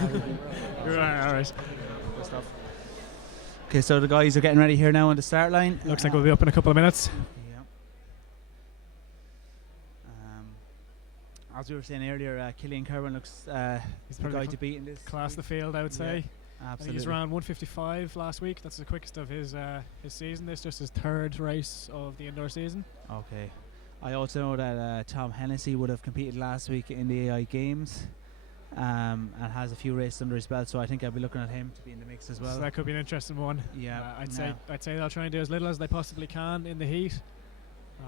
You're right, all right. Good stuff. Okay, so the guys are getting ready here now on the start line. Looks like we'll be up in a couple of minutes. Yeah. As we were saying earlier, Killian Kerwin looks He's the guy to beat in this. Class the field, I would say. Absolutely. He's around 155 last week. That's the quickest of his season. This is just his third race of the indoor season. Okay. I also know that Tom Hennessy would have competed last week in the AI Games and has a few races under his belt, so I think I'll be looking at him to be in the mix as well. So that could be an interesting one. Yeah. I'd say they'll try and do as little as they possibly can in the heat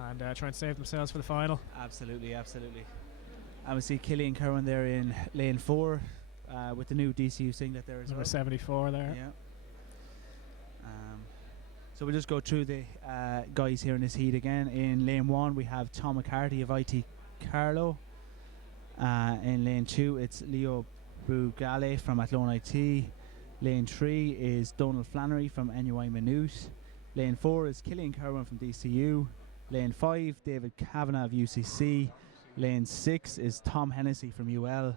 and try and save themselves for the final. Absolutely. And we see Killian Kerwin there in lane 4 with the new DCU singlet there as Number well. 74 there. Yeah. So we'll just go through the guys here in this heat again. In lane 1 we have Tom McCarthy of IT Carlo. In lane 2 it's Leo Brugale from Athlone IT. Lane 3 is Donald Flannery from NUI Minute. Lane 4 is Killian Kerwin from DCU. Lane 5 David Kavanagh of UCC. Lane 6 is Tom Hennessy from UL.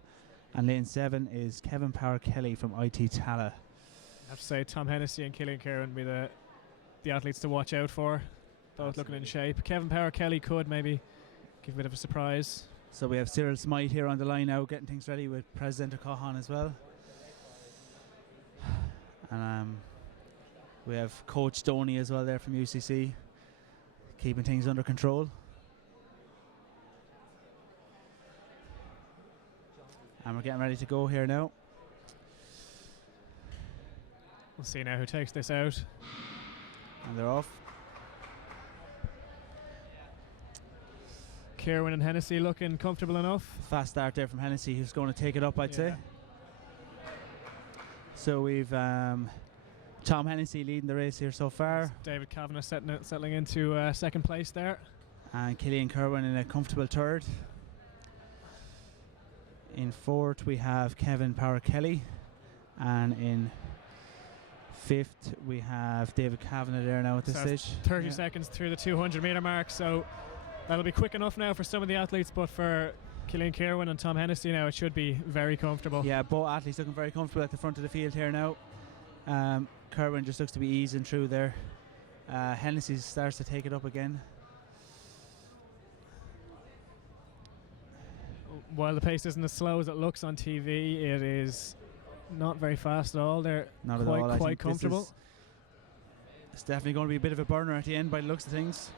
And lane 7 is Kevin Power Kelly from IT Tala. I have to say Tom Hennessy and Killian Kerwin be the athletes to watch out for. Both looking in shape. Kevin Power Kelly could maybe give a bit of a surprise. So we have Cyril Smythe here on the line now, getting things ready with President O'Cahan as well. And we have Coach Stoney as well there from UCC, keeping things under control. And we're getting ready to go here now. We'll see now who takes this out. And they're off. Kerwin and Hennessy looking comfortable enough. Fast start there from Hennessy, who's going to take it up, I'd say. So we've Tom Hennessy leading the race here so far. David Kavanagh settling into second place there. And Killian Kerwin in a comfortable third. In fourth we have Kevin Power Kelly. And in fifth we have David Kavanagh there now at this stage. 30 seconds through the 200 metre mark, so that'll be quick enough now for some of the athletes, but for Killian Kerwin and Tom Hennessy now it should be very comfortable. Yeah, both athletes looking very comfortable at the front of the field here now. Kerwin just looks to be easing through there. Hennessy starts to take it up again. While the pace isn't as slow as it looks on TV, it is not very fast at all. They're quite comfortable. It's definitely going to be a bit of a burner at the end by the looks of things.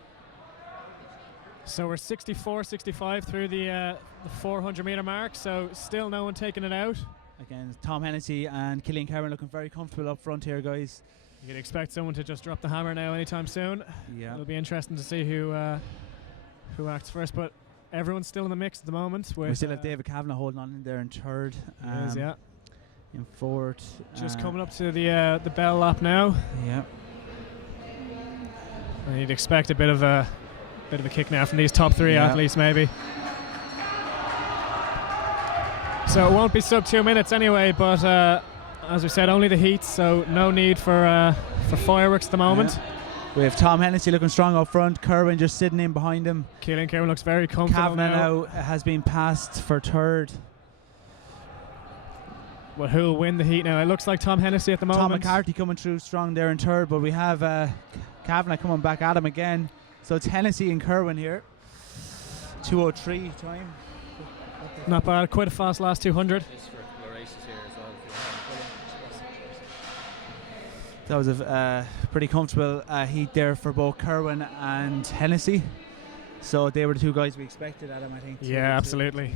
So we're 65 through the 400 metre mark, so still no one taking it out. Again, Tom Hennessy and Killian Kerwin looking very comfortable up front here, guys. You can expect someone to just drop the hammer now anytime soon. Yeah. It'll be interesting to see who acts first, but everyone's still in the mix at the moment. We still have David Kavanagh holding on in there in third. In fourth. Just coming up to the bell lap now. Yeah. And you'd expect a bit of a kick now from these top three athletes, maybe. So it won't be sub 2 minutes anyway, but as we said, only the heats, so no need for fireworks at the moment. Yeah. We have Tom Hennessy looking strong up front, Kerwin just sitting in behind him. Killian Kerwin looks very comfortable now has been passed for third. Well, who will win the heat now? It looks like Tom Hennessy at the moment. Tom McCarthy coming through strong there in third, but we have Kavanagh coming back at him again. So it's Hennessy and Kerwin here. 2:03 time. Not bad, quite a fast last 200. That was a pretty comfortable heat there for both Kerwin and Hennessy. So they were the two guys we expected at him, I think. Yeah, absolutely.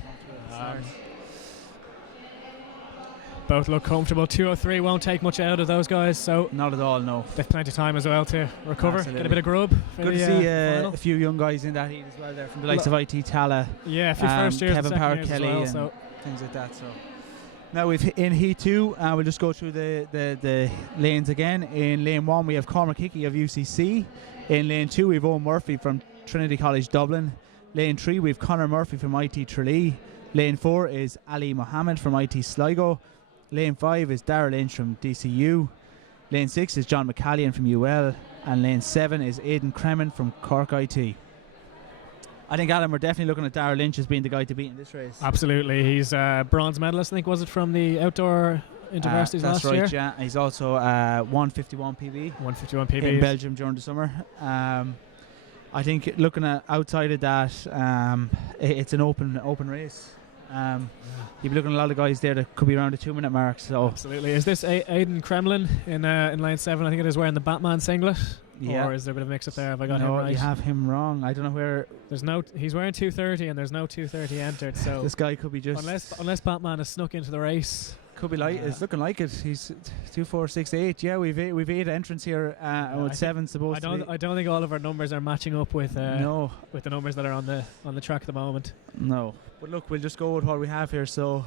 Both look comfortable. 2:03 won't take much out of those guys, so not at all. No, they've plenty of time as well to recover, get a bit of grub. Good to see a few young guys in that heat as well there from the likes of IT Tala. Yeah, a few first years, Kevin Power Kelly, well, and so things like that. So now we've in heat 2, we'll just go through the lanes again. In lane 1 we have Cormac Hickey of UCC. In lane 2 we have Owen Murphy from Trinity College Dublin. Lane 3 we have Conor Murphy from IT Tralee. Lane 4 is Ali Mohammed from IT Sligo. Lane 5 is Darrell Lynch from DCU. Lane 6 is John McCallion from UL. And lane 7 is Aidan Kremen from Cork IT. I think, Adam, we're definitely looking at Darragh Lynch as being the guy to beat in this race. Absolutely. He's a bronze medalist, I think, was it, from the outdoor interversities last year? That's right, yeah. He's also 151 PB. 151 PB. In Belgium during the summer. I think looking at outside of that, it's an open race. You'll be looking at a lot of guys there that could be around the 2 minute mark. So absolutely. Is this Aidan Kremlin in lane 7? I think it is, wearing the Batman singlet. Yeah. Or is there a bit of a mix up there? Have I got him No, right? you have him wrong. I don't know where. There's no. He's wearing 230 and there's no 230 entered. So this guy could be just unless Batman has snuck into the race. Could be like it's looking like it. He's 2468. Yeah, we've 8 entrants here. With 7 supposed to be. I don't think all of our numbers are matching up with no, with the numbers that are on the track at the moment. No, but look, we'll just go with what we have here. So,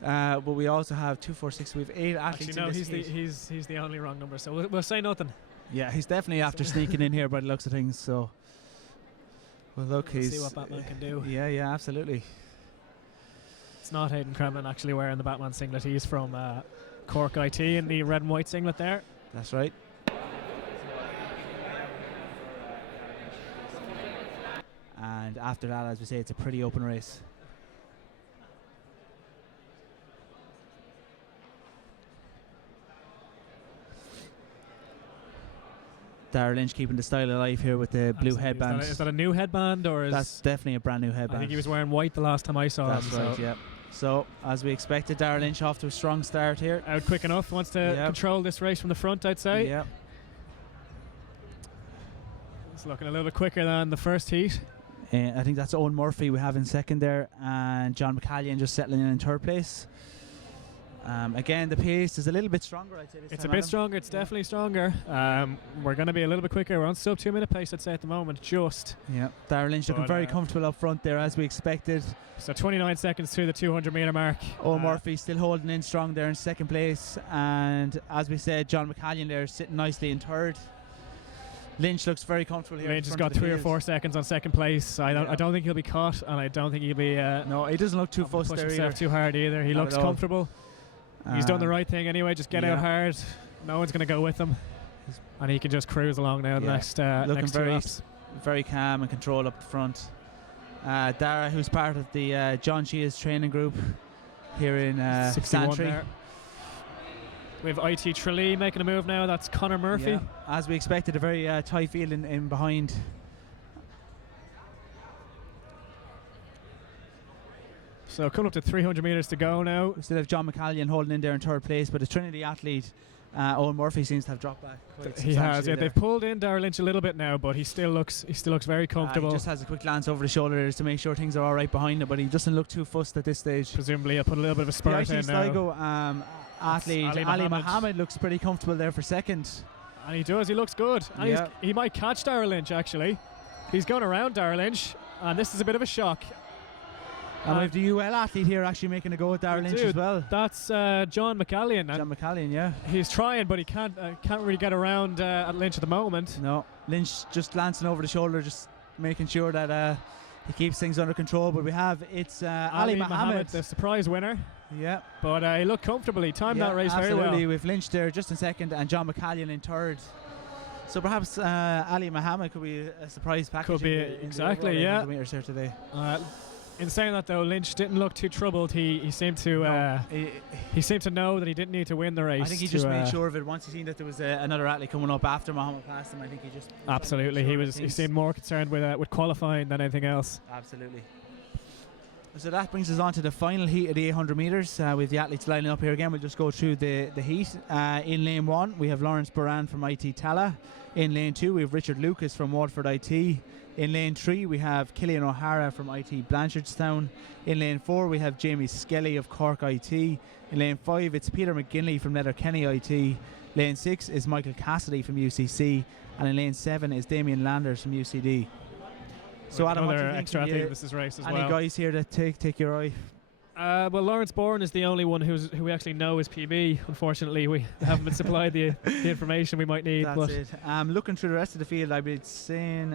but we also have 246. We've 8 athletes. Actually, no, he's the only wrong number. So we'll say nothing. Yeah, he's definitely after sneaking in here by the looks of things. So, well, look, we'll see what Batman can do. Yeah, absolutely. It's not Aidan Kremlin actually wearing the Batman singlet. He's from Cork IT in the red and white singlet there. That's right. And after that, as we say, it's a pretty open race. Darragh Lynch keeping the style alive here with the blue headband. Is that a new headband, or is that's definitely a brand new headband? I think he was wearing white the last time I saw him. That's right, yeah. So, as we expected, Darragh Lynch off to a strong start here. Out quick enough, wants to control this race from the front, I'd say. Yeah. It's looking a little bit quicker than the first heat. I think that's Owen Murphy we have in second there, and John McCallion just settling in third place. Again, the pace is a little bit stronger, I'd say. It's a bit stronger. It's definitely stronger. We're going to be a little bit quicker. We're on sub 2 minute pace, I'd say, at the moment. Just. Yeah. Darragh Lynch looking very comfortable up front there, as we expected. So 29 seconds through the 200 metre mark. Owen Murphy still holding in strong there in second place, and as we said, John McCallion there sitting nicely in third. Lynch looks very comfortable here. Lynch has got 3 or 4 seconds on second place. I don't think he'll be caught, and I don't think he'll be. No, he doesn't look too fussed there either. Too hard either. He looks comfortable. He's done the right thing anyway. Just get out hard. No one's going to go with him, and he can just cruise along now. The next next 2 laps. Very calm and controlled up front. Darragh, who's part of the John Shea's training group here in Santry. We have IT Tralee making a move now. That's Conor Murphy. Yeah. As we expected, a very tight field in behind. So coming up to 300 metres to go now. We still have John McCallion holding in there in third place, but the Trinity athlete Owen Murphy seems to have dropped back. He has, yeah. They've pulled in Darragh Lynch a little bit now, but he still looks very comfortable. He just has a quick glance over the shoulder to make sure things are all right behind him, but he doesn't look too fussed at this stage. Presumably, he'll put a little bit of a spurt in now. Sligo athlete Ali Mohammed looks pretty comfortable there for second. And he does. He looks good. And he might catch Darragh Lynch actually. He's going around Darragh Lynch, and this is a bit of a shock. And we have the UL athlete here actually making a go at Darragh Lynch as well. That's John McCallion. John McCallion, yeah. He's trying, but he can't really get around at Lynch at the moment. No, Lynch just glancing over the shoulder, just making sure that he keeps things under control. But we have Ali Mohammed, the surprise winner. Yeah, but he looked comfortable. He timed that race very well. Absolutely, with Lynch there just in second and John McCallion in third. So perhaps Ali Mohammed could be a surprise package. Could be exactly, yeah. Meters here today. In saying that though, Lynch didn't look too troubled. He seemed to he seemed to know that he didn't need to win the race. I think he just made sure of it once he seen that there was another athlete coming up after Mohammed passed him. I think he just absolutely he seemed more concerned with qualifying than anything else. Absolutely. So that brings us on to the final heat of the 800 metres. With the athletes lining up here again, we'll just go through the heat. In lane 1, we have Lawrence Buran from IT Tala. In lane 2, we have Richard Lucas from Waterford IT. In lane 3, we have Killian O'Hara from IT Blanchardstown. In lane 4, we have Jamie Skelly of Cork IT. In lane 5, it's Peter McGinley from Letterkenny IT. Lane 6 is Michael Cassidy from UCC. And in lane 7 is Damien Landers from UCD. So Adam, another extra athlete in this race as well. Any guys here that take your eye? Well, Lawrence Bourne is the only one who we actually know is PB. Unfortunately, we haven't been supplied the information we might need. That's it. Looking through the rest of the field, I'd be saying,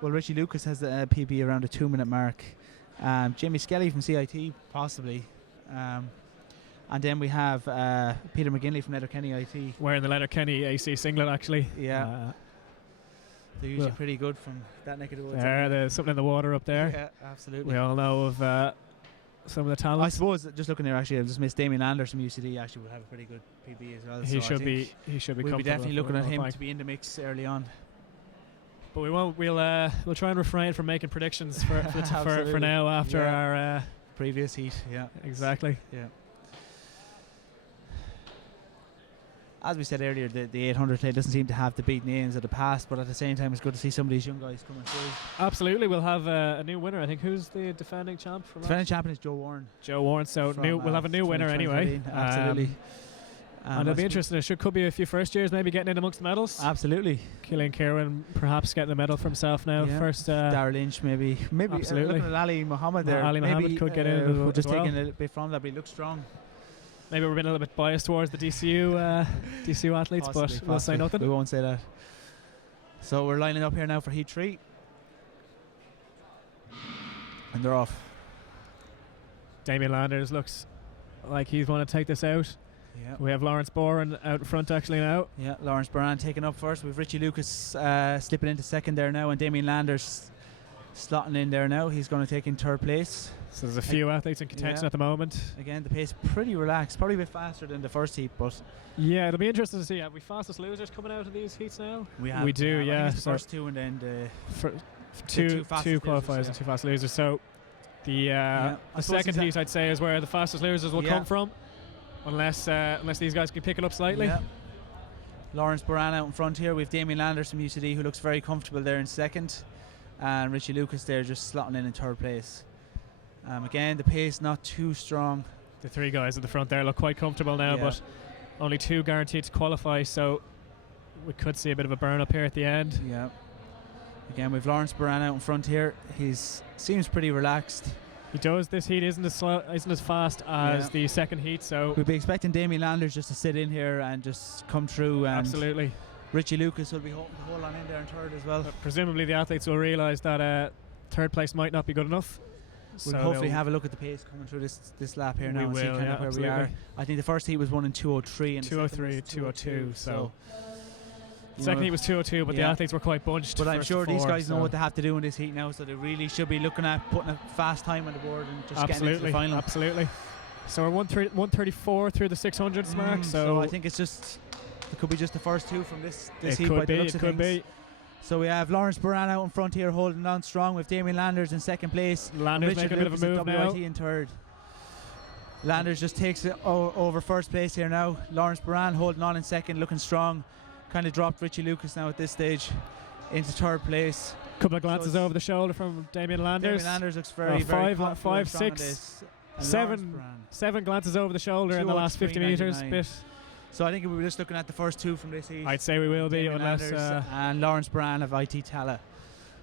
well, Richie Lucas has a PB around the 2 minute mark. Jamie Skelly from CIT, possibly. And then we have Peter McGinley from Letterkenny IT. Wearing the Letterkenny AC singlet, actually. Yeah. They're usually pretty good from that neck of the woods. There's something in the water up there. Yeah, absolutely. We all know of some of the talents. I suppose just looking there, actually, I'll just miss Damien Landers from UCD. Actually, will have a pretty good PB as well. He so should be. He should be. We'll be definitely looking at him fine. to be in the mix early on. But we won't. We'll try and refrain from making predictions for now after our previous heat. Yeah, exactly. Yeah. As we said earlier, the 800 clay doesn't seem to have the big names of the past, but at the same time, it's good to see some of these young guys coming through. Absolutely, we'll have a new winner. I think who's the defending champ? Defending champion is Joe Warren. Joe Warren. So we'll have a new winner anyway. Absolutely. And it'll be interesting. There could be a few first years maybe getting in amongst the medals. Absolutely. Killian Kerwin perhaps getting a medal for himself now. Yeah. First. Darragh Lynch maybe. Absolutely. Looking at Ali Muhammad there. Ali Muhammad could get in. We're just taking a bit from that, but he looks strong. Maybe we're being a little bit biased towards the DCU athletes, but we'll say nothing. We won't say that. So we're lining up here now for Heat 3. And they're off. Damien Landers looks like he's going to take this out. Yeah. We have Lawrence Boren out in front actually now. Yeah, Lawrence Boren taking up first. We've Richie Lucas slipping into second there now, and Damien Landers slotting in there now. He's going to take in third place. So there's a few athletes in contention at the moment. Again, the pace pretty relaxed, probably a bit faster than the first heat, but yeah, it'll be interesting to see. Have we fastest losers coming out of these heats now? We do. Yeah, I think it's the first two, and then two qualifiers and two fast losers. So the second heat, I'd say, is where the fastest losers will come from, unless these guys can pick it up slightly. Yeah. Lawrence Boren out in front here. We've Damien Landers from UCD, who looks very comfortable there in second, and Richie Lucas there just slotting in third place. Again, the pace not too strong. The three guys at the front there look quite comfortable now, but only two guaranteed to qualify, so we could see a bit of a burn up here at the end. Yeah. Again, we've Lawrence Boren out in front here. He seems pretty relaxed. He does. This heat isn't as fast as the second heat, so we'll be expecting Damien Landers just to sit in here and just come through. And absolutely. Richie Lucas will be holding on in there in third as well. But presumably the athletes will realise that third place might not be good enough. We'll hopefully have a look at the pace coming through this lap here now and see kind of where absolutely. we are. I think the first heat was 1 in 2:03 and 2:03, 2:02. So second heat was 2:02, but the athletes were quite bunched. But I'm sure these guys know what they have to do in this heat now, so they really should be looking at putting a fast time on the board and just getting into the final. Absolutely. So we're 134 through the 600s mark. So I think it could be just the first two from this heat. It could be. So we have Lawrence Boren out in front here holding on strong with Damien Landers in second place. Landers making a bit of a move now. in third. Landers just takes it over first place here now. Lawrence Boren holding on in second, looking strong. Kind of dropped Richie Lucas now at this stage into third place. Couple of glances over the shoulder from Damien Landers. Damien Landers looks very five, six, seven glances over the shoulder in the last 50 metres. So I think we were just looking at the first two from this heat. I'd say we will be, unless and Lawrence Boren of IT Tala.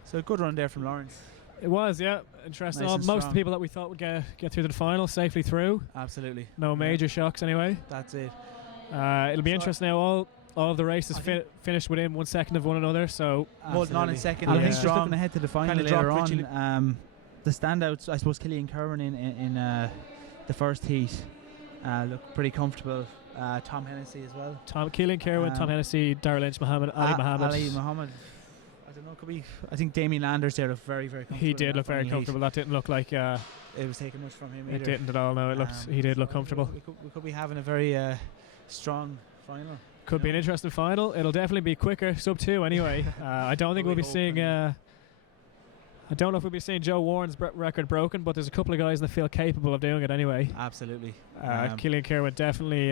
So a good run there from Lawrence. It was, yeah, interesting. Nice most of the people that we thought would get through to the final safely through. Absolutely. No major shocks anyway. That's it. It'll be interesting now. All of the races finished within 1 second of one another. So holding on in second. I think just looking ahead to the final later on. The standouts, I suppose, Killian Kerwin in the first heat looked pretty comfortable. Tom Hennessy as well. Killian Kerwin, Tom Hennessy, Darragh Lynch, Ali Muhammad. I don't know. Could be. I think Damien Landers there looked very, very comfortable. He did look very comfortable. That didn't look like it was taking much from him. It didn't at all. No, it looked. He did look comfortable. We could be having a very strong final. Could be an interesting final. It'll definitely be quicker, sub 2 anyway. I don't think we'll be seeing. I don't know if we'll be seeing Joe Warren's record broken, but there's a couple of guys that feel capable of doing it anyway. Absolutely. Killian Kerwin definitely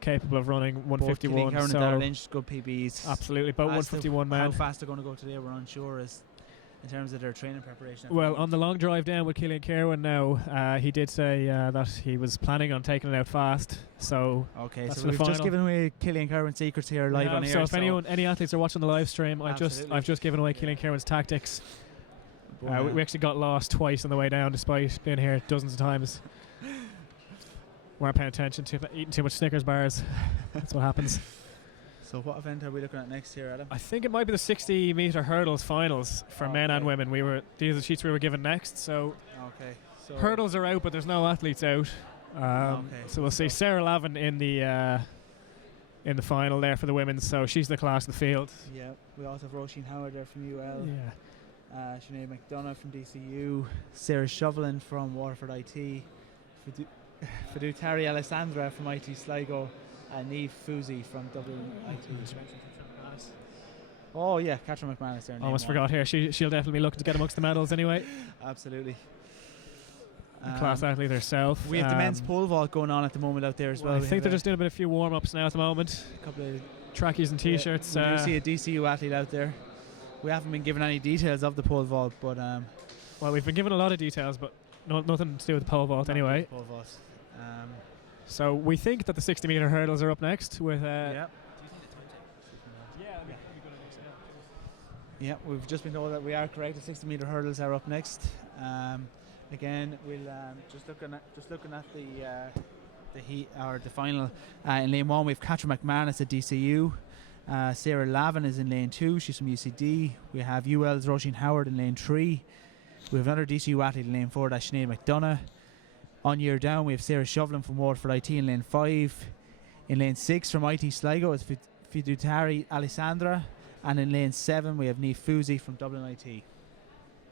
capable of running 151. Killian Kerwin and Darragh Lynch, good PBs. Absolutely, both 151 man. How fast they're going to go today, we're unsure in terms of their training preparation. Well, on the long drive down with Killian Kerwin now, he did say that he was planning on taking it out fast. So okay, so we've just given away Killian Kerwin's secrets here live on air. So if any athletes are watching the live stream, I've just given away Killian Kerwin's tactics. We actually got lost twice on the way down, despite being here dozens of times. Weren't paying attention to eating too much Snickers bars. That's what happens. So what event are we looking at next here, Adam? I think it might be the 60-metre hurdles finals for men and women. These are the sheets we were given next. So hurdles are out, but there's no athletes out. So we'll see Sarah Lavin in the in the final there for the women's, so she's the class of the field. Yeah, we also have Roisin Howard there from UL. Yeah. Sinead McDonough from DCU. Sarah Shovelin from Waterford IT. Fidutari Alessandra from IT Sligo. And Niamh Fusi from Dublin IT. Oh yeah, Catherine McManus there. Almost forgot here. She'll definitely be looking to get amongst the medals anyway. Absolutely. Class athlete herself. We have the men's pole vault going on at the moment out there as well. I think they're just doing a few warm-ups now at the moment. A couple of trackies and t-shirts. We do see a DCU athlete out there. We haven't been given any details of the pole vault, but well, we've been given a lot of details, but nothing to do with the pole vault anyway. Pole vault. So we think that the 60-meter hurdles are up next with. Yeah. Yeah, we've just been told that we are correct. The 60-meter hurdles are up next. Again, we'll just looking at the heat or the final. In lane 1, we have Catherine McManus at DCU. Sarah Lavin is in lane 2. She's from UCD. We have UL's Roisin Howard in lane 3. We have another DCU athlete in lane 4. That's Sinead McDonough. On year down, we have Sarah Shovelin from Waterford IT in lane 5. In lane 6 from IT Sligo is Fidutari Alessandra. And in lane 7, we have Niamh Fusi from Dublin IT.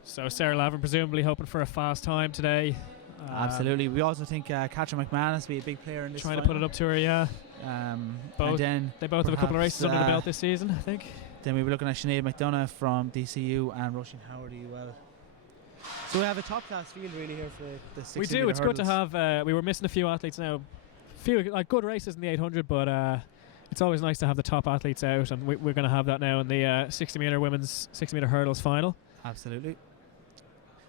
So Sarah Lavin presumably hoping for a fast time today. Absolutely. We also think Catherine McManus will be a big player in this trying final. to put it up to her, yeah. They both have a couple of races under the belt this season, I think. Then we'll be looking at Sinead McDonough from DCU and Roisin Howard UL. So we have a top-class field really here for the 60 We do. It's hurdles. good to have. We were missing a few athletes now. Few good races in the 800, but it's always nice to have the top athletes out, and we're going to have that now in the 60-meter women's 60-meter hurdles final. Absolutely.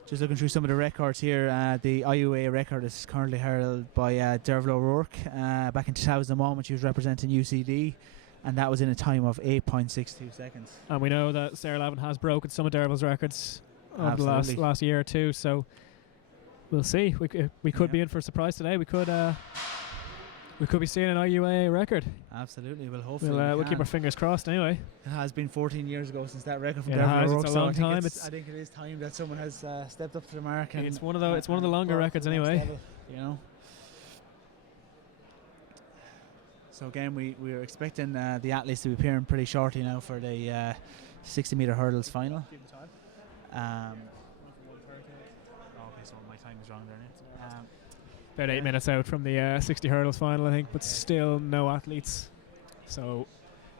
Just looking through some of the records here. The IUAA record is currently held by Derval O'Rourke back in 2001 when she was representing UCD, and that was in a time of 8.62 seconds. And we know that Sarah Lavin has broken some of Derval's records over the last year or two, so we'll see. We could be in for a surprise today. We could be seeing an IUAA record. Absolutely. Well, hopefully we'll keep our fingers crossed anyway. It has been 14 years ago since that record from Derval O'Rourke. It's a long time. I think it is time that someone has stepped up to the mark. And it's one of the longer records anyway. Level, you know. So again, we are expecting the athletes to be appearing pretty shortly now for the 60-meter hurdles final. Okay, so my time is wrong there. About 8 minutes out from the 60 hurdles final, I think, but still no athletes. So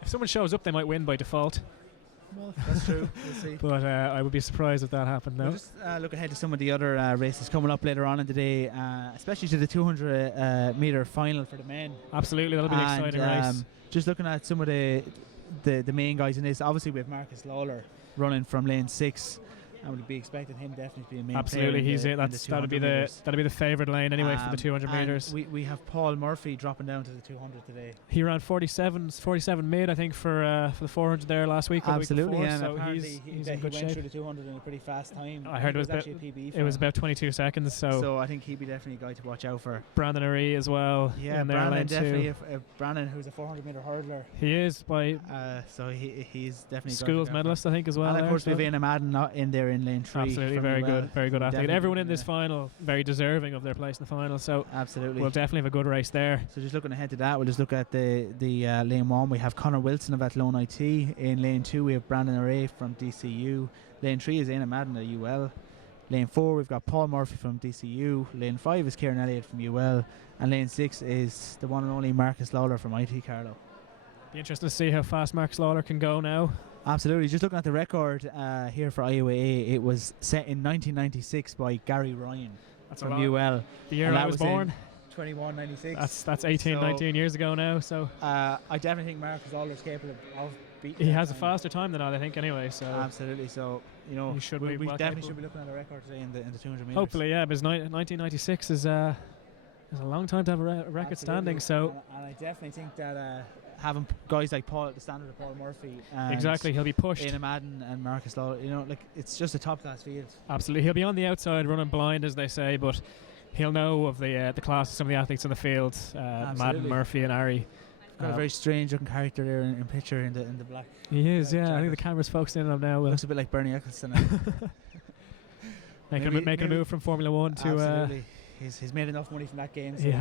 if someone shows up, they might win by default. Well, that's true. We'll see. But I would be surprised if that happened. No. We'll just look ahead to some of the other races coming up later on in the day, especially to the 200 meter final for the men. Absolutely, that'll be an exciting race. Just looking at some of the main guys in this. Obviously, we have Marcus Lawler running from lane 6. I would be expecting him definitely to be a main Absolutely, player. He's it. That'll be the favoured lane anyway for the 200 metres. We have Paul Murphy dropping down to the 200 today. He ran 47 mid, I think, for the 400 there last week. Absolutely, or the week before, so he's in good shape. He went through the 200 in a pretty fast time. I heard it was actually a PB. It was about 22 seconds. So I think he'd be definitely a guy to watch out for. Brandon Aree as well. Yeah, in Brandon definitely. Brandon, who's a 400 meter hurdler. He is by. So he's definitely schools medalist, I think, as well. And of course, we have Anna Madden not in there in lane 3. Absolutely. Very good athlete. Everyone in this final very deserving of their place in the final, so absolutely we'll definitely have a good race there. So just looking ahead to that, we'll just look at the lane 1. We have Connor Wilson of Athlones IT. In lane 2 we have Brandon Aree from DCU. Lane 3 is Aina Madden of UL. Lane 4 we've got Paul Murphy from DCU. Lane 5 is Kieran Elliott from UL, and lane 6 is the one and only Marcus Lawler from IT Carlow. Be interesting to see how fast Marcus Lawler can go now. Absolutely. Just looking at the record here for IUAA, it was set in 1996 by Gary Ryan from UL. The year I was born. 2196. That's 19 years ago now. So I definitely think Marcus Lawler is capable of beating. He has a faster time than that, I think. Anyway, so absolutely. So we definitely should be looking at a record today in the 200 meters. Hopefully, yeah. Because 1996 is a long time to have a record standing. So and I definitely think that. Having guys like the standard of Paul Murphy, exactly, he'll be pushed. Aina Madden and Marcus Lawler, it's just a top class field. Absolutely, he'll be on the outside running blind, as they say, but he'll know of the class of some of the athletes on the field. Madden, Murphy, and Aree. Got a very strange looking character there in picture in the black. He is, yeah. I think the camera's focusing in on him now. Looks a bit like Bernie Eccleston. making a move from Formula 1 to. Absolutely, he's made enough money from that game. So he's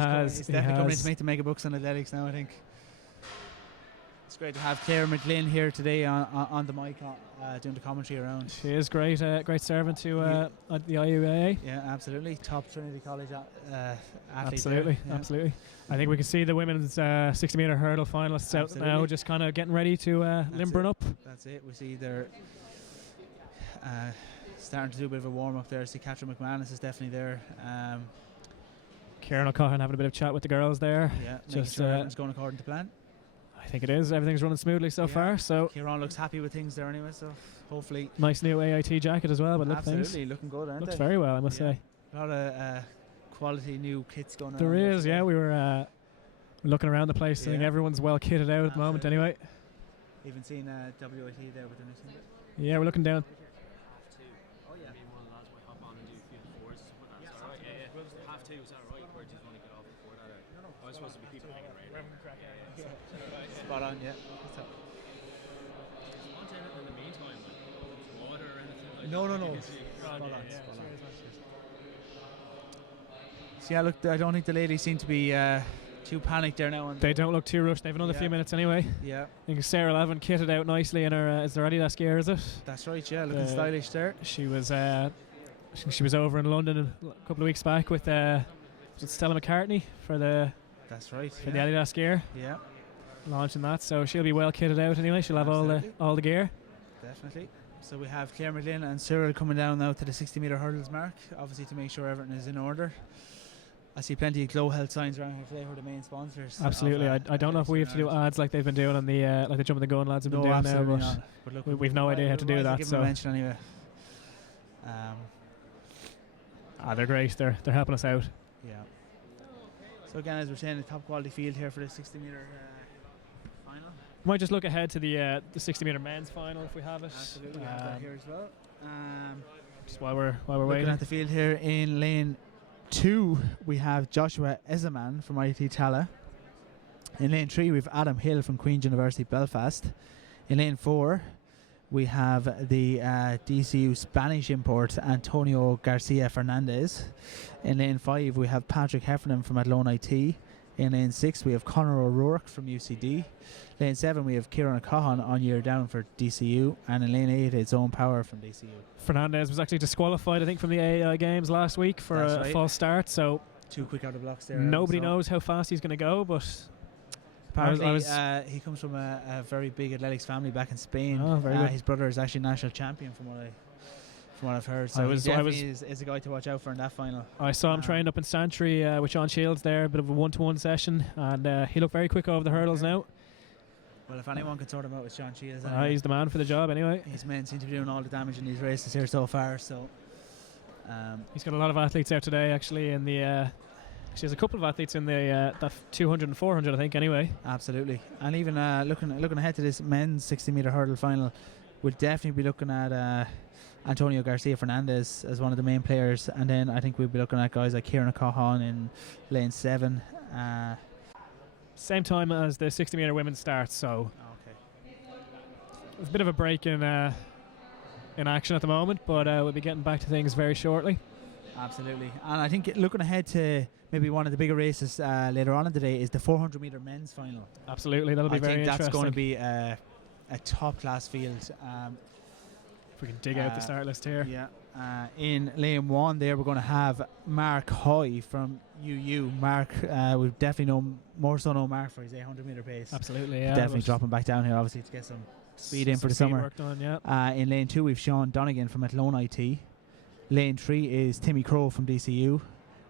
definitely coming in to make the mega bucks on athletics now, I think. It's great to have Claire McGlynn here today on the mic, doing the commentary around. She is great, great servant to the IUAA. Yeah, absolutely. Top Trinity College athlete. Absolutely, yeah. absolutely. I think we can see the women's 60-metre hurdle finalists out now, just kind of getting ready to limbering up. That's it. We see they're starting to do a bit of a warm-up there. I see Catherine McManus is definitely there. Kieran O'Connor having a bit of chat with the girls there. Yeah, just sure everything's going according to plan. I think it is. Everything's running smoothly so far. So Kieran looks happy with things there anyway. So hopefully, nice new AIT jacket as well. But absolutely looking good. Aren't looks they? very well, I must say. A lot of quality new kits going on. There is, yeah. We were looking around the place. I think everyone's well kitted out at the moment. Anyway. Even seen WIT there with the new team. Yeah, we're looking down. Oh yeah. Half two, is that right? Where do you want to get off before that? I was supposed to be people hanging around. Spot on, yeah. In the meantime, like water or anything like No. that? Spot on. So yeah, look, I don't think the ladies seem to be too panicked there now. They don't look too rushed. They've another few minutes anyway. Yeah. I think Sarah Lavin kitted out nicely in her. Is there Adidas gear? Is it? That's right. Yeah, looking stylish there. She was. She was over in London a couple of weeks back with was it Stella McCartney for the. That's right. For the Adidas gear. Yeah. Launching that, so she'll be well kitted out anyway. She'll have all the gear. Definitely. So we have Claire McGlynn and Cyril coming down now to the 60-metre hurdles mark, obviously to make sure everything is in order. I see plenty of Glow Health signs around here today, who are the main sponsors. Absolutely. I don't know if we have to do ads like they've been doing on the like the Jump and the Gun lads have been doing now, but look, we've no idea how to do that. Give so them a mention anyway. They're great. They're helping us out. Yeah. So again, as we're saying, a top quality field here for the 60-metre final. Might just look ahead to the 60-metre men's final if we have it. Absolutely, we have that here as well. Just while we're looking waiting at the field here in lane 2, we have Joshua Ezeman from IIT Tala. In lane 3, we have Adam Hill from Queen's University Belfast. In lane 4, we have the DCU Spanish import Antonio Garcia Fernandez. In lane 5, we have Patrick Heffernan from Athlone IT. In lane 6, we have Conor O'Rourke from UCD. Lane 7, we have Kieran O'Connor on year down for DCU. And in lane 8, it's Owen Power from DCU. Fernandez was actually disqualified, I think, from the AI games last week for a false start. So too quick out of blocks there. Nobody knows how fast he's going to go, but apparently he comes from a very big athletics family back in Spain. Oh, very good. His brother is actually national champion from what I've heard. So he definitely is a guy to watch out for in that final. I saw him trained up in Santry with Sean Shields there, a bit of a one-to-one session, and he looked very quick over the hurdles now. Well, if anyone can sort him out with Sean Shields, he's the man for the job anyway. His men seem to be doing all the damage in these races here so far. So he's got a lot of athletes out today actually in the she has a couple of athletes in the that 200 and 400 I think anyway. Absolutely. And even looking ahead to this men's 60-metre hurdle final, we'll definitely be looking at Antonio Garcia Fernandez as one of the main players, and then I think we'll be looking at guys like Kieran O'Connor in lane 7. Same time as the 60-metre women's starts, so there's a bit of a break in action at the moment, but we'll be getting back to things very shortly. Absolutely. And I think looking ahead to maybe one of the bigger races later on in the day is the 400-metre men's final. Absolutely, that'll be very interesting. I think that's going to be a top-class field. If we can dig out the start list here. Yeah. In lane 1 there, we're going to have Mark Hoy from UU. Mark, we definitely know Mark for his 800-metre pace. Absolutely, yeah. Definitely dropping back down here, obviously, to get some speed in for the summer. Work done, yeah. In lane 2, we've Sean Donegan from Athlone IT. Lane 3 is Timmy Crow from DCU.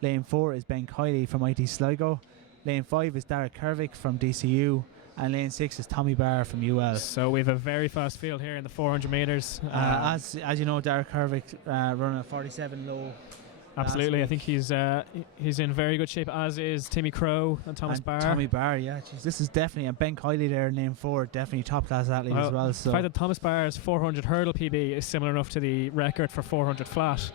Lane 4 is Ben Kiley from IT Sligo. Lane 5 is Derek Kervick from DCU. And lane 6 is Tommy Barr from UL. So we have a very fast field here in the 400 metres. As you know, Derek Kervick running a 47 low. Absolutely, I think he's in very good shape, as is Timmy Crow and Thomas Barr. Tommy Barr, yeah. Jeez, this is definitely, and Ben Kiley there in lane 4, definitely top class athlete as well. So the fact that Thomas Barr's 400 hurdle PB is similar enough to the record for 400 flat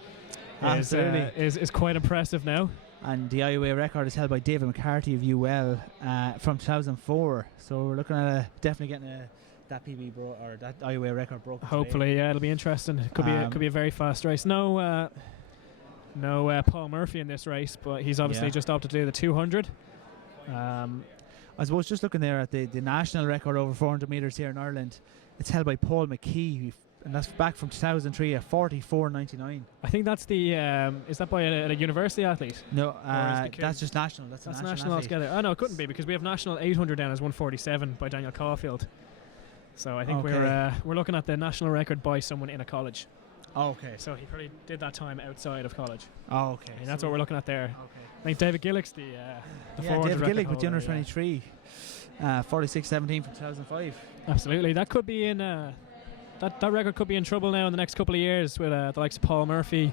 is quite impressive now. And the IUAA record is held by David McCarthy of UL from 2004. So we're looking at definitely getting that PB or that IUAA record broken. Hopefully, yeah, it'll be interesting. It could be a very fast race. No Paul Murphy in this race, but he's obviously just opted to do the 200. I suppose just looking there at the national record over 400 metres here in Ireland, it's held by Paul McKee, and that's back from 2003 at 44.99. I think that's the is that by a university athlete? No, that's just national. That's national athlete. altogether. Oh no, it couldn't be, because we have national 800 down as 147 by Daniel Caulfield. So I think we're looking at the national record by someone in a college. Oh, okay. So he probably did that time outside of college. Oh, okay. And that's what we're looking at there. Okay. I think David Gillick's the 400 David Gillick with the under holder, 23, 46.17 from 2005. Absolutely, that could be in that record could be in trouble now in the next couple of years with the likes of Paul Murphy,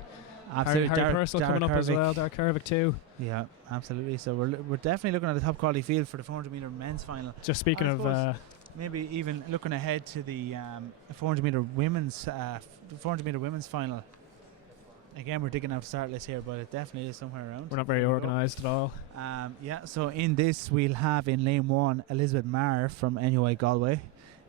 Absolutely, Harry Purcell coming up as well, Dark Kervick too. Yeah, absolutely. So we're definitely looking at a top quality field for the 400 metre men's final. Just speaking of. Maybe even looking ahead to the 400 metre women's final. Again, we're digging out the start list here, but it definitely is somewhere around. We're not very organised at all. So in this we'll have in lane 1 Elizabeth Marr from NUI Galway.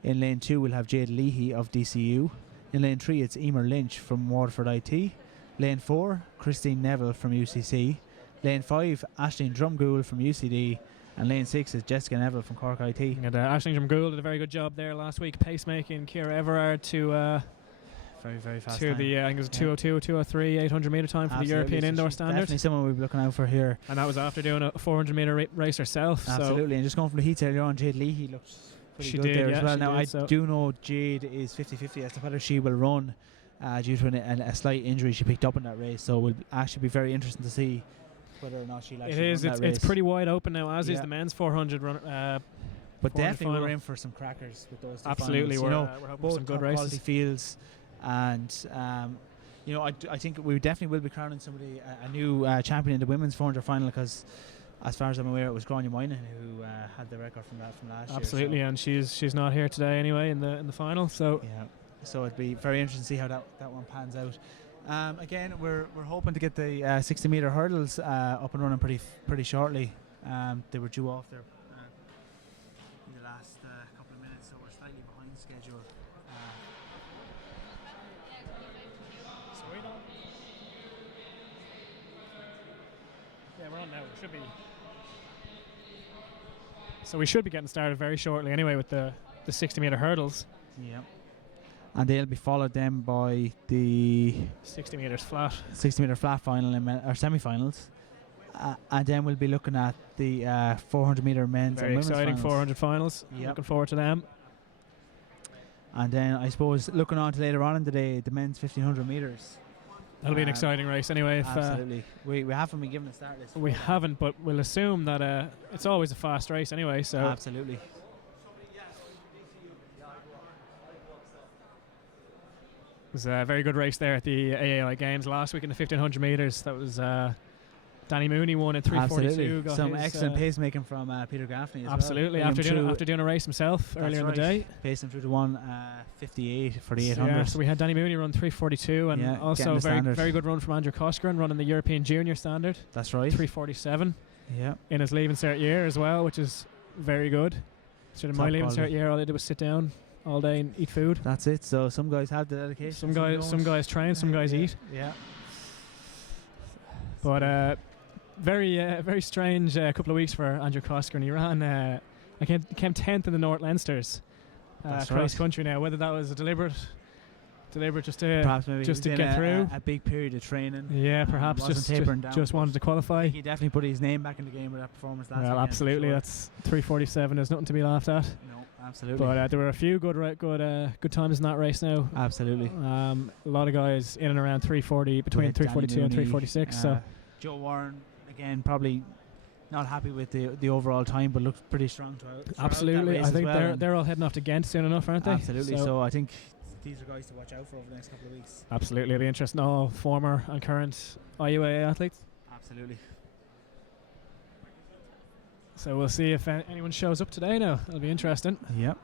In lane 2 we'll have Jade Leahy of DCU. In lane 3 it's Emer Lynch from Waterford IT. Lane 4 Christine Neville from UCC. Lane 5 Aisling Drumgoole from UCD. And lane 6 is Jessica Neville from Cork IT. And Aisling Drumgoole did a very good job there last week, pacemaking Ciara Everard to very fast to time. the I think it was 202, 203, 800 metre time for the European indoor standard. Definitely someone we'll be looking out for here. And that was after doing a 400 metre race herself. Absolutely, and just going from the heats earlier on, Jade Leahy looks pretty good there as well. Now I do know Jade is 50-50 as to whether she will run due to a slight injury she picked up in that race. So it will actually be very interesting to see whether or not she'll actually run that race. It's pretty wide open now, as is the men's 400 run. But definitely we're in for some crackers with those two Absolutely, finals. we're hoping for some good races. Quality fields, and I think we definitely will be crowning somebody a new champion in the women's 400 final, because as far as I'm aware it was Grania Moynihan who had the record from last year. Absolutely, and she's not here today anyway in the final. So so it'd be very interesting to see how that one pans out. Again, we're hoping to get the 60 metre hurdles up and running pretty shortly. They were due off there in the last couple of minutes, so we're slightly behind schedule. We're on now. We should be getting started very shortly anyway with the 60 metre hurdles. Yeah. And they'll be followed then by the 60 metres flat. 60 metre flat final or semi-finals. And then we'll be looking at the 400 metre men's and women's exciting finals. 400 finals. Yep. Looking forward to them. And then I suppose looking on to later on in the day, the men's 1500 metres. That'll be an exciting race anyway. Absolutely. We haven't been given a start list. We haven't, but we'll assume that it's always a fast race anyway. So absolutely. It was a very good race there at the AAI Games last week in the 1500 metres. That was Danny Mooney won in 3:42. Got some excellent pacemaking from Peter Gaffney as absolutely, well. after doing a race himself earlier in the day. Paced him through to 1:58 for the 800. So we had Danny Mooney run 3:42, and also very good run from Andrew Coscoran running the European Junior Standard. That's right. 3:47. Yeah. In his leaving cert year as well, which is very good. So in my leaving cert year, all I did was sit down all day and eat food. That's it. So some guys have the dedication. Some guys train, some guys eat. Yeah. But very strange couple of weeks for Andrew Coscoran. He ran came 10th in the North Leinsters cross country. Now whether that was a deliberate just to get through a big period of training. Yeah, perhaps just wanted to qualify. He definitely put his name back in the game with that performance last weekend. Absolutely, that's 3:47. There's nothing to be laughed at. No, absolutely. But there were a few good times in that race now. Absolutely. A lot of guys in and around 3:40, between 3:42 and 3:46. So Joe Warren again probably not happy with the overall time, but looked pretty strong throughout absolutely. I think they're all heading off to Ghent soon enough, aren't they? Absolutely. So I think these are guys to watch out for over the next couple of weeks. Absolutely, it'll be interesting. All former and current IUAA athletes. Absolutely. So we'll see if anyone shows up today now. It'll be interesting. Yep.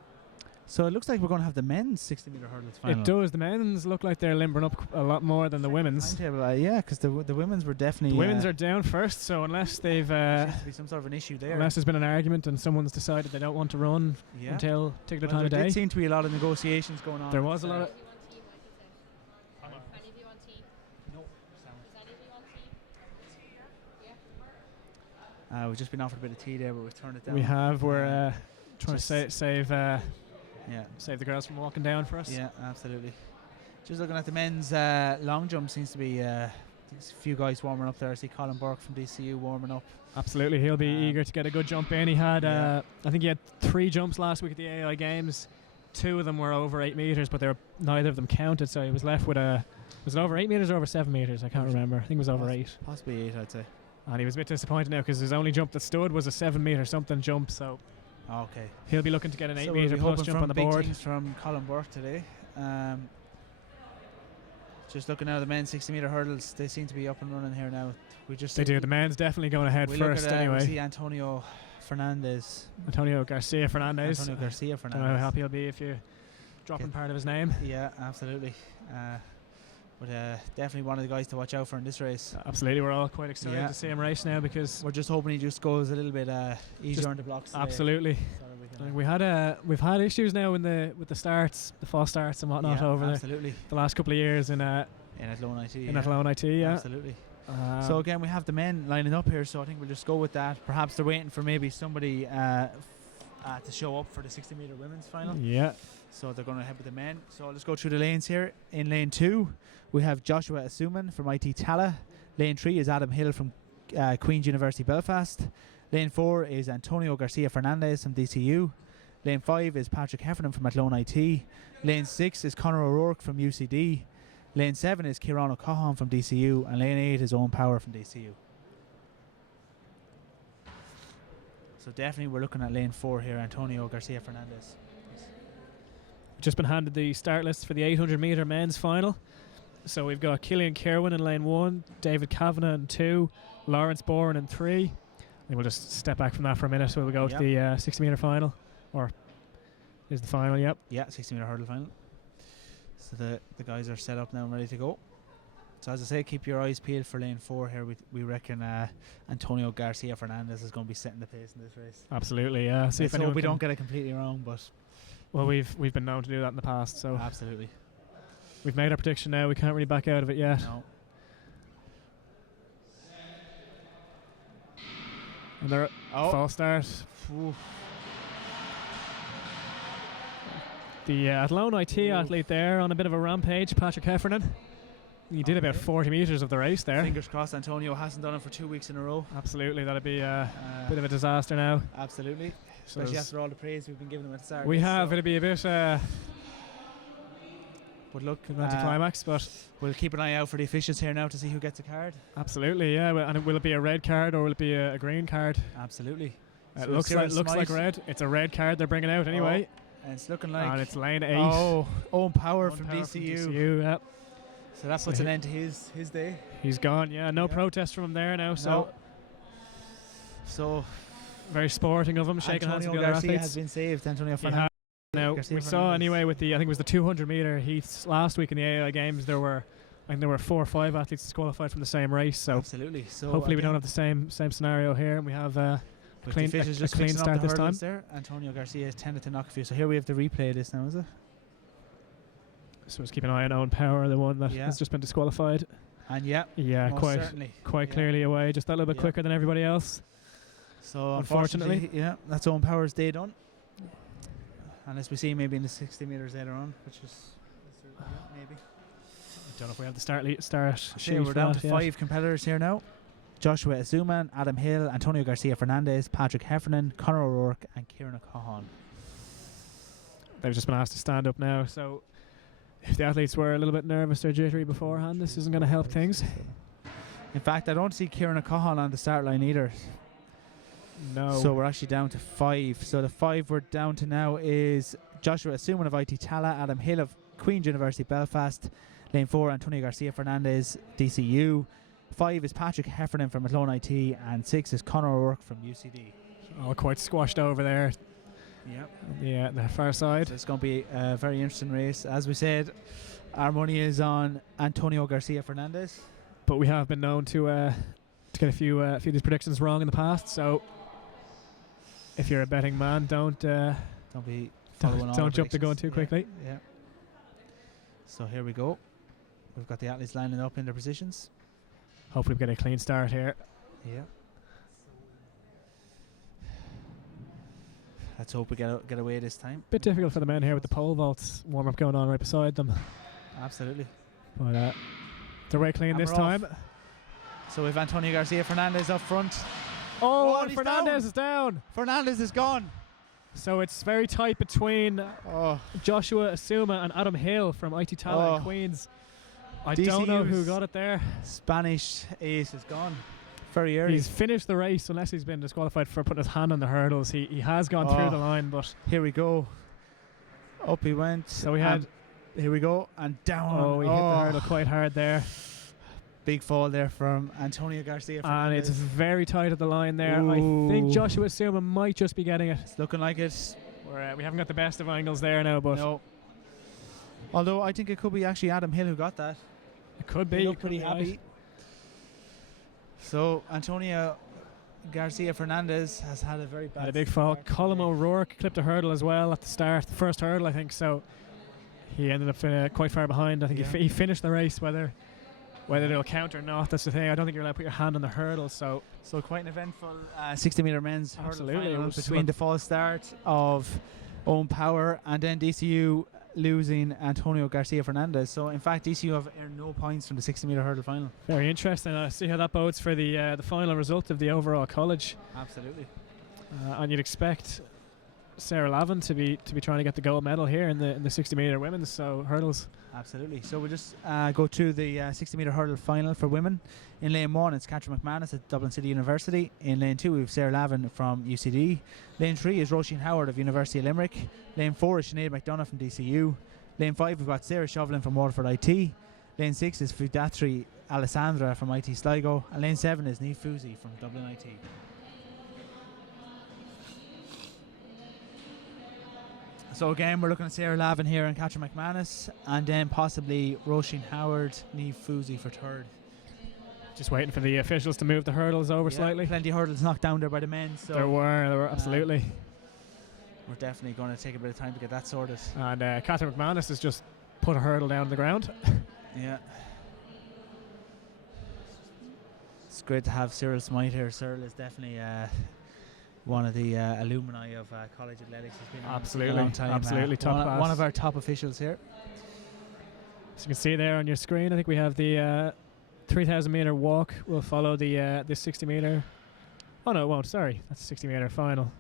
So it looks like we're going to have the men's 60 metre hurdles final. It does. The men's look like they're limbering up a lot more than the women's. Yeah, because the women's were definitely... The women's are down first, so unless they've... there seems to be some sort of an issue there. Unless there's been an argument and someone's decided they don't want to run until particular time of day. There did seem to be a lot of negotiations going on. There was a lot of... We've just been offered a bit of tea there, but we've turned it down. We have. We're trying to save yeah, the girls from walking down for us. Yeah, absolutely. Just looking at the men's long jump, seems to be there's a few guys warming up there. I see Colin Burke from DCU warming up. Absolutely, he'll be eager to get a good jump in. He had, I think he had 3 jumps last week at the AI Games. 2 of them were over 8 meters, but neither of them counted. So he was left with was it over 8 meters or over 7 meters? I can't remember. I think it was over 8. Possibly 8, I'd say. And he was a bit disappointed now because his only jump that stood was a 7 meter something jump. So okay, he'll be looking to get an 8 meter we'll plus jump on the big board. Things from Colin Burke today. Just looking now at the men's 60 meter hurdles, they seem to be up and running here now. They do. The men's definitely going ahead first anyway. We see Antonio Garcia Fernandez. Don't know how happy he'll be if you drop in part of his name. Yeah, absolutely. But definitely one of the guys to watch out for in this race. Absolutely, we're all quite excited to see him race now because we're just hoping he just goes a little bit easier on the blocks. Absolutely. We've had issues now with the starts, the false starts and whatnot over the last couple of years in Athlone IT. Athlone IT, yeah. Absolutely. So again, we have the men lining up here, so I think we'll just go with that. Perhaps they're waiting for maybe somebody to show up for the 60 meter women's final. Yeah. So they're going to head with the men. So let's go through the lanes here. In lane 2, we have Joshua Asuman from IT Tala. Lane 3 is Adam Hill from Queen's University Belfast. Lane 4 is Antonio Garcia Fernandez from DCU. Lane 5 is Patrick Heffernan from Athlone IT. Lane 6 is Conor O'Rourke from UCD. Lane 7 is Kieran O'Cahan from DCU. And lane 8 is Owen Power from DCU. So definitely we're looking at lane 4 here, Antonio Garcia Fernandez. Just been handed the start list for the 800 metre men's final. So we've got Killian Kerwin in lane 1, David Kavanagh in 2, Lawrence Bourne in 3. And we'll just step back from that for a minute so we'll go to the 60 metre final. Or is the final, yep. Yeah, 60 metre hurdle final. So the guys are set up now and ready to go. So as I say, keep your eyes peeled for lane 4 here. We reckon Antonio Garcia Fernandez is going to be setting the pace in this race. Absolutely, yeah. See if we don't get it completely wrong, but well, we've been known to do that in the past, so absolutely. We've made our prediction now. We can't really back out of it yet. No. And they're false start. Oof. The Athlone IT athlete there on a bit of a rampage, Patrick Heffernan. He did about 40 metres of the race there. Fingers crossed Antonio hasn't done it for 2 weeks in a row. Absolutely, that'd be a bit of a disaster now. Absolutely. Especially after all the praise we've been giving him at the start. It'll be a bit but look, anticlimax, but we'll keep an eye out for the officials here now to see who gets a card. Absolutely, yeah. And will it be a red card or will it be a green card? Absolutely. It looks like red. It's a red card they're bringing out anyway. And it's looking like... And it's lane 8. Oh, Owen Power from DCU. Yep. So that puts an end to his day. He's gone, yeah. No protest from him there now. So very sporting of him, shaking hands with the other athletes. Has been saved, Antonio Fernandez. Now, we saw anyway with I think it was the 200 metre heats last week in the AI Games, there were 4 or 5 athletes disqualified from the same race. So absolutely. So hopefully we don't have the same scenario here, and we have a clean start this time. There. Antonio Garcia has tended to knock a few. So here we have the replay of this now, is it? So let's keep an eye on Owen Power, the one that has just been disqualified. And quite clearly away, just that little bit quicker than everybody else. So unfortunately, that's Owen Power's day done. Unless we see maybe in the 60 metres later on, which is maybe. I don't know if we have the start sheet. We're down to 5 competitors here now. Joshua Asuman, Adam Hill, Antonio Garcia Fernandez, Patrick Heffernan, Conor O'Rourke and Kieran O'Cahan. They've just been asked to stand up now, so if the athletes were a little bit nervous or jittery beforehand, this isn't going to help things. In fact, I don't see Kieran O'Cahan on the start line either. No. So we're actually down to 5. So the 5 we're down to now is Joshua Asuman of IT Tala, Adam Hill of Queen's University Belfast, lane 4 Antonio Garcia Fernandez, DCU, 5 is Patrick Heffernan from Athlone IT, and 6 is Conor O'Rourke from UCD. Oh, quite squashed over there. Yep. Yeah, the far side. So it's going to be a very interesting race. As we said, our money is on Antonio Garcia Fernandez, but we have been known to get a few of these predictions wrong in the past. So if you're a betting man, don't jump the gun too quickly. Yeah. So here we go. We've got the athletes lining up in their positions. Hopefully we get a clean start here. Yeah. Let's hope we get away this time. Bit difficult for the men here with the pole vaults warm-up going on right beside them. Absolutely. But they're way clean And this we're time. off. So we've Antonio Garcia Fernandez up front. Oh, Oh, and he's Fernandez down. is down. Fernandez is gone. So it's very tight between Joshua Asuma and Adam Hill from IT Tala in Queens. I don't know who DCU's got it there. Spanish ace is gone. Very early. He's finished the race unless he's been disqualified for putting his hand on the hurdles. He has gone through the line, but here we go. Up he went. So we had. Here we go, and down. Oh, he hit the hurdle quite hard there. Big fall there from Antonio Garcia Fernandez. And it's very tight at the line there. Ooh. I think Joshua Asuma might just be getting it. It's looking like it. We haven't got the best of angles there now, but no. Although I think it could be actually Adam Hill who got that. It could be. He looked pretty happy. Right. So Antonio Garcia Fernandez has had a very bad. Had a big fall. Colm O'Rourke clipped a hurdle as well at the start, the first hurdle, I think. So he ended up quite far behind. I think he finished the race. Whether it'll count or not, that's the thing. I don't think you're allowed to put your hand on the hurdle. So quite an eventful 60-meter men's absolutely hurdle final between the false start of Owen Power and then DCU losing Antonio Garcia Fernandez. So in fact DCU have earned no points from the 60-meter hurdle final. Very interesting. I see how that bodes for the final result of the overall college. Absolutely. And you'd expect Sarah Lavin to be trying to get the gold medal here in the 60-meter women's hurdles. Absolutely. So we'll just go to the 60-meter hurdle final for women. In lane 1 it's Catherine McManus at Dublin City University. In lane 2 we have Sarah Lavin from UCD. Lane 3 is Roisin Howard of University of Limerick. Lane 4 is Sinead McDonough from DCU. Lane 5 we've got Sarah Shovlin from Waterford IT. Lane 6 is Fudatri Alessandra from IT Sligo. And lane 7 is Niamh Fusi from Dublin IT. So again, we're looking at Sarah Lavin here and Catherine McManus, and then possibly Roisin Howard, Niamh Fusi for third. Just waiting for the officials to move the hurdles over slightly. Plenty of hurdles knocked down there by the men. So there were absolutely. We're definitely going to take a bit of time to get that sorted. And Catherine McManus has just put a hurdle down on the ground. Yeah. It's great to have Cyril Smythe here. Cyril is definitely one of the alumni of college athletics. Has been absolutely, a long time. Absolutely top class. One of our top officials here. As you can see there on your screen, I think we have the 3,000 meter walk. Will follow the 60 meter. Oh no, it won't. Sorry, that's a 60 meter final.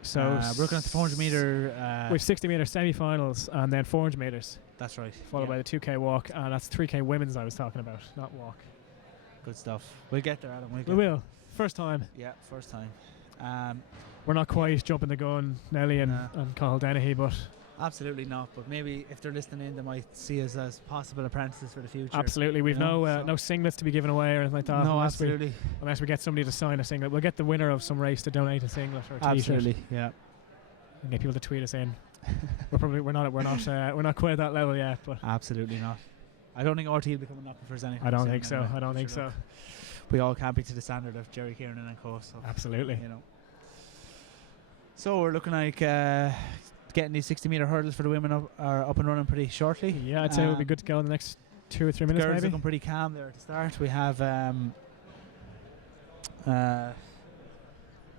So we're looking at the 400 meter. We have 60 meter semi-finals and then 400 meters. That's right. Followed by the 2K walk, and that's 3K women's I was talking about, not walk. Good stuff. We'll get there, Adam. We will. First time. Yeah, first time. We're not quite jumping the gun, Nelly and Cathal Dennehy, but absolutely not. But maybe if they're listening in, they might see us as possible apprentices for the future. Absolutely. We've no singlets to be given away or anything like that. No, absolutely. Unless we get somebody to sign a singlet, we'll get the winner of some race to donate a singlet or a T-shirt. Absolutely, yeah. And get people to tweet us in. we're not quite at that level yet, but absolutely not. I don't think RT will be coming up for us anything. I don't think so. I don't think so. We all can't be to the standard of Jerry Kieran and co. So absolutely. You know. So we're looking like getting these 60-meter hurdles for the women up and running pretty shortly. Yeah, I'd say it would be good to go in the next 2 or 3 minutes. Girls maybe looking pretty calm there at the start. We have Sinead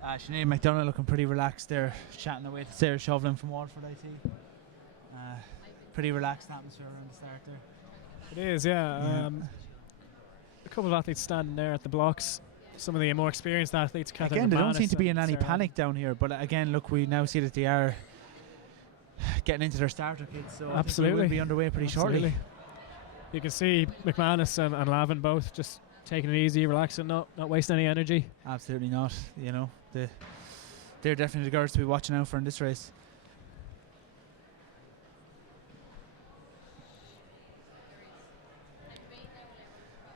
McDonough looking pretty relaxed there, chatting away to Sarah Shovlin from Waterford IT. Pretty relaxed atmosphere around the start there. It is, yeah. A couple of athletes standing there at the blocks. Some of the more experienced athletes. Again, there don't seem to be in any panic down here. But again, look, we now see that they are getting into their starter kits. So absolutely, will be underway pretty shortly. You can see McManus and Lavin both just taking it easy, relaxing, not wasting any energy. Absolutely not. You know, they're definitely the girls to be watching out for in this race.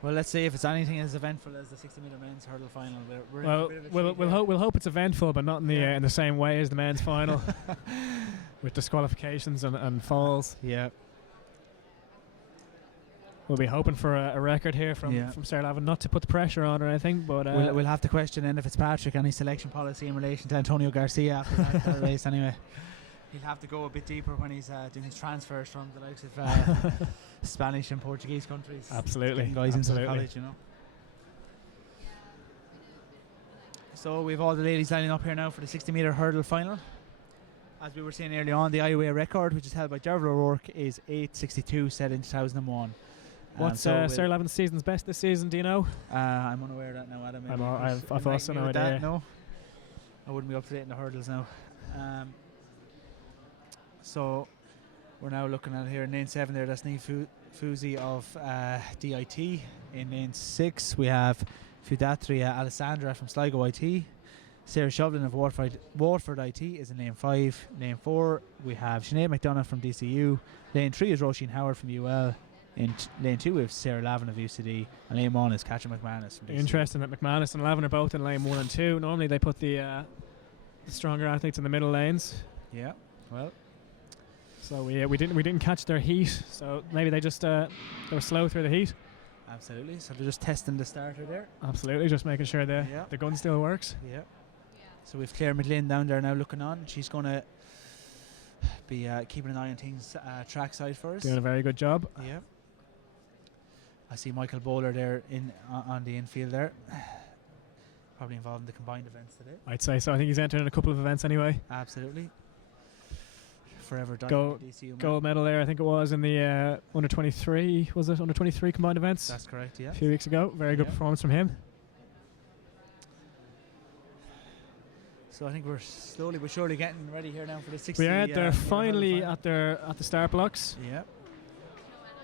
Well, let's see if it's anything as eventful as the 60-meter men's hurdle final. We'll hope it's eventful, but not in the same way as the men's final, with disqualifications and falls. Yeah. We'll be hoping for a record here from Sarah Lavin, not to put the pressure on or anything, but we'll have to question then if it's Patrick any selection policy in relation to Antonio Garcia after that race. Anyway, he'll have to go a bit deeper when he's doing his transfers from the likes of Spanish and Portuguese countries. Absolutely, guys into the college, you know. So we've all the ladies lining up here now for the 60-meter hurdle final. As we were saying earlier on, the IUAA record, which is held by Derval O'Rourke, is 8:62, set in 2001. What's Sarah Levin's season's best this season? Do you know? I'm unaware of that now, Adam. I've also no idea. No, I wouldn't be up to date in the hurdles now. So we're now looking at here in lane 7 there. That's Niamh Fusi of DIT. In lane 6 we have Fudatria Alessandra from Sligo IT. Sarah Shovlin of Waterford IT is in lane 5. Lane 4 we have Sinead McDonough from DCU. Lane 3 is Roisin Howard from UL. In lane 2 we have Sarah Lavin of UCD. And lane 1 is Catherine McManus from DCU. Interesting that McManus and Lavin are both in lane 1 and 2. Normally they put the stronger athletes in the middle lanes. Yeah, well. So we didn't catch their heat. So maybe they just they were slow through the heat. Absolutely. So they're just testing the starter there. Absolutely, just making sure the gun still works. Yeah. So we've Claire McLean down there now looking on. She's going to be keeping an eye on things trackside for us. Doing a very good job. Yeah. I see Michael Bowler there on the infield there. Probably involved in the combined events today. I'd say so. I think he's entered in a couple of events anyway. Absolutely. Forever gold medal there, I think it was in the under 23. Was it under 23 combined events? That's correct. Yeah. A few weeks ago. Very good performance from him. So I think we're slowly but surely getting ready here now for the 60. We are. They're finally at the start blocks. Yeah.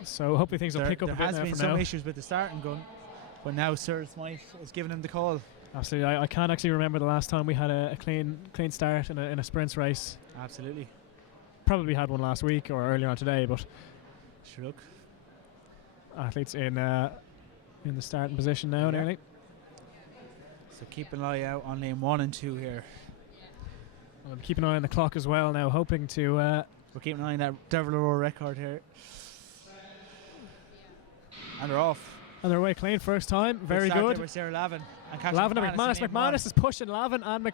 So hopefully things will pick up a bit now. There has been some issues with the starting gun, but now Sir Smythe is giving him the call. Absolutely. I can't actually remember the last time we had a clean start in a sprints race. Absolutely. Probably had one last week or earlier on today, but sure look. Athletes in the starting position now nearly. So keep an eye out on lane 1 and 2 here. I'll keep an eye on the clock as well now, hoping to... we're keeping an eye on that Derval O'Rourke record here. And they're off. And they're away clean first time. Very good. With Sarah Lavin. Lavin and McManus. McManus is pushing Lavin and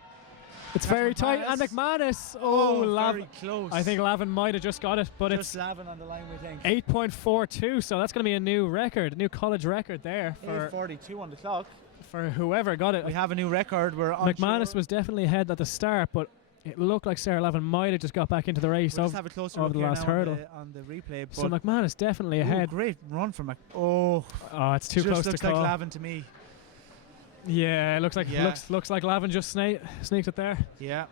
it's very tight. And McManus. Oh, Lavin. Very close. I think Lavin might have just got it, but just Lavin on the line, we think. 8.42, so that's going to be a new record, a new college record there. For 8:42 on the clock. For whoever got it. We have a new record. We're on McManus was definitely ahead at the start, but it looked like Sarah Lavin might have just got back into the race we'll have a closer over the last hurdle. On the replay. So McManus definitely ahead. Great run from it's too close to call. Looks like Lavin to me. Yeah, it looks like Lavin just sneaked it there. Yeah.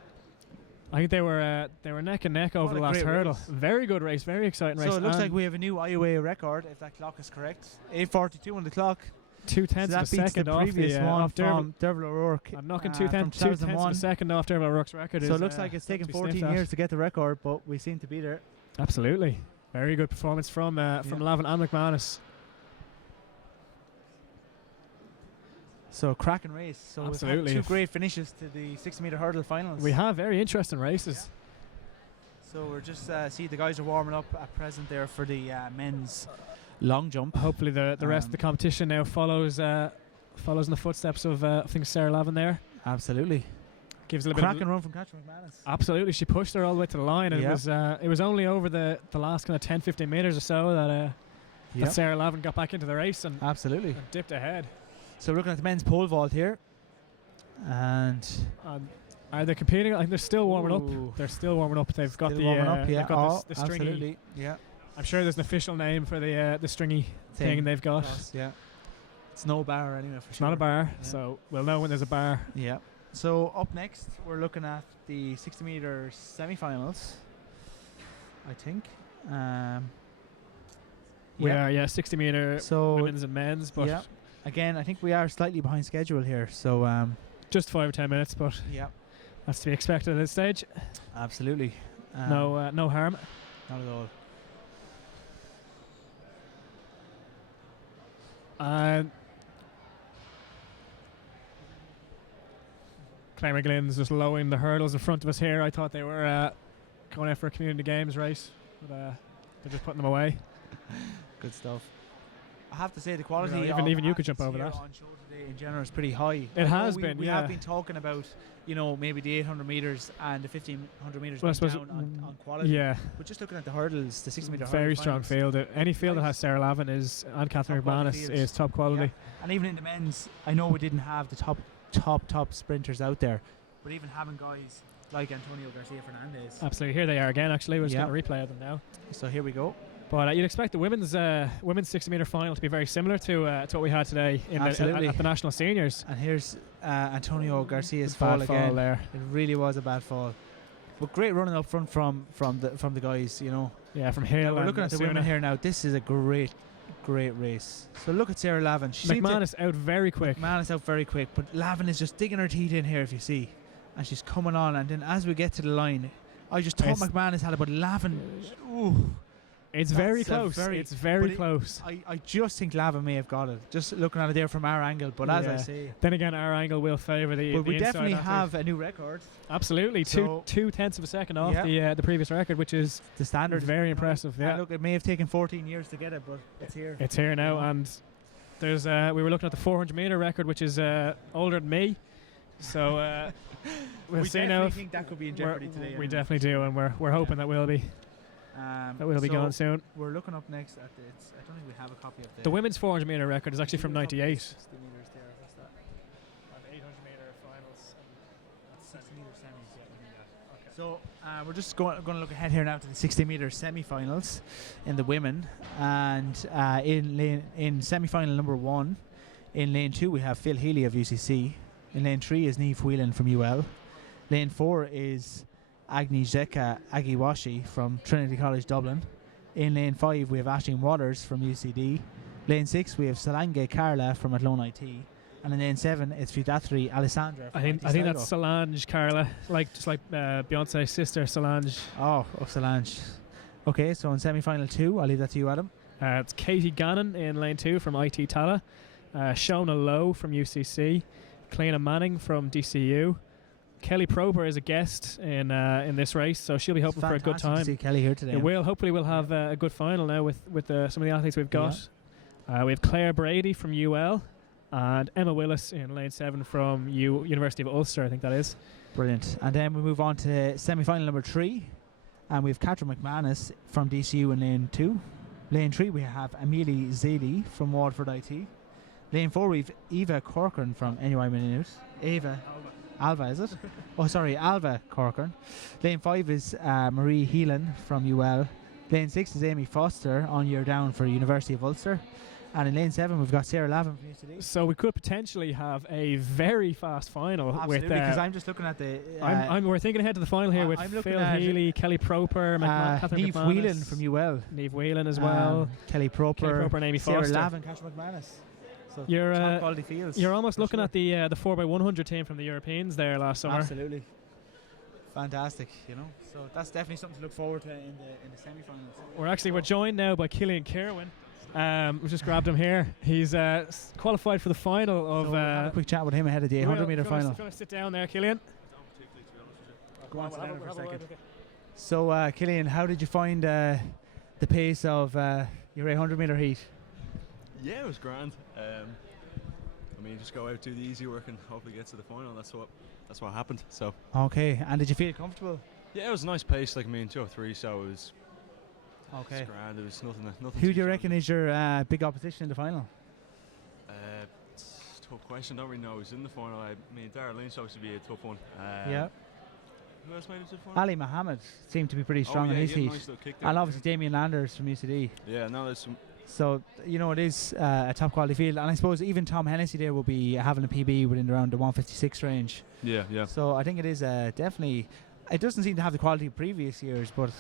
I think they were neck and neck over the last hurdle. Race. Very good race, very exciting race. So it looks like we have a new IUAA record, if that clock is correct. 8:42 on the clock. 2/10 of a second off the one from Derval O'Rourke. I'm knocking 2/10 of a second off Derval O'Rourke's record. So it looks like it's taken 14 years to get the record, but we seem to be there. Absolutely, very good performance from Lavin and McManus. So cracking race. So absolutely, we've had 2 great finishes to the 60-meter hurdle finals. We have very interesting races. So we're just see the guys are warming up at present there for the men's long jump. Hopefully the rest of the competition now follows in the footsteps of I think Sarah Lavin there. Absolutely. Gives a little cracking run from Catherine McManus. Absolutely, she pushed her all the way to the line, and it was only over the last kind of 10-15 meters or so that Sarah Lavin got back into the race and absolutely and dipped ahead. So we're looking at the men's pole vault here, and are they competing? I think they're still warming up. They're still warming up. They've got they've got the stringy. Absolutely. Yeah. I'm sure there's an official name for the stringy thing they've got. Yeah. It's no bar anyway for it's sure. Not a bar, so we'll know when there's a bar. Yeah. So up next we're looking at the 60-meter semi-finals, I think. We are 60 meter women's and men's, but again I think we are slightly behind schedule here, so just 5 or 10 minutes, but that's to be expected at this stage. Absolutely. No harm. Not at all. Claire McGlynn's just lowering the hurdles in front of us here. I thought they were going out for a community games race, but they're just putting them away. Good stuff. I have to say the quality even you could jump over that. On show today in general is pretty high. It has been. We have been talking about maybe the 800 meters and the 1500 meters down on quality. Yeah. But just looking at the hurdles, the 60 meter very strong field. Any field that has Sarah Lavin and Catherine McManus is top quality. Yeah. And even in the men's, I know we didn't have the top sprinters out there, but even having guys like Antonio Garcia Fernandez. Absolutely. Here they are again. Actually, we're just going to replay them now. So here we go. But you'd expect the women's 60-meter final to be very similar to what we had today at the national seniors. And here's Antonio Garcia's fall again. There. It really was a bad fall. But great running up front from the guys, you know. Yeah, from Hill. We're looking at the women here now. This is a great race. So look at Sarah Lavin. McManus out very quick. McManus out very quick, but Lavin is just digging her teeth in here, if you see, and she's coming on. And then as we get to the line, I just thought McManus had it, but Lavin, ooh, it's very close. It's very close. I just think Lavin may have got it, just looking at it there from our angle. But as I say, then again, our angle will favour the. But we definitely have a new record. Absolutely, so 2/10 of a second off the previous record, which is the standard. Very impressive. Yeah. Look, it may have taken 14 years to get it, but it's here. It's here now, and there's. We were looking at the 400-meter record, which is older than me. So we'll see now. We think that could be in jeopardy today. We definitely do, and we're hoping that will be. That will be gone soon. We're looking up next at I don't think we have a copy of the women's 400-meter record is actually from '98. 60 meters there. What's that? 800-meter finals. 60 meter semis. Okay. So we're just going to look ahead here now to the 60-meter semi-finals in the women, and in semi-final number 1, in lane 2 we have Phil Healy of UCC. In lane 3 is Niamh Whelan from UL. Lane 4 is Agnieszka Agiwashi from Trinity College Dublin. In lane 5 we have Aisling Waters from UCD. Lane 6 we have Solange Carla from Athlone IT. And in lane 7 it's Fidatri Alessandra from I think that's Solange Carla, just like Beyonce's sister Solange. Oh, Solange. Okay, so in semi-final 2, I'll leave that to you, Adam. It's Katie Gannon in lane 2 from IT Tala. Shona Lowe from UCC. Cleena Manning from DCU. Kelly Prober is a guest in this race, so she'll be hoping for a good time. To see Kelly here today. Hopefully we'll have a good final now with some of the athletes we've got. We have Claire Brady from UL and Emma Willis in lane 7 from University of Ulster, I think that is. Brilliant. And then we move on to semi-final number 3, and we have Catherine McManus from DCU in lane 2. Lane 3 we have Amelie Zeli from Waterford IT. Lane 4 we have Eva Corcoran from NUI Minute. Alva, is it? Alva Corcoran. Lane 5 is Marie Heelan from UL. Lane 6 is Amy Foster on year down for University of Ulster. And in lane 7 we've got Sarah Lavin from UCD. So we could potentially have a very fast final. Absolutely, because I'm just looking at the... we're thinking ahead to the final here with Phil Healy, Kelly Proper, Catherine Niamh Whelan from UL. Niamh Whelan as well. Kelly Proper and Amy Sarah Foster. Lavin, Catherine McManus. So you're quality fields. You're almost looking at the 4x100 team from the Europeans there last summer. Absolutely. Fantastic, you know. So that's definitely something to look forward to in the semi-finals. We're joined now by Killian Kerwin. We just grabbed him here. He's qualified for the final of. So we'll have a quick chat with him ahead of the 800-meter final. If you want to sit down there, Killian. Go on, sit down for a second. So, Killian, how did you find the pace of your 800-meter heat? Yeah, it was grand. Just go out, do the easy work, and hopefully get to the final. That's what happened. So. Okay, and did you feel comfortable? Yeah, it was a nice pace, 2:03. So it was. Okay. It was grand. It was nothing. Who do you reckon is your big opposition in the final? It's a tough question. Don't really know who's in the final. Dara Lynch obviously be a tough one. Yeah. Who else made it to the final? Ali Mohammed seemed to be pretty strong in his heat. Nice and obviously Damien Landers from UCD. Yeah, no, there's some. So, it is a top quality field, and I suppose even Tom Hennessy there will be having a PB within around the 156 range. Yeah. So I think it is definitely. It doesn't seem to have the quality of previous years, but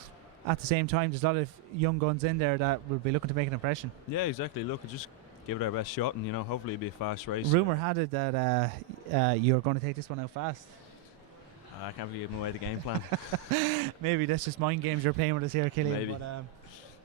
at the same time, there's a lot of young guns in there that will be looking to make an impression. Yeah, exactly. Look, just give it our best shot, and hopefully it'll be a fast race. Rumour had it that you're going to take this one out fast. I can't be giving away the game plan. Maybe that's just mind games you're playing with us here, Killian. Maybe. But,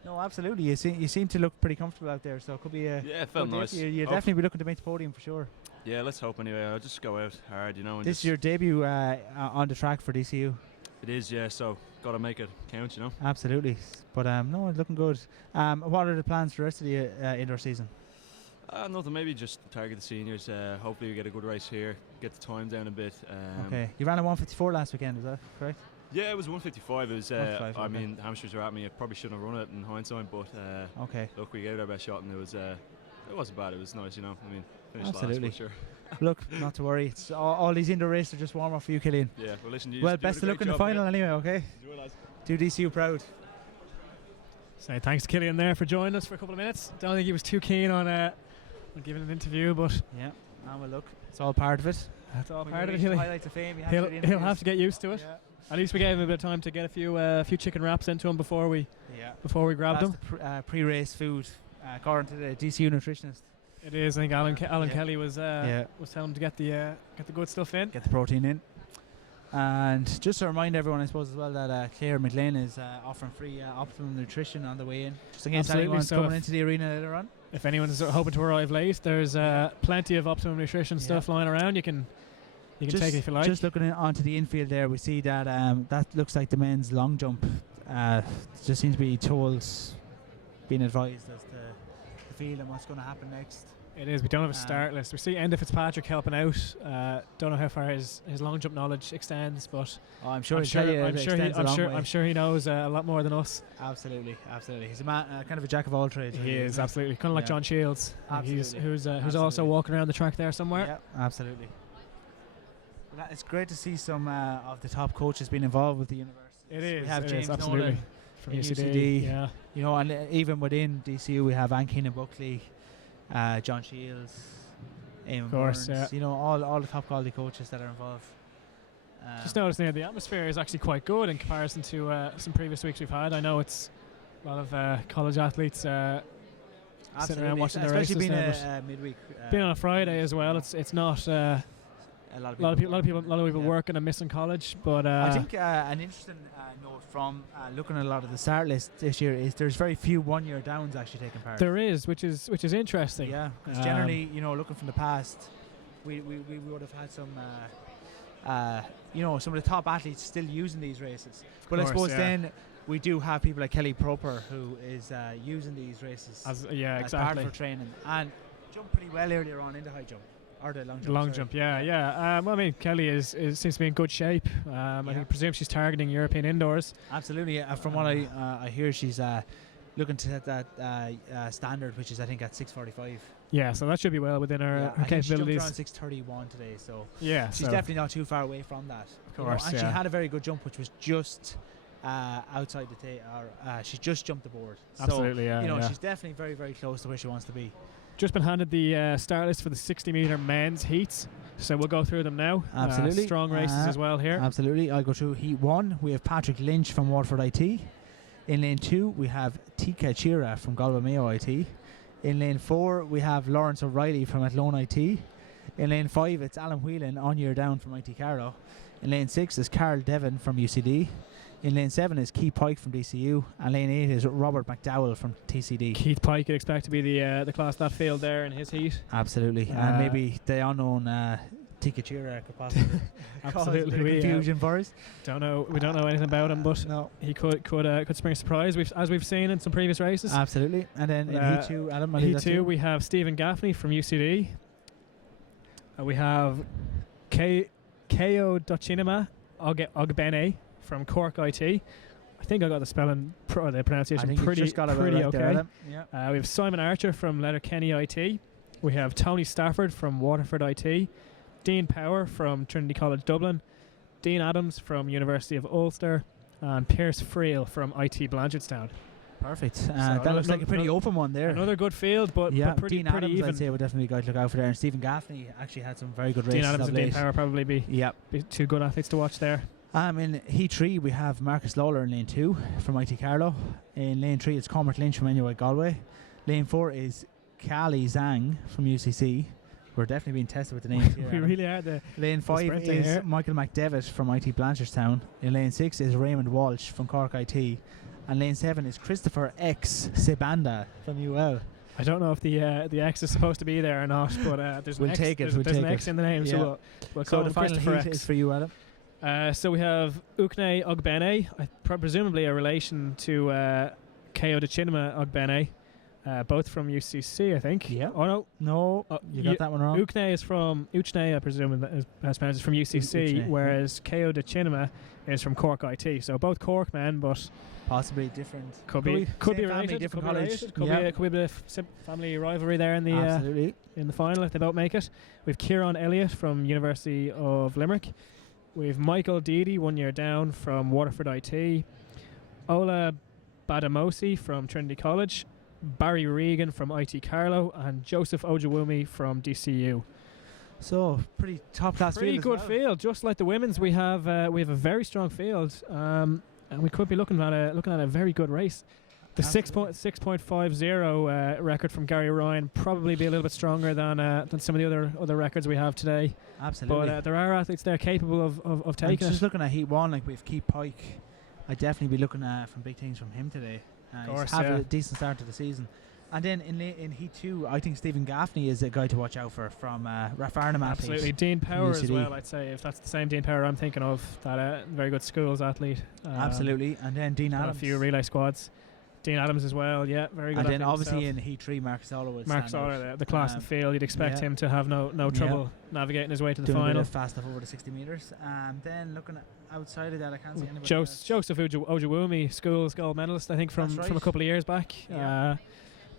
no, absolutely. You seem to look pretty comfortable out there, so it could be a. Yeah, it felt nice. You'll definitely be looking to make the podium for sure. Yeah, let's hope anyway. I'll just go out hard, And this is your debut on the track for DCU. It is, yeah. So got to make it count, Absolutely. But no, it's looking good. What are the plans for the rest of the indoor season? Nothing. Maybe just target the seniors. Hopefully we get a good race here. Get the time down a bit. Okay. You ran a 154 last weekend, was that correct? Yeah, it was 155. It was. 155, okay. Hamsters were at me. I probably shouldn't have run it in hindsight, but okay. Look, we gave it our best shot, and it wasn't bad. It was nice, Finished Absolutely. last, for sure. Look, not to worry. It's all these indoor races are just warm up for you, Killian. Yeah, well, listen, you Well, best of luck in the final anyway, okay? Do DCU proud. So thanks to Killian there for joining us for a couple of minutes. Don't think he was too keen on giving an interview, but yeah, well, look, it's all part of it. That's all When part you of it. reach the highlights of fame, you have He'll, to do he'll interviews. have to get used to it. Yeah. At least we gave him a bit of time to get a few chicken wraps into him before we grabbed That's them. the pre-race food, according to the DCU nutritionist. It is. I think Alan Kelly was telling him to get the good stuff in. Get the protein in. And just to remind everyone, I suppose as well, that Claire McLean is offering free Optimum Nutrition on the way in, just in case Absolutely. anyone's So coming into the arena later on. If anyone's hoping to arrive late, there's plenty of Optimum Nutrition stuff lying around. You can take it if you like. Just looking onto the infield there, we see that that looks like the men's long jump. Just seems to be being advised as to the field and what's going to happen next. It is. We don't have a start list. We see Enda Fitzpatrick helping out. Don't know how far his long jump knowledge extends, but I'm sure he knows a lot more than us. Absolutely. He's a man, kind of a jack of all trades. He is absolutely kind of like John Shields, who's also walking around the track there somewhere. Yeah, absolutely. Well, it's great to see some of the top coaches being involved with the university. It is. We have James absolutely Nolan from UCD. Yeah. You know, and even within DCU, we have Ann Keenan Buckley, John Shields, Eamon Burns. Yeah. You know, all the top quality coaches that are involved. Just noticing here, the atmosphere is actually quite good in comparison to some previous weeks we've had. I know it's a lot of college athletes sitting around watching the races. Especially being a midweek. Being on a Friday as well, it's not. A lot of people working and missing college, but I think an interesting note from looking at a lot of the start list this year is there's very few one-year downs actually taking part. There is, which is interesting. Yeah, because generally, you know, looking from the past, we would have had some, some of the top athletes still using these races. But I suppose then we do have people like Kelly Proper who is using these races as part of her training and jumped pretty well earlier on in the high jump. Or the long jump. Well, I mean, Kelly seems to be in good shape. I presume she's targeting European indoors. Absolutely. From what I hear, she's looking to set that standard, which is I think at 6:45. Yeah, so that should be well within her capabilities. She jumped around 6:31 today, so she's definitely not too far away from that. Of course, and she had a very good jump, which was just outside the she just jumped the board. Absolutely, so, she's definitely very, very close to where she wants to be. Just been handed the start list for the 60-metre men's heats, so we'll go through them now. Absolutely. Strong races as well here. Absolutely. I'll go through Heat 1. We have Patrick Lynch from Waterford IT. In lane 2, we have Tika Chira from Galway Mayo IT. In lane 4, we have Lawrence O'Reilly from Athlone IT. In lane 5, it's Alan Whelan on year down from IT Carlow. In lane 6 is Carl Devon from UCD. In lane 7 is Keith Pike from DCU, and lane 8 is Robert McDowell from TCD. Keith Pike, you'd expect to be the class that field there in his heat. Absolutely, and maybe the unknown Tika Chira could possibly absolutely confusion for us. We don't know anything about him, but he could spring a surprise. As we've seen in some previous races. Absolutely, and then in Heat 2, Adam. Heat 2, we have Stephen Gaffney from UCD. We have Keo Dochinima Ogbene from Cork IT. I think I got the spelling the pronunciation pretty okay. There, we have Simon Archer from Letterkenny IT. We have Tony Stafford from Waterford IT. Dean Power from Trinity College Dublin. Dean Adams from University of Ulster. And Pierce Friel from IT Blanchardstown. Perfect. That looks like a pretty open one there. Another good field, but pretty Dean Adams, even. I'd say would definitely be a guy to look out for there. And Stephen Gaffney actually had some very good races. Dean Adams and Dean Power probably be two good athletes to watch there. In Heat 3, we have Marcus Lawler in lane 2 from IT Carlow. In lane 3, it's Cormac Lynch from NUI Galway. Lane 4 is Kali Zhang from UCC. We're definitely being tested with the names here. We really are. Lane 5 is here. Michael McDevitt from IT Blanchardstown. In lane 6 is Raymond Walsh from Cork IT. And lane 7 is Christopher X Sebanda from UL. I don't know if the X is supposed to be there or not, but there's an X in the name, so we'll call him Christopher X. Is for you, Adam. So we have Ukne Ogbene, presumably a relation to Keo de Chinema Ogbene. both from UCC, I think. Yeah. Oh no, You got that one wrong. Uchne, I presume that is best pronounced, is from UCC, Uchne, whereas Ko de Chinema is from Cork IT. So both Cork men, but possibly different. could be same related. family, different college. Could be a bit of family rivalry there in the Absolutely. in the final if they both make it. We've Kieran Elliott from University of Limerick. We've Michael Deedy, 1 year down from Waterford IT. Ola Badamosi from Trinity College. Barry Regan from IT Carlow, and Joseph Ojawumi from DCU. So pretty top class Pretty field. good field, just like the women's. We have a very strong field, and we could be looking at a very good race. The 6.50 record from Gary Ryan probably be a little bit stronger than some of the other records we have today. Absolutely. But there are athletes there capable of taking just it. looking at Heat 1, like we've Keith Pike, I'd definitely be looking at from big things from him today. Of course, he's having a decent start to the season. And then in Heat 2, I think Stephen Gaffney is a guy to watch out for from Rafarnham. Absolutely. Dean Power as UCD. well, I'd say, if that's the same Dean Power I'm thinking of, that very good schools athlete. Absolutely. And then Dean got Adams. a few relay squads. Dean Adams as well, yeah, very good. And then athlete obviously himself. in Heat 3, Marcus Solar would Mark stand out. Soler, the class of the field, you'd expect him to have no trouble navigating his way to the Doing a bit final. of fast stuff over the 60 metres. Then looking at outside of that, I can't see anybody else. Joseph Ojawumi, schools gold medalist, I think, from a couple of years back. Yeah.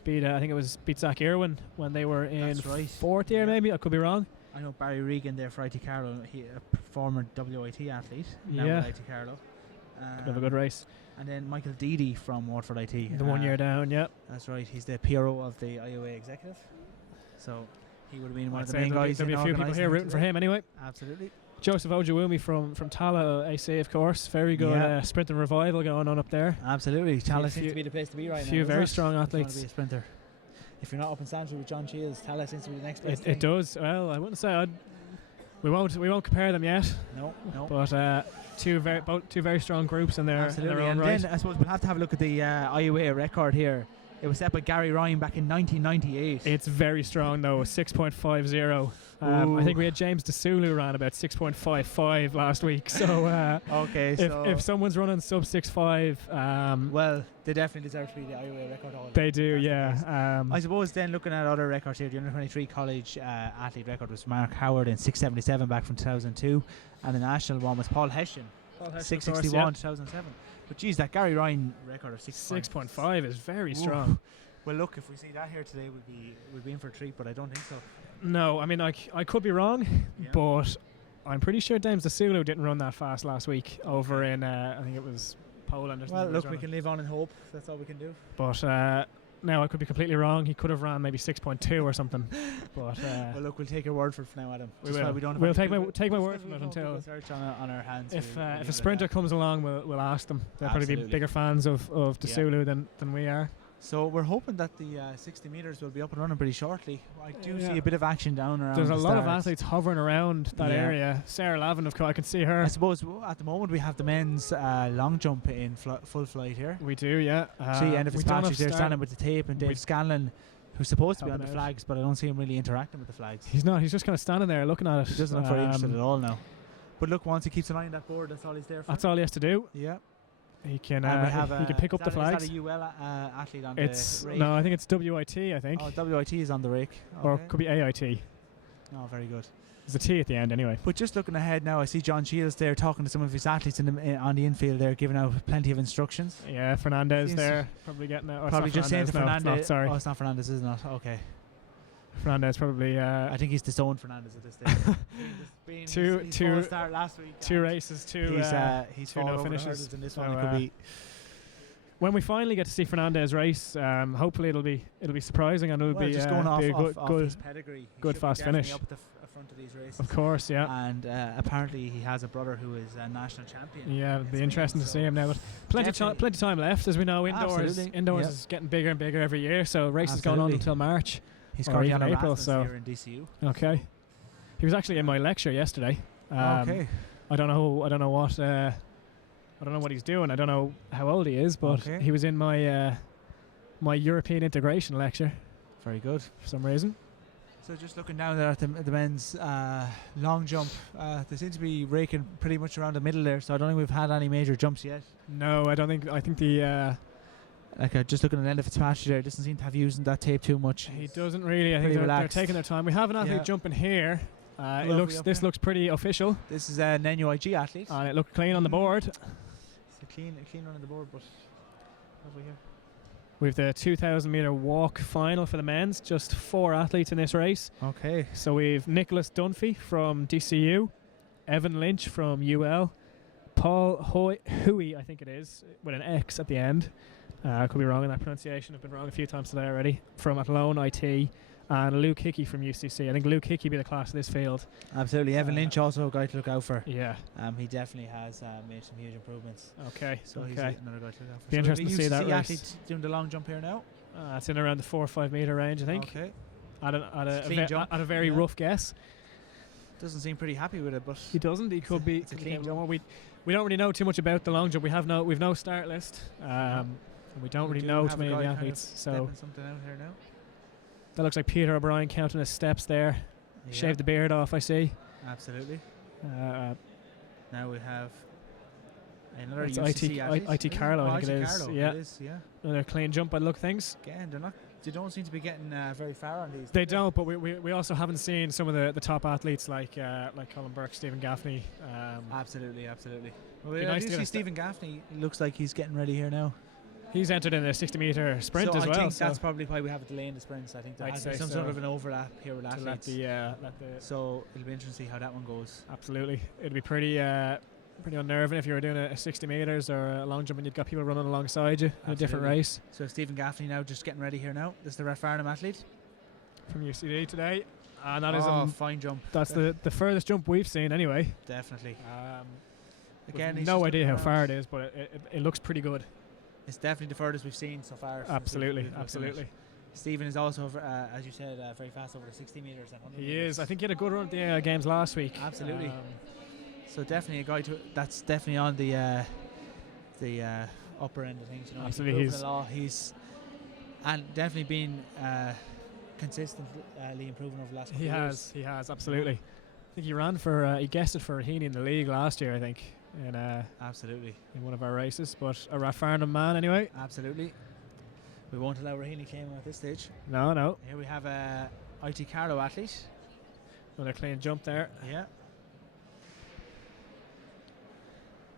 Beat Zach Irwin when they were in fourth year, maybe. I could be wrong. I know Barry Regan there for IT Carlow, he a former WIT athlete. Now Yeah. with IT Carlow. Could have a good race. And then Michael Deedy from Waterford IT. The 1 year down, yeah. That's right. He's the PRO of the IUAA executive. So he would have been one I'd of the say main there'll guys. be a few people here rooting for him anyway. Absolutely. Joseph Ojawumi from Tala AC, of course. Very good sprinting revival going on up there. Absolutely. Tala seems to be the place to be right now. A few very strong athletes. If you want to be a sprinter. If you're not up in Sandford with John Shields, Tala seems to be the next place. It does. Well, I wouldn't say we won't compare them yet. No. But two very strong groups in their Absolutely. own And right. then I suppose we'll have to have a look at the IUAA record here. It was set by Gary Ryan back in 1998. It's very strong though, 6.50. I think we had James DeSulu ran about 6.55 last week. So okay, if someone's running sub 6.5, well, they definitely deserve to be the IUAA record holder. They do, yeah. I suppose then looking at other records here, the under 23 college athlete record was Mark Howard in 6.77 back from 2002, and the national one was Paul Hessian, 6.61 2007. But geez, that Gary Ryan record of 6.5 is very strong. Well, look, if we see that here today, we'd be in for a treat, but I don't think so. No, I mean, I could be wrong, but I'm pretty sure James DeSulu didn't run that fast last week over in, I think it was Poland or something. Well, look, we can live on in hope. That's all we can do. But now I could be completely wrong. He could have ran maybe 6.2 or something. But well, look, we'll take your word for it for now, Adam. We'll take my word from it until search on our hands. If a sprinter comes along, we'll ask them. They'll probably be bigger fans of DeSulu than we are. So we're hoping that the 60 metres will be up and running pretty shortly. I do see a bit of action down around. There's a lot of athletes hovering around that area. Sarah Lavin, of course, I can see her. I suppose at the moment we have the men's long jump in full flight here. We do, yeah. See, and if it's Patrick there standing with the tape, and Dave Scanlon, who's supposed to be on the flags, but I don't see him really interacting with the flags. He's not. He's just kind of standing there looking at it. He doesn't look very interested at all now. But look, once he keeps an eye on that board, that's all he's there for. That's all he has to do. Yeah. He can he can pick up the flags. Is that a UL athlete on the rake? No, I think it's WIT, I think. Oh, WIT is on the rake. Okay. Or it could be AIT. Oh, very good. There's a T at the end anyway. But just looking ahead now, I see John Shields there talking to some of his athletes on the infield there, giving out plenty of instructions. Yeah, Fernandez there, probably getting out. Probably just saying to Fernandez. No, it's not, sorry. Oh, it's not Fernandez, is it not? Okay. Fernandez probably. I think he's disowned Fernandez at this stage. Two start last week. Two races, two no finishes. In this one, it could be. When we finally get to see Fernandez race, hopefully it'll be surprising and it'll be just going off good his pedigree. Good fast finish. Up at the front of these races. Of course, yeah. And apparently he has a brother who is a national champion. Yeah, it'll be interesting to see him now. But plenty of time left, as we know. Indoors is getting bigger and bigger every year. So races going on until March. He's currently on April, so here in DCU. Okay. He was actually in my lecture yesterday. Okay. I don't know what he's doing. I don't know how old he is, but he was in my my European integration lecture. Very good. For some reason. So just looking down there at the men's long jump, they seem to be raking pretty much around the middle there. So I don't think we've had any major jumps yet. No, I don't think. I think the Like just looking at Enda Fitzpatrick there, doesn't seem to have using that tape too much. He doesn't really. I think Pretty they're relaxed. taking their time. We have an athlete jumping here. This looks pretty official. This is an NUIG athlete. And it looked clean on the board. It's a clean run on the board, but over here. We have the 2,000 metre walk final for the men's. Just 4 athletes in this race. Okay. So we've Nicholas Dunphy from DCU, Evan Lynch from UL, Paul Huey, I think it is, with an X at the end. I could be wrong in that pronunciation. I've been wrong a few times today already. From Athlone IT, and Luke Hickey from UCC. I think Luke Hickey be the class of this field. Absolutely. Evan Lynch also a guy to look out for. Yeah. He definitely has made some huge improvements. Okay. So he's another guy to look out for. Be interesting to see that race. Athlete doing the long jump here now. It's in around the 4 or 5 metre range, I think. Okay. At a very rough guess. Doesn't seem pretty happy with it, but he doesn't. He could be. It's a clean jump. We don't really know too much about the long jump. We've no start list. We don't really know too many of the athletes. So something out here now. That looks like Peter O'Brien counting his steps there. Yeah. Shaved the beard off, I see. Absolutely. Now we have another it's UCC athlete. IT Carlo, I think it is. Carlo. Yeah. It is, yeah. Another clean jump by the look of things. Again, they don't seem to be getting very far on these. They don't, but we also haven't seen some of the top athletes like Colin Burke, Stephen Gaffney. Absolutely. Well, I do see Stephen Gaffney. Looks like he's getting ready here now. He's entered in a 60-metre sprint as well. I think that's probably why we have a delay in the sprints. I think there's some sort of an overlap here with athletes. So it'll be interesting to see how that one goes. Absolutely. It'd be pretty unnerving if you were doing a 60 metres or a long jump and you've got people running alongside you in a different race. So Stephen Gaffney now just getting ready here now. This is the Rathfarnham athlete. From UCD today. And that is a fine jump. That's the furthest jump we've seen anyway. Definitely. Again, no idea how far it is, but it looks pretty good. It's definitely the furthest we've seen so far. Absolutely. Stephen is also, as you said, very fast over the 60 metres. He is. I think he had a good run at the games last week. Absolutely. So definitely a guy that's definitely on the upper end of things. You know, absolutely, he's and definitely been consistently improving over the last couple of years. He has absolutely. I think he ran for he guessed it for Heaney in the league last year, I think. Absolutely. In one of our races, but a Rathfarnham man anyway. Absolutely. We won't allow Raheny claiming at this stage. No. Here we have a IT Carlo athlete. Another clean jump there. Yeah.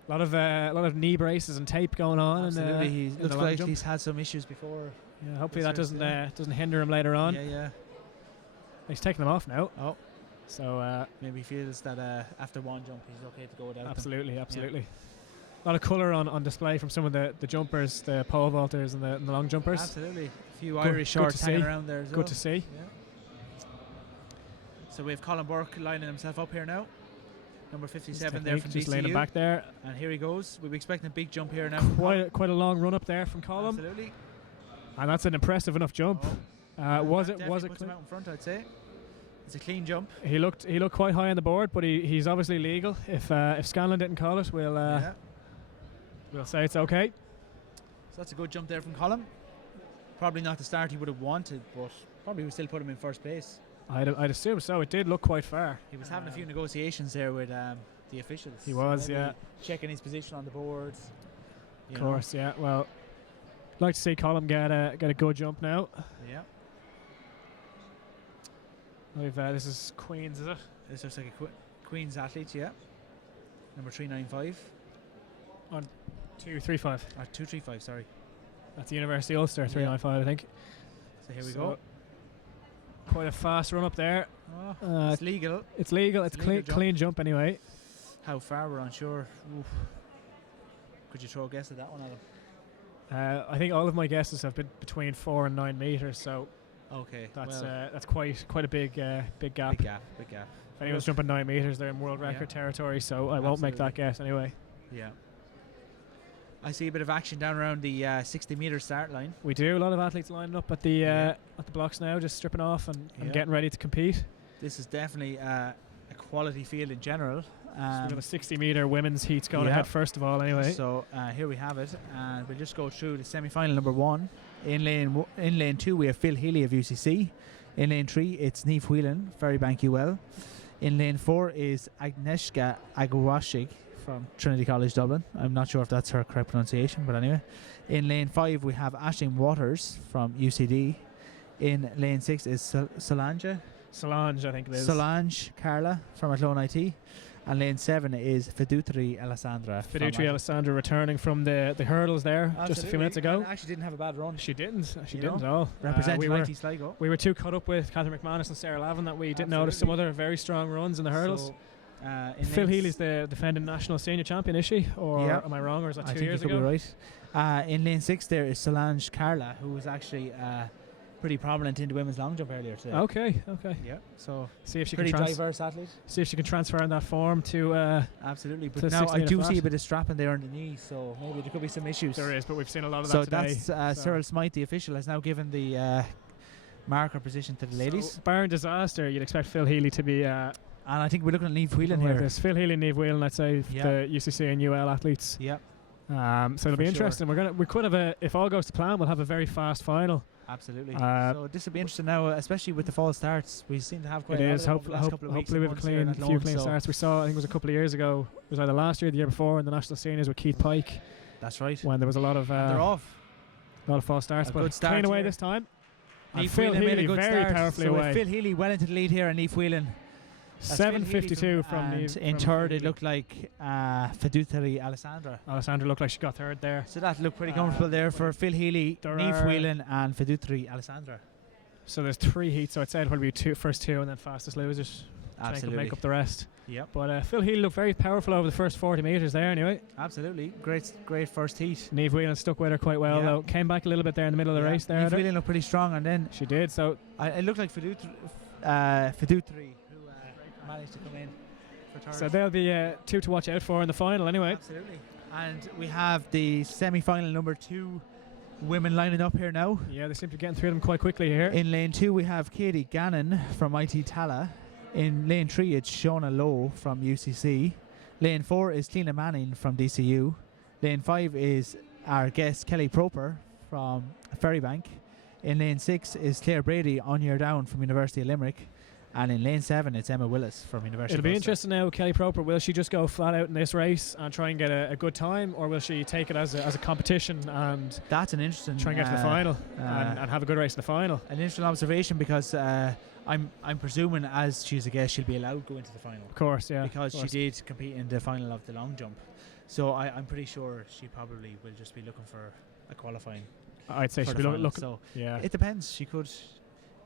A lot of knee braces and tape going on. Absolutely. He looks like he's had some issues before. Yeah. Hopefully that doesn't hinder him later on. Yeah. He's taking them off now. Oh. So maybe he feels that after one jump he's okay to go without absolutely. Yeah. A lot of colour on display from some of the jumpers, the pole vaulters and the long jumpers. Absolutely. A few Irish shorts hanging around there as well. Good to see. Yeah. So we have Colin Burke lining himself up here now. Number 57 there from just DCU. laying it back there. And here he goes. We'll be expecting a big jump here now. Quite a long run up there from Colin. Absolutely. And that's an impressive enough jump. Was it puts him out in front, I'd say. It's a clean jump. He looked quite high on the board, but he's obviously legal. If Scanlon didn't call it, we'll say it's okay. So that's a good jump there from Colin. Probably not the start he would have wanted, but probably would still put him in first place. I'd assume so. It did look quite far. He was having a few negotiations there with the officials. He was, yeah. Checking his position on the boards. Of course, yeah. Well, I'd like to see Colin get a good jump now. Yeah. This is Queen's, is it? This looks like a Queen's athlete, yeah. Number 395. On 235. 235, sorry. That's the University Ulster 395, I think. So here we go. Quite a fast run up there. It's legal. It's legal. It's clean jump anyway. How far we're unsure. Oof. Could you throw a guess at that one, Adam? I think all of my guesses have been between 4 and 9 metres, so okay, that's quite a big gap. Big gap. If anyone's jumping 9 metres, they're in world record territory, so I won't make that guess anyway. Yeah. I see a bit of action down around the 60-metre start line. We do. A lot of athletes lining up at the blocks now, just stripping off and getting ready to compete. This is definitely a quality field in general. So we've got a 60-metre women's heats going ahead first of all anyway. So here we have it, and we'll just go through the semi-final number 1. In lane 2 we have Phil Healy of UCC. In lane 3 it's Niamh Whelan, Ferrybank UL. In lane 4 is Agnieszka Agłaszczyk from Trinity College Dublin. I'm not sure if that's her correct pronunciation, but anyway. In lane 5 we have Aisling Waters from UCD. In lane 6 is Solange, I think it is. Solange Carla from Athlone IT. And lane 7 is Fidutri Alessandra. Fidutri Alessandra returning from the hurdles there just a few minutes ago. And actually didn't have a bad run. She didn't at all. Representing IT Sligo. We were too caught up with Catherine McManus and Sarah Lavin that we didn't notice some other very strong runs in the hurdles. So, Phil Healy's the defending national senior champion, is she? Or am I wrong, or is that 2 years ago? I think you could be right. In lane 6 there is Solange Carla, who was actually pretty prominent in the women's long jump earlier today. Okay. Yeah. So see if she pretty can diverse athlete. See if she can transfer in that form to absolutely. But now I do see a bit of strapping there on the knee, so maybe there could be some issues. There is, but we've seen a lot of that today. So that's Cyril Smythe, the official, has now given the marker position to the ladies. So barring disaster, you'd expect Phil Healy to be. And I think we're looking at Niamh Whelan here. There's Phil Healy and Niamh Whelan, I'd say, the UCC and UL athletes. Yep. So it'll be interesting. We could have if all goes to plan, we'll have a very fast final. Absolutely. So this will be interesting now, especially with the fall starts. We seem to have quite a lot of last couple of weeks. Hopefully we have a few clean starts. We saw, I think it was a couple of years ago, it was either last year or the year before in the national seniors with Keith Pike. That's right. When there was a lot of they're off. A lot of false starts, but clean away this time. And Phil Healy very powerfully away. Phil Healy well into the lead here, and Niamh Whelan 7:52 from Niamh. In third, it looked like Fidutri Alessandra. Alessandra looked like she got third there. So that looked pretty comfortable there for Phil Healy, Niamh Whelan, and Fidutri Alessandra. So there's 3 heats. So I'd say it'll probably be first 2 and then fastest losers. Absolutely. Make up the rest. Yep. But Phil Healy looked very powerful over the first 40 metres there anyway. Absolutely. Great first heat. Niamh Whelan stuck with her quite well though. Came back a little bit there in the middle of the race there. Niamh Whelan looked pretty strong, and then she did. So it looked like Fidutri who managed to come in for third. So they'll be 2 to watch out for in the final anyway. Absolutely. And we have the semi-final number 2 women lining up here now. Yeah, they seem to be getting through them quite quickly here. In lane 2 we have Katie Gannon from IT Tala. In lane 3 it's Shona Lowe from UCC. Lane 4 is Tina Manning from DCU. Lane 5 is our guest Kelly Proper from Ferrybank. In lane 6 is Claire Brady on year down from University of Limerick. And in lane 7 it's Emma Willis from University It'll of be Ulster. interesting now, Kelly Proper, will she just go flat out in this race and try and get a good time, or will she take it as a competition and that's an interesting try and get to the final and have a good race in the final? An interesting observation, because I'm presuming as she's a guest she'll be allowed to go into the final. Of course, yeah. Because she did compete in the final of the long jump. So I'm pretty sure she probably will just be looking for a qualifying. I'd say she'll be looking. So yeah, it depends. She could.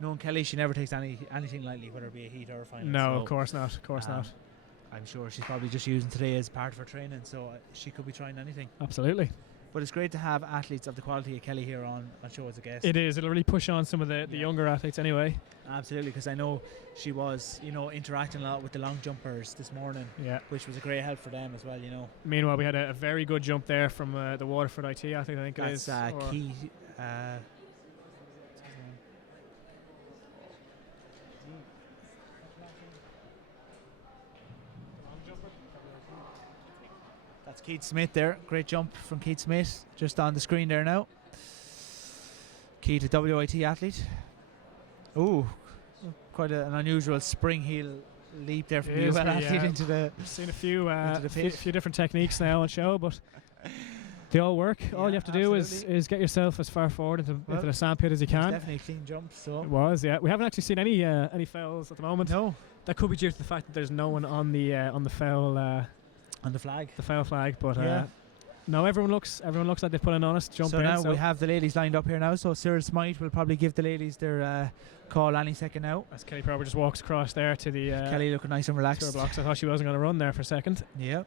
Knowing Kelly, she never takes anything lightly, whether it be a heat or a final. No, so of course not. Of course not. I'm sure she's probably just using today as part of her training, so she could be trying anything. Absolutely. But it's great to have athletes of the quality of Kelly here on show as a guest. It is. It'll really push on some of the younger athletes anyway. Absolutely, because I know she was, interacting a lot with the long jumpers this morning. Yeah. Which was a great help for them as well, Meanwhile, we had a very good jump there from the Waterford IT athlete, I think it is. That's key. That's Keith Smith there. Great jump from Keith Smith. Just on the screen there now. Keith, a WIT athlete. Ooh, quite an unusual spring heel leap there from the UL athlete into the. I've seen a few different techniques now on show, but they all work. All you have to do is get yourself as far forward into the sandpit as you can. Definitely a clean jump. So it was, yeah. We haven't actually seen any fouls at the moment. No, that could be due to the fact that there's no one on the foul. On the flag. The foul flag, but no, everyone looks like they've put an honest jump in. So now we have the ladies lined up here now, so Cyril Smythe will probably give the ladies their call any second now. As Kelly Proper just walks across there to the Kelly looking nice and relaxed. Blocks. I thought she wasn't going to run there for a second. Yeah.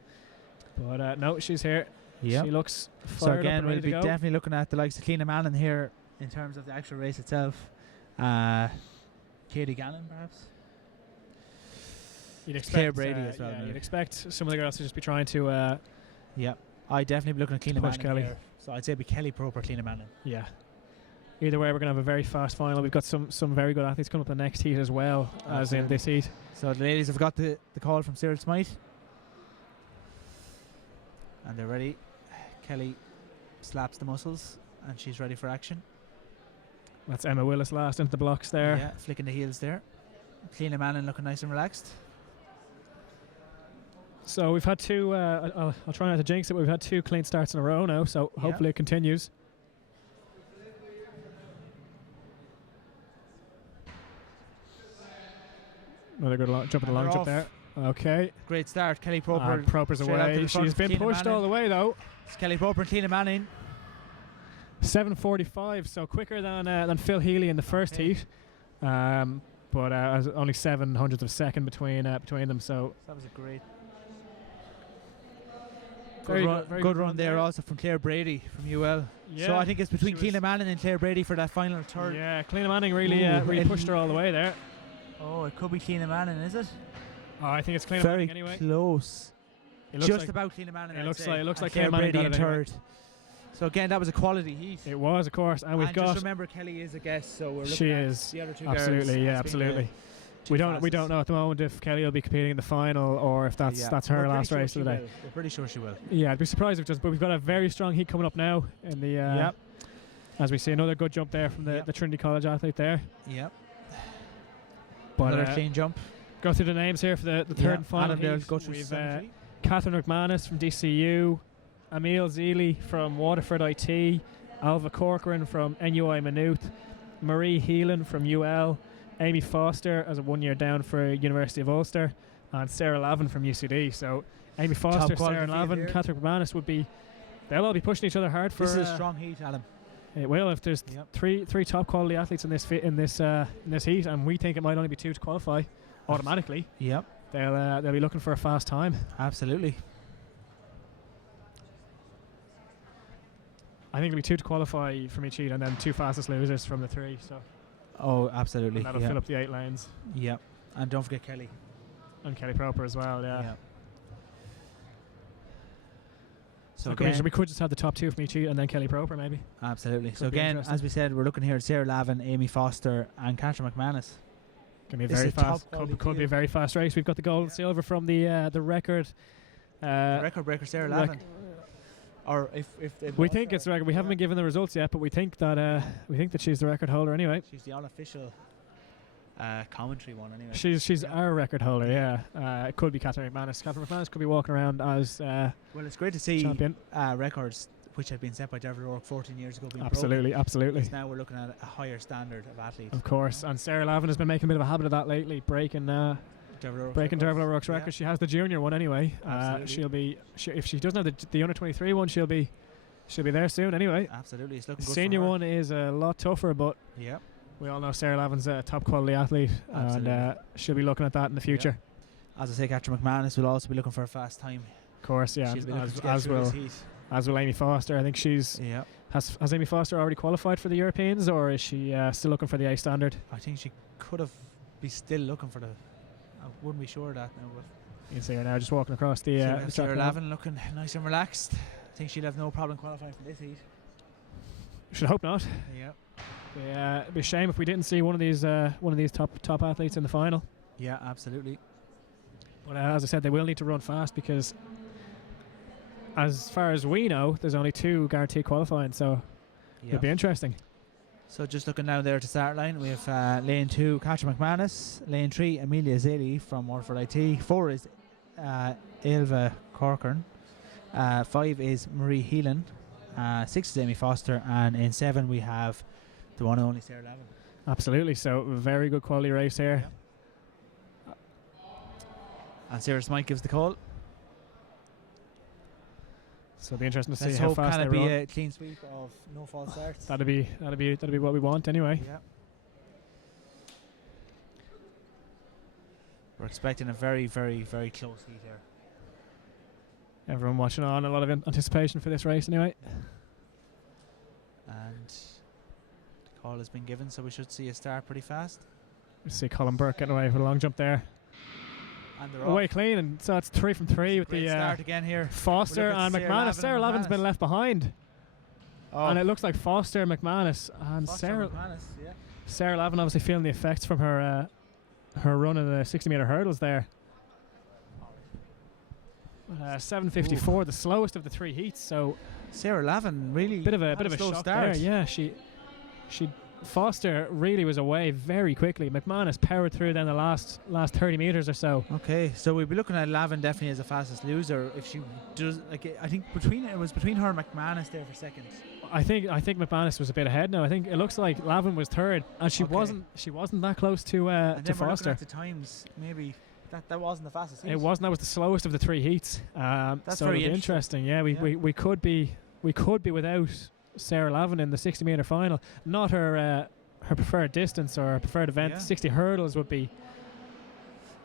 But no, she's here. Yeah. She looks fired so again, up and we'll ready be to go. definitely looking at the likes of Keena Manning here in terms of the actual race itself. Katie Gannon, perhaps. You'd expect Claire Brady as well. Yeah, you'd expect some of the girls to just be trying to. I'd definitely be looking at Keena Manning Kelly. here. So I'd say it'd be Kelly Proper, Keena Manning. Yeah. Either way, we're going to have a very fast final. We've got some very good athletes coming up in the next heat as well as in this heat. So the ladies have got the call from Cyril Smythe. And they're ready. Kelly slaps the muscles and she's ready for action. That's Emma Willis last into the blocks there. Yeah, flicking the heels there. Keena Manning looking nice and relaxed. So we've had 2, I'll try not to jinx it, but we've had 2 clean starts in a row now, so hopefully it continues. Another good jump in the long jump there. Okay. Great start. Kelly Proper. Proper's away. She's been pushed all the way though. It's Kelly Proper and Tina Manning. 7:45, so quicker than Phil Healy in the first heat. But only 7/100 of a second between them. So that was a great. Very good run there also from Claire Brady from UL. Yeah, so I think it's between Keelan Manning and Claire Brady for that final third. Yeah, Keelan Manning really pushed her all the way there. Oh, it could be Keelan Manning, is it? Oh, I think it's Keelan Manning anyway. Very close. Just about Keelan Manning. It looks like Claire Keelan Manning Brady got in it third. So again, that was a quality heat. It was, of course, and we've got. Just remember, Kelly is a guest, so we're looking she at is the other two absolutely, girls. yeah, absolutely. We don't know at the moment if Kelly will be competing in the final or if that's her last race of the day. We're pretty sure she will. Yeah, I'd be surprised if it does. But we've got a very strong heat coming up now in the. As we see another good jump there from the Trinity College athlete there. Yep. But another clean jump. Go through the names here for the third and final heat. We've Catherine McManus from DCU, Emile Zeely from Waterford IT, Alva Corcoran from NUI Maynooth, Marie Heelan from UL, Amy Foster as a 1 year down for University of Ulster, and Sarah Lavin from UCD. So Amy Foster, Sarah Lavin, Catherine McManus they'll all be pushing each other hard for. This is a strong heat, Adam. It will if there's three top quality athletes in this heat, and we think it might only be 2 to qualify automatically. Yep. They'll be looking for a fast time. Absolutely. I think it'll be 2 to qualify from each heat, and then 2 fastest losers from the 3. So. Oh, absolutely. And that'll fill up the 8 lanes. Yep. And don't forget Kelly. And Kelly Proper as well. Yeah. Yep. So we could just have the top 2 from each heat, and then Kelly Proper maybe. Absolutely. So again, as we said, we're looking here at Sarah Lavin, Amy Foster, and Catherine McManus. Can be very fast. Could be a very fast race. We've got the gold and silver from the record. Record breaker Sarah Lavin. Or if we think it's the record. We haven't been given the results yet, but we think that she's the record holder anyway. She's the unofficial commentary one anyway. She's our record holder. Yeah. It could be Catherine McManus. Catherine McManus could be walking around as well. It's great to see champion. Records which had been set by Deborah O'Rourke 14 years ago being absolutely. Now we're looking at a higher standard of athletes. Of course, and Sarah Lavin has been making a bit of a habit of that lately, breaking Deborah O'Rourke's record. She has the junior one anyway. She'll be if she doesn't have the under 23 one, she'll be there soon anyway. Absolutely, it's looking good. Senior one is a lot tougher, but we all know Sarah Lavin's a top quality athlete, and she'll be looking at that in the future. As I say, Catherine McManus will also be looking for a fast time. Of course, yeah, as will Amy Foster. I think she's has Amy Foster already qualified for the Europeans, or is she still looking for the A standard? I think she could have be still looking for the. I wouldn't be sure of that now, but you can see her now just walking across the Sarah Lavin looking nice and relaxed. I think she'll have no problem qualifying for this heat. Should hope not. Yeah. It'd be a shame if we didn't see one of these top athletes in the final. Yeah, absolutely. But as I said, they will need to run fast because, as far as we know, there's only 2 guaranteed qualifying, so it'll be interesting. So just looking now there to start line, we have lane 2, Catherine McManus, lane 3, Amelia Zilly from Waterford IT, 4 is Ailva Corcoran, 5 is Marie Heelan, 6 is Amy Foster, and in 7 we have the one and only Sarah Lavin. Absolutely, so very good quality race here. And Sarah Smythe gives the call. So it'll be interesting to see Let's how hope fast they can it run. be a clean sweep of no false starts. That'll be what we want anyway. Yeah. We're expecting a very, very, very close heat here. Everyone watching on, a lot of anticipation for this race anyway. And the call has been given, so we should see a start pretty fast. We see Colin Burke getting away with a long jump there. And they're away clean, and so it's 3 from 3 with the start again here. Foster and McManus. Sarah Lavin's been left behind. And it looks like Foster, McManus, and Sarah Lavin obviously feeling the effects from her run in the 60-meter hurdles there. 7:54, the slowest of the 3 heats. So Sarah Lavin really bit of a slow shock start. there. Yeah, she Foster really was away very quickly. McManus powered through then the last 30 meters or so. Okay, so we'll be looking at Lavin definitely as the fastest loser if she does. Like, I think between her and McManus there for seconds. I think McManus was a bit ahead now. I think it looks like Lavin was third, and she wasn't that close to and then we're looking Foster. at the times, maybe that wasn't the fastest heat. It wasn't. That was the slowest of the 3 heats. That's so very it'll be interesting. Yeah, we could be without Sarah Lavin in the 60-meter final. Not her preferred distance or her preferred event. 60 hurdles would be.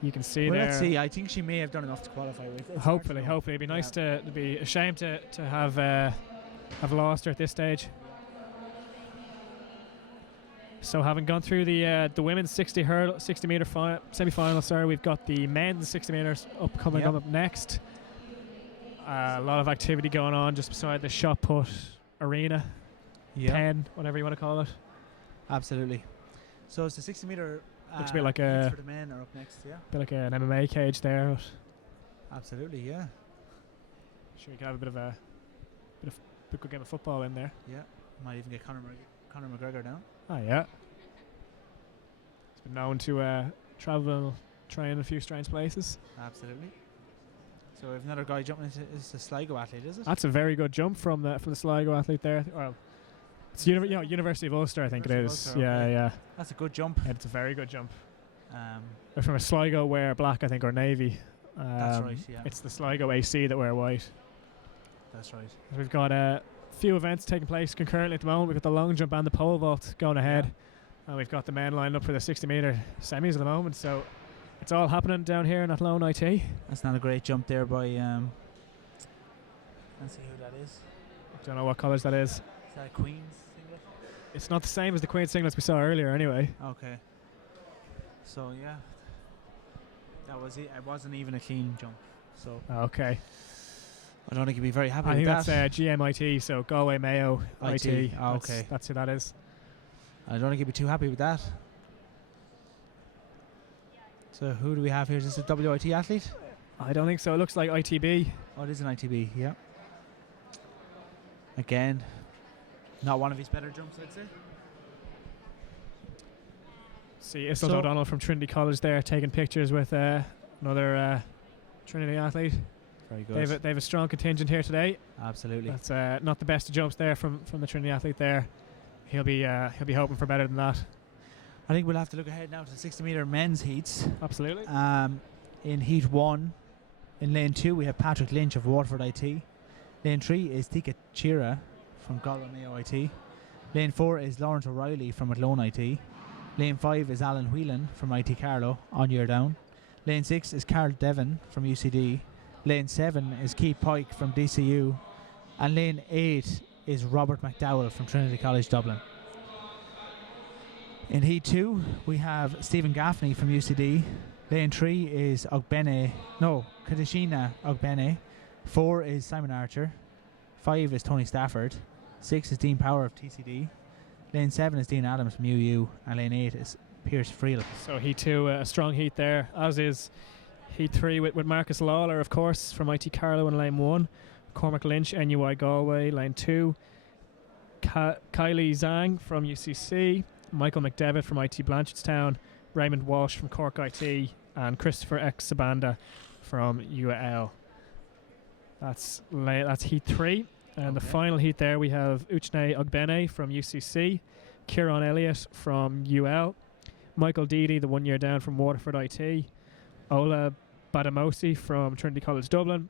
You can see there. Let's see. I think she may have done enough to qualify with. Hopefully, it'd be nice to be a shame to have lost her at this stage. So having gone through the women's 60-meter semi-final, sorry, we've got the men's 60 meters coming up next. A lot of activity going on just beside the shot put arena, pen, whatever you want to call it. Absolutely. So it's the 60-meter. Looks a bit like for the men are up next, a bit like an MMA cage there. Absolutely, yeah. Sure, we could have a bit of a good game of football in there. Yeah, might even get Conor McGregor down. Oh yeah. He's been known to travel, train a few strange places. Absolutely. So we have another guy jumping into is the Sligo athlete, is it? That's a very good jump from the Sligo athlete there. Well, it's University of Ulster, I think it is. Ulster, yeah. That's a good jump. It's a very good jump. They're from a Sligo wear black, I think, or navy. That's right, yeah. It's the Sligo AC that wear white. That's right. We've got a few events taking place concurrently at the moment. We've got the long jump and the pole vault going ahead. And we've got the men lined up for the 60-meter semis at the moment. So it's all happening down here in Athlone IT. That's not a great jump there by... let's see who that is. I don't know what colours that is. Is that a Queen's singlet? It's not the same as the Queen's singlets we saw earlier anyway. Okay. So, yeah. That was it. It wasn't even a clean jump. So okay. I don't think you'd be very happy with that. that. I think that's GMIT, so Galway Mayo IT. Oh, okay. That's who that is. I don't think you'd be too happy with that. So who do we have here? Is this a WIT athlete? I don't think so. It looks like ITB. Oh, it is an ITB, yeah. Again, not one of his better jumps, I'd say. See Isla O'Donnell from Trinity College there taking pictures with another Trinity athlete. Very good. They have a strong contingent here today. Absolutely. That's not the best of jumps there from the Trinity athlete there. He'll be hoping for better than that. I think we'll have to look ahead now to the 60-meter men's heats. Absolutely. In heat 1, in lane 2, we have Patrick Lynch of Waterford IT. Lane 3 is Tika Chira from Galway Mayo IT. Lane 4 is Lawrence O'Reilly from Athlone IT. Lane 5 is Alan Whelan from IT Carlow on year down. Lane 6 is Carl Devon from UCD. Lane 7 is Keith Pike from DCU. And lane 8 is Robert McDowell from Trinity College Dublin. In heat 2 we have Stephen Gaffney from UCD. Lane 3 is Kadeshina Ogbene. 4 is Simon Archer. 5 is Tony Stafford. 6 is Dean Power of TCD. Lane 7 is Dean Adams from UU. And lane 8 is Pierce Friel. So heat 2, a strong heat there, as is heat 3 with Marcus Lawler, of course, from IT Carlow in lane 1. Cormac Lynch, NUI Galway, lane 2. Kylie Zhang from UCC. Michael McDevitt from IT Blanchardstown. Raymond Walsh from Cork IT. And Christopher X. Sabanda from UAL. That's heat 3. And the final heat there, we have Uchne Ogbene from UCC. Kieran Elliott from UL. Michael Deedy, the 1 year down from Waterford IT. Ola Badamosi from Trinity College Dublin.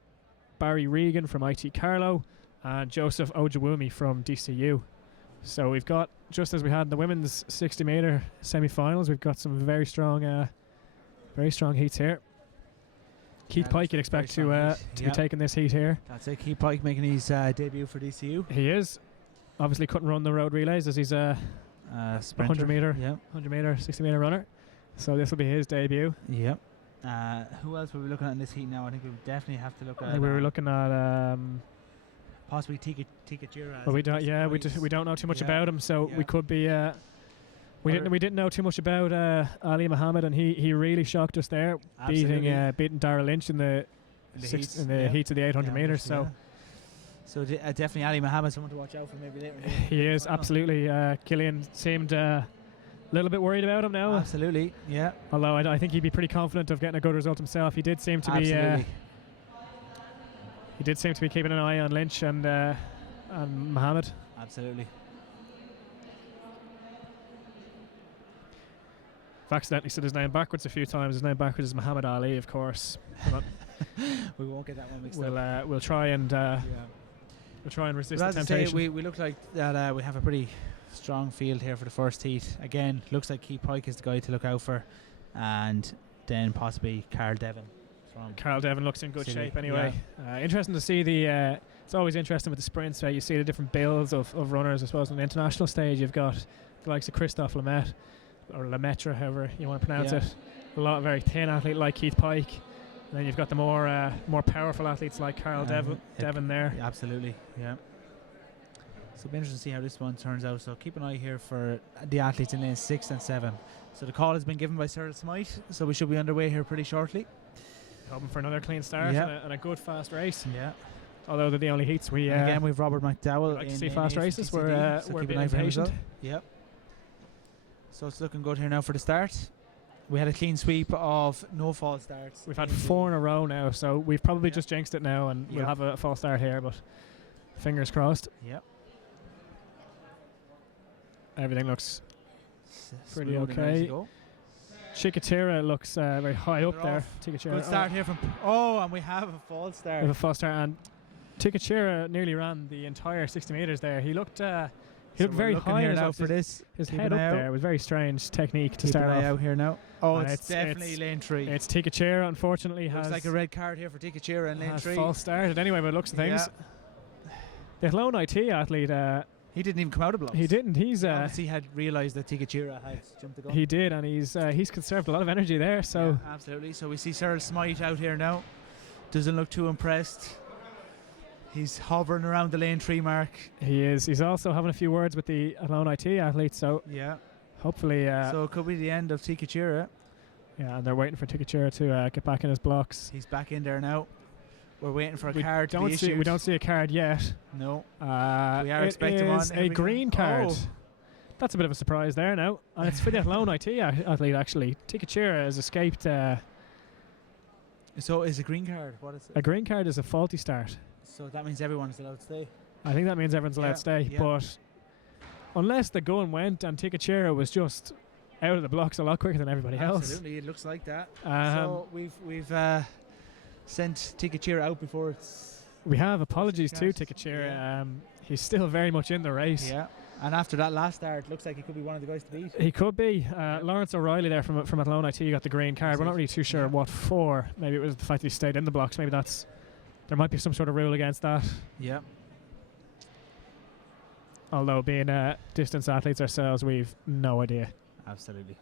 Barry Regan from IT Carlow. And Joseph Ojawumi from DCU. So we've got, just as we had in the women's 60-meter semi-finals, we've got some very strong heats here. Keith Pike, you'd expect to be taking this heat here. That's it. Keith Pike making his debut for DCU. He is. Obviously couldn't run the road relays as he's a 100-meter, 60-meter runner. So this will be his debut. Yep. Who else were we looking at in this heat now? I think we would definitely have to look at. I think we were looking at possibly Tika Jira. But we don't. Yeah, we don't know too much about him, so we could be. We didn't know too much about Ali Muhammad, and he really shocked us there, beating Dara Lynch in the heats of the 800 meters. So definitely Ali Muhammad, someone to watch out for maybe later. He is absolutely. Killian seemed a little bit worried about him now. Absolutely, yeah. Although I think he'd be pretty confident of getting a good result himself. He did seem to be. He did seem to be keeping an eye on Lynch and Muhammad. absolutely. I've accidentally said his name backwards a few times. His name backwards is Muhammad Ali, of course. We won't get that one mixed up. We'll try and resist the temptation. We look like that. We have a pretty strong field here for the first heat. Again, looks like Keith Pike is the guy to look out for, and then possibly Carl Devon. Carl Devon looks in good City, shape anyway. Interesting to see the. It's always interesting with the sprints where you see the different builds of runners. I suppose on the international stage, you've got the likes of Christophe Lemaitre, or Lemaitre, however you want to pronounce it. A lot of very thin athlete like Keith Pike. And then you've got the more powerful athletes like Carl Devon there. Yeah, absolutely, yeah. So it'll be interesting to see how this one turns out. So keep an eye here for the athletes in lanes 6 and 7. So the call has been given by Cyril Smythe, so we should be underway here pretty shortly. Hoping for another clean start and a good fast race. Yeah. Although they're the only heats we. And again, we've Robert McDowell. Like to see fast races. We're being impatient. Yep. So it's looking good here now for the start. We had a clean sweep of no false starts. We've had 4 in a row now, so we've probably just jinxed it now, and we'll have a false start here, but fingers crossed. Yep. Everything looks pretty okay. Chikatira looks very high up there. Good start here from. And we have a false start. We have a false start, and Chikatira nearly ran the entire 60 metres there. He looked. He looked very high here now for this. His head up there. It was very strange technique to start off. Out here now. It's definitely lane 3. It's Tikachira, unfortunately. Looks like a red card here for Tikachira in lane 3. False started anyway, by the looks of things. The Athlone IT athlete. He didn't even come out of blocks. He didn't. He's obviously had realised that Tikachira had jumped the gun. He did, and he's conserved a lot of energy there. So absolutely. So we see Cyril Smythe out here now. Doesn't look too impressed. He's hovering around the lane 3 mark. He is. He's also having a few words with the Athlone IT athlete. So hopefully. So it could be the end of Tikachira. Yeah, and they're waiting for Tikachira to get back in his blocks. He's back in there now. We're waiting for a card to be issued. We don't see a card yet. No. We are expecting one. A green card. That's a bit of a surprise there now. And it's for the Athlone IT athlete, actually. Tikachira has escaped. So is a green card? What is it? A green card is a faulty start. So that means everyone's allowed to stay? I think that means everyone's allowed to stay. But unless the gun went and Tikachira was just out of the blocks a lot quicker than everybody else. Absolutely, it looks like that. So we've sent Tikachira out before it's... We have. Apologies to Tikachira. He's still very much in the race. Yeah. And after that last start, looks like he could be one of the guys to beat. He could be. Lawrence O'Reilly there from Athlone IT got the green card. We're not really too sure what for. Maybe it was the fact that he stayed in the blocks. Maybe that's... There might be some sort of rule against that. Yeah. Although being distance athletes ourselves, we've no idea. Absolutely.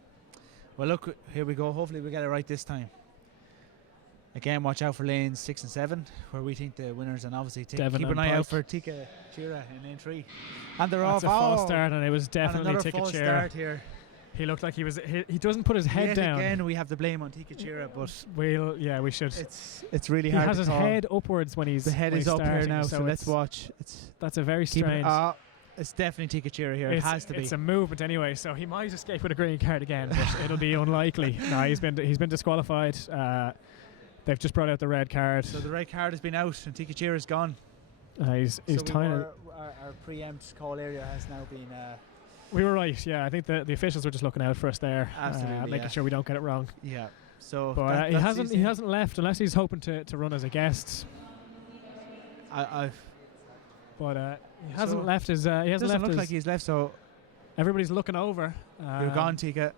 Well, look, here we go. Hopefully we get it right this time. Again, watch out for lanes 6 and 7, where we think the winners, and obviously keep an eye out for Tikachira in lane 3. And they're off. That's a false start, and it was definitely Tikachira. False start here. He looked like he was. He doesn't put his head down. Again, we have the blame on Tikachira, but we should. It's really hard. He has his head upwards when he's. The head is up here now, so let's watch. That's a very strange. It's definitely Tikachira here. It has to be. It's a movement anyway, so he might escape with a green card again, but it'll be unlikely. No, he's been disqualified. They've just brought out the red card. So the red card has been out, and Tikachira's gone. He's tiny. Our preempt call area has now been. We were right, yeah. I think the officials were just looking out for us there, making sure we don't get it wrong. Yeah. So, but he hasn't left unless he's hoping to run as a guest. He hasn't left his. He hasn't left. Doesn't look like he's left. So everybody's looking over. You're gone, Tika.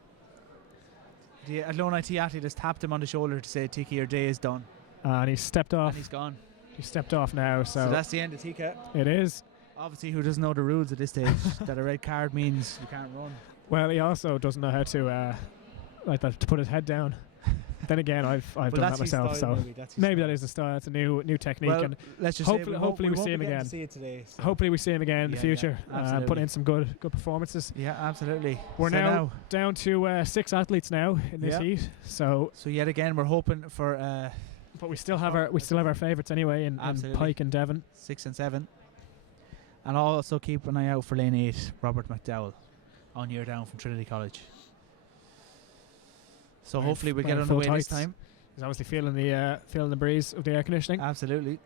The Athlone IT athlete has tapped him on the shoulder to say, "Tika, your day is done." And he's stepped off. And he's gone. He stepped off now. So that's the end of Tika. It is. Obviously, who doesn't know the rules at this stage? That a red card means you can't run. Well, he also doesn't know how to to put his head down. Then again, I've done that myself, style, so maybe that is the style. It's a new technique, well, and let's just hopefully we see him again. Hopefully we see him again in the future. Put in some good performances. Yeah, absolutely. We're now down to 6 athletes now in this heat. So yet again, we're hoping for. But we still have our favourites anyway in Pike and Devon. 6 and 7. And also keep an eye out for lane 8, Robert McDowell, on year down from Trinity College. So hopefully we get underway this time. He's obviously feeling the breeze of the air conditioning. Absolutely.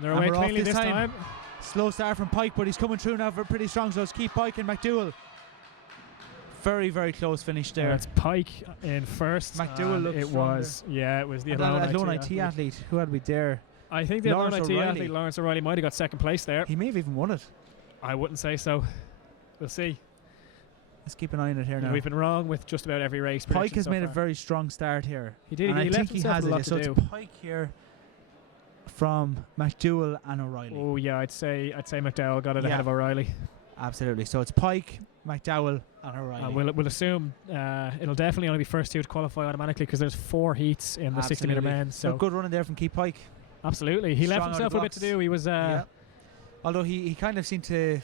They're And away we're off cleanly this this time. time. Slow start from Pike, but he's coming through now pretty strong, so let's keep Pike and McDowell. Very, very close finish there. It's Pike in first. McDowell and looked it stronger. was, yeah, it was the And Athlone Athlone IT athlete. Who had we there? I think the Lawrence Athlone IT O'Reilly. athlete, Lawrence O'Reilly, might have got second place there. He may have even won it. I wouldn't say so. We'll see. Let's keep an eye on it here now. We've been wrong with just about every race. Pike prediction has so made a far. very strong start here. He did. And He I left think he himself has a lot it. to So do. it's Pike here from McDowell and O'Reilly. Oh yeah, I'd say McDowell got it Yeah. ahead of O'Reilly. Absolutely. So it's Pike, McDowell, and O'Reilly. And we'll assume it'll definitely only be first two to qualify automatically because there's 4 heats in the 60 metre Absolutely. men. So So good running there from Keith Pike. absolutely, he left Strong out of himself a bit to blocks. do. He was. Yeah. Although he kind of seemed to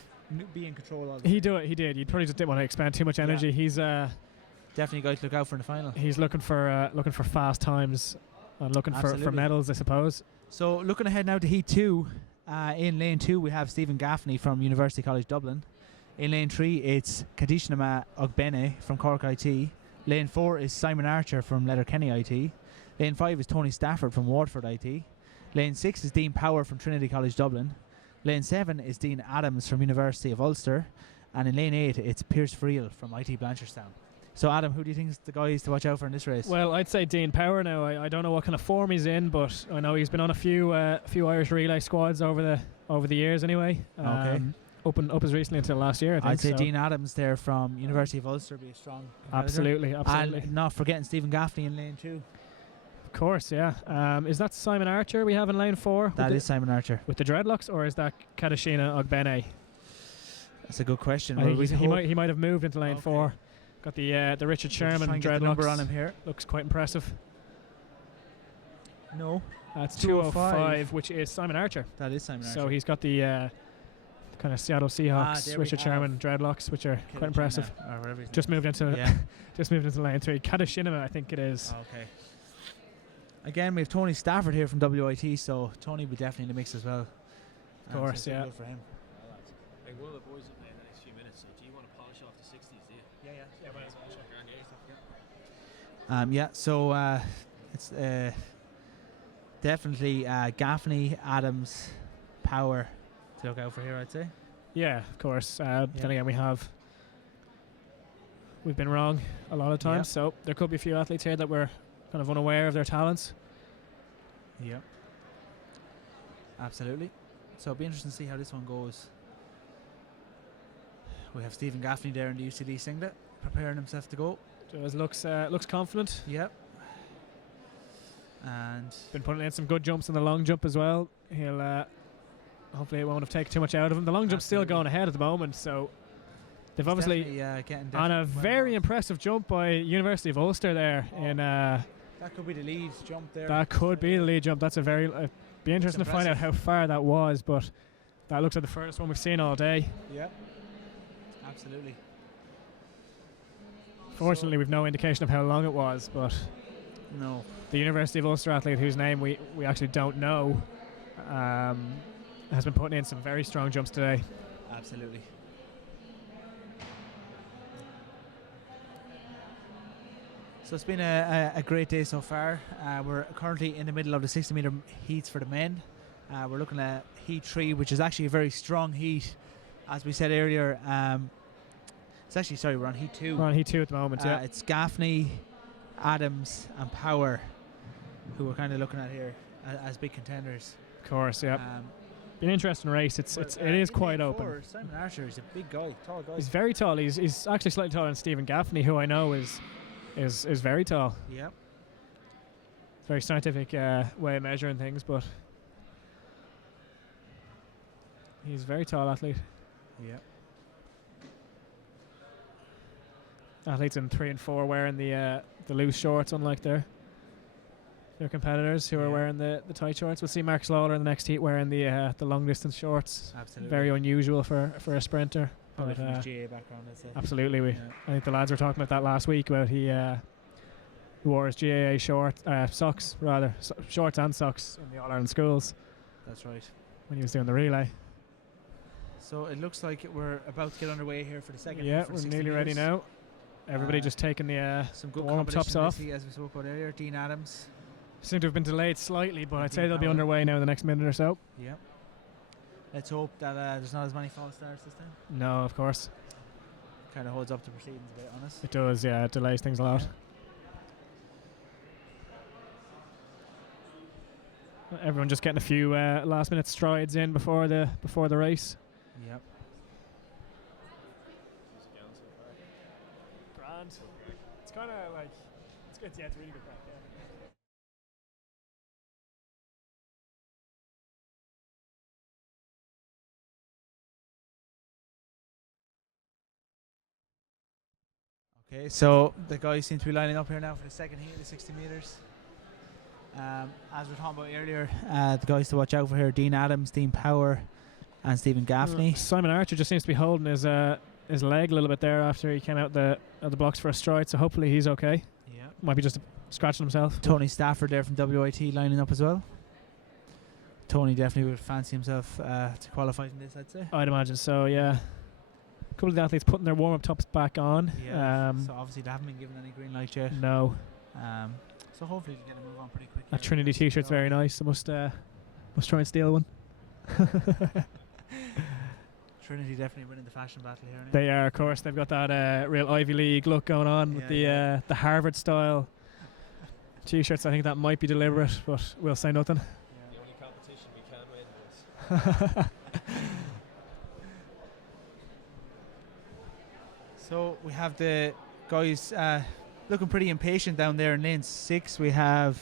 be in control all the He time. did. He probably just didn't want to expend too much energy. He's Definitely a guy to look out for in the final. he's looking for fast times and looking for Absolutely. medals, I suppose. So looking ahead now to Heat 2, in lane 2 we have Stephen Gaffney from University College Dublin. In lane 3 it's Kadishnama Ogbene from Cork IT. Lane 4 is Simon Archer from Letterkenny IT. Lane 5 is Tony Stafford from Waterford IT. Lane 6 is Dean Power from Trinity College Dublin. Lane 7 is Dean Adams from University of Ulster. And in lane 8 it's Pierce Friel from IT Blanchardstown. So Adam, who do you think is the guys to watch out for in this race? Well, I'd say Dean Power now. I don't know what kind of form he's in, but I know he's been on a few Irish relay squads over the years anyway. Okay. Up as recently until last year, I think. I'd say so. Dean Adams there from University of Ulster be a strong competitor. Absolutely. And not forgetting Stephen Gaffney in lane 2. Of course, yeah. Is that Simon Archer we have in lane 4? That is Simon Archer. with the dreadlocks, or is that Kadishina Ogbene? That's a good question. I Well, think we he might have moved into lane Okay. 4. Got the Richard We'll just Sherman try and get the number dreadlocks on him here. Looks quite impressive. No, That's 205, 205, which is Simon Archer. that is Simon Archer. So he's got the kind of Seattle Seahawks there we Richard have Sherman dreadlocks, which are quite impressive. Or whatever his Just name moved into is. Yeah. just moved into lane 3. Kadishinama, I think it is. Okay. Again, we have Tony Stafford here from WIT, so Tony will be definitely in the mix as well. Of course, so it's yeah. good for him. Like one of the boys will play in the next few minutes. So do you want to polish off the 60s? Do you? Yeah. So it's definitely Gaffney, Adams, Power to look out for here, I'd say. Yeah, of course. Then again, we've been wrong a lot of times, so there could be a few athletes here that were kind of unaware of their talents. Yeah. Absolutely. So it'll be interesting to see how this one goes. We have Stephen Gaffney there in the UCD singlet, preparing himself to go. Just looks confident. Yep. And Been putting in some good jumps in the long jump as well. He'll hopefully it won't have taken too much out of him. The long jump's still Absolutely. going ahead at the moment, so they've he's obviously definitely, getting on a definitely very well impressive jump by University of Ulster there. In that could be the lead jump there. that could be the lead jump. That's a very be interesting to find out how far that was, but that looks like the furthest one we've seen all day. Yep. Absolutely. Fortunately, we've no indication of how long it was, but No. the University of Ulster athlete, whose name we actually don't know, has been putting in some very strong jumps today. Absolutely. So it's been a great day so far. We're currently in the middle of the 60 metre heats for the men. We're looking at heat 3, which is actually a very strong heat. As we said earlier, we're on heat 2. We're on heat 2 at the moment, yeah. It's Gaffney, Adams and Power who we're kind of looking at here as big contenders. Of course, yeah. Be an interesting race. It is quite open. Simon Archer is a big guy, tall guy. He's very tall. He's actually slightly taller than Stephen Gaffney, who I know is very tall. Yep. It's a very scientific way of measuring things, but he's a very tall athlete. Yep. Athletes in 3 and 4 wearing the loose shorts, unlike their competitors who are wearing the tight shorts. We'll see Mark Slaughter in the next heat wearing the long distance shorts. Absolutely. Very unusual for a sprinter. Probably But, from his GA background, I'd say. absolutely, I think the lads were talking about that last week about he wore his GAA shorts and socks in the All Ireland schools That's right. when he was doing the relay. So it looks like we're about to get underway here for the second. Yeah, heat for we're 60 nearly ready metres. now. Everybody just taking the Some good warm-up tops competition off. this heat, as we spoke about earlier. Dean Adams Seem to have been delayed slightly, but I'd say they'll be Power. underway now in the next minute or so. Yeah. Let's hope that there's not as many false starts this time. No, of course. Kind of holds up the proceedings a bit, honest. It does, yeah. It delays things a lot. Everyone just getting a few last-minute strides in before the race. Yep. Grand. It's kind of like it's good. Yeah, it's really good. Crack, yeah. Okay, so the guys seem to be lining up here now for the second heat of the 60 metres. As we were talking about earlier, the guys to watch out for here: Dean Adams, Dean Power, and Stephen Gaffney. Simon Archer just seems to be holding his leg a little bit there after he came out the blocks for a stride, so hopefully he's okay. Yeah. Might be just scratching himself. Tony Stafford there from WIT lining up as well. Tony definitely would fancy himself to qualify from this, I'd say. I'd imagine so, yeah. A couple of the athletes putting their warm-up tops back on. Yeah. So obviously they haven't been given any green light yet. No. So hopefully we can get a move on pretty quick. That Trinity t-shirt's very nice. I must try and steal one. Trinity definitely winning the fashion battle here. They are, of course. They've got that real Ivy League look going on with the Harvard style t-shirts. I think that might be deliberate, but we'll say nothing. The only competition we can win is. So we have the guys looking pretty impatient down there in lane 6. We have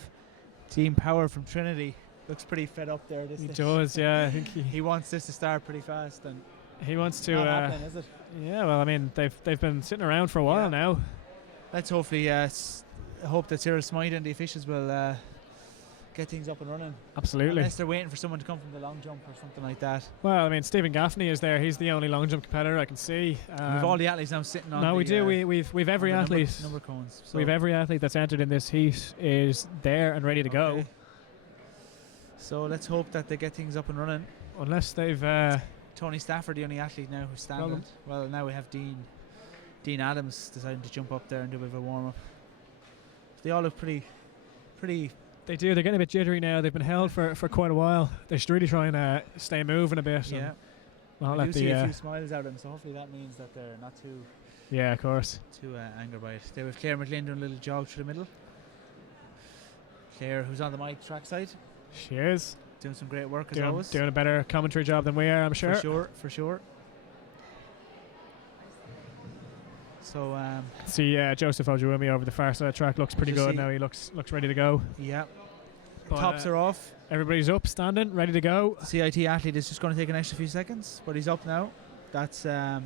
Team Power from Trinity. Looks pretty fed up there. He does, yeah. I think he wants this to start pretty fast, and he wants to. not happening, is it? Yeah, well, I mean, they've been sitting around for a while now. Let's hopefully hope that Cyril Smythe and the officials will get things up and running. Absolutely. Unless they're waiting for someone to come from the long jump or something like that. Well, I mean, Stephen Gaffney is there. He's the only long jump competitor I can see. We've all the athletes now sitting on. No, we do. We've every athlete. Number cones. So We've every athlete that's entered in this heat is there and ready to go. So let's hope that they get things up and running. Unless they've. Tony Stafford, the only athlete now who's standing. Well, now we have Dean Adams deciding to jump up there and do a bit of a warm up. They all look pretty. They do. They're getting a bit jittery now. They've been held for quite a while. They should really try and stay moving a bit. Yeah. I do see a few smiles out of them, so hopefully that means that they're not too. Yeah, of course. Too angered by it. They have Claire McLean doing a little jog through the middle. Claire, who's on the mic trackside. She is. Doing some great work as always. Doing a better commentary job than we are, I'm sure. For sure. So see Joseph Ojuwumi over the far side of the track looks pretty good now. He looks ready to go. Yeah. But, tops are off. Everybody's up, standing, ready to go. The CIT athlete is just going to take an extra few seconds, but he's up now. That's Kedachina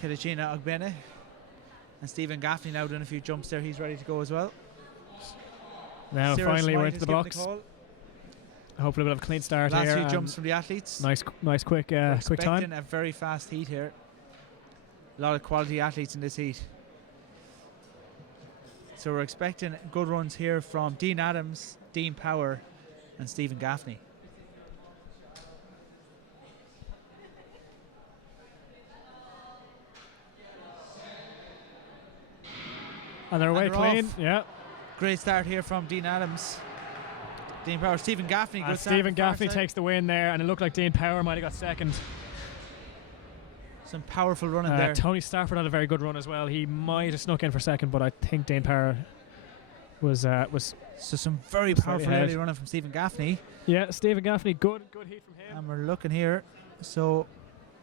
Ogbene. And Stephen Gaffney now doing a few jumps there. He's ready to go as well. Now Cyril finally Smythe we're into the box. Hopefully we'll have a clean start Last here. few jumps from the athletes. Nice quick time. Expecting a very fast heat here. A lot of quality athletes in this heat. So we're expecting good runs here from Dean Adams, Dean Power, and Stephen Gaffney. And they're away clean. Off. Yeah. Great start here from Dean Adams. Dean Power, Stephen Gaffney. Good Stephen Gaffney takes the win there, and it looked like Dean Power might have got second. Some powerful running there. Tony Stafford had a very good run as well. He might have snuck in for second, but I think Dean Power was so some very powerful early running from Stephen Gaffney. Yeah, Stephen Gaffney, good heat from him. And we're looking here. So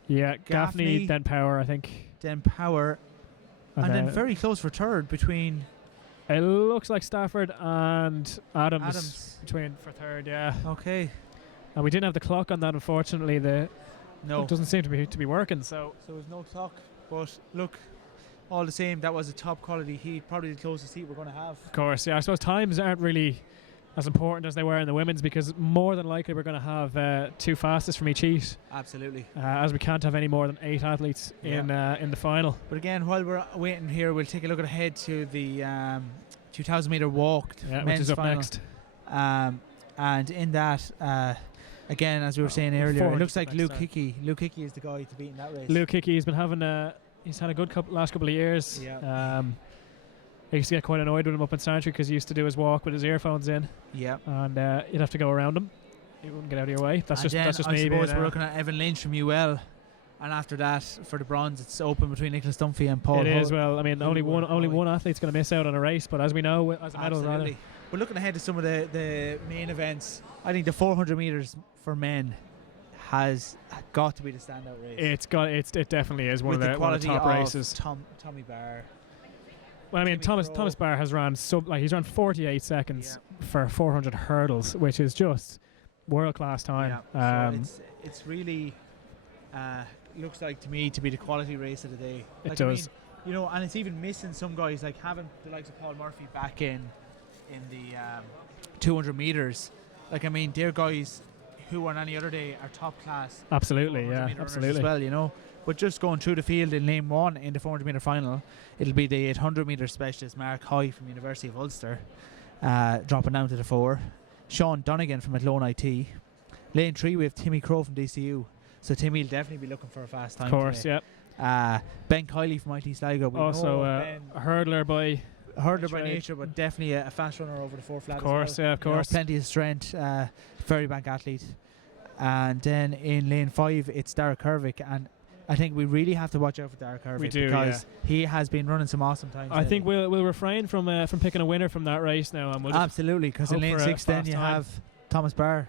yeah, Gaffney then Power, I think. Then Power, and then very close for third between. It looks like Stafford and Adams between for third. Yeah. Okay. And we didn't have the clock on that, unfortunately. No, it doesn't seem to be working. So there's no clock. But look, all the same, that was a top quality heat, probably the closest heat we're going to have. Of course, yeah. I suppose times aren't really as important as they were in the women's, because more than likely we're going to have two fastest from each heat. Absolutely. As we can't have any more than 8 athletes in the final. But again, while we're waiting here, we'll take a look ahead to the 2,000 metre walk, which is up final. next. And in that, again, as we were saying earlier, it looks like Luke Hickey. Luke Hickey is the guy to beat in that race. Luke Hickey, he's been having he's had a good last couple of years. Yeah. I used to get quite annoyed with him up in Santry because he used to do his walk with his earphones in, Yeah. and you'd have to go around him. He wouldn't get out of your way. That's And just then me. I suppose being, we're looking at Evan Lynch from UL, and after that, for the bronze, it's open between Nicholas Dunphy and Paul. It is. Hull. Well, I mean, only one athete's going to miss out on a race, but as we know, as a medal, rather. Absolutely. But looking ahead to some of the main events, I think the 400 metres for men has got to be the standout race. It definitely is one With of the top races. Tommy Barr. Well, I mean, Thomas Barr has run he's run 48 seconds for 400 hurdles, which is just world class time. Yeah. So it's really looks like to me to be the quality race of the day. It does. I mean, and it's even missing some guys, like having the likes of Paul Murphy back in the 200 meters. Like, I mean, they're guys who on any other day are top class. Absolutely, 400 meter absolutely. As well, But just going through the field in lane 1 in the 400 meter final, it'll be the 800 meter specialist Mark Hoy from University of Ulster, dropping down to the 4. Sean Donegan from Athlone IT. Lane 3 we have Timmy Crow from DCU. So Timmy will definitely be looking for a fast time. Of course, today. Ben Kiley from IT Sligo. We also know a hurdler by nature, but definitely a fast runner over the 4 flat. Of course, as well. of course. Plenty of strength, very bank athlete. And then in lane 5, it's Derek Hervick, and I think we really have to watch out for Derek Hervick because he has been running some awesome times. I think we'll refrain from picking a winner from that race now, and we'll absolutely, because in lane 6 then you have Thomas Barr.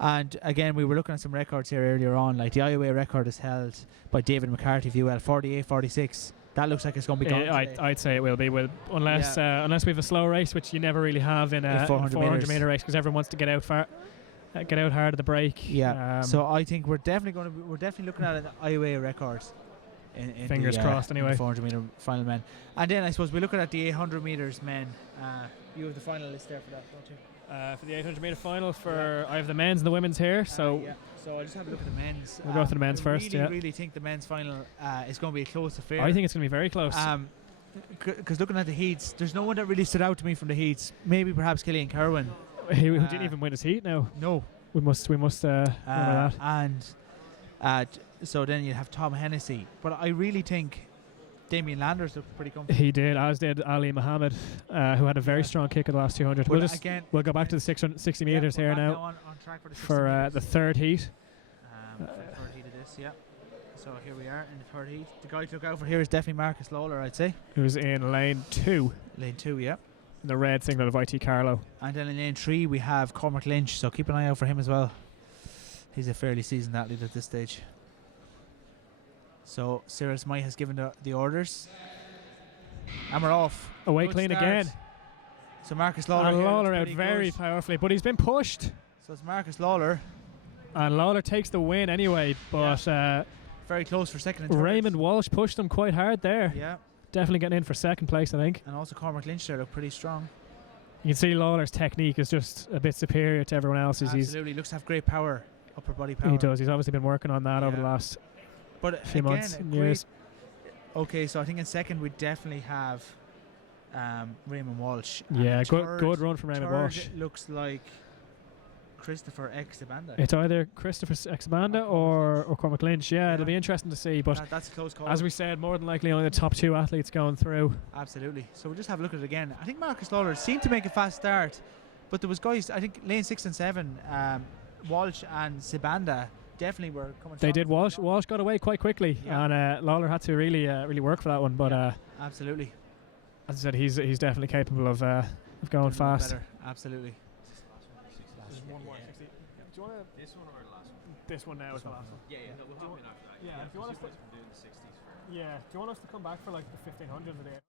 And again, we were looking at some records here earlier on, like the IUAA record is held by David McCarthy of UL, 48-46. That looks like it's going to be gone today. I'd say it will be, unless we have a slow race, which you never really have in a 400 meter race, because everyone wants to get out hard at the break. Yeah. So I think we're definitely looking at an IUAA record. In fingers the, crossed. Anyway, 400 meter final men, and then I suppose we're looking at the 800 meters men. You have the final list there for that, don't you? For the 800 meter final, I have the men's and the womenmen's here. So I just have a look at the men's. We'll go for the men's first. I really think the men's final is going to be a close affair. I think it's going to be very close. Because looking at the heats, there's no one that really stood out to me from the heats. Maybe perhaps Killian Kerwin. He didn't even win his heat. Now. No. We must remember that. And so then you have Tom Hennessy, but I really think Damien Landers looked pretty comfortable. He did, as did Ali Mohammed, who had a very strong kick at the last 200. We'll go back to the 60 metres here now on track for the third heat. The third heat of this, yeah. So here we are in the third heat. The guy to look out for here is definitely Marcus Lawler, I'd say. Who's in lane 2. Lane 2, yeah. The red singlet of IT Carlo. And then in lane 3 we have Cormac Lynch, so keep an eye out for him as well. He's a fairly seasoned athlete at this stage. So Cyril Smythe has given the orders. And we're off. Away Good clean start. again. So Marcus Lawler. And Lawler out very powerfully, but he's been pushed. So it's Marcus Lawler. And Lawler takes the win anyway, but very close for second and third. Raymond Walsh pushed him quite hard there. Yeah. Definitely getting in for second place, I think. And also Cormac Lynch there looked pretty strong. You can see Lawler's technique is just a bit superior to everyone else's. Absolutely, looks to have great power, upper body power. He does. He's obviously been working on that over the last few months and years. Okay, so I think in second we definitely have Raymond Walsh. Yeah, good run from Raymond Walsh. Looks like Christopher Exabanda. It's either Christopher Exabanda or Cormac Lynch. Yeah, it'll be interesting to see. But that's a close call. As we said, more than likely only the top 2 athletes going through. Absolutely. So we'll just have a look at it again. I think Marcus Lawler seemed to make a fast start, but there was guys, I think lane 6 and 7, Walsh and Sibanda definitely were coming. They did. Walsh got away quite quickly, and Lawler had to really work for that one. But absolutely, as I said, he's definitely capable of going fast. Better. Absolutely. There's one more. Do you want this one or the last one? This one now is the last one. Yeah, no, we'll hop in after that. Yeah, if you want us to do the 60s for. Yeah, do you want us to come back for like the 1500 a day?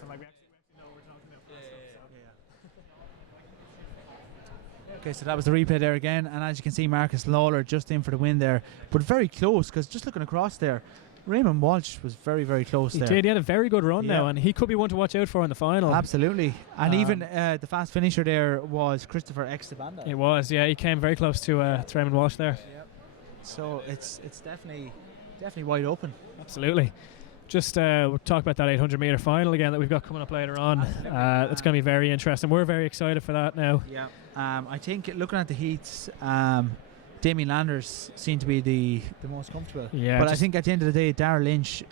So like we actually know we're talking about. Okay, so that was the replay there again, and as you can see, Marcus Lawler just in for the win there, but very close, because just looking across there, Raymond Walsh was very close there. He had a very good run now, and he could be one to watch out for in the final. Absolutely. And even the fast finisher there was Christopher Exabanda. It was, yeah. He came very close to Raymond Walsh there. Yep. So it's definitely wide open. Absolutely. Just we'll talk about that 800 metre final again that we've got coming up later on. It's going to be very interesting. We're very excited for that now. Yeah. I think looking at the heats, Damien Landers seemed to be the most comfortable. Yeah. But I think at the end of the day, Darrell Lynch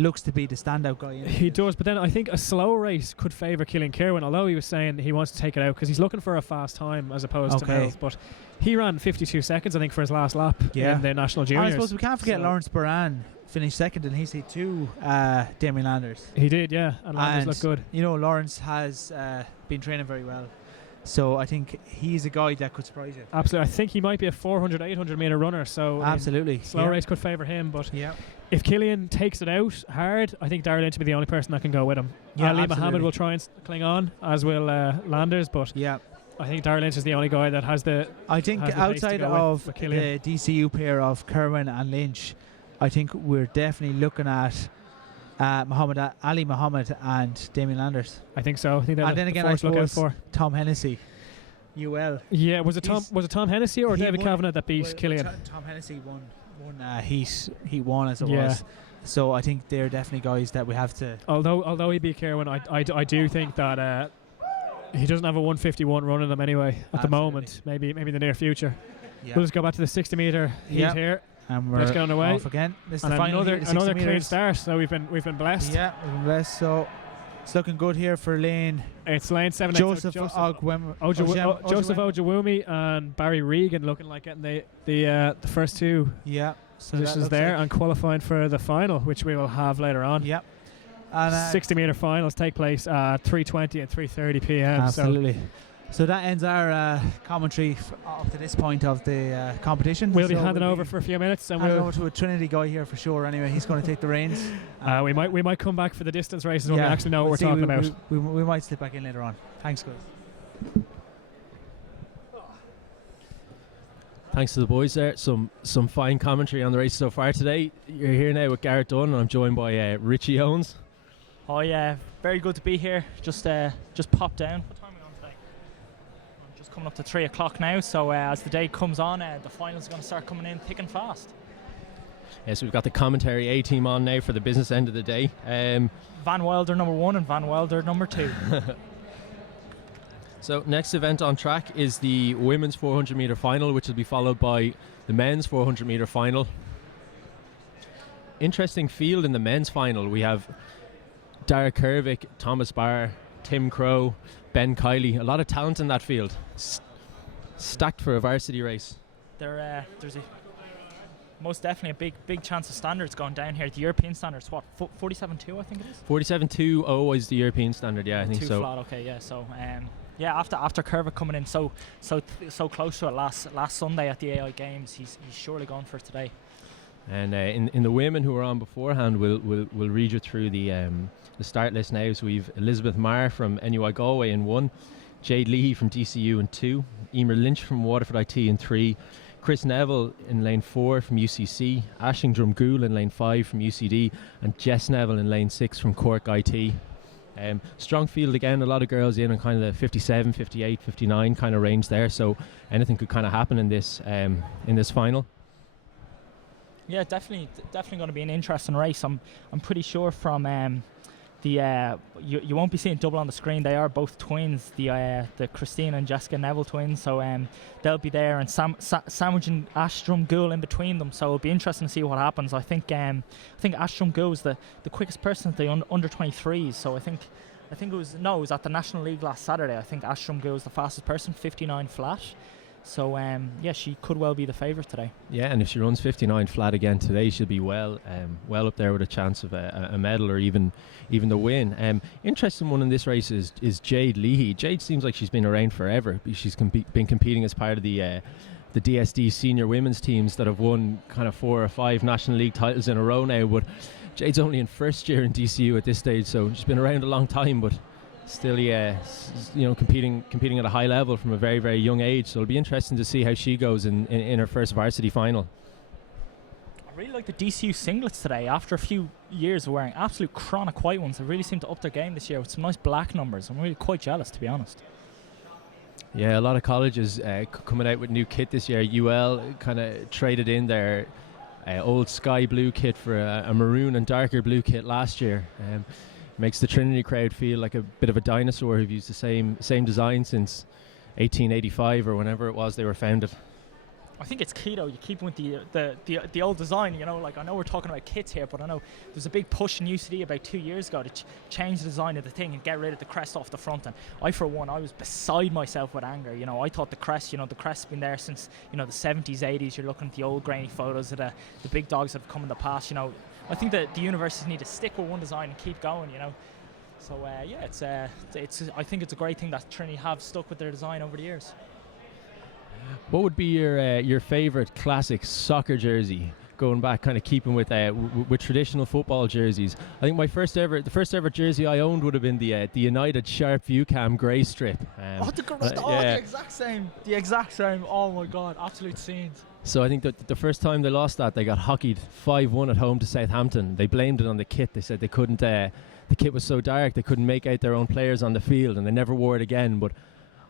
looks to be the standout guy. He does, but then I think a slow race could favour Cillian Kirwan, although he was saying he wants to take it out because he's looking for a fast time as opposed to Mills. But he ran 52 seconds, I think, for his last lap in the National Juniors. I suppose we can't forget Lawrence Baran finished second in his heat too, Damien Landers. He did, yeah, and Landers looked good. You know, Lawrence has been training very well. So I think he's a guy that could surprise you. Absolutely. I think he might be a 400, 800 metre runner. So absolutely, slow race could favour him. But if Cillian takes it out hard, I think Darragh Lynch will be the only person that can go with him. Ali Mohammed will try and cling on, as will Landers. But I think Darragh Lynch is the only guy that has the. I think outside of the DCU pair of Kirwan and Lynch, I think we're definitely looking at Ali Mohammed and Damien Landers. I think so. I think and then again, I suppose Tom Hennessy, UL. Yeah, was it Tom Hennessy or David Kavanagh that beat Cillian? Tom Hennessy won heat one as it was. So I think they're definitely guys that we have to. Although he beat Kirwan, I do think that he doesn't have a 151 run in them anyway at the moment. Maybe in the near future. We'll just go back to the 60 metre heat here. And we're off again. This is the final another clean start. So we've been blessed. Yeah, we've been blessed. So it's looking good here for lane. It's lane 7. Joseph Ojawumi and Barry Regan looking like getting the first two positions there and qualifying for the final, which we will have later on. Yep. And 60 metre finals take place at 3:20 and 3:30 p.m. Absolutely. So that ends our commentary up to this point of the competition. We'll be handing over for a few minutes, and we'll over to a Trinity guy here for sure. Anyway, he's going to take the reins. We might come back for the distance races when we actually know what we're talking about. We might slip back in later on. Thanks, guys. Thanks to the boys there. Some fine commentary on the race so far today. You're here now with Garrett Dunn, and I'm joined by Richie Owens. Oh yeah, very good to be here. Just popped down. What time are we on today? I'm just coming up to 3 o'clock now. So as the day comes on, the finals are going to start coming in thick and fast. Yes, we've got the commentary A team on now for the business end of the day. Van Wilder number 1 and Van Wilder number 2. So next event on track is the women's 400 metre final, which will be followed by the men's 400 metre final. Interesting field in the men's final. We have Dara Kervick, Thomas Barr, Tim Crow, Ben Kiley. A lot of talent in that field. Stacked for a varsity race. There's most definitely a big chance of standards going down here. The European standards, what, 47.2 I think it is? 47.20 is the European standard, I think so. Flat, okay, yeah. So after Kervick coming in so close to it last Sunday at the AI Games, he's surely gone for it today. And in the women who were on beforehand, we'll read you through the start list now. So we've Elizabeth Marr from NUI Galway in 1, Jade Leahy from DCU in 2, Emer Lynch from Waterford IT in 3, Chris Neville in lane 4 from UCC, Aisling Drumgool in lane 5 from UCD, and Jess Neville in lane 6 from Cork IT. Strong field again, a lot of girls in kind of the 57, 58, 59 kind of range there, so anything could kind of happen in this final. Yeah, definitely going to be an interesting race. I'm pretty sure from you won't be seeing double on the screen. They are both twins, the Christine and Jessica Neville twins. So they'll be there, and sandwiching Aisling Drumgool in between them. So it'll be interesting to see what happens. I think Aisling Drumgool is the quickest person at the under 23s. So I think it was at the National League last Saturday. I think Aisling Drumgool is the fastest person, 59 flat. So she could well be the favourite today. Yeah, and if she runs 59 flat again today, she'll be well up there with a chance of a medal or even the win. Interesting one in this race is Jade Leahy. Jade seems like she's been around forever. She's been competing as part of the DSD senior women's teams that have won kind of 4 or 5 National League titles in a row now. But Jade's only in first year in DCU at this stage, so she's been around a long time, but still, competing at a high level from a very, very young age. So it'll be interesting to see how she goes in her first varsity final. I really like the DCU singlets today. After a few years of wearing absolute chronic white ones, they really seem to up their game this year with some nice black numbers. I'm really quite jealous, to be honest. Yeah, a lot of colleges coming out with new kit this year. UL kind of traded in their old sky blue kit for a maroon and darker blue kit last year. Makes the Trinity crowd feel like a bit of a dinosaur who've used the same design since 1885 or whenever it was they were founded. I think it's key though. You keep with the old design. You know, like I know we're talking about kits here, but I know there's a big push in UCD about 2 years ago to change the design of the thing and get rid of the crest off the front. And I, for one, I was beside myself with anger. You know, I thought the crest's been there since the 70s, 80s. You're looking at the old grainy photos of the big dogs that have come in the past. You know, I think that the universities need to stick with one design and keep going. You know. So it's I think it's a great thing that Trinity have stuck with their design over the years. What would be your favourite classic soccer jersey? Going back, kind of keeping with traditional football jerseys. I think the first ever jersey I owned would have been the United Sharp View Cam grey strip. The exact same. Oh my God, absolute scenes. So I think that the first time they lost that, they got hockeyed 5-1 at home to Southampton. They blamed it on the kit. They said they couldn't. The kit was so dark they couldn't make out their own players on the field, and they never wore it again. But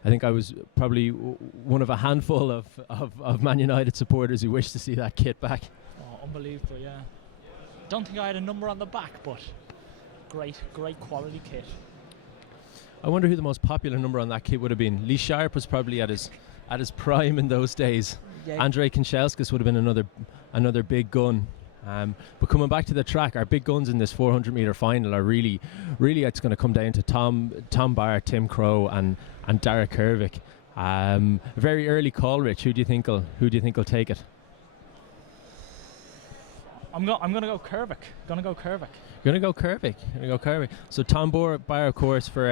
I think I was probably one of a handful of Man United supporters who wished to see that kit back. Oh, unbelievable, yeah. Don't think I had a number on the back, but great quality kit. I wonder who the most popular number on that kit would have been. Lee Sharp was probably at his prime in those days. Yeah. Andrei Kanchelskis would have been another big gun. But coming back to the track, our big guns in this 400 metre final are really it's going to come down to Tom Barr, Tim Crow, and Derek Kervick. Very early call, Rich. Who do you think will take it? I'm going to go Kervick. Going to go Kervick. So Tom Barr, of course, for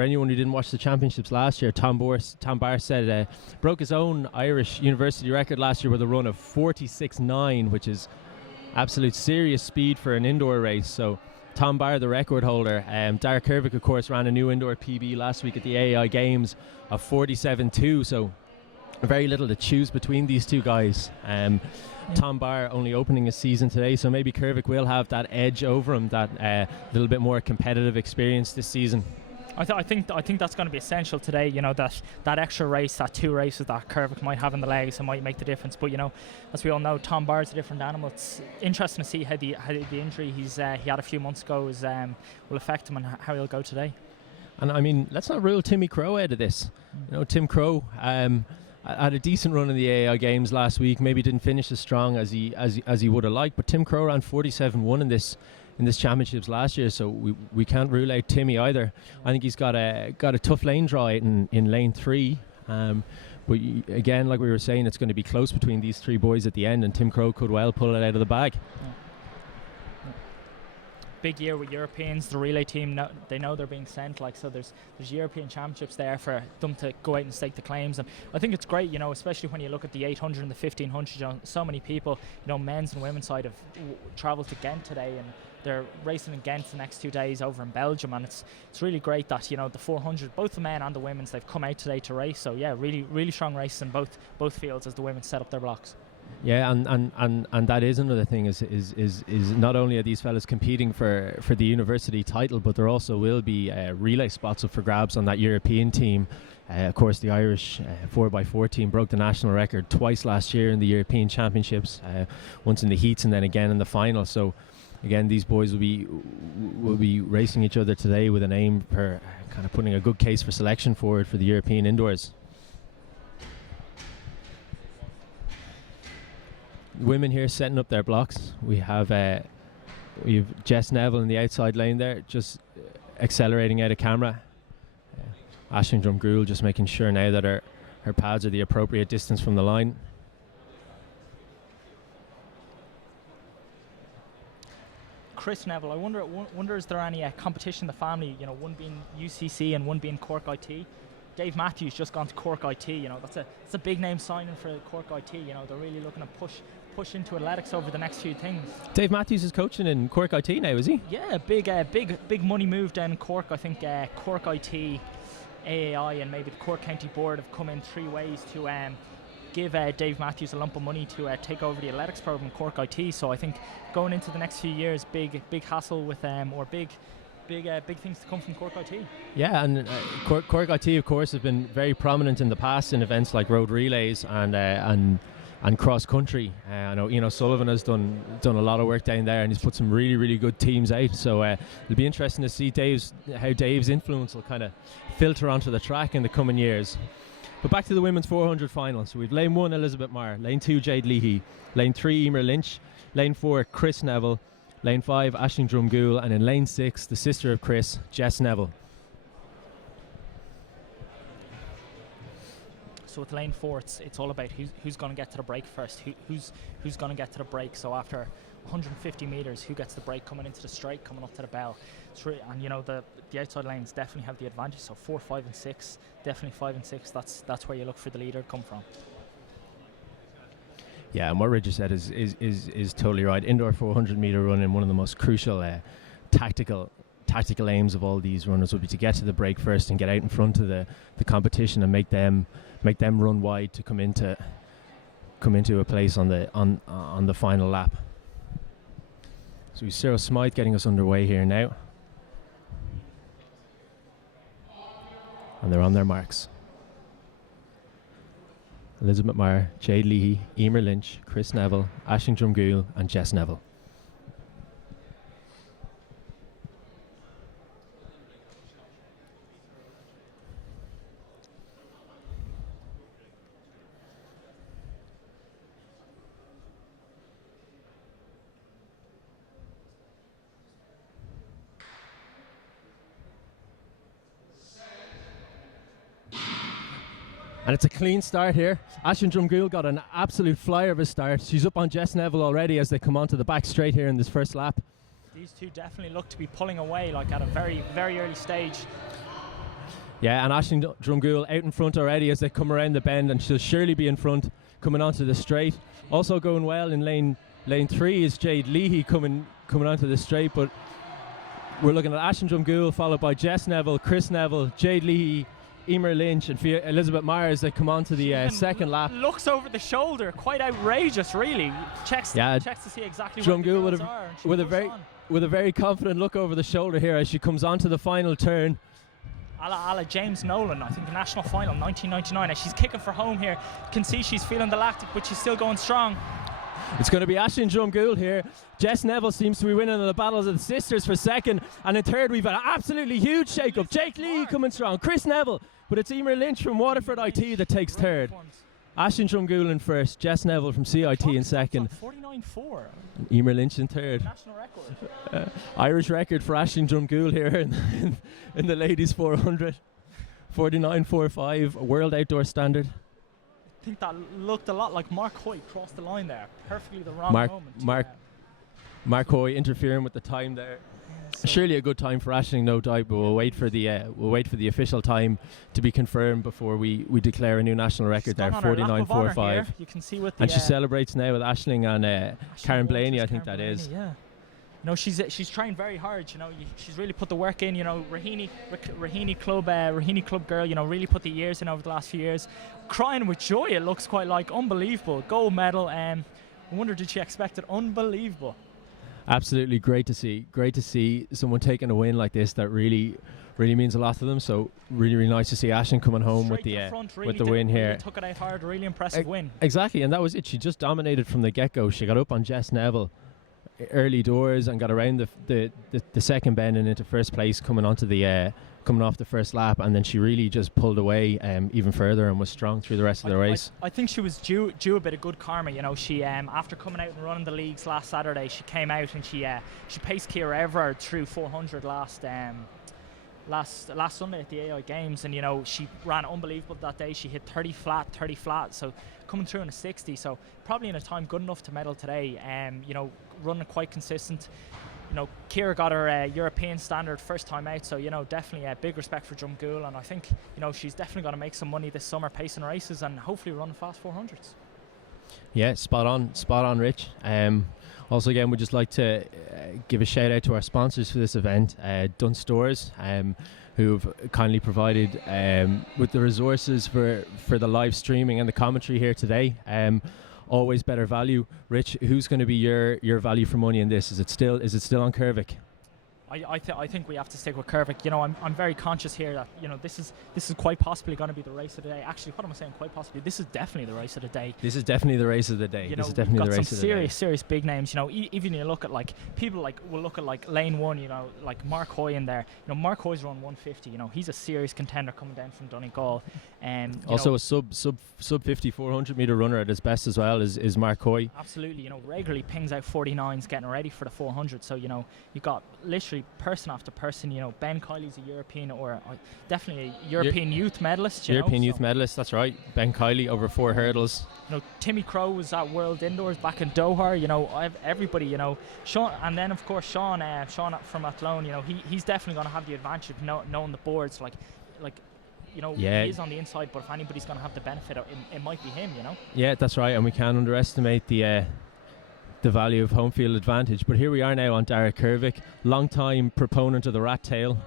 anyone who didn't watch the championships last year, Tom Barr said broke his own Irish university record last year with a run of 46.9, which is absolute serious speed for an indoor race. So Tom Barr, the record holder. Derek Kervick, of course, ran a new indoor PB last week at the AI Games of 47.2. So very little to choose between these two guys. Tom Barr only opening his season today, so maybe Kervick will have that edge over him, that little bit more competitive experience this season. I think that's going to be essential today. You know, that extra race, that 2 races that Kervick might have in the legs, and might make the difference. But you know, as we all know, Tom Barr's a different animal. It's interesting to see how the injury he had a few months ago will affect him and how he'll go today. And I mean, let's not rule Timmy Crow out of this. You know, Tim Crow had a decent run in the AI Games last week. Maybe didn't finish as strong as he would have liked, but Tim Crow ran 47.1 in this championships last year, so we can't rule out Timmy either. I think he's got a tough lane draw in lane 3, but again, like we were saying, it's going to be close between these 3 boys at the end, and Tim Crow could well pull it out of the bag. Big year with Europeans. The relay team, they know they're being sent, so there's European championships there for them to go out and stake the claims. And I think it's great, you know, especially when you look at the 800 and the 1500. You know, so many people, you know, men's and women's side have travelled to Ghent today, and they're racing in Ghent the next 2 days over in Belgium. And it's really great that, you know, the 400, both the men and the women's, they've come out today to race. So yeah, really strong races in both fields as the women set up their blocks. Yeah, and that is another thing is not only are these fellas competing for the university title, but there also will be relay spots up for grabs on that European team. Of course, the Irish 4x4 team broke the national record twice last year in the European Championships, once in the heats and then again in the final. So again, these boys will be racing each other today with an aim for kind of putting a good case for selection forward for the European indoors. Women here setting up their blocks. We have Jess Neville in the outside lane there, just accelerating out of camera. Aisling Drumgoole just making sure now that her pads are the appropriate distance from the line. Chris Neville, I wonder is there any competition in the family? You know, one being UCC and one being Cork IT. Dave Matthews just gone to Cork IT. You know, that's a big name signing for Cork IT. You know, they're really looking to push into athletics over the next few things. Dave Matthews is coaching in Cork IT now, is he? Yeah, big money move down in Cork. I think Cork IT, AAI, and maybe the Cork County Board have come in 3 ways to give Dave Matthews a lump of money to take over the athletics program in Cork IT. So I think going into the next few years, big hassle with or big things to come from Cork IT. Yeah, and Cork IT, of course, have been very prominent in the past in events like road relays and cross country. I know Eno Sullivan has done a lot of work down there, and he's put some really good teams out. So it'll be interesting to see how Dave's influence will kind of filter onto the track in the coming years. But back to the women's 400 final. So we've lane 1, Elizabeth Meyer. Lane 2, Jade Leahy. Lane 3, Emer Lynch. Lane 4, Chris Neville. Lane 5, Aisling Drumgoole. And in lane 6, the sister of Chris, Jess Neville. So with lane 4, it's all about who's going to get to the break first. Who's going to get to the break. So after 150 metres, who gets the break coming into the straight, coming up to the bell. And the outside lanes definitely have the advantage. So 4, 5 and 6, definitely 5 and 6. That's where you look for the leader to come from. Yeah, and what Richard said is totally right. Indoor 400 metre run, and one of the most crucial tactical aims of all these runners would be to get to the break first and get out in front of the competition and make them run wide to come into a place on the final lap. So we Sarah Smythe getting us underway here now. And they're on their marks. Elizabeth Meyer, Jade Leahy, Emer Lynch, Chris Neville, Aisling Drumgoole and Jess Neville. And it's a clean start here. Aisling Drumgoole got an absolute flyer of a start. She's up on Jess Neville already as they come onto the back straight here in this first lap. These two definitely look to be pulling away like at a very, very early stage. Yeah, and Aisling Drumgoole out in front already as they come around the bend, and she'll surely be in front coming onto the straight. Also going well in lane 3 is Jade Leahy coming onto the straight, but we're looking at Aisling Drumgoole followed by Jess Neville, Chris Neville, Jade Leahy, Emer Lynch and Elizabeth Myers. They come on to the second lap. Looks over the shoulder, quite outrageous, really. Checks to see exactly where the girls are. With a very confident look over the shoulder here as she comes onto the final turn. A la James Nolan, I think the national final 1999. As she's kicking for home here, you can see she's feeling the lactic, but she's still going strong. It's going to be Aisling Drumgoole here. Jess Neville seems to be winning the battles of the sisters for second. And in third, we've an absolutely huge shake-up. Jake Lee coming strong. Chris Neville. But it's Emer Lynch from Waterford IT that takes third. Aisling Drumgoole in first. Jess Neville from CIT in second. 49.4. Emer Lynch in third. National record. Irish record for Aisling Drumgoole here in the ladies 400. 49.45, world outdoor standard. I think that looked a lot like Mark Hoy crossed the line there. Perfectly the wrong moment. Mark Hoy interfering with the time there. So surely a good time for Aisling, no doubt, but we'll wait for the official time to be confirmed before we declare a new national record there. 49.45. You can see with the and she celebrates now with Aisling and Karen Blaney, I think that is. Yeah. No, she's trying very hard. She's really put the work in. Raheny Club girl. Really put the years in over the last few years. Crying with joy. It looks quite like unbelievable gold medal. I wonder, did she expect it? Unbelievable. Absolutely great to see someone taking a win like this that really means a lot to them. So really nice to see Aisling coming home with the win here. Really took it out hard. Really impressive win. Exactly, and that was it. She just dominated from the get-go. She got up on Jess Neville early doors and got around the second bend and into first place coming off the first lap, and then she really just pulled away even further and was strong through the rest of the race. I think she was due a bit of good karma. She after coming out and running the leagues last Saturday, she came out and she paced Ciara Everard through 400 last Sunday at the AI Games, and she ran unbelievable that day. She hit 30 flat, so coming through in a 60, so probably in a time good enough to medal today. Running quite consistent. Ciara got her European standard first time out, so definitely a big respect for Drumgoole, and I think she's definitely going to make some money this summer pacing races and hopefully run fast 400s. Yeah, spot on, Rich. Also, again, we'd just like to give a shout out to our sponsors for this event, Dunn Stores, who've kindly provided with the resources for the live streaming and the commentary here today. Always better value. Rich, who's going to be your value for money in this? Is it still on Kervick? I think we have to stick with Kervick. You know, I'm very conscious here that, you know, this is quite possibly going to be the race of the day. Actually, what am I saying? Quite possibly, this is definitely the race of the day. This is definitely the race of the day. You This know, is definitely the we've got race of some the day. serious big names. You know, even you look at like people like we'll look at like lane 1. You know, like Mark Hoy in there. You know, Mark Hoy's run 150. You know, he's a serious contender coming down from Donegal. Also, a sub 50 400 meter runner at his best as well is Mark Hoy. Absolutely, you know, regularly pings out 49s getting ready for the 400. So, you know, you got literally person after person. You know, Ben Kiley's a European or definitely a European youth medalist. European youth medalist, that's right. Ben Kiley over 4 hurdles. You know, Timmy Crowe was at World Indoors back in Doha. You know, everybody. You know, Sean, and then of course Sean from Athlone. You know, he's definitely going to have the advantage of knowing the boards. Like. You know, he is on the inside, but if anybody's going to have the benefit, it might be him, you know? Yeah, that's right, and we can't underestimate the value of home field advantage. But here we are now on Dara Kervick, long-time proponent of the rat tail.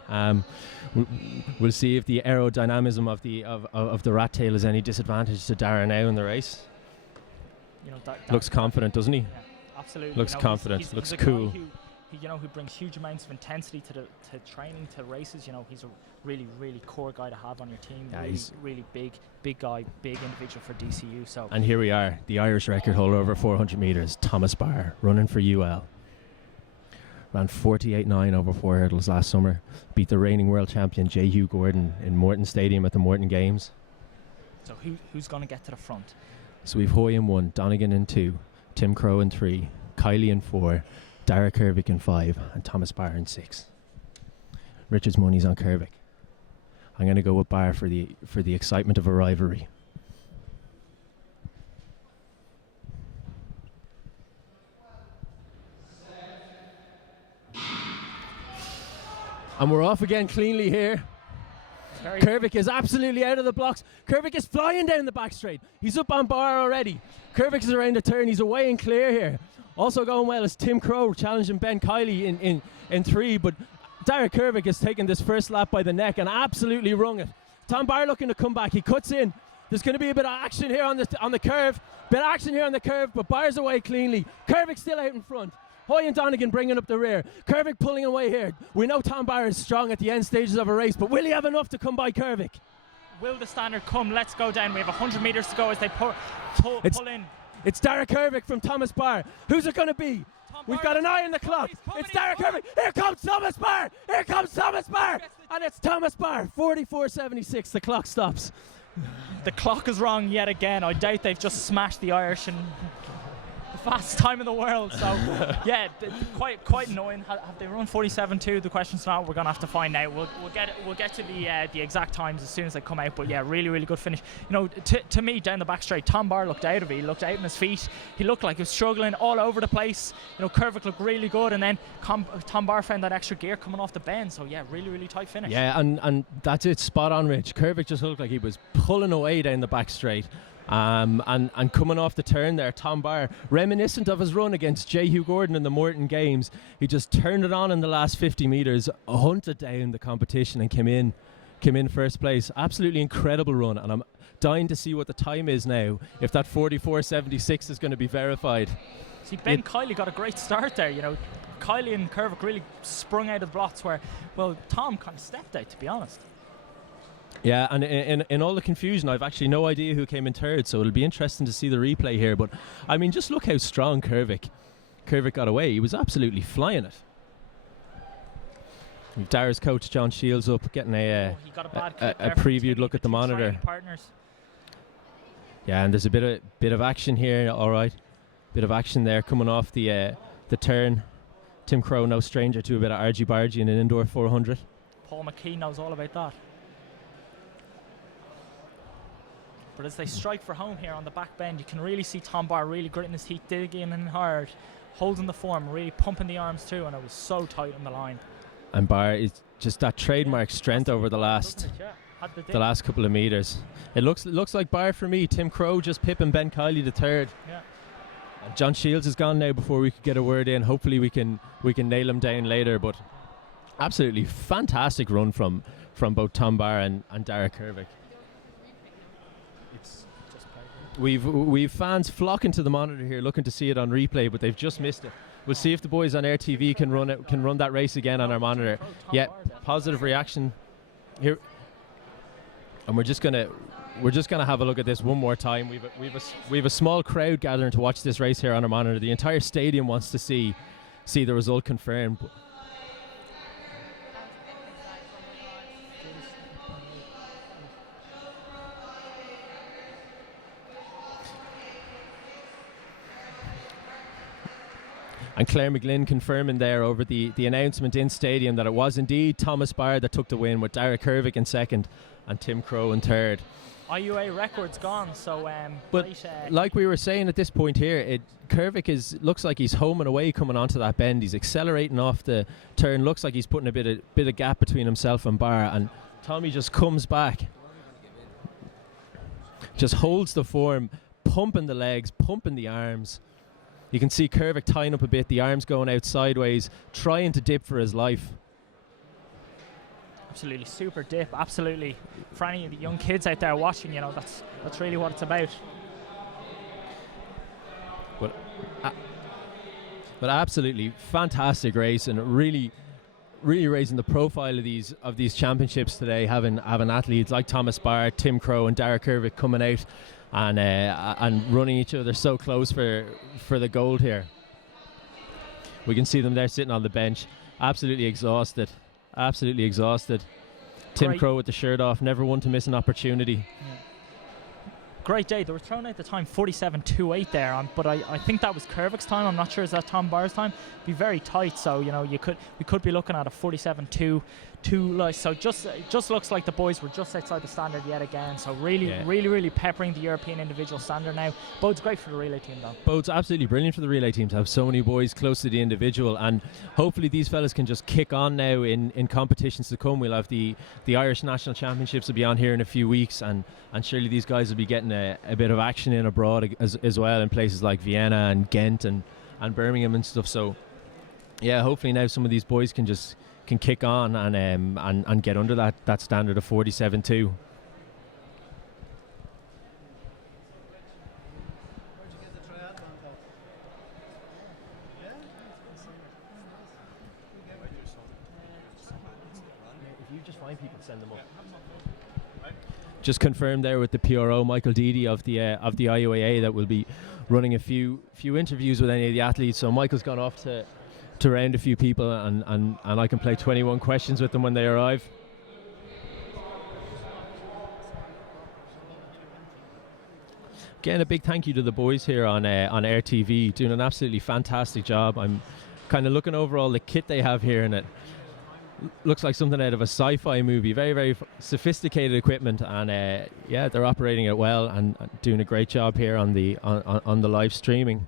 We'll see if the aerodynamism of the rat tail is any disadvantage to Dara now in the race. You know, looks confident, doesn't he? Yeah, absolutely. Looks confident, looks cool. Who brings huge amounts of intensity to training, to races. You know, he's a really core guy to have on your team. Yeah, he's really big guy, big individual for DCU. So. And here we are, the Irish record holder over 400 metres, Thomas Barr, running for UL. Ran 48.9 over 4 hurdles last summer. Beat the reigning world champion J. Hugh Gordon in Morton Stadium at the Morton Games. So who's going to get to the front? So we've Hoy in 1, Donegan in 2, Tim Crowe in 3, Kiley in 4, Dara Kervick in 5, and Thomas Barr in 6. Richard's money's on Kervick. I'm going to go with Barr for the excitement of a rivalry. And we're off again cleanly here. Kervick is absolutely out of the blocks. Kervick is flying down the back straight. He's up on Barr already. Kervick is around the turn. He's away and clear here. Also going well is Tim Crowe challenging Ben Kiley in 3, but Dara Kervick has taken this first lap by the neck and absolutely wrung it. Tom Barr looking to come back. He cuts in. There's going to be a bit of action here on the curve. Bit of action here on the curve, but Barr's away cleanly. Kervick still out in front. Hoy and Donegan bringing up the rear. Kervick pulling away here. We know Tom Barr is strong at the end stages of a race, but will he have enough to come by Kervick? Will the standard come? Let's go down. We have 100 metres to go as they pull in. It's Dara Kervick from Thomas Barr. Who's it going to be? We've got an eye on the clock. It's Dara Kervick. Here comes Thomas Barr. Here comes Thomas Barr. And it's Thomas Barr. 44.76. The clock stops. The clock is wrong yet again. I doubt they've just smashed the Irish and the fastest time in the world. So, yeah, quite annoying. Have they run 47.2? The question's now. We're going to have to find out. We'll get to the exact times as soon as they come out. But yeah, really good finish. You know, to me down the back straight, Tom Barr looked out of it. He looked out on his feet. He looked like he was struggling all over the place. You know, Kervick looked really good, and then Tom Barr found that extra gear coming off the bend. So yeah, really tight finish. Yeah, and that's it. Spot on, Rich. Kervick just looked like he was pulling away down the back straight. And coming off the turn there, Tom Barr, reminiscent of his run against J. Hugh Gordon in the Morton Games, he just turned it on in the last 50 metres, hunted down the competition and came in first place. Absolutely incredible run, and I'm dying to see what the time is now, if that 44.76 is going to be verified. See, Ben Kiley got a great start there, you know. Kiley and Kervick really sprung out of the blocks where, well, Tom kind of stepped out, to be honest. Yeah, and in all the confusion, I've actually no idea who came in third, so it'll be interesting to see the replay here. But, I mean, just look how strong Kervick got away. He was absolutely flying it. We've Dara's coach, John Shields, up, getting a previewed look at the monitor. Yeah, and there's a bit of action here, all right. Bit of action there coming off the turn. Tim Crowe, no stranger to a bit of argy-bargy in an indoor 400. Paul McKee knows all about that. But as they strike for home here on the back bend, you can really see Tom Barr really gritting his teeth, digging in hard, holding the form, really pumping the arms too, and it was so tight on the line. And Barr is just that trademark strength over the last couple of metres. It looks like Barr for me. Tim Crowe just pipping Ben Kiley to third. Yeah. John Shields is gone now before we could get a word in. Hopefully we can nail him down later. But absolutely fantastic run from both Tom Barr and Dara Kervick. We've fans flocking to the monitor here looking to see it on replay, but they've just missed it. We'll see if the boys on Air TV can run that race again on our monitor. Yeah, positive reaction here, and we're just gonna have a look at this one more time. We've a small crowd gathering to watch this race here on our monitor. The entire stadium wants to see the result confirmed. And Claire McGlynn confirming there over the announcement in stadium that it was indeed Thomas Barr that took the win, with Dara Kervick in second and Tim Crow in third. IUAA record's gone, so but like we were saying at this point here, Kervick looks like he's home and away coming onto that bend. He's accelerating off the turn. Looks like he's putting a bit of gap between himself and Barr, and Tommy just comes back, just holds the form, pumping the legs, pumping the arms. You can see Kervick tying up a bit, the arms going out sideways, trying to dip for his life. Absolutely super dip, absolutely. For any of the young kids out there watching, that's really what it's about. But absolutely fantastic race, and really raising the profile of these championships today, having athletes like Thomas Barr, Tim Crow and Dara Kervick coming out and running each other so close for the gold here. We can see them there sitting on the bench, absolutely exhausted. Tim Crow with the shirt off, never one to miss an opportunity. Yeah. Great day. They were throwing out the time 47.28 there, but I think that was Kervick's time. I'm not sure is that Tom Barr's time. Be very tight, so we could be looking at a 47.2. So just looks like the boys were just outside the standard yet again. So really peppering the European individual standard now. Bodes great for the relay team though. Bodes absolutely brilliant for the relay team to have so many boys close to the individual, and hopefully these fellas can just kick on now in competitions to come. We'll have the Irish National Championships will be on here in a few weeks, and surely these guys will be getting a bit of action in abroad as well, in places like Vienna and Ghent and Birmingham and stuff. So yeah, hopefully now some of these boys can kick on and get under that standard of 47.2. If you just find people, send them up. Just confirmed there with the PRO, Michael Deedy of the IUAA, that will be running a few interviews with any of the athletes. So Michael's gone off to round a few people, and I can play 21 questions with them when they arrive. Again, a big thank you to the boys here on Air TV, doing an absolutely fantastic job. I'm kind of looking over all the kit they have here, and it looks like something out of a sci-fi movie. Very, very sophisticated equipment, and they're operating it well and doing a great job here on the live streaming.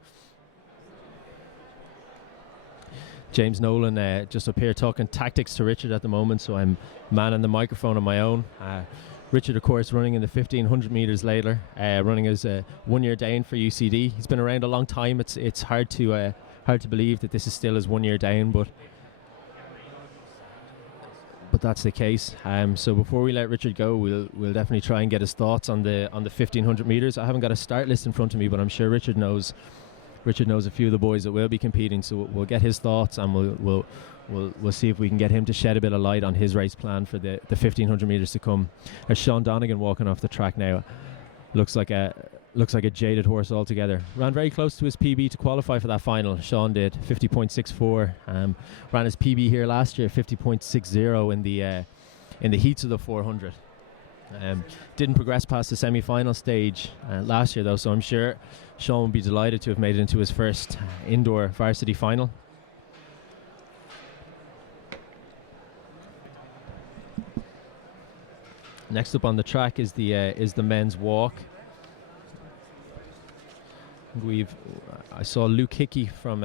James Nolan just up here talking tactics to Richard at the moment, so I'm manning the microphone on my own. Richard, of course, running in the 1500 metres later, running as a one-year down for UCD. He's been around a long time. It's hard to believe that this is still his 1 year down, but that's the case. So before we let Richard go, we'll definitely try and get his thoughts on the 1500 metres. I haven't got a start list in front of me, but I'm sure Richard knows a few of the boys that will be competing, so we'll get his thoughts, and we'll see if we can get him to shed a bit of light on his race plan for the 1500 metres to come. As Sean Donegan walking off the track now, looks like a jaded horse altogether. Ran very close to his PB to qualify for that final. Sean did 50.64. Ran his PB here last year, 50.60 in the heats of the 400. Didn't progress past the semi-final stage last year though, so I'm sure Sean will be delighted to have made it into his first indoor varsity final. Next up on the track is the men's walk. I saw Luke Hickey from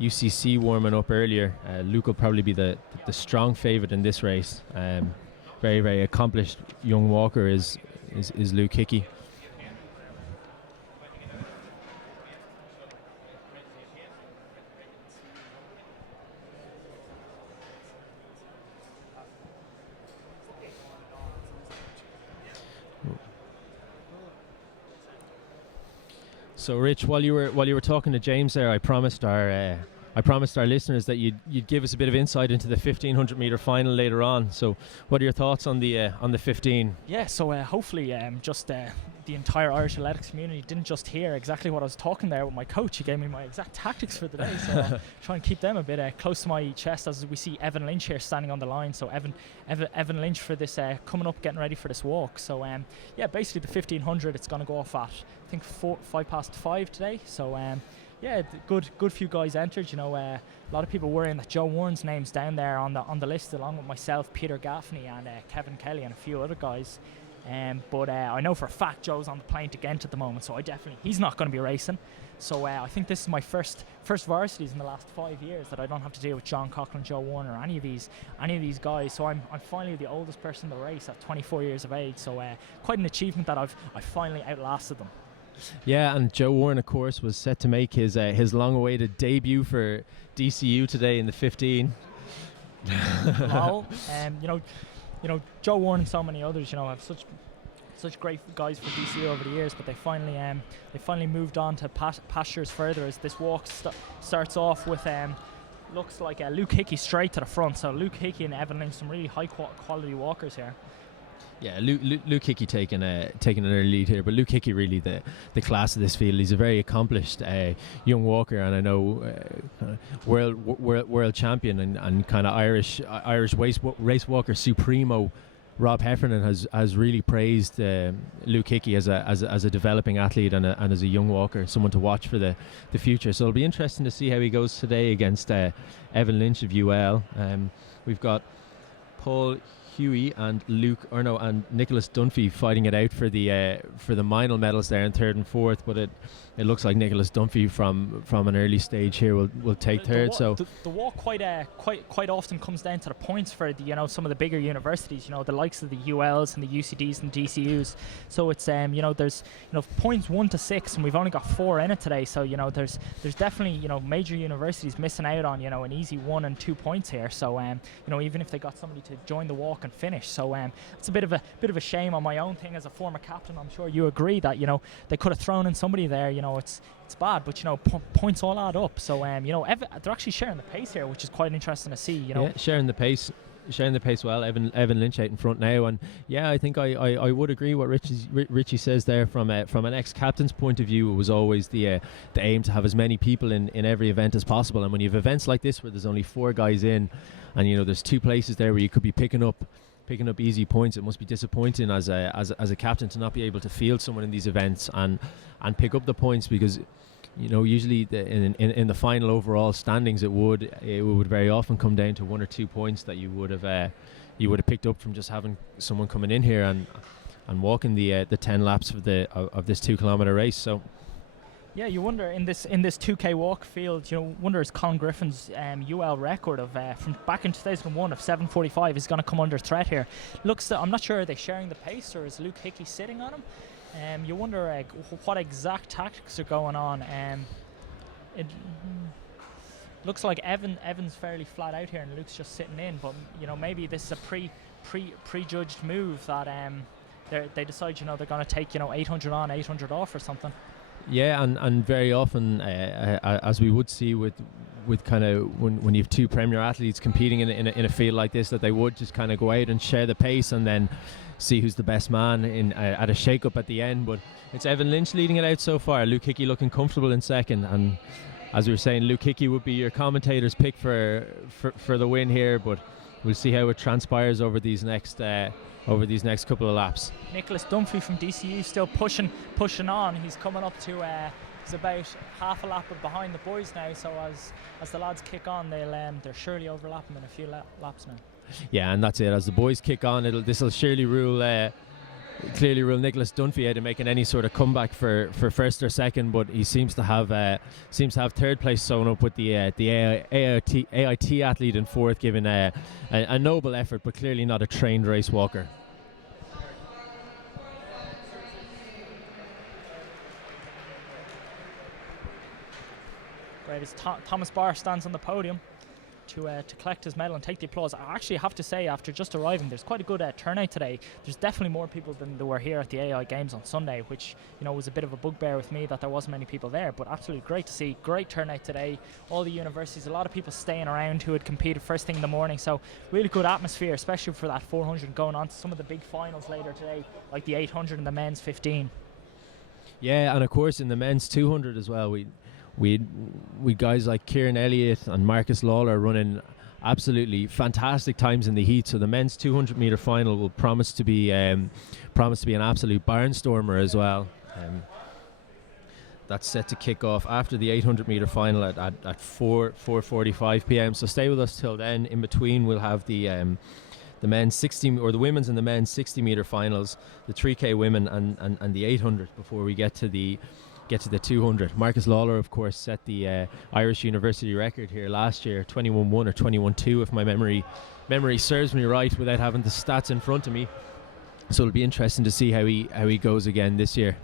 UCC warming up earlier. Luke will probably be the strong favourite in this race. Very, very accomplished young walker is Luke Hickey. So, Rich, while you were talking to James there, I promised our I promised our listeners that you'd give us a bit of insight into the 1500 meter final later on. So, what are your thoughts on the 15? Yeah, so hopefully just the entire Irish athletics community didn't just hear exactly what I was talking there with my coach. He gave me my exact tactics for the day, so I'll try and keep them a bit close to my chest as we see Evan Lynch here standing on the line. So Evan Lynch for this coming up, getting ready for this walk. So yeah, basically the 1500, it's going to go off at I think 5:05 today. So yeah, good few guys entered. You know, a lot of people worrying that Joe Warren's name's down there on the list, along with myself, Peter Gaffney, and Kevin Kelly, and a few other guys. But I know for a fact Joe's on the plane to Ghent at the moment, so he's not going to be racing. So I think this is my first varsities in the last 5 years that I don't have to deal with John Coughlin, Joe Warren, or any of these guys. So I'm finally the oldest person in the race at 24 years of age. So quite an achievement that I've finally outlasted them. Yeah, and Joe Warren, of course, was set to make his long-awaited debut for DCU today in the 15. Well, you know, Joe Warren and so many others, you know, have such great guys for DCU over the years, but they finally moved on to pastures further as this walk starts off with looks like Luke Hickey straight to the front. So Luke Hickey and Evan Lynch, some really high quality walkers here. Yeah, Luke Hickey taking an early lead here, but Luke Hickey really the class of this field. He's a very accomplished young walker, and I know world champion and kind of Irish race walker supremo. Rob Heffernan has really praised Luke Hickey as a developing athlete and as a young walker, someone to watch for the future. So it'll be interesting to see how he goes today against Evan Lynch of UL. We've got Paul Huey and Nicholas Dunphy fighting it out for the Meinl medals there in third and fourth, but it looks like Nicholas Dunphy from an early stage here will take third. So the walk quite often comes down to the points for some of the bigger universities, the likes of the ULs and the UCDs and DCUs. So it's there's points 1 to 6, and we've only got 4 in it today. So there's definitely major universities missing out on an easy 1 and 2 points here. So even if they got somebody to join the walk and finish, so it's a bit of a shame on my own thing as a former captain. I'm sure you agree that they could have thrown in somebody there. It's bad, but points all add up. So they're actually sharing the pace here, which is quite interesting to see. Yeah, sharing the pace well. Evan Lynch out in front now, and yeah, I think I would agree what Richie says there. From an ex-captain's point of view, it was always the aim to have as many people in every event as possible. And when you have events like this where there's only 4 guys in, and there's 2 places there where you could be picking up easy points, it must be disappointing as a captain to not be able to field someone in these events and pick up the points, because usually in the final overall standings it would very often come down to 1 or 2 points that you would have picked up from just having someone coming in here and walking the 10 laps of this 2 kilometer race. So yeah, you wonder in this 2K walk field, wonder is Colin Griffin's UL record of from back in 2001 of 7:45 is going to come under threat here. I'm not sure, are they sharing the pace or is Luke Hickey sitting on him? You wonder what exact tactics are going on. It looks like Evan's fairly flat out here and Luke's just sitting in, but maybe this is a prejudged move that they decide they're going to take 800 on, 800 off or something. Yeah, and very often, as we would see with kind of when you have 2 premier athletes competing in a field like this, that they would just kind of go out and share the pace and then see who's the best man at a shake-up at the end. But it's Evan Lynch leading it out so far. Luke Hickey looking comfortable in second, and as we were saying, Luke Hickey would be your commentator's pick for the win here, but we'll see how it transpires over these next couple of laps. Nicholas Dunphy from DCU still pushing on. He's coming up to he's about half a lap behind the boys now, so as the lads kick on, they'll surely overlap him in a few laps now. Yeah, and that's it. As the boys kick on, this will surely clearly rule Nicholas Dunphy out of making any sort of comeback for first or second, but he seems to have third place sewn up with the AIT athlete in fourth, giving a noble effort, but clearly not a trained race walker. Great, as Thomas Barr stands on the podium, to collect his medal and take the applause. I actually have to say, after just arriving, there's quite a good turnout today. There's definitely more people than there were here at the AI Games on Sunday, which was a bit of a bugbear with me that there wasn't many people there. But absolutely great to see. Great turnout today. All the universities, a lot of people staying around who had competed first thing in the morning. So really good atmosphere, especially for that 400, going on to some of the big finals later today, like the 800 and the men's 15. Yeah, and of course in the men's 200 as well, we guys like Kieran Elliott and Marcus Lawler running absolutely fantastic times in the heat. So the men's 200 meter final will promise to be an absolute barnstormer as well. That's set to kick off after the 800 meter final at 4:45 p.m. So stay with us till then. In between, we'll have the men's 60 or the women's and the men's 60 meter finals, the 3K women and the 800 before we get to the 200. Marcus Lawler, of course, set the Irish University record here last year, 21-1 or 21-2 if my memory serves me right, without having the stats in front of me. So it'll be interesting to see how he goes again this year.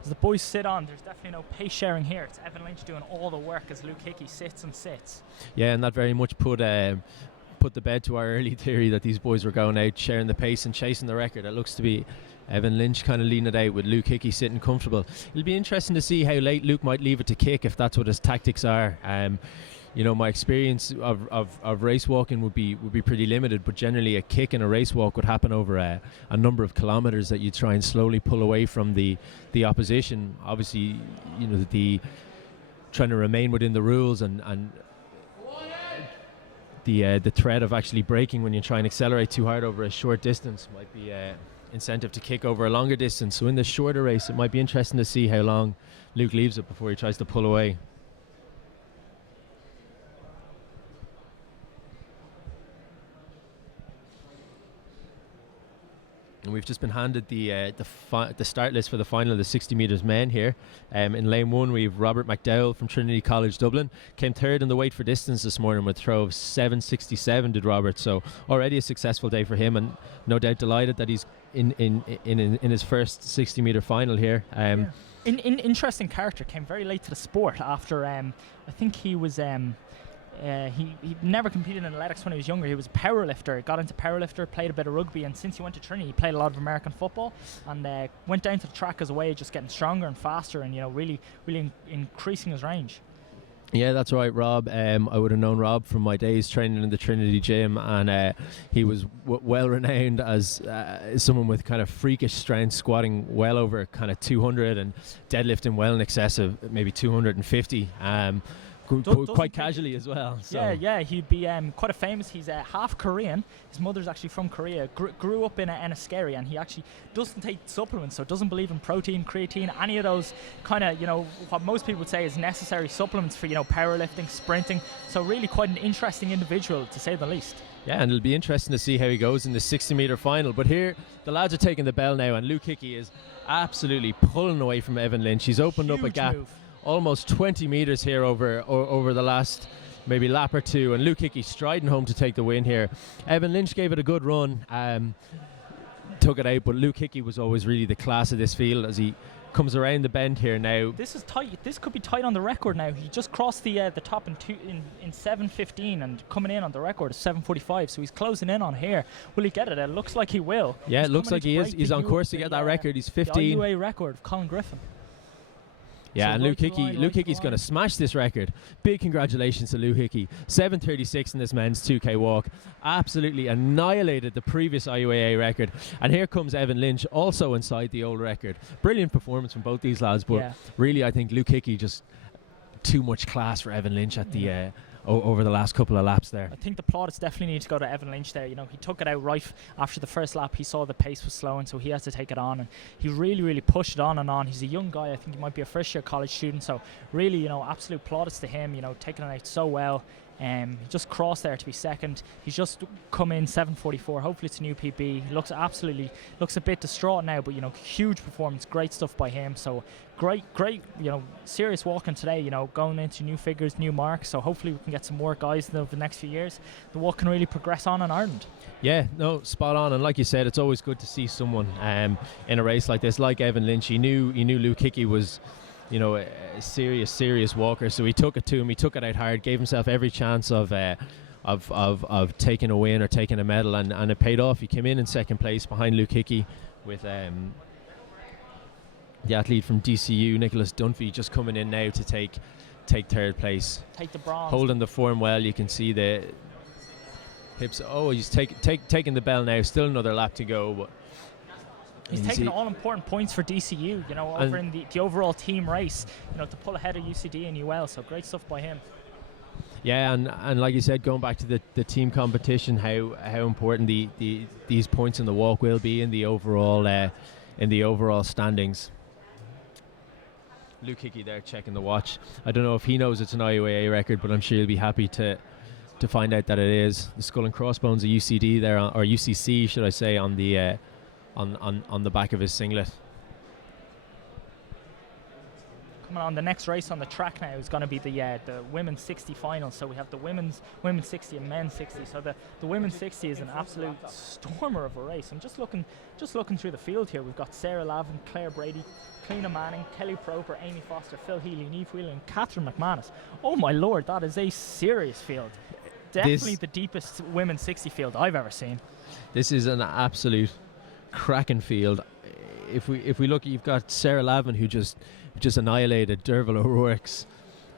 As the boys sit on, there's definitely no pace sharing here. It's Evan Lynch doing all the work as Luke Hickey sits and sits. Yeah, and that very much put the bed to our early theory that these boys were going out sharing the pace and chasing the record. It looks to be Evan Lynch kind of leading it out with Luke Hickey sitting comfortable. It'll be interesting to see how late Luke might leave it to kick, if that's what his tactics are. My experience of race walking would be pretty limited, but generally a kick in a race walk would happen over a number of kilometres that you try and slowly pull away from the opposition. Obviously, the trying to remain within the rules and the threat of actually braking when you try and accelerate too hard over a short distance might be incentive to kick over a longer distance. So in the shorter race, it might be interesting to see how long Luke leaves it before he tries to pull away. And we've just been handed the start list for the final of the 60 metres men here. In lane 1, we have Robert McDowell from Trinity College Dublin. Came third in the weight for distance this morning with a throw of 7:67, did Robert. So already a successful day for him, and no doubt delighted that he's in his first 60 metre final here. Interesting character. Came very late to the sport after I think he was. He never competed in athletics when he was younger. He was a powerlifter, got into powerlifter, played a bit of rugby, and since he went to Trinity, he played a lot of American football and went down to the track as a way of just getting stronger and faster and really increasing his range. Yeah, that's right, Rob. I would have known Rob from my days training in the Trinity gym, and he was well renowned as someone with kind of freakish strength, squatting well over kind of 200 and deadlifting well in excess of maybe 250. Quite casually as well. So. Yeah, he'd be quite a famous. He's half Korean. His mother's actually from Korea. Grew up in Enniskerry, and he actually doesn't take supplements, so doesn't believe in protein, creatine, any of those kind of what most people would say is necessary supplements for powerlifting, sprinting. So really quite an interesting individual, to say the least. Yeah, and it'll be interesting to see how he goes in the 60 metre final. But here, the lads are taking the bell now, and Luke Hickey is absolutely pulling away from Evan Lynch. He's opened up a gap. Move. Almost 20 metres here over the last maybe lap or two, and Luke Hickey striding home to take the win here. Evan Lynch gave it a good run, took it out, but Luke Hickey was always really the class of this field as he comes around the bend here now. This is tight. This could be tight on the record now. He just crossed the top in 7:15, and coming in on the record is 7:45, so he's closing in on here. Will he get it? It looks like he will. Yeah, it looks like he is. He's on course to get that record. He's 15. The IUAA record of Colin Griffin. Yeah, so and Luke Hickey's going to smash this record. Big congratulations to Luke Hickey. 7:36 in this men's 2K walk. Absolutely annihilated the previous IUAA record. And here comes Evan Lynch, also inside the old record. Brilliant performance from both these lads, but really I think Luke Hickey just too much class for Evan Lynch at the over the last couple of laps there. I think the plaudits definitely need to go to Evan Lynch there. He took it out right after the first lap. He saw the pace was slowing, so he has to take it on, and he really pushed it on and on. He's a young guy. I think he might be a first year college student, so really absolute plaudits to him, taking it out so well. He just crossed there to be second. He's just come in 7:44. Hopefully it's a new PB. He looks a bit distraught now, but huge performance, great stuff by him. So great, serious walking today. Going into new figures, new marks. So hopefully we can get some more guys over the next few years. The walk can really progress on in Ireland. Yeah, no, spot on. And like you said, it's always good to see someone in a race like this, like Evan Lynch. He knew Luke Hickey was a serious walker. So he took it to him. He took it out hard, gave himself every chance of taking a win or taking a medal, and it paid off. He came in second place behind Luke Hickey with the athlete from DCU, Nicholas Dunphy, just coming in now to take third place. Take the bronze. Holding the form well. You can see the hips. Oh, he's taking the bell now. Still another lap to go. But he's taking all important points for DCU, over in the overall team race, to pull ahead of UCD and UL. So great stuff by him. Yeah, and like you said, going back to the team competition, how important these points in the walk will be in the overall standings. Luke Hickey there checking the watch. I don't know if he knows it's an IUAA record, but I'm sure he'll be happy to find out that it is. The skull and crossbones of UCD there, or UCC should I say, on the on the back of his singlet. Coming on, the next race on the track now is going to be the women's 60 final. So we have the women's 60 and men's 60. So the women's 60 is an absolute stormer of a race. I'm just looking through the field here. We've got Sarah Lavin, Claire Brady, Cliona Manning, Kelly Proper, Amy Foster, Phil Healy, Niamh Whelan, and Catherine McManus. Oh my lord, that is a serious field. Definitely the deepest women's 60 field I've ever seen. This is an absolute cracking field. If we look, you've got Sarah Lavin, who just annihilated Derval O'Rourke's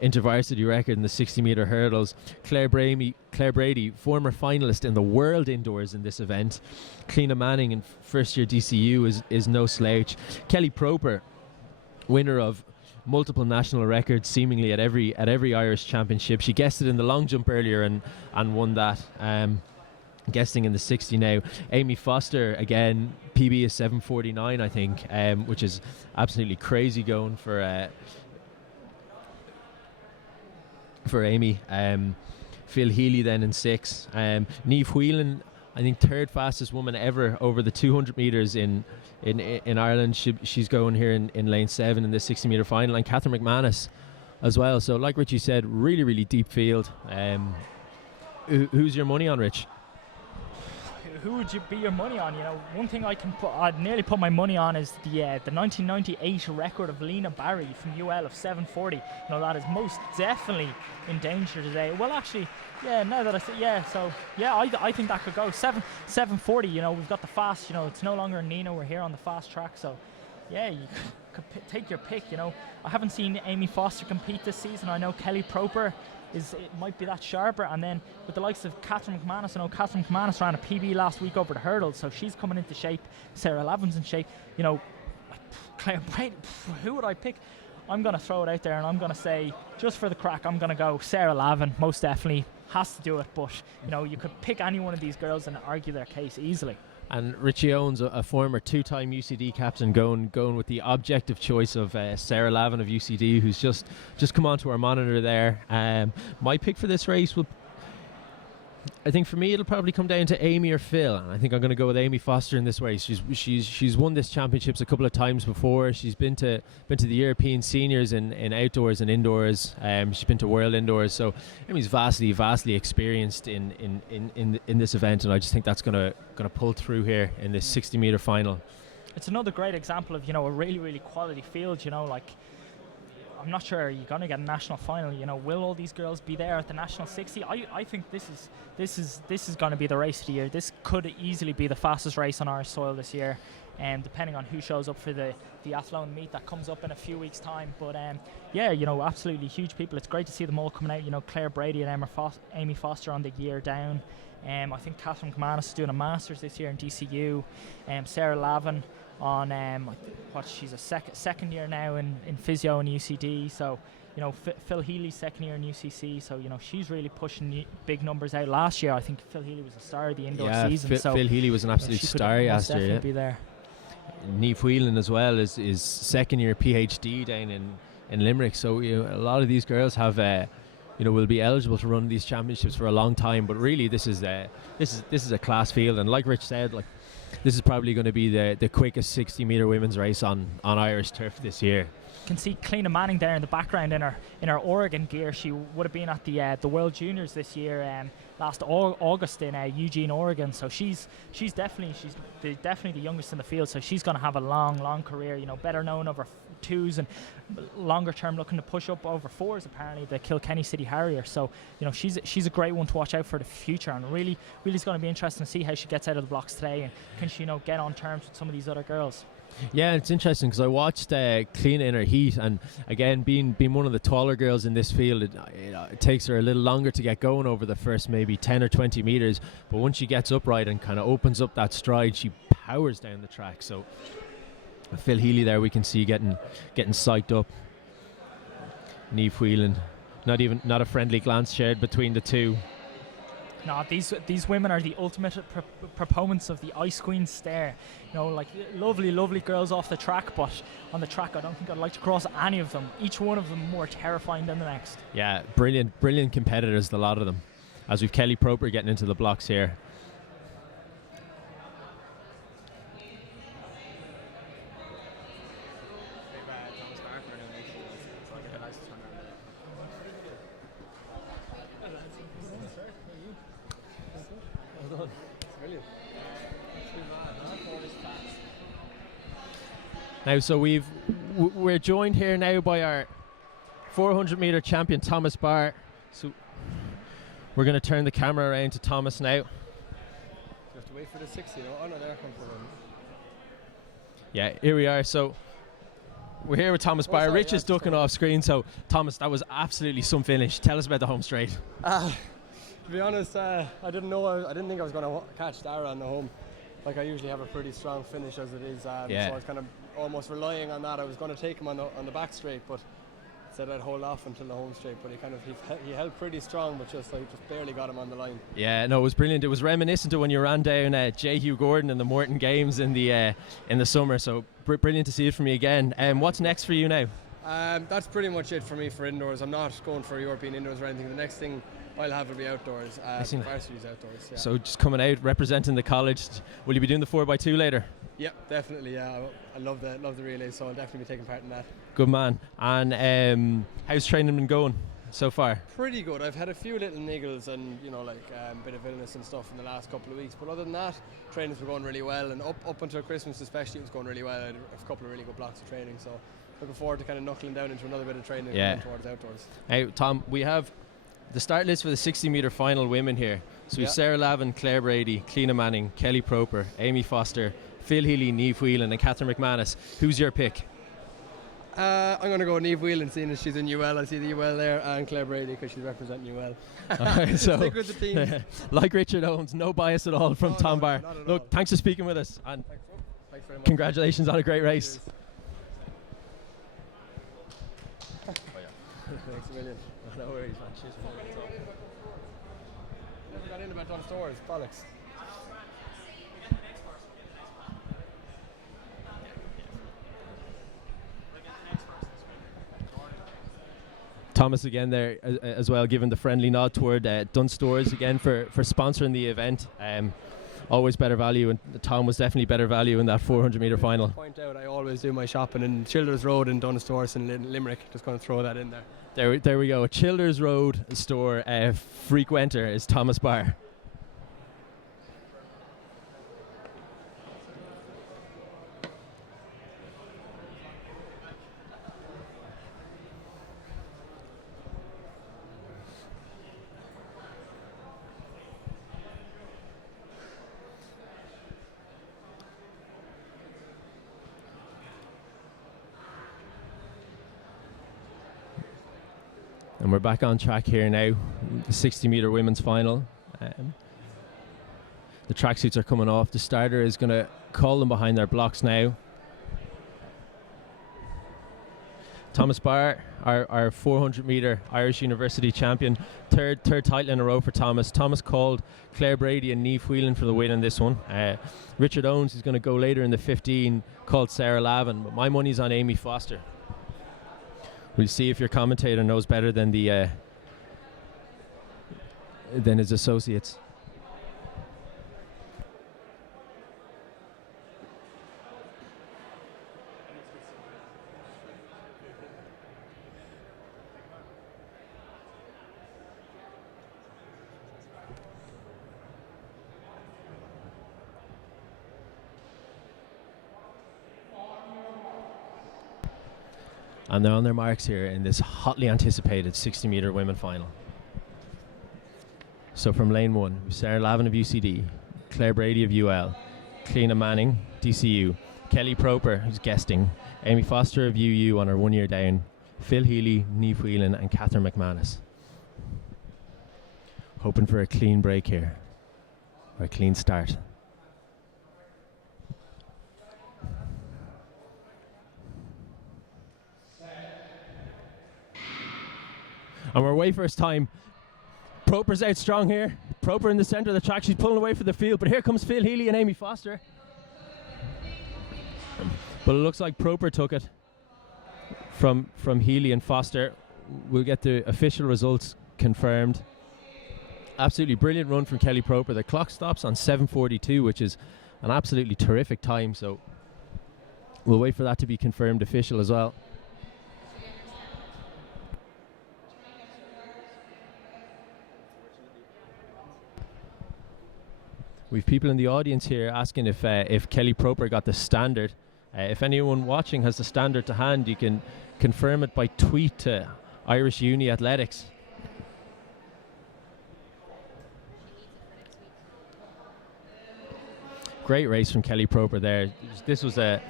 intervarsity record in the 60-metre hurdles. Claire Brady, former finalist in the world indoors in this event. Cliona Manning, in first-year DCU, is no slouch. Kelly Proper, winner of multiple national records seemingly at every Irish championship. She guessed it in the long jump earlier and won that. Guessing in the 60 now. Amy Foster, again, PB is 7:49, I think, which is absolutely crazy going for Amy. Phil Healy then in 6. Niamh Whelan, I think third fastest woman ever over the 200 metres in Ireland. She's going here in lane 7 in the 60 metre final, and Catherine McManus as well. So like Richie said, really, really deep field. Who's your money on, Rich? Who would you be your money on? One thing I'd nearly put my money on is the 1998 record of Lena Barry from UL of 7:40. That is most definitely in danger today. Well, actually, now that I say, I think that could go 7:40. We've got the fast. It's no longer in Nina. We're here on the fast track. So, you could take your pick. I haven't seen Amy Foster compete this season. I know Kelly Proper it might be that sharper, and then with the likes of Catherine McManus, I know Catherine McManus ran a PB last week over the hurdles, so she's coming into shape. Sarah Lavin's in shape. Claire Brady, who would I pick? I'm going to throw it out there, and I'm going to say, just for the crack, I'm going to go Sarah Lavin. Most definitely has to do it, but you could pick any one of these girls and argue their case easily. And Richie Owens, a former 2-time UCD captain, going with the objective choice of Sarah Lavin of UCD, who's just come onto our monitor there. My pick for this race I think for me it'll probably come down to Amy or Phil, and I think I'm going to go with Amy Foster in this race. She's won this championships a couple of times before. She's been to the European seniors in outdoors and indoors. She's been to world indoors, so Amy's vastly experienced in this event, and I just think that's going to pull through here in this 60 metre final. It's another great example of a really, really quality field. I'm not sure you're going to get a national final. Will all these girls be there at the national 60? I think this is going to be the race of the year. This could easily be the fastest race on Irish soil this year, depending on who shows up for the Athlone meet that comes up in a few weeks' time. But absolutely huge people. It's great to see them all coming out. Claire Brady and Amy Foster on the year down. I think Catherine McManus is doing a Masters this year in DCU. Sarah Lavin on she's a second year now in physio and UCD. So Phil Healy's second year in UCC. So she's really pushing big numbers out. Last year I think Phil Healy was a star of the indoor season. Phil Healy was an absolute star last year. Yeah. Be there. Niamh Whelan as well is second year PhD down in Limerick. So a lot of these girls have will be eligible to run these championships for a long time. But really this is a class field, and like Rich said, this is probably going to be the quickest 60 metre women's race on Irish turf this year. You can see Cliona Manning there in the background in her Oregon gear. She would have been at the World Juniors this year. August in Eugene, Oregon. So she's definitely the youngest in the field. So she's going to have a long career. You know, better known over twos and longer term looking to push up over fours. Apparently, the Kilkenny City Harrier. So you know, she's a great one to watch out for the future, and really is going to be interesting to see how she gets out of the blocks today, and can she, you know, get on terms with some of these other girls. Yeah, it's interesting because I watched Kleena in her heat, and again, being one of the taller girls in this field, it takes her a little longer to get going over the first maybe 10 or 20 metres, but once she gets upright and kind of opens up that stride, she powers down the track. So Phil Healy there we can see getting psyched up, knee wheeling, not a friendly glance shared between the two. No, these women are the ultimate proponents of the Ice Queen stare. You know, like lovely girls off the track, but on the track I don't think I'd like to cross any of them. Each one of them more terrifying than the next. Yeah, brilliant competitors, a lot of them. As we've Kelly Proper getting into the blocks here. Now, so we're joined here now by our 400 metre champion Thomas Barr. So we're going to turn the camera around to Thomas now. You have to wait for the 60, you know? Oh no, there comes the one. Yeah, here we are. So we're here with Thomas Barr. Rich is ducking off screen. So Thomas, that was absolutely some finish. Tell us about the home straight. To be honest, I didn't think I was going to catch Dara on the home. Like, I usually have a pretty strong finish as it is, so I was kind of almost relying on that. I was going to take him on the back straight, but said I'd hold off until the home straight. But he held pretty strong, but just barely got him on the line. Yeah, no, it was brilliant. It was reminiscent of when you ran down J. Hugh Gordon in the Morton Games in the summer. So brilliant to see it from you again. What's next for you now? That's pretty much it for me for indoors. I'm not going for European indoors or anything. The next thing I'll have will be outdoors. Varsity's outdoors. Yeah. So just coming out representing the college. Will you be doing the 4x2 later? Yep, definitely. Yeah, I love the relay, so I'll definitely be taking part in that. Good man. And how's training been going so far? Pretty good. I've had a few little niggles and a bit of illness and stuff in the last couple of weeks, but other than that, training's been going really well. And up until Christmas especially, it was going really well. I had a couple of really good blocks of training, so looking forward to kind of knuckling down into another bit of training towards outdoors. Hey Tom, we have the start list for the 60 metre final women here. So we've Sarah Lavin, Claire Brady, Kleena Manning, Kelly Proper, Amy Foster, Phil Healy, Niamh Whelan and Catherine McManus. Who's your pick? I'm going to go Niamh Whelan, seeing as she's in UL. I see the UL there, and Claire Brady because she's representing UL. Right, so stick with the team. Like Richard Owens, no bias at all from Tom Barr. Look, thanks for speaking with us, and thanks very much. Congratulations on a great race. Thanks a million. No worries, man. Cheers. Never got in about Dunn Stores, bollocks. Thomas again there as well, giving the friendly nod toward Dunn Stores again for sponsoring the event. Always better value, and Tom was definitely better value in that 400 metre final. Point out, I always do my shopping in Childers Road in Dunn Stores in Limerick. Just going to throw that in there. There we go. A Childers Road store frequenter is Thomas Barr. And we're back on track here now, the 60 metre women's final. The tracksuits are coming off. The starter is going to call them behind their blocks now. Thomas Barr, our 400 metre Irish University champion, third title in a row for Thomas. Thomas called Claire Brady and Niamh Whelan for the win in this one. Richard Owens is going to go later in the 15, called Sarah Lavin, but my money's on Amy Foster. We'll see if your commentator knows better than his associates. And they're on their marks here in this hotly anticipated 60-metre women final. So from lane 1, Sarah Lavin of UCD, Claire Brady of UL, Cleena Manning, DCU, Kelly Proper, who's guesting, Amy Foster of UU on her 1 year down, Phil Healy, Niamh Whelan and Catherine McManus. Hoping for a clean break here, or a clean start. And we're away first time. Proper's out strong here. Proper in the centre of the track. She's pulling away for the field, but here comes Phil Healy and Amy Foster. But it looks like Proper took it from Healy and Foster. We'll get the official results confirmed. Absolutely brilliant run from Kelly Proper. The clock stops on 7:42, which is an absolutely terrific time. So we'll wait for that to be confirmed official as well. We've people in the audience here asking if Kelly Proper got the standard. If anyone watching has the standard to hand, you can confirm it by tweet to Irish Uni Athletics. Great race from Kelly Proper there. This was a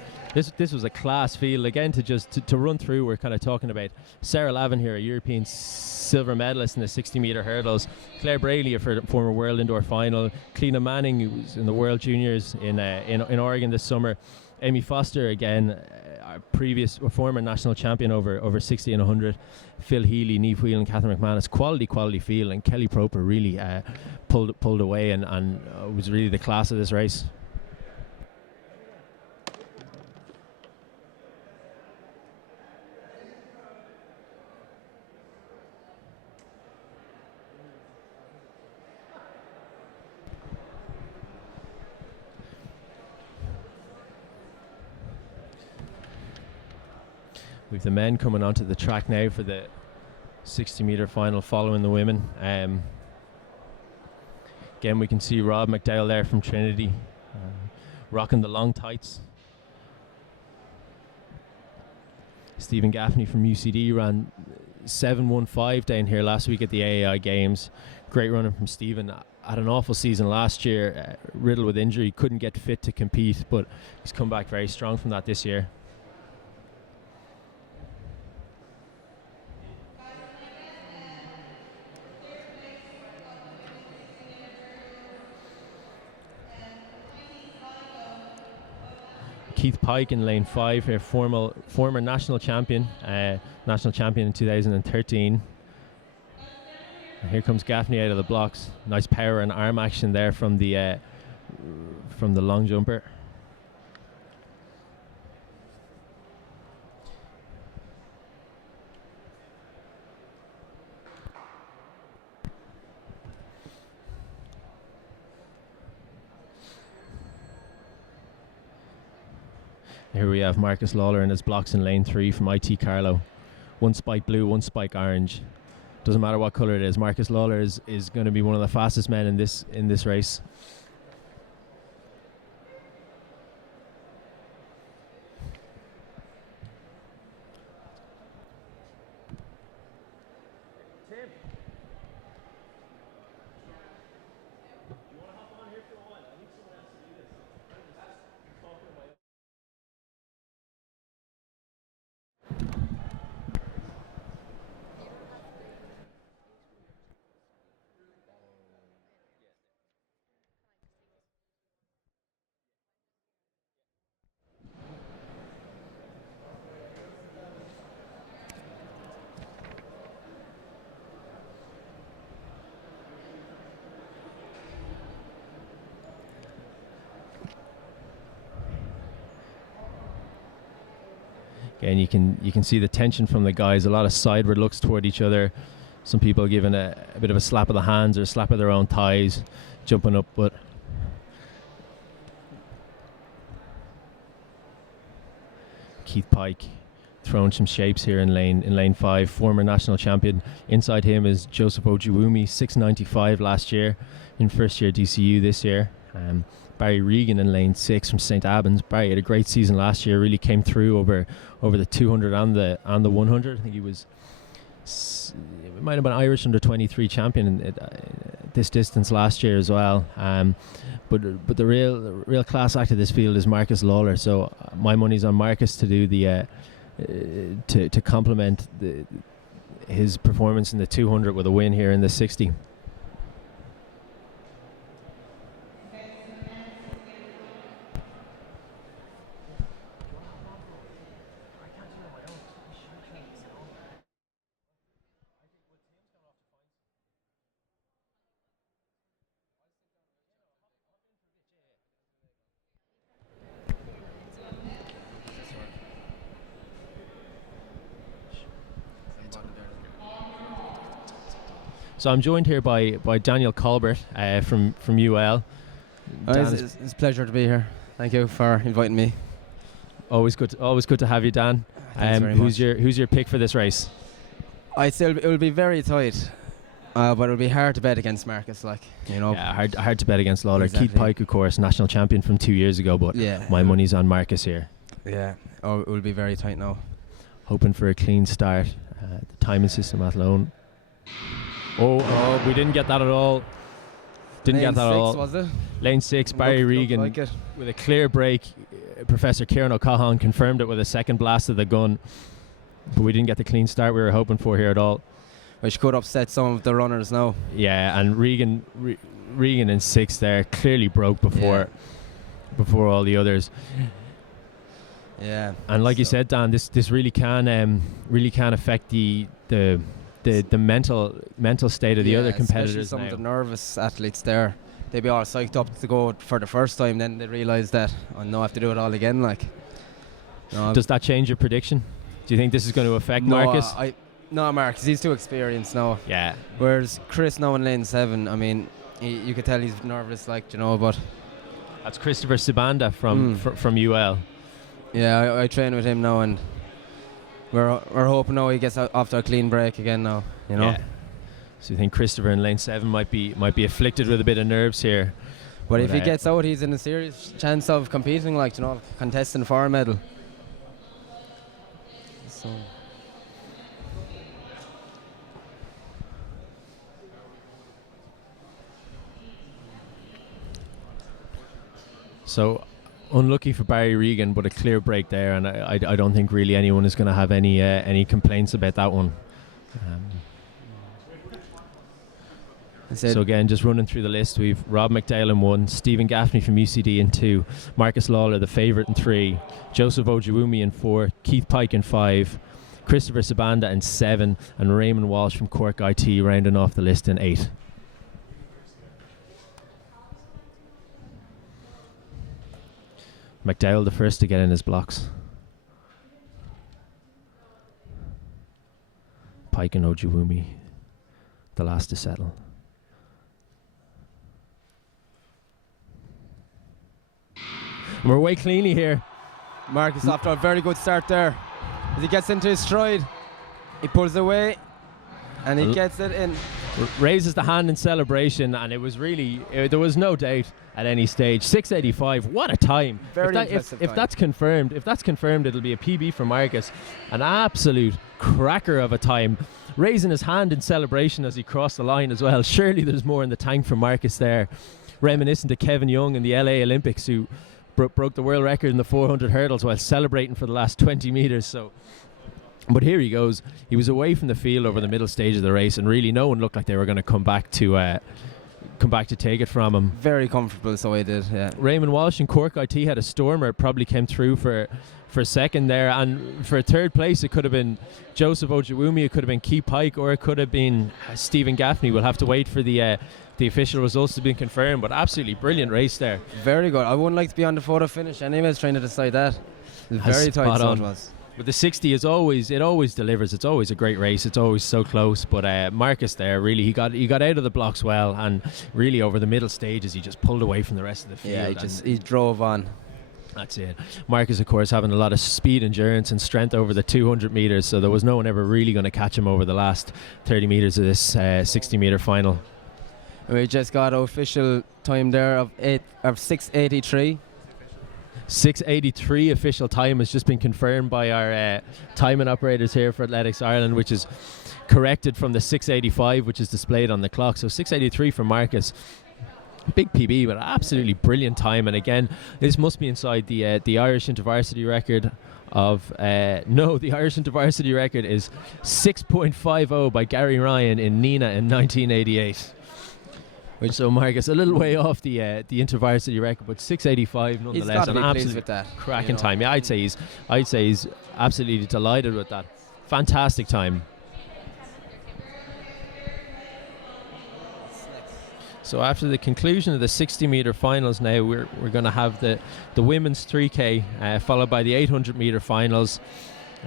class field again. To run through, we're kind of talking about Sarah Lavin here, a European silver medalist in the 60-metre hurdles. Claire Braley, a former World Indoor Final. Cleena Manning, who was in the World Juniors in Oregon this summer. Amy Foster, again, our former national champion over 60 and 100. Phil Healy, Niamh Whelan and Catherine McManus. Quality field, and Kelly Proper really pulled away and was really the class of this race. We've the men coming onto the track now for the 60-metre final following the women. Again, we can see Rob McDowell there from Trinity, rocking the long tights. Stephen Gaffney from UCD ran 7:15 down here last week at the AAI Games. Great running from Stephen. Had an awful season last year, riddled with injury, couldn't get fit to compete, but he's come back very strong from that this year. Keith Pike in lane 5 here, former national champion in 2013. And here comes Gaffney out of the blocks. Nice power and arm action there from the long jumper. Here we have Marcus Lawler in his blocks in lane 3 from IT Carlow. One spike blue, one spike orange. Doesn't matter what colour it is. Marcus Lawler is going to be one of the fastest men in this race. Again, you can see the tension from the guys. A lot of sideward looks toward each other. Some people giving a bit of a slap of the hands or a slap of their own thighs, jumping up. But Keith Pike throwing some shapes here in lane 5. Former national champion. Inside him is Joseph Ojuwumi, 695 last year, in first year DCU this year. Barry Regan in lane 6 from St Albans. Barry had a great season last year, really came through over the 200 and the 100. I think he was, it might have been Irish under 23 champion at this distance last year as well. But the real class act of this field is Marcus Lawler. So my money's on Marcus to do the to complement his performance in the 200 with a win here in the 60. So I'm joined here by Daniel Colbert from UL. It's a pleasure to be here. Thank you for inviting me. Always good to have you, Dan. Who's your pick for this race? I'd say it will be very tight, but it'll be hard to bet against Marcus. Yeah, hard to bet against Lawler. Exactly. Keith Pike, of course, national champion from 2 years ago, but my money's on Marcus here. Yeah, it will be very tight now. Hoping for a clean start. The timing system at Athlone. Oh, we didn't get that at all. Didn't get that at all. Was it? Lane 6, Barry Regan like with a clear break. Professor Kieran O'Cahan confirmed it with a second blast of the gun. But we didn't get the clean start we were hoping for here at all. Which could upset some of the runners now. Yeah, and Regan in 6th there clearly broke before all the others. Yeah. And like you said, Dan, this really can affect the mental state of the other competitors. Especially some of the nervous athletes there. They'd be all psyched up to go for the first time, then they realise that I have to do it all again. Does that change your prediction? Do you think this is going to affect Marcus? No, Marcus, he's too experienced now. Yeah. Whereas Chris now in lane 7, I mean, you could tell he's nervous, but that's Christopher Sibanda from UL. Yeah, I train with him now, and we're hoping now he gets off to a clean break again now. Yeah. So you think Christopher in lane 7 might be afflicted with a bit of nerves here? But if he gets out, he's in a serious chance of competing, contesting for a medal. So unlucky for Barry Regan, but a clear break there, and I don't think really anyone is going to have any complaints about that one. So again, just running through the list, we've Rob McDowell in 1, Stephen Gaffney from UCD in 2, Marcus Lawler the favourite in 3, Joseph Ojewumi in 4, Keith Pike in 5, Christopher Sibanda in 7, and Raymond Walsh from Cork IT rounding off the list in 8. McDowell the first to get in his blocks. Pike and Ojewumi the last to settle. And we're away cleanly here. Marcus after a very good start there. As he gets into his stride, he pulls away and he gets it in. Raises the hand in celebration, and it was really, there was no doubt at any stage. 6:85, what a time. If that's confirmed, it'll be a PB for Marcus. An absolute cracker of a time. Raising his hand in celebration as he crossed the line as well. Surely there's more in the tank for Marcus there. Reminiscent of Kevin Young in the LA Olympics, who broke the world record in the 400 hurdles while celebrating for the last 20 metres. But here he goes. He was away from the field over the middle stage of the race, and really no one looked like they were going to come back to take it from him. Very comfortable, so he did. Yeah. Raymond Walsh in Cork IT had a stormer. Probably came through for second there, and for third place it could have been Joseph Ojewumi, it could have been Keith Pike, or it could have been Stephen Gaffney. We'll have to wait for the official results to be confirmed, but absolutely brilliant race there. Very good. I wouldn't like to be on the photo finish anyways, trying to decide that. Very tight, so it was. But the 60 it always delivers. It's always a great race. It's always so close. But Marcus there, really, he got out of the blocks well, and really over the middle stages he just pulled away from the rest of the field. Yeah, he drove on. That's it. Marcus, of course, having a lot of speed, endurance and strength over the 200 metres, so there was no one ever really going to catch him over the last 30 metres of this 60 metre final. We just got an official time there of 6:83. 6:83 official time has just been confirmed by our timing operators here for Athletics Ireland, which is corrected from the 6:85 which is displayed on the clock. So 6:83 for Marcus. Big PB, but absolutely brilliant time. And again, this must be inside the Irish InterVarsity record of no, the Irish InterVarsity record is 6.50 by Gary Ryan in Nina in 1988. So Marcus, a little way off the InterVarsity record, but 6:85 nonetheless. He's got to an be pleased absolute with that. cracking time. Yeah, I'd say he's absolutely delighted with that. Fantastic time. So after the conclusion of the 60-metre finals now, we're going to have the women's 3K, followed by the 800-metre finals.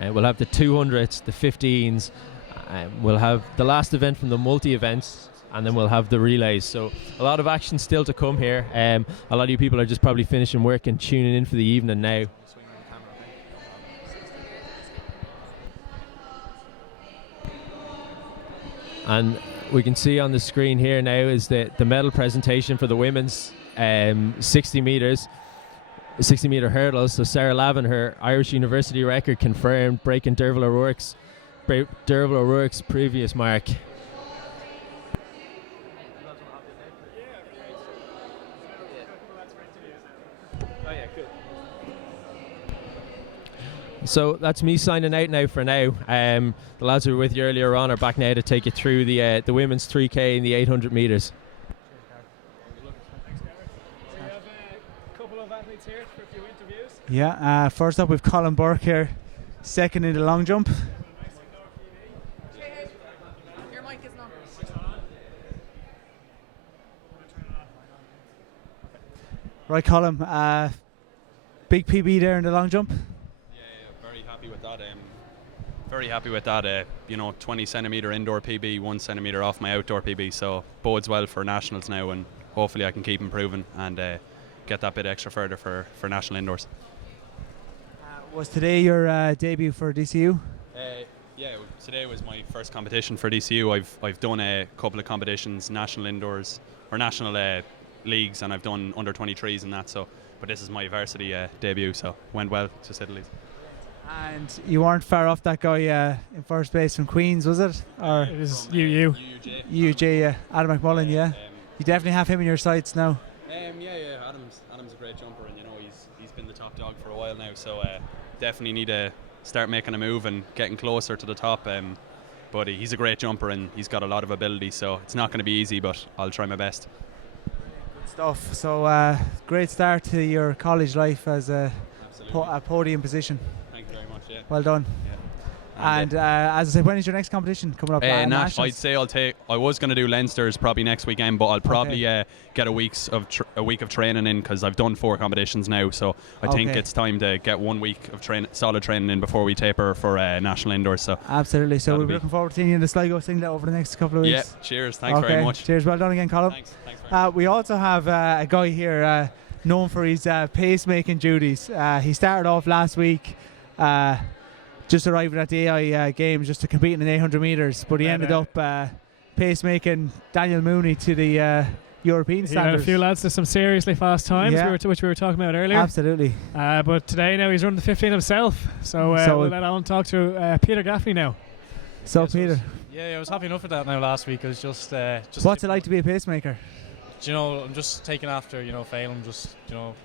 We'll have the 200s, the 15s. We'll have the last event from the multi-events, and then we'll have the relays. So a lot of action still to come here. A lot of you people are just probably finishing work and tuning in for the evening now. And we can see on the screen here now is the medal presentation for the women's 60 metre hurdles. So Sarah Lavin, her Irish University record confirmed, breaking Derval O'Rourke's previous mark. So that's me signing out now for now. The lads who were with you earlier on are back now to take you through the women's 3K and the 800 metres. We have a couple of athletes here for a few interviews. Yeah, first up we've Colin Burke here, second in the long jump. Your mic is not. Right, Colin, big PB there in the long jump. Very happy with that. 20 centimetre indoor PB, 1 centimetre off my outdoor PB. So bodes well for nationals now, and hopefully I can keep improving and get that bit extra further for national indoors. Was today your debut for DCU? Yeah, today was my first competition for DCU. I've done a couple of competitions, national indoors or national leagues, and I've done under 23s and that. So, but this is my varsity debut, so went well to say the least. And you weren't far off that guy in first base from Queens, was it? Or it was UUJ. UUJ, Adam McMullen, yeah. You definitely have him in your sights now. Yeah. Adam's a great jumper, and he's been the top dog for a while now. So definitely need to start making a move and getting closer to the top. But he's a great jumper and he's got a lot of ability. So it's not going to be easy, but I'll try my best. Good stuff. So great start to your college life as a podium position. Yeah. Well done. Yeah. And as I said, when is your next competition coming up? Nash, I'd say I was going to do Leinster's probably next weekend, but I'll probably get a week of training in, because I've done 4 competitions now. So I think it's time to get 1 week of solid training in before we taper for national indoors. So absolutely. So we'll be looking forward to seeing you in the Sligo singlet over the next couple of weeks. Yeah. Cheers. Thanks very much. Cheers. Well done again, Colin. Thanks very much. We also have a guy here known for his pacemaking duties. He started off last week. Just arriving at the AI Games just to compete in the 800 metres, but he ended up pacemaking Daniel Mooney to the European standards. He had a few lads to some seriously fast times, which we were talking about earlier. Absolutely. But today now he's running the 15 himself, so we'll let Alan talk to Peter Gaffney now. So Peter. Yeah, I was happy enough with that now last week. I was just what's it like to be a pacemaker? I'm just taking after, Phelan,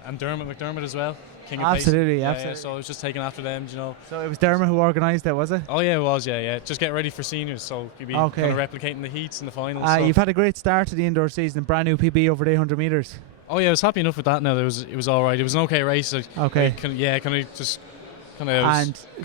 and Dermot McDermott as well. King of absolutely. Yeah, so I was just taking after them, So it was Dermot who organised that, was it? Oh yeah, it was, yeah. Just getting ready for seniors, so you'd be kind of replicating the heats and the finals. You've had a great start to the indoor season, brand new PB over the 800 metres. Oh yeah, I was happy enough with that now. It was alright. It was an okay race. And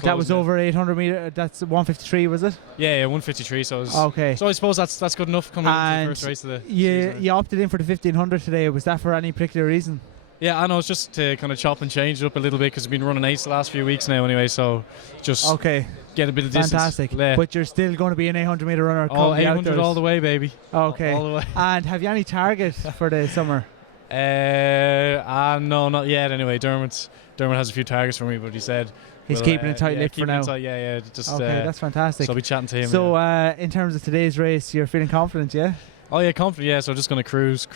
that was over 800 metre. That's 153, was it? Yeah, 153. So it was, okay. So I suppose that's good enough coming into the first race of the season. You opted in for the 1500 today. Was that for any particular reason? Yeah, I know. It's just to kind of chop and change it up a little bit, because I've been running 8 the last few weeks now anyway. So just get a bit of distance. Fantastic. Yeah. But you're still going to be an 800 metre runner. Oh, 800 all the way, baby. Okay. All the way. And have you any target for the summer? No, not yet. Anyway, Dermot has a few targets for me, but he said he's keeping it tight-lipped for now. Yeah. Just okay, that's fantastic. So I'll be chatting to him. So in terms of today's race, you're feeling confident, yeah? Oh yeah, confident. Yeah, so just going to cruise,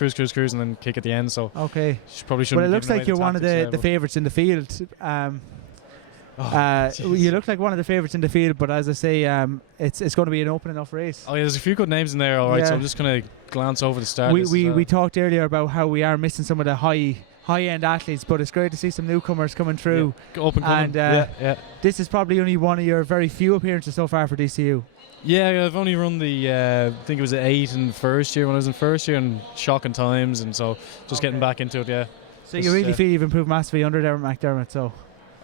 and then kick at the end. So okay, probably shouldn't. Well, it looks like you're one of the favourites in the field. You look like one of the favourites in the field, but as I say, it's going to be an open enough race. Oh yeah, there's a few good names in there. All right, so I'm just going to glance over the start. We talked earlier about how we are missing some of the high-end athletes, but it's great to see some newcomers coming through. Yeah, up and coming. And this is probably only one of your very few appearances so far for DCU. Yeah, I've only run the I think it was 8 in first year when I was in first year, and shocking times, and so just getting back into it. Yeah. So you really feel you've improved massively under Dermot McDermott, so.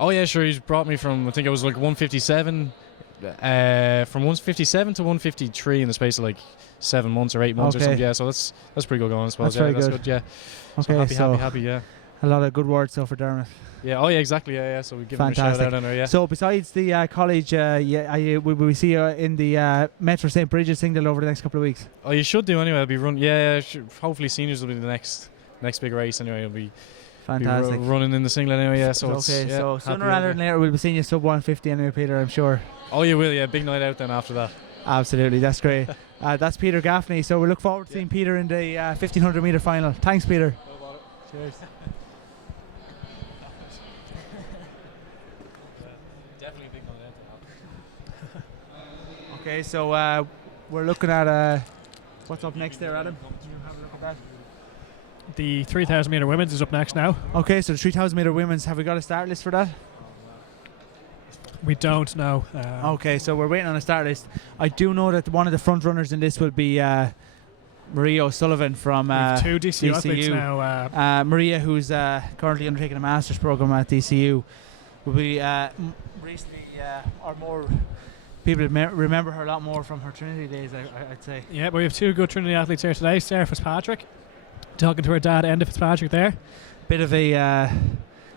Oh yeah, sure. He's brought me from, I think it was like 157, from 157 to 153 in the space of like 7 months or 8 months or something. Yeah, so that's pretty good going, I suppose. That's very good. Yeah. Okay, so happy. Yeah. A lot of good words for Dermot. Yeah. Oh yeah, exactly. Yeah. So we give him a shout out on there. Yeah. So besides the college, will we see you in the Metro St. Bridget's single over the next couple of weeks? Oh, you should do anyway. I'll be running. Yeah. Hopefully, seniors will be the next big race anyway. It'll be. Fantastic. Running in the singlet anyway, yeah. So okay, so sooner rather than later we'll be seeing you sub 150 anyway, Peter, I'm sure. Oh, you will, yeah. Big night out then after that. Absolutely, that's great. That's Peter Gaffney. So we look forward to seeing Peter in the 1500 metre final. Thanks, Peter. Cheers. Definitely a big night out. Okay, so we're looking at what's up next there, Adam? Can you have a look at that? The 3,000 metre women's is up next now. Okay, so the 3,000 metre women's, have we got a start list for that? We don't know. Okay, so we're waiting on a start list. I do know that one of the front runners in this will be Maria O'Sullivan from two DCU athletes now. Maria, who's currently undertaking a master's program at DCU, will be recently or more. People remember her a lot more from her Trinity days, I'd say. Yeah, but we have two good Trinity athletes here today. Sarah Fitzpatrick, talking to her dad, Enda Fitzpatrick there. Bit of a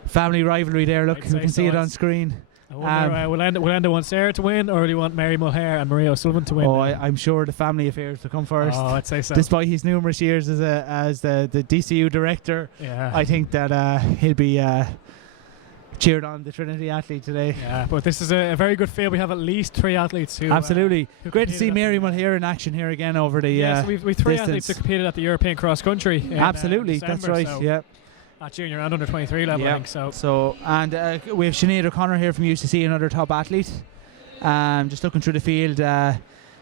family rivalry there. Look, you can see it on screen. I wonder, will Enda want Sarah to win, or do you want Mary Mulhare and Maria O'Sullivan to win? Oh, I'm sure the family affairs will come first. Oh, I'd say so. Despite his numerous years as the DCU director, I think that he'll be cheered on the Trinity athlete today. Yeah, but this is a very good field. We have at least 3 athletes who absolutely who great to see Mary Mulhare in action here again over the so we've 3 distance. athletes who competed at the European cross country. Absolutely, December, that's right. so Yeah. At junior and under 23 level, I think so. And we have Sinead O'Connor here from UCC, another top athlete. Just looking through the field.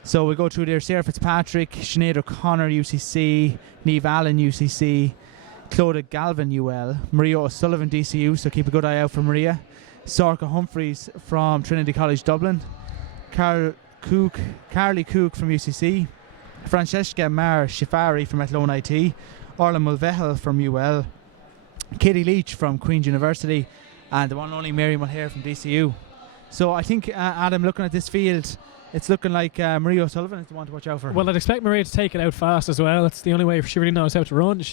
So we go through there: Sarah Fitzpatrick, Sinead O'Connor, UCC, Niamh Allen, UCC, Clodagh Galvin, UL, Maria O'Sullivan, DCU. So keep a good eye out for Maria. Sorka Humphreys from Trinity College Dublin, Carly Cook from UCC, Francesca Mar Shifari from Athlones IT, Orla Mulvehel from UL, Katie Leach from Queen's University, and the one and only Mary Mulhare from DCU. So I think, Adam, looking at this field, it's looking like Maria O'Sullivan is the one to watch out for. Well, I'd expect Maria to take it out fast as well. That's the only way she really knows how to run.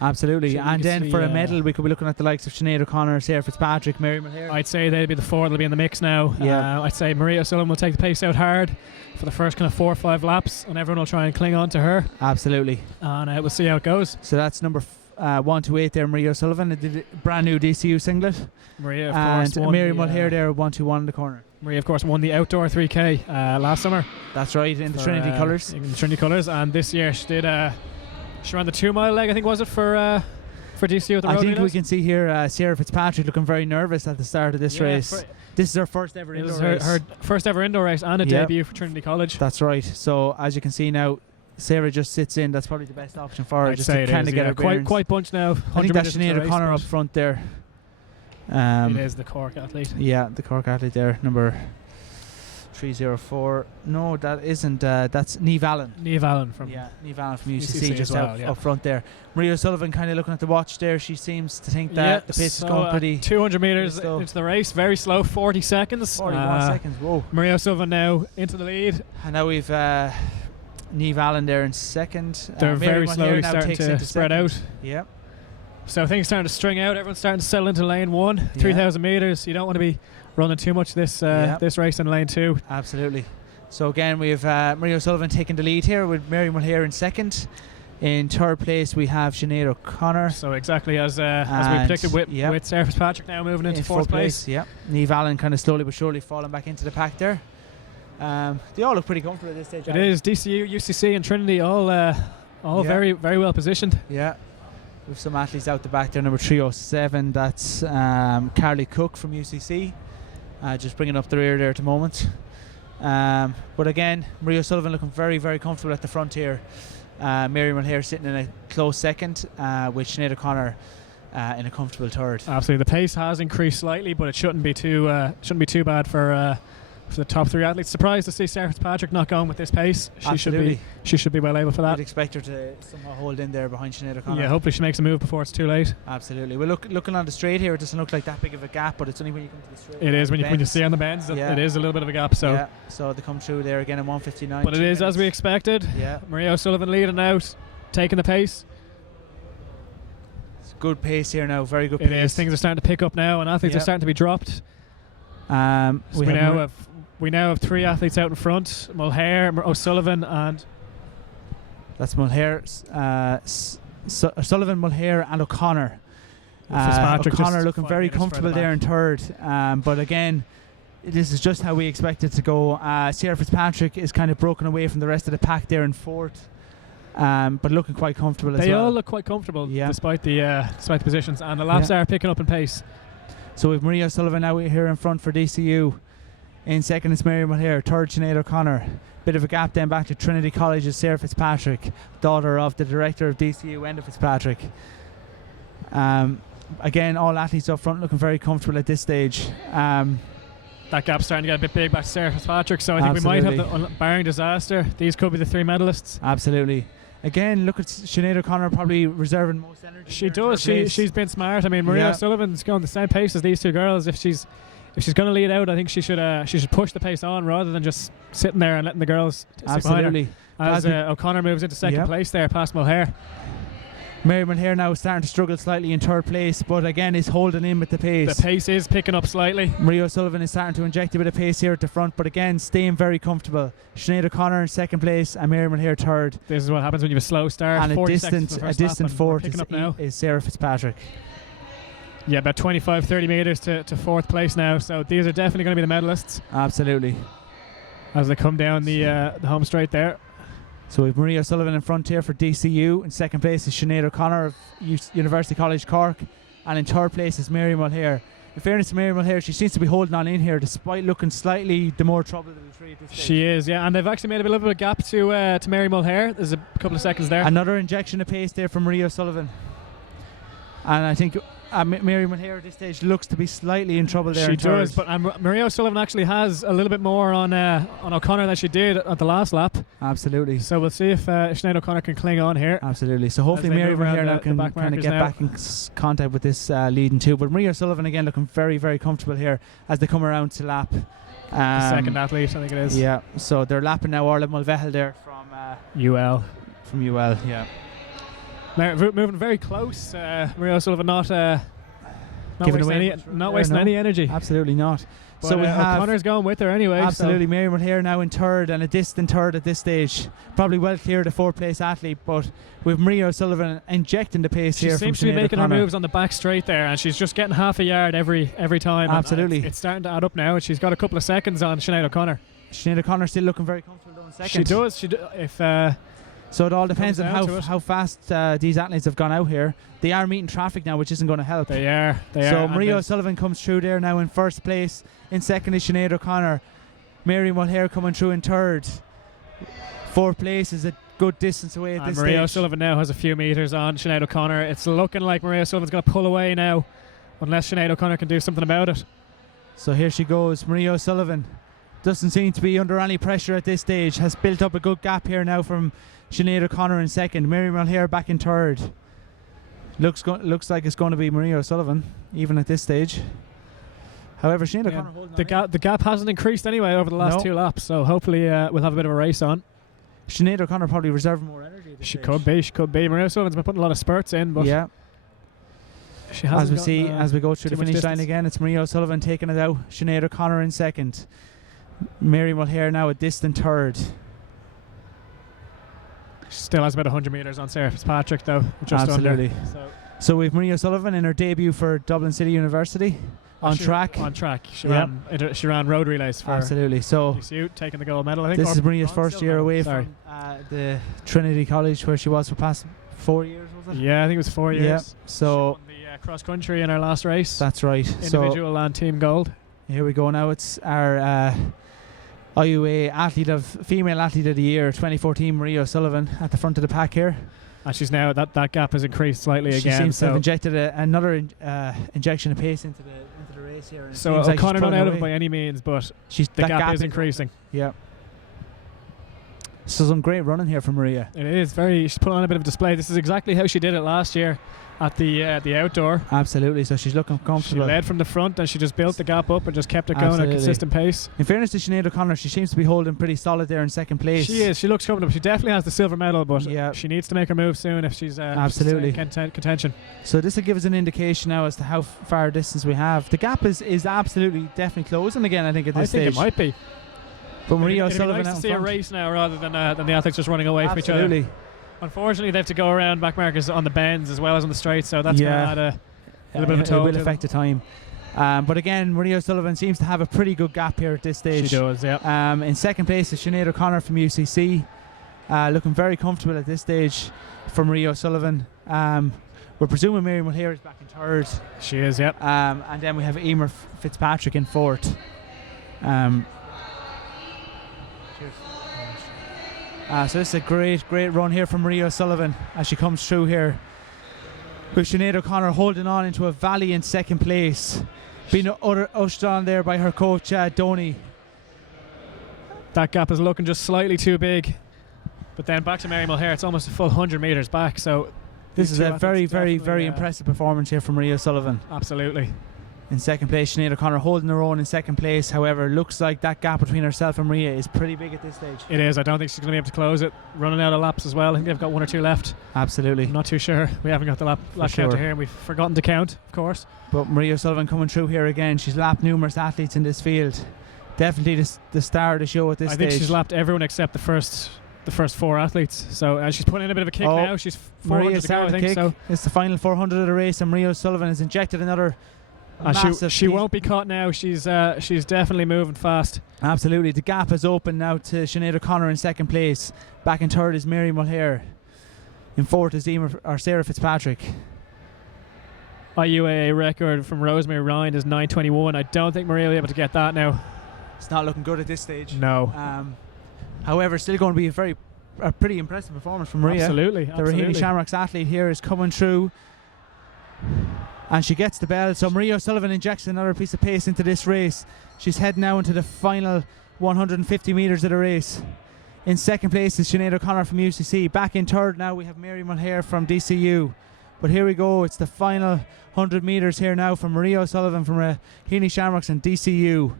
Absolutely. And then for a medal, we could be looking at the likes of Sinead O'Connor, Sarah Fitzpatrick, Mary Mulhare. I'd say they'd be the 4 that'll be in the mix now. Yeah. I'd say Maria O'Sullivan will take the pace out hard for the first kind of 4 or 5 laps, and everyone will try and cling on to her. Absolutely. And we'll see how it goes. So that's number 128 there, Maria O'Sullivan, the brand new DCU singlet. Maria, of course, and Mary Mulhare there, 121 in the corner. Maria, of course, won the outdoor 3K last summer. That's right, in the Trinity colours. In the Trinity colours, and this year she did. She ran the 2 mile leg, I think, was it for DCU at the road? I think we can see here Sarah Fitzpatrick looking very nervous at the start of this race. This is her first ever indoor race. Her first ever indoor race and a debut for Trinity College. That's right. So as you can see now, Sarah just sits in. That's probably the best option for her. I'd just to kind of get her bearings. Quite bunched now. I think that's Sinead O'Connor up front there. It is the Cork athlete. Yeah, the Cork athlete there, number 304. No, that isn't. That's Niamh Allen. Niamh Allen from UCC just up front there. Maria O'Sullivan kind of looking at the watch there. She seems to think that the pace is going pretty. 200 metres into the race, very slow, 40 seconds. 41 seconds. Whoa. Maria O'Sullivan now into the lead. And now we've Niamh Allen there in second. They're very slowly starting to spread out. Yeah. So things starting to string out. Everyone's starting to settle into lane 1. 3,000 metres. You don't want to be running too much this race in lane 2. Absolutely. So again, we have Maria O'Sullivan taking the lead here with Mary Mulhare in second. In third place, we have Sinead O'Connor. So exactly as we predicted with Sarah Fitzpatrick now moving into fourth place. Yeah. Niamh Allen kind of slowly but surely falling back into the pack there. They all look pretty comfortable at this stage. It is DCU, UCC, and Trinity all All very, very well positioned. Yeah. With some athletes out the back there. Number 307, that's Carly Cook from UCC. Just bringing up the rear there at the moment. But again, Marie O'Sullivan looking very, very comfortable at the front here. Mary Mulhare sitting in a close second, with Sinead O'Connor in a comfortable third. Absolutely, the pace has increased slightly, but it shouldn't be too bad for the top three athletes. Surprised to see Sarah Fitzpatrick not going with this pace. She should be well able for that. I'd expect her to somehow hold in there behind Sinead O'Connor. Yeah, hopefully she makes a move before it's too late. Absolutely. Well, looking on the straight here, it doesn't look like that big of a gap, but it's only when you come to the straight. It is when you see on the bends. It is a little bit of a gap. So so they come through there again in 1:59. But it is as we expected. Yeah. Maria O'Sullivan leading out, taking the pace. It's good pace here now. Very good pace. It is. Things are starting to pick up now, and athletes are starting to be dropped. We now have three athletes out in front: Mulhare, O'Sullivan, and that's Mulhare, Sullivan, Mulhare, and O'Connor. O'Connor looking very comfortable there in third. But again, this is just how we expect it to go. Sarah Fitzpatrick is kind of broken away from the rest of the pack there in fourth, but looking quite comfortable as well. They all look quite comfortable despite the positions, and the laps are picking up in pace. So we've Maria Sullivan now here in front for DCU. In second is Mary Mulhare, third Sinead O'Connor. Bit of a gap then back to Trinity College's Sarah Fitzpatrick, daughter of the director of DCU, Enda Fitzpatrick. Again, all athletes up front looking very comfortable at this stage. That gap's starting to get a bit big back to Sarah Fitzpatrick, so I think we might have barring disaster, these could be the three medalists. Absolutely. Again, look at Sinead O'Connor probably reserving most energy. She does. She's been smart. I mean, Maria O'Sullivan's going the same pace as these two girls. If she's going to lead out, I think she should push the pace on rather than just sitting there and letting the girls stick behind her. As O'Connor moves into second place there past Mulhare. Mary Mulhare now starting to struggle slightly in third place, but again is holding in with the pace. The pace is picking up slightly. Maria O'Sullivan is starting to inject a bit of pace here at the front, but again staying very comfortable. Sinead O'Connor in second place and Mary Mulhare third. This is what happens when you have a slow start. And a distant fourth is Sarah Fitzpatrick. Yeah, about 25-30 metres to fourth place now, so these are definitely going to be the medalists. Absolutely. As they come down the home straight there. So we've Maria Sullivan in front here for DCU. In second place is Sinead O'Connor of University College Cork. And in third place is Mary Mulhare. In fairness to Mary Mulhare, she seems to be holding on in here despite looking slightly the more troubled of the three at this stage. She is, yeah. And they've actually made a little bit of a gap to Mary Mulhare. There's a couple of seconds there. Another injection of pace there from Maria Sullivan. And I think Mary Mulhare at this stage looks to be slightly in trouble there. She does, but Maria O'Sullivan actually has a little bit more on O'Connor than she did at the last lap. Absolutely. So we'll see if Sinead O'Connor can cling on here. Absolutely. So hopefully Mary Mulhare now can kind of get back in contact with this leading two. But Maria O'Sullivan again looking very, very comfortable here as they come around to lap. The second athlete, I think it is. Yeah. So they're lapping now Orla Mulvehel there from UL. From UL, yeah. Now, moving very close. Maria O'Sullivan not wasting any energy. Absolutely not. But so we have O'Connor's going with her anyway. Absolutely. Mary Mulhare now in third and a distant third at this stage. Probably well clear the fourth place athlete, but with Maria O'Sullivan injecting the pace here. She seems to be making her moves on the back straight there, and she's just getting half a yard every time. Absolutely. It's starting to add up now, and she's got a couple of seconds on Sinead O'Connor. Sinead O'Connor still looking very comfortable in second. She does. So it all depends on how fast these athletes have gone out here. They are meeting traffic now, which isn't going to help. They are. So Maria O'Sullivan comes through there now in first place. In second is Sinead O'Connor. Mary Mulhare coming through in third. Fourth place is a good distance away at this stage. Maria O'Sullivan now has a few metres on Sinead O'Connor. It's looking like Maria O'Sullivan's going to pull away now, unless Sinead O'Connor can do something about it. So here she goes. Maria O'Sullivan doesn't seem to be under any pressure at this stage. Has built up a good gap here now from Sinead O'Connor in second. Mary Mulhare back in third. Looks like it's going to be Maria O'Sullivan even at this stage. However, Sinead O'Connor holding the gap hasn't increased anyway over the last two laps, so hopefully we'll have a bit of a race on. Sinead O'Connor probably reserving more energy. She could be. Maria O'Sullivan's been putting a lot of spurts in, but she hasn't. As we go through the finish line again, it's Maria O'Sullivan taking it out. Sinead O'Connor in second. Mary Mulhare now a distant third. She still has about 100 metres on Sarah Fitzpatrick though. Just absolutely. Under, so we've Maria Sullivan in her debut for Dublin City University. on track. On track. She ran road relays for absolutely. So DCU, taking the gold medal. I think this is Maria's first year away from the Trinity College where she was for past 4 years, was it? Yeah, I think it was 4 years. Yeah. So she won the cross country in our last race. That's right. Individual and team gold. Here we go now. It's our IUAA female athlete of the year 2014, Maria O'Sullivan, at the front of the pack here. And she's now that gap has increased slightly again. She seems to have injected another injection of pace into the race here. And so O'Connor not out of it by any means, but the gap is increasing. Yeah. So some great running here from Maria. It is she's put on a bit of display. This is exactly how she did it last year at the outdoor. Absolutely. So she's looking comfortable. She led from the front and she just built the gap up and just kept it going at a consistent pace. In fairness to Sinead O'Connor, she seems to be holding pretty solid there in second place. She is. She looks comfortable. She definitely has the silver medal, but she needs to make her move soon if she's absolutely contention. So this will give us an indication now as to how far distance we have. The gap is absolutely definitely closing again, I think, at this stage. I think it might be. But Maria O'Sullivan nice to see a race now rather than the athletes just running away from each other. Absolutely. Unfortunately, they have to go around back markers on the bends as well as on the straights, so that's going to add a little bit of a toll. It will affect the time. But again, Maria O'Sullivan seems to have a pretty good gap here at this stage. She does, yeah. In second place is Sinead O'Connor from UCC. Looking very comfortable at this stage for Maria O'Sullivan. We're presuming Mary Mulher is back in third. She is, yep. And then we have Emer Fitzpatrick in fourth. So this is a great run here from Maria O'Sullivan as she comes through here, with Sinead O'Connor holding on into a valiant second place, being ushered on there by her coach Donny. That gap is looking just slightly too big, but then back to Mary Mulher, it's almost a full 100 metres back, so this is a very impressive performance here from Maria O'Sullivan. Absolutely. In second place, Sinead O'Connor holding her own in second place. However, looks like that gap between herself and Maria is pretty big at this stage. It is. I don't think she's going to be able to close it. Running out of laps as well. I think they've got 1 or 2 left. Absolutely. I'm not too sure. We haven't got the lap counter here, and we've forgotten to count, of course. But Maria O'Sullivan coming through here again. She's lapped numerous athletes in this field. Definitely the star of the show at this stage. I think she's lapped everyone except the first 4 athletes. So she's putting in a bit of a kick now. She's 400 to go, I think. So it's the final 400 of the race, and Maria O'Sullivan has injected another. She won't be caught now. She's definitely moving fast. Absolutely. The gap is open now to Sinead O'Connor in second place. Back in third is Mary Mulher. In fourth is Sarah Fitzpatrick. IUAA record from Rosemary Rind is 9:21. I don't think Maria will be able to get that now. It's not looking good at this stage. No. However, still going to be a pretty impressive performance from Maria. Absolutely. The Raheny Shamrock's athlete here is coming through. And she gets the bell. So Maria O'Sullivan injects another piece of pace into this race. She's heading now into the final 150 metres of the race. In second place is Sinead O'Connor from UCC. Back in third now we have Mary Mulher from DCU. But here we go. It's the final 100 metres here now from Maria O'Sullivan from Raheny Shamrocks and DCU.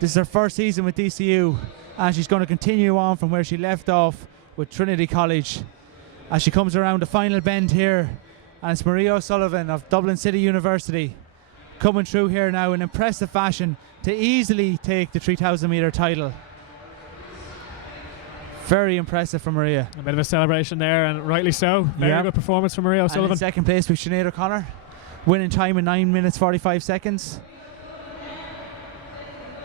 This is her first season with DCU. And she's going to continue on from where she left off with Trinity College. As she comes around the final bend here. And it's Maria O'Sullivan of Dublin City University coming through here now in impressive fashion to easily take the 3,000 metre title. Very impressive from Maria. A bit of a celebration there, and rightly so. Very good performance from Maria O'Sullivan. And in second place with Sinead O'Connor, winning time in 9 minutes 45 seconds.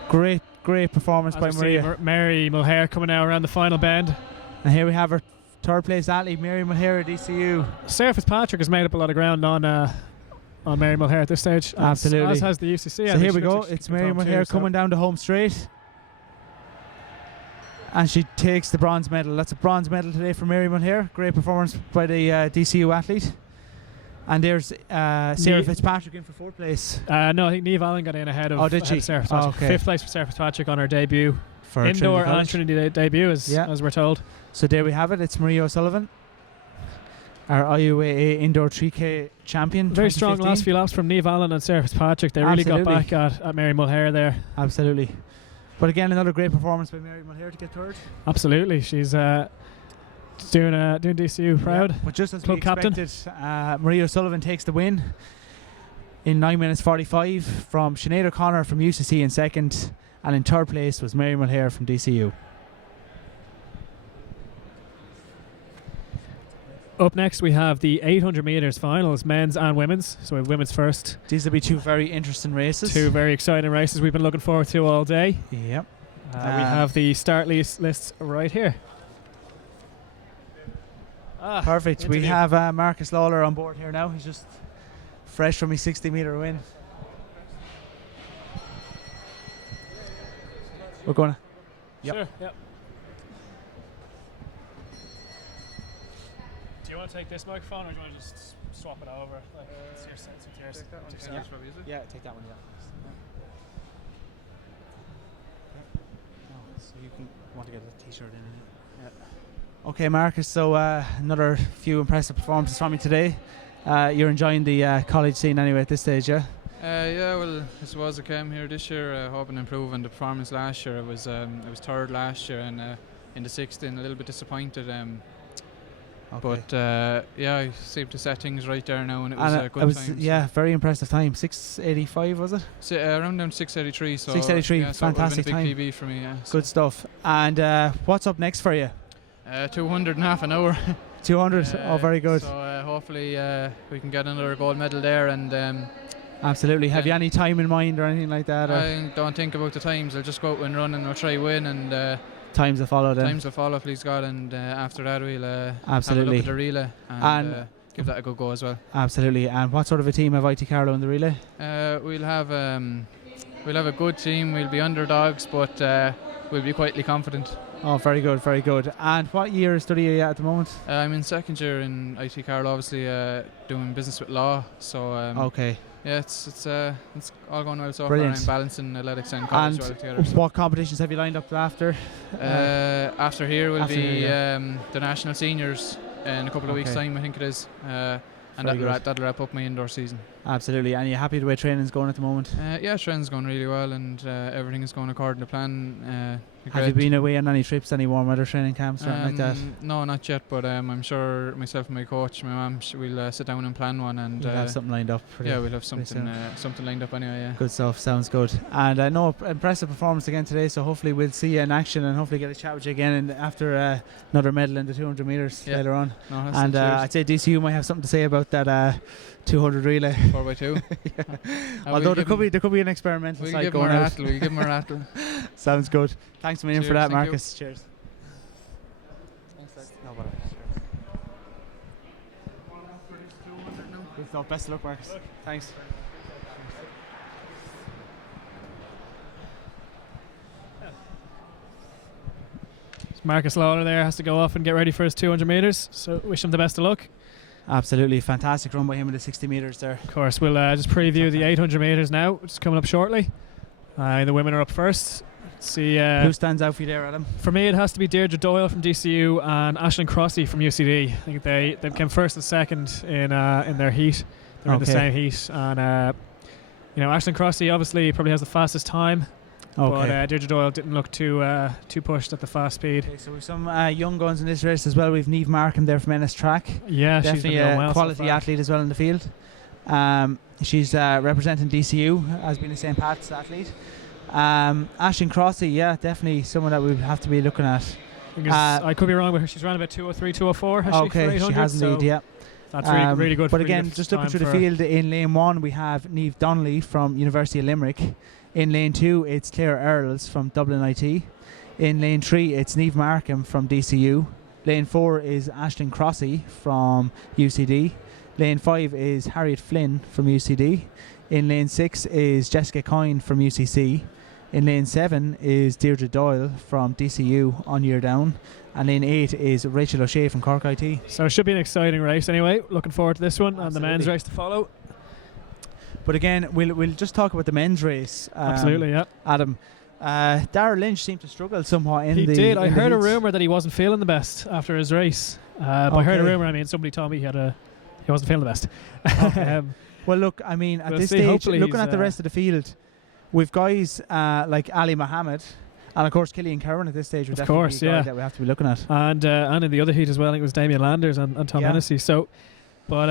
Great performance by Maria. Mary Mulher coming now around the final bend. And here we have her third place athlete, Mary Mulher at DCU. Sarah Fitzpatrick has made up a lot of ground on Mary Mulher at this stage. Absolutely. As has the UCC. So here we go. It's Mary Mulher coming down the home straight. And she takes the bronze medal. That's a bronze medal today for Mary Mulher. Great performance by the DCU athlete. And there's Sarah Fitzpatrick in for fourth place. No, I think Niamh Allen got in ahead of Sarah Fitzpatrick. Fifth place for Sarah Fitzpatrick on her debut. For indoor and Trinity debut, as we're told. So there we have it. It's Maria O'Sullivan, our IUAA Indoor 3K champion. Very strong last few laps from Niamh Allen and Sarah Fitzpatrick. They really got back at Mary Mulher there. Absolutely. But again, another great performance by Mary Mulher to get third. Absolutely. She's doing DCU proud. Yeah, but just as Club we expected, Maria O'Sullivan takes the win in 9 minutes 45 from Sinead O'Connor from UCC in second. And in third place was Mary Mulher from DCU. Up next, we have the 800 metres finals, men's and women's. So we have women's first. These will be two very interesting races. Two very exciting races we've been looking forward to all day. Yep. We have the start lists right here. Perfect. We have Marcus Lawler on board here now. He's just fresh from his 60-metre win. We're going to... Yep. Sure, yep. Do you want to take this microphone, or do you want to just swap it over? Like, it's your sense. It's yours. Take that one. Yeah, take that one, so you can want to get a t-shirt in. Yeah. Okay, Marcus, so another few impressive performances from you today. You're enjoying the college scene anyway at this stage, yeah? Yeah, well, I suppose I came here this year hoping to improve on the performance last year. I was third last year and in the sixth, and a little bit disappointed. But yeah, I seem to set things right there now, and it was a good time. Yeah, very impressive time. 6:85 was it? Around down 6:83. So 6:83, yeah, fantastic so time. big PB for me. Yeah. Good stuff. And what's up next for you? 200 in half an hour. 200. Oh, very good. So hopefully we can get another gold medal there, and. Absolutely. Have you any time in mind or anything like that? I don't think about the times. I'll just go out and run, and I'll try win, and times will follow then. Times will follow, please God, and after that we'll absolutely have a look at the relay and give that a good go as well. Absolutely. And what sort of a team have IT Carlow in the relay? We'll have a good team. We'll be underdogs, but we'll be quietly confident. Oh, very good, very good. And what year of study are you at the moment? I'm in second year in IT Carlow, obviously doing business with law. So okay. Yeah, it's all going well so Brilliant. far. I'm balancing athletics and college well together. So. What competitions have you lined up after? After here will after be here, the national seniors in a couple of weeks' time, I think it is. And that'll wrap up my indoor season. Absolutely. And are you happy the way training's going at the moment? Yeah, training's going really well, and everything is going according to plan. Have you been away on any trips, any warm weather training camps or anything like that? No, not yet, but I'm sure myself and my coach, my mum, will sit down and plan one, and we'll have something lined up. Yeah, we'll have something lined up anyway. Yeah. Good stuff. Sounds good. And I know impressive performance again today, so hopefully we'll see you in action and hopefully get a chat with you again and after another medal in the 200 metres later on. No, and I'd say DCU might have something to say about that 200 relay. 4x2. Yeah. Although there could be an experimental side going out. We'll give him a rattle. Sounds good. Thanks a million for that, Marcus. You. Cheers. Good stuff. Best of luck, Marcus. Thanks. Marcus Lawler there has to go off and get ready for his 200 metres, so wish him the best of luck. Absolutely fantastic run by him in the 60 metres there. Of course, we'll just preview the 800 metres now, which is coming up shortly. The women are up first. Let's see who stands out for you there, Adam? For me, it has to be Deirdre Doyle from DCU and Aisling Crossy from UCD. I think they came first and second in their heat. They're in the same heat, and Aisling Crossy obviously probably has the fastest time. Okay. But Deirdre Doyle didn't look too pushed at the fast speed. Okay, so we've some young guns in this race as well. We've Niamh Markham there from NS Track. Yeah, definitely she's been going well quality so athlete as well in the field. She's representing DCU, has been a St. Pat's athlete. Aisling Crossy, yeah, definitely someone that we have to be looking at. I could be wrong, but she's around about 203, 204. Has she for 800? She has indeed, yeah. That's really good. But again, just looking through the field, in lane 1 we have Niamh Donnelly from University of Limerick. In lane 2 it's Claire Earls from Dublin IT. In lane 3 it's Niamh Markham from DCU. Lane 4 is Aisling Crossy from UCD. Lane 5 is Harriet Flynn from UCD. In lane 6 is Jessica Coyne from UCC. In lane 7 is Deirdre Doyle from DCU on year down. And lane 8 is Rachel O'Shea from Cork IT. So it should be an exciting race anyway. Looking forward to this one. Absolutely. And the men's race to follow. But again, we'll just talk about the men's race. Absolutely, yeah. Adam, Darragh Lynch seemed to struggle somewhat in he the... He did. I heard a heats. rumour that he wasn't feeling the best after his race. I heard a rumour, somebody told me he wasn't feeling the best. Okay. Well, look, at this stage, looking at the rest of the field, we've guys like Ali Mohammed, and of course Killian Cowan at this stage would definitely be a guy that we have to be looking at. And in the other heat as well, I think it was Damien Landers and Tom Hennessy. So, but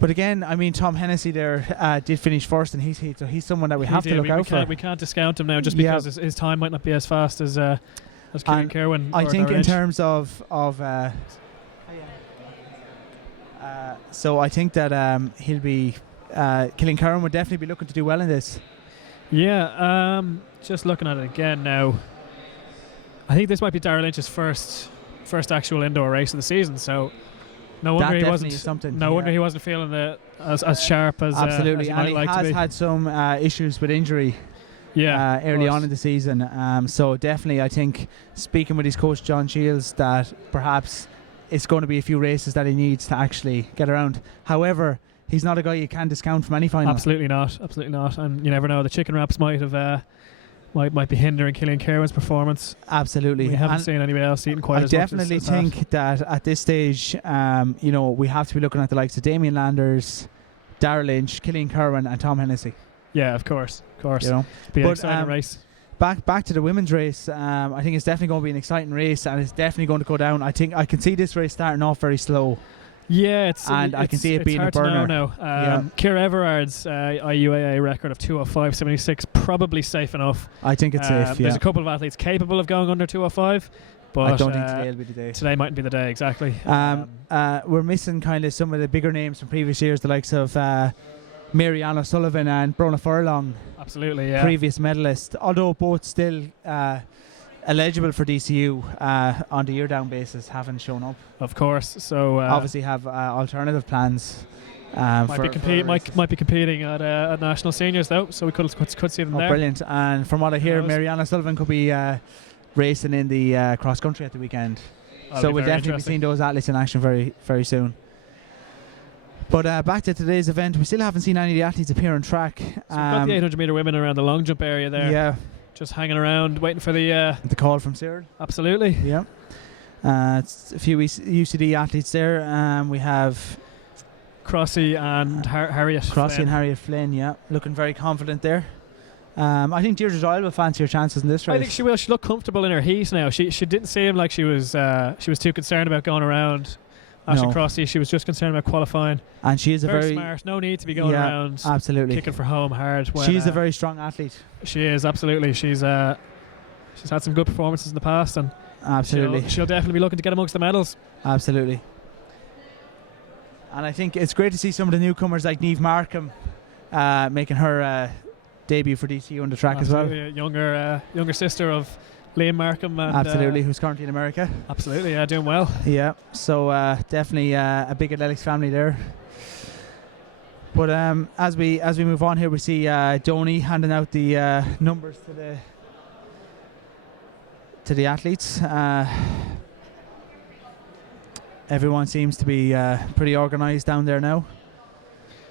again, Tom Hennessy there did finish first in his heat, so he's someone that we have to look out for. We can't discount him now just because his time might not be as fast as Killian Cowan. I think in terms of So I think that he'll be Killian Curran would definitely be looking to do well in this. Yeah, just looking at it again now, I think this might be Darragh Lynch's first actual indoor race of the season. So no wonder he wasn't. No wonder he wasn't feeling it as sharp as absolutely. As he and might he like to has be. had some issues with injury. Yeah, early on in the season. So definitely, I think speaking with his coach John Shields, that perhaps it's going to be a few races that he needs to actually get around. However, he's not a guy you can discount from any final. Absolutely not. And you never know. The chicken wraps might have might be hindering Killian Kerwin's performance. Absolutely. We haven't seen anybody else eating quite as much. I definitely think that at this stage, we have to be looking at the likes of Damien Landers, Darragh Lynch, Killian Kerwin, and Tom Hennessy. Yeah, of course. Be an exciting race. Back to the women's race. I think it's definitely going to be an exciting race, and it's definitely going to go down. I think I can see this race starting off very slow. Yeah, I can see it being a burner. Now. Ciara Everard's IUAA record of 2:05.76 probably safe enough. I think it's safe. Yeah. There's a couple of athletes capable of going under 2:05. But I don't think today will be the day. Today mightn't be the day, exactly. We're missing kind of some of the bigger names from previous years, the likes of Mary-Ann O'Sullivan and Brona Furlong. Absolutely, yeah. Previous medalists, although both still eligible for DCU on the year-down basis, haven't shown up. Of course. So obviously have alternative plans. Might be competing at national seniors though, so we could see them there. Brilliant! And from what I hear, Mary-Ann O'Sullivan could be racing in the cross country at the weekend. So we'll definitely be seeing those athletes in action very, very soon. But back to today's event, we still haven't seen any of the athletes appear on track. So we've got the 800 metre women around the long jump area there. Yeah. Just hanging around, waiting for the call from Cyril. Absolutely. Yeah. It's a few UCD athletes there. We have Crossy and Harriet Flynn, yeah. Looking very confident there. I think Deirdre Doyle will fancy her chances in this race. I think she will. She looked comfortable in her heat now. She didn't seem like she was too concerned about going around. Ashley Crossy, she was just concerned about qualifying. And she is very smart. No need to be going around absolutely kicking for home hard. She's a very strong athlete. She is, absolutely. She's had some good performances in the past, and absolutely she'll definitely be looking to get amongst the medals. Absolutely. And I think it's great to see some of the newcomers like Niamh Markham making her debut for DCU on the track as well. Younger sister of Liam Markham. And, absolutely, who's currently in America. Absolutely, yeah, doing well. Yeah, so definitely a big athletics family there. But as we move on here, we see Donny handing out the numbers to the athletes. Everyone seems to be pretty organised down there now.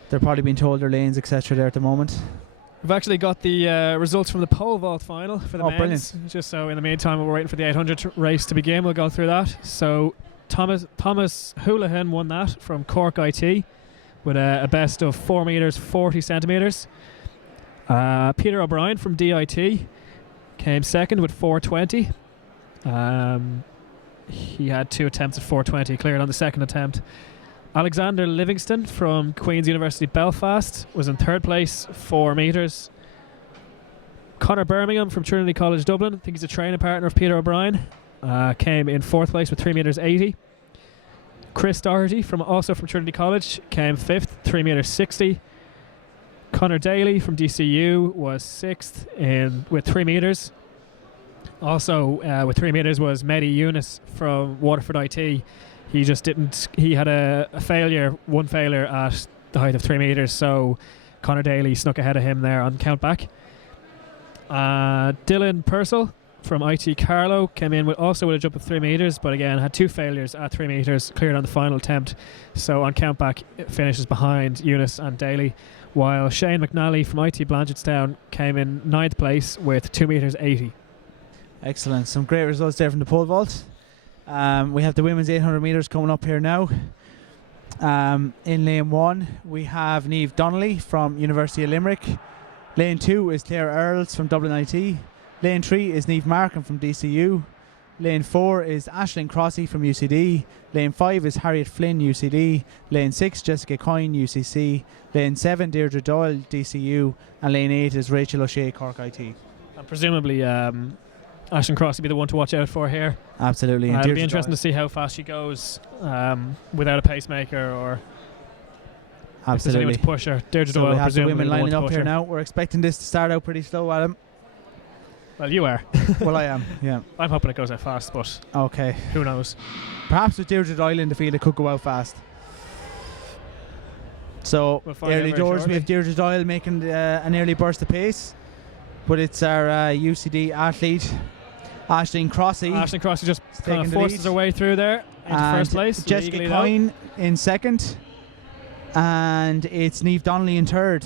They're probably being told their lanes, etc. there at the moment. We've actually got the results from the pole vault final for the men's. Brilliant. Just so in the meantime, we're waiting for the 800 race to begin, we'll go through that. So Thomas Houlihan won that from Cork IT with a best of 4 metres 40 centimetres. Peter O'Brien from DIT came second with 4:20. He had 2 attempts at 4:20, cleared on the second attempt. Alexander Livingston from Queen's University Belfast was in third place, 4 metres. Conor Birmingham from Trinity College Dublin, I think he's a training partner of Peter O'Brien, came in fourth place with 3 metres 80. Chris Doherty also from Trinity College came fifth, 3 metres 60. Conor Daly from DCU was sixth with 3 metres. Also with 3 metres was Mehdi Yunus from Waterford IT. He just didn't. He had one failure at the height of 3 metres, so Conor Daly snuck ahead of him there on countback. Dylan Purcell from IT Carlow came in with a jump of 3 metres, but again had 2 failures at 3 metres, cleared on the final attempt. So on countback, it finishes behind Eunice and Daly, while Shane McNally from IT Blanchardstown came in 9th place with 2 metres 80. Excellent. Some great results there from the pole vault. We have the women's 800 metres coming up here now. In lane 1 we have Niamh Donnelly from University of Limerick. Lane 2 is Claire Earls from Dublin IT. Lane 3 is Niamh Markham from DCU. Lane 4 is Aisling Crossy from UCD. Lane 5 is Harriet Flynn, UCD. Lane 6 Jessica Coyne, UCC. Lane 7 Deirdre Doyle, DCU. And lane 8 is Rachel O'Shea, Cork IT. And presumably Ashton Cross will be the one to watch out for here. Absolutely. It'll be interesting to see how fast she goes without a pacemaker or if there's anyone to push her. Deirdre So Doyle, we have the presumably women the one lining to up push here her. now. We're expecting this to start out pretty slow, Adam. Well, you are. Well, I am, yeah. I'm hoping it goes out fast, but okay. Who knows? Perhaps with Deirdre Doyle in the field, it could go out fast. So, We'll find out early very doors, we shortly. have Deirdre Doyle making an early burst of pace. But it's our UCD athlete, Aisling Crossy. Aisling Crossy just kind of taking the forces lead. her way through there into And first place. Jessica legally though. Coyne in second. And it's Niamh Donnelly in third.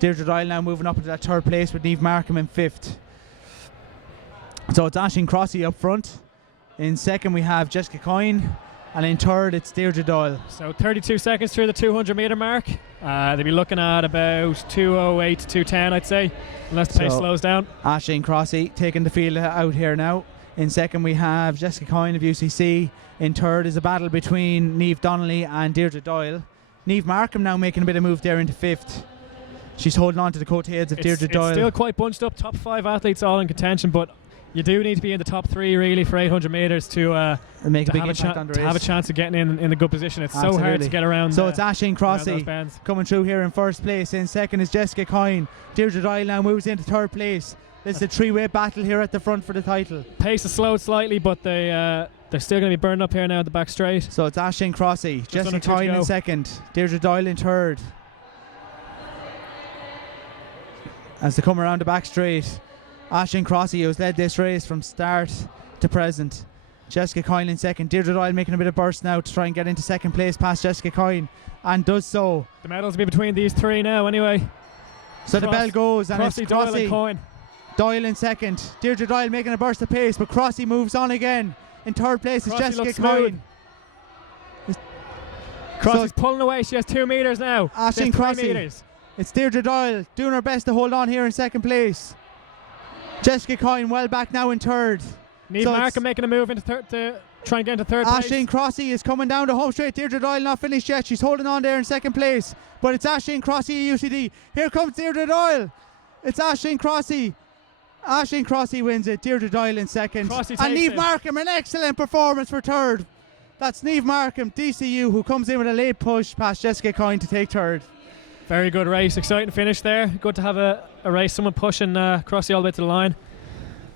Deirdre Doyle now moving up into that third place with Niamh Markham in fifth. So it's Aisling Crossy up front. In second we have Jessica Coyne. And in third it's Deirdre Doyle. So 32 seconds through the 200 metre mark. They'll be looking at about 2:08 to 2:10, I'd say, unless the pace So slows down. Aisling Crossy taking the field out here now. In second we have Jessica Coyne of UCC. In third is a battle between Niamh Donnelly and Deirdre Doyle. Niamh Markham now making a bit of move there into fifth. She's holding on to the coattails of Deirdre Doyle. It's still quite bunched up. Top 5 athletes all in contention, but you do need to be in the top 3 really for 800 metres to make a big have impact on the race. to have a chance of getting in a good position. It's so hard Absolutely. to get around. So it's Aisling around Crossy those bends. coming through here in first place. In second is Jessica Coyne. Deirdre Doyle now moves into third place. This is a three-way battle here at the front for the title. Pace has slowed slightly, but they're still going to be burned up here now at the back straight. So it's Aisling Crossy, under Jessica 2 to Coyne go. in second, Deirdre Doyle in third. As they come around the back straight, Aisling Crossy, who's led this race from start to present. Jessica Coyne in second. Deirdre Doyle making a bit of burst now to try and get into second place past Jessica Coyne, and does so. The medals will be between these 3 now anyway. So the bell goes, and Crossy, it's Doyle Crossy. and Coyne. Doyle in second. Deirdre Doyle making a burst of pace, but Crossy moves on again. In third place is Crossy Jessica looks smooth. Coyne. Crossy's pulling away. She has 2 metres now. She has 3 Aisling Crossy. metres. It's Deirdre Doyle doing her best to hold on here in second place. Jessica Coyne well back now in third. Niamh Markham making a move into third to try and get into third place. Aisling Crossy is coming down the home straight. Deirdre Doyle not finished yet. She's holding on there in second place. But it's Aisling Crossy at UCD. Here comes Deirdre Doyle. It's Aisling Crossy. Aisling Crossy wins it. Deirdre Doyle in second. Crossy And takes Niamh it. Markham, an excellent performance for third. That's Niamh Markham, DCU, who comes in with a late push past Jessica Coyne to take third. Very good race. Exciting finish there. Good to have a race. Someone pushing Crossy all the way to the line.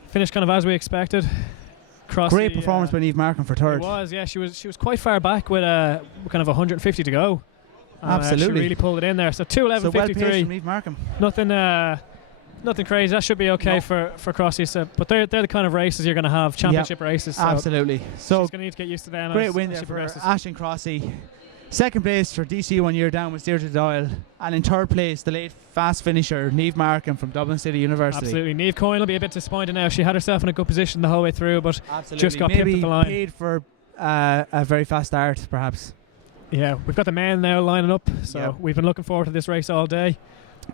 Finished kind of as we expected. Crossy, Great performance by Niamh Markham for third. It was, yeah. She was quite far back with kind of 150 to go. Absolutely. She really pulled it in there. So 2:11:53. So well paced from Niamh Markham. Nothing crazy. That should be okay for Crossy. So, but they're the kind of races you're going to have, championship races. So Absolutely. So she's going to need to get used to them. great as win she there for progresses. Aisling Crossy. Second place for DCU 1 year down was Deirdre Doyle. And in third place, the late fast finisher, Niamh Markham from Dublin City University. Absolutely. Niamh Coyne will be a bit disappointed now. She had herself in a good position the whole way through, but Absolutely. just got Maybe pipped at the line. paid for a very fast start, perhaps. Yeah, we've got the men now lining up, so Yeah. we've been looking forward to this race all day.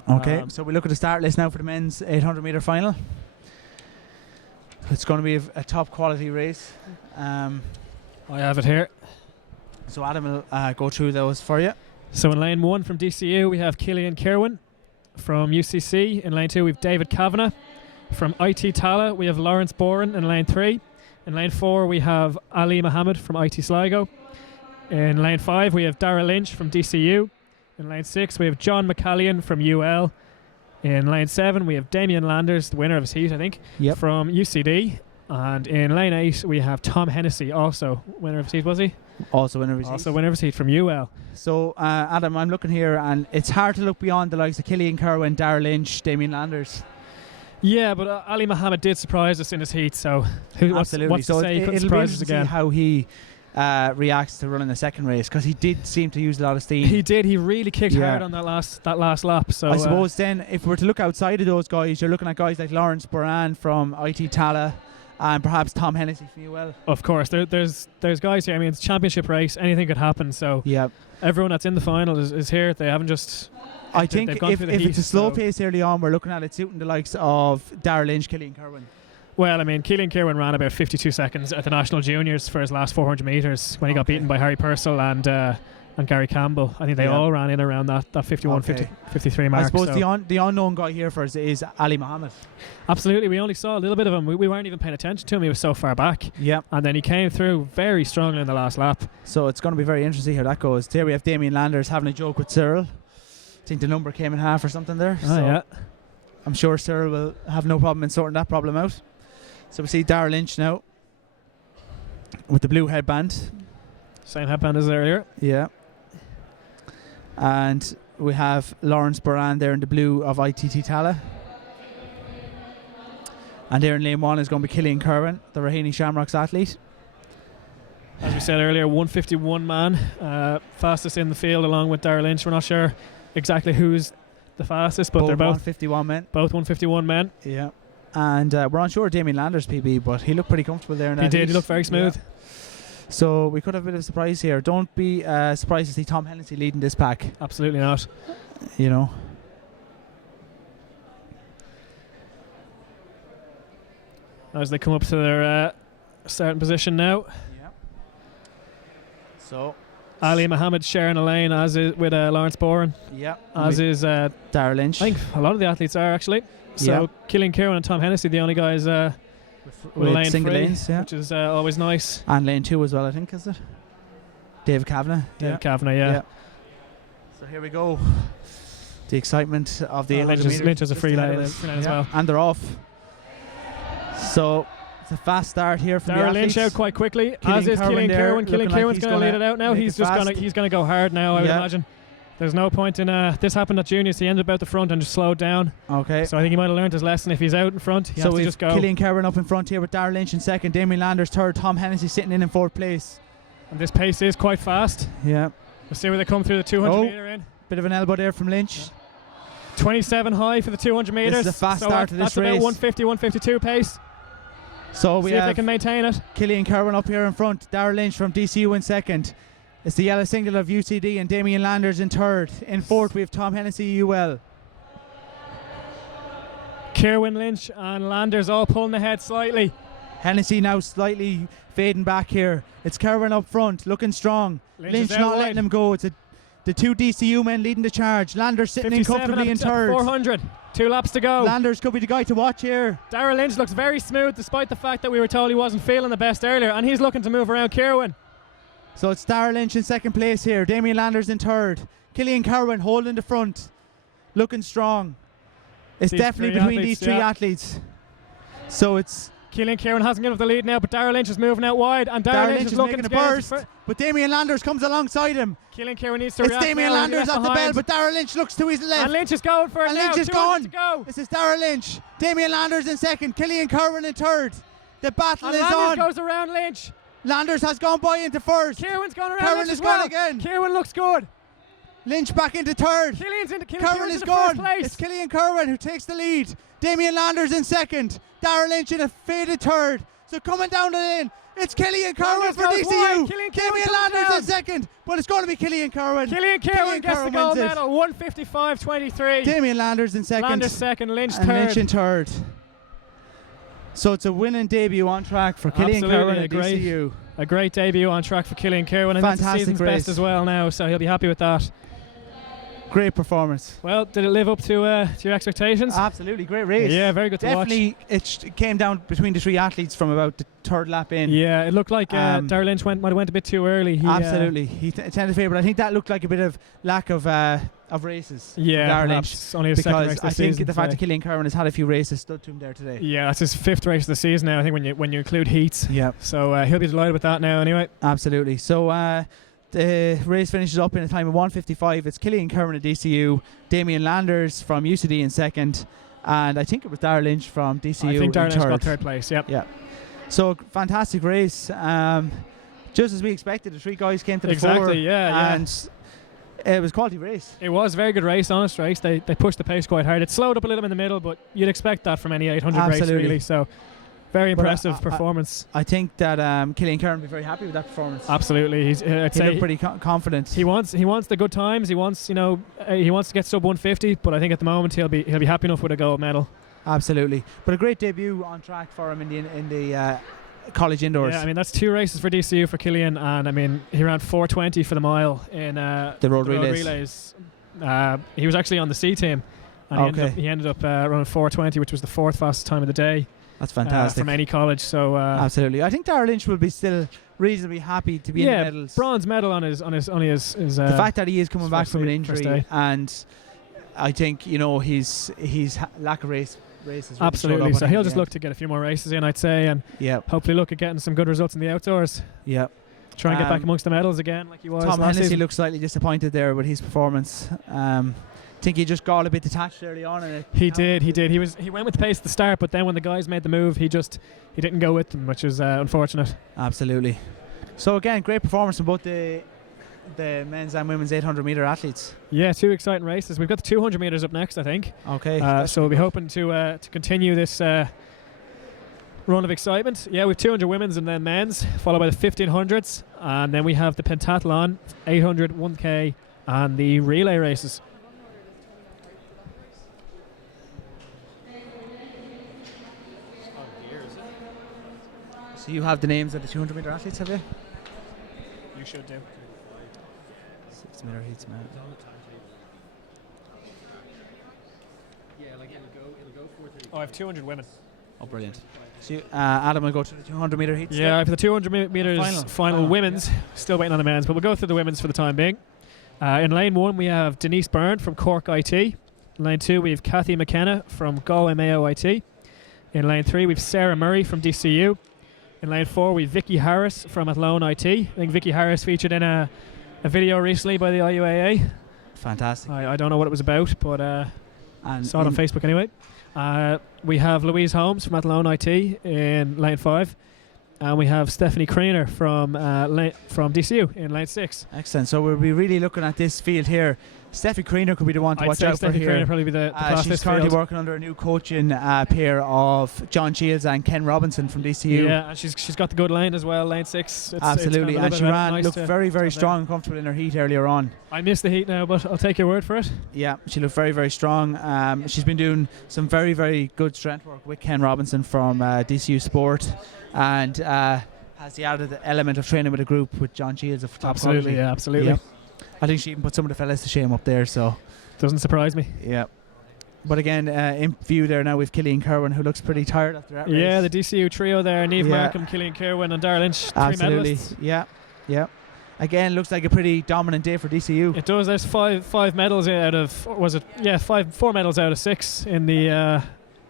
Okay, so we look at the start list now for the men's 800 metre final. It's going to be a top quality race. I have it here. So Adam will go through those for you. So in lane 1 from DCU, we have Killian Kirwan. From UCC, in lane 2, we have David Kavanagh. From IT Tala, we have Lawrence Boren in lane 3. In lane 4, we have Ali Mohammed from IT Sligo. In lane 5, we have Dara Lynch from DCU. In lane 6, we have John McCallion from UL. In lane 7, we have Damien Landers, the winner of his heat, I think, from UCD. And in lane 8, we have Tom Hennessy, also winner of his heat, was he? Also winner of his heat. Also winner of his heat from UL. So, Adam, I'm looking here, and it's hard to look beyond the likes of Killian Kerwin, Dara Lynch, Damien Landers. Yeah, but Ali Mohammed did surprise us in his heat, so what's to say he couldn't it'll be surprise interesting us to again. see how he reacts to running the second race, because he did seem to use a lot of steam. He did. He really kicked hard on that last lap. So I suppose then, if we were to look outside of those guys, you're looking at guys like Lawrence Boran from IT Tala, and perhaps Tom Hennessy from UL. Of course, there's guys here. I mean, it's a championship race. Anything could happen. So everyone that's in the final is here. They haven't just. I think they've gone if through the heat, it's a slow so- pace early on, we're looking at it suiting the likes of Dara Lynch, Killian Kerwin. Well, I mean, Keelan Kirwan ran about 52 seconds at the National Juniors for his last 400 metres when he got beaten by Harry Purcell and and Gary Campbell. I think they all ran in around that 51, 53 mark. I suppose the unknown guy here for us is Ali Mohammed. Absolutely, we only saw a little bit of him. We weren't even paying attention to him. He was so far back. Yeah. And then he came through very strongly in the last lap. So it's going to be very interesting how that goes. There we have Damien Landers having a joke with Cyril. I think the number came in half or something there. Oh, yeah. I'm sure Cyril will have no problem in sorting that problem out. So we see Dara Lynch now with the blue headband. Same headband as earlier. Yeah. And we have Lawrence Boran there in the blue of ITT Tala. And there in lane 1 is going to be Killian Kerwin, the Raheny Shamrocks athlete. As we said earlier, 151 man, fastest in the field along with Dara Lynch. We're not sure exactly who's the fastest, but they're both 151 men. Both 151 men. Yeah. And we're unsure of Damien Landers' PB, but he looked pretty comfortable there. He did. He looked very smooth. Yeah. So we could have a bit of a surprise here. Don't be surprised to see Tom Hennessy leading this pack. Absolutely not. You know. As they come up to their starting position now. Yeah. So Ali Mohammed sharing a lane as is with Lawrence Boran. Yeah. As is Dara Lynch. I think a lot of the athletes are actually. So Killian Kerwin and Tom Hennessy, the only guys with lane single free, lanes, yeah. which is always nice. And lane 2 as well, I think, is it? David Kavanagh. David Kavanagh, yeah. So here we go. The excitement of the 800 meters. Lynch has a free lane as well. And they're off. So it's a fast start here from Dara the athletes. Lynch out quite quickly, as is Killian Kerwin. Killian Kerwin's going to lead it out now. He's just going to go hard now, I would imagine. There's no point in this happened at juniors. He ended up out the front and just slowed down. Okay. So I think he might have learned his lesson. If he's out in front, he has to just go. Killian Kerwin up in front here with Dara Lynch in second, Damien Landers third, Tom Hennessy sitting in fourth place. And this pace is quite fast. Yeah. We'll see where they come through the 200 metre in. Bit of an elbow there from Lynch. 27 high for the 200 metres. This is a fast start to this race. That's about 150, 152 pace. So we see if they can maintain it. Killian Kerwin up here in front, Dara Lynch from DCU in second. It's the yellow singlet of UCD and Damien Landers in third. In fourth we have Tom Hennessy UL. Kerwin, Lynch and Landers all pulling ahead slightly. Hennessy now slightly fading back here. It's Kerwin up front, looking strong. Lynch not letting him go. It's the two DCU men leading the charge. Landers sitting in comfortably in third. 400. 2 laps to go. Landers could be the guy to watch here. Dara Lynch looks very smooth despite the fact that we were told he wasn't feeling the best earlier, and he's looking to move around Kerwin. So it's Dara Lynch in second place here. Damien Landers in third. Killian Kerwin holding the front. Looking strong. It's definitely between these three athletes. So it's Killian Kerwin hasn't given up the lead now, but Dara Lynch is moving out wide, and Dara Lynch is looking making to a burst. But Damien Landers comes alongside him. Killian Kerwin needs to react. It's Damien Landers at the bell, but Dara Lynch looks to his left. And Lynch is going for it now. Lynch is going. Go. This is Dara Lynch. Damien Landers in second. Killian Kerwin in third. The battle is Landers on. Goes around Lynch. Landers has gone by into first. Kerwin's gone around. Kerwin is gone again. Kerwin looks good. Lynch back into third. Kerwin is gone. It's Killian Kerwin who takes the lead. Damien Landers in second. Dara Lynch in a faded third. So coming down the lane, it's Killian Kerwin for DCU. Damien Landers in second, but it's going to be Killian Kerwin. Killian Kerwin gets the gold medal. 155.23. Damien Landers in second. Landers second. Lynch and third. Lynch in third. So it's a winning debut on track for Killian Kerwin at DCU. A great debut on track for Killian Kerwin, and that's the season's best as well now, so he'll be happy with that. Great performance. Well, did it live up to your expectations? Absolutely, great race. Yeah, very good to watch. Definitely, it came down between the three athletes from about the third lap in. Yeah, it looked like Dara Lynch might have went a bit too early. Absolutely, he tended to favour, but I think that looked like a bit of lack of races. Yeah, Dara Lynch, only his second race because I think the fact that Killian Kerwin has had a few races stood to him there today. Yeah, that's his 5th race of the season now. I think when you include heats. Yeah. So he'll be delighted with that now. Anyway. Absolutely. So. The race finishes up in a time of 1:55. It's Killian Kerwin at DCU, Damien Landers from UCD in second, and I think it was Dara Lynch from DCU. I think Dara Lynch got third place. Yep. Yeah. So fantastic race. Just as we expected, the three guys came to the fore. Exactly. Yeah. And it was a quality race. It was a very good race, honest race. They pushed the pace quite hard. It slowed up a little in the middle, but you'd expect that from any 800 race really. So. Very impressive performance. I think that Killian Kerwin will be very happy with that performance. Absolutely, he looked pretty confident. He wants the good times. He wants he wants to get sub 150. But I think at the moment he'll be happy enough with a gold medal. Absolutely, but a great debut on track for him in the college indoors. Yeah, I mean that's 2 races for DCU for Killian, and I mean he ran 4:20 for the mile in the road relays. He was actually on the C team, and he ended up running 4:20, which was the 4th fastest time of the day. That's fantastic from any college. So absolutely, I think Darragh Lynch will be still reasonably happy to be in the medals. Bronze medal on his the fact that he is coming back from an injury, and I think his lack of races. Really absolutely. So he'll just look to get a few more races in, I'd say, and hopefully look at getting some good results in the outdoors. Yeah. Try and get back amongst the medals again, like he was. Tom last Hennessy season. looks slightly disappointed there with his performance. I think he just got a bit detached early on. And he did. He went with the pace at the start, but then when the guys made the move, he didn't go with them, which is unfortunate. Absolutely. So again, great performance from both the men's and women's 800 meter athletes. Yeah, 2 exciting races. We've got the 200 meters up next, I think. Okay. So we'll be hoping to continue this run of excitement. Yeah, we've 200 women's and then men's, followed by the 1500s, and then we have the pentathlon, 800, 1K, and the relay races. So you have the names of the 200 meter athletes, have you? You should do. 6 meter heats, man. Yeah, like it'll go 4:30. Oh, I have 200 women. Oh, brilliant. So Adam will go to the 200 meter heats. Yeah, for the 200 meters final women's. Still waiting on the men's, but we'll go through the women's for the time being. In lane 1, we have Denise Byrne from Cork IT. In lane 2, we have Kathy McKenna from Galway Mayo IT. In lane 3, we have Sarah Murray from DCU. In lane 4, we have Vicky Harris from Athlones IT. I think Vicky Harris featured in a video recently by the IUAA. Fantastic. I don't know what it was about, but saw it on Facebook anyway. We have Louise Holmes from Athlones IT in lane 5. And we have Stephanie Creener from DCU in lane 6. Excellent. So we'll be really looking at this field here. Stephanie Creener could be the one to watch out for here. Creener probably be the she's currently working under a new coaching pair of John Shields and Ken Robinson from DCU. Yeah, and she's got the good lane as well, lane 6. Absolutely, and she looked very, very strong and comfortable in her heat earlier on. I missed the heat now, but I'll take your word for it. Yeah, she looked very, very strong. She's been doing some very, very good strength work with Ken Robinson from DCU Sport, and has the added element of training with a group with John Shields of top absolutely quality. Yeah, absolutely. Yeah. I think she even put some of the fellas to shame up there, so doesn't surprise me. Yeah. But again, in view there now with Killian Kerwin, who looks pretty tired after that race. Yeah, the DCU trio there, Niamh Markham, Killian Kerwin and Darragh Lynch, 3 absolutely. medalists. Yeah. Again, looks like a pretty dominant day for DCU. It does. There's five medals out of, 4 medals out of 6 in the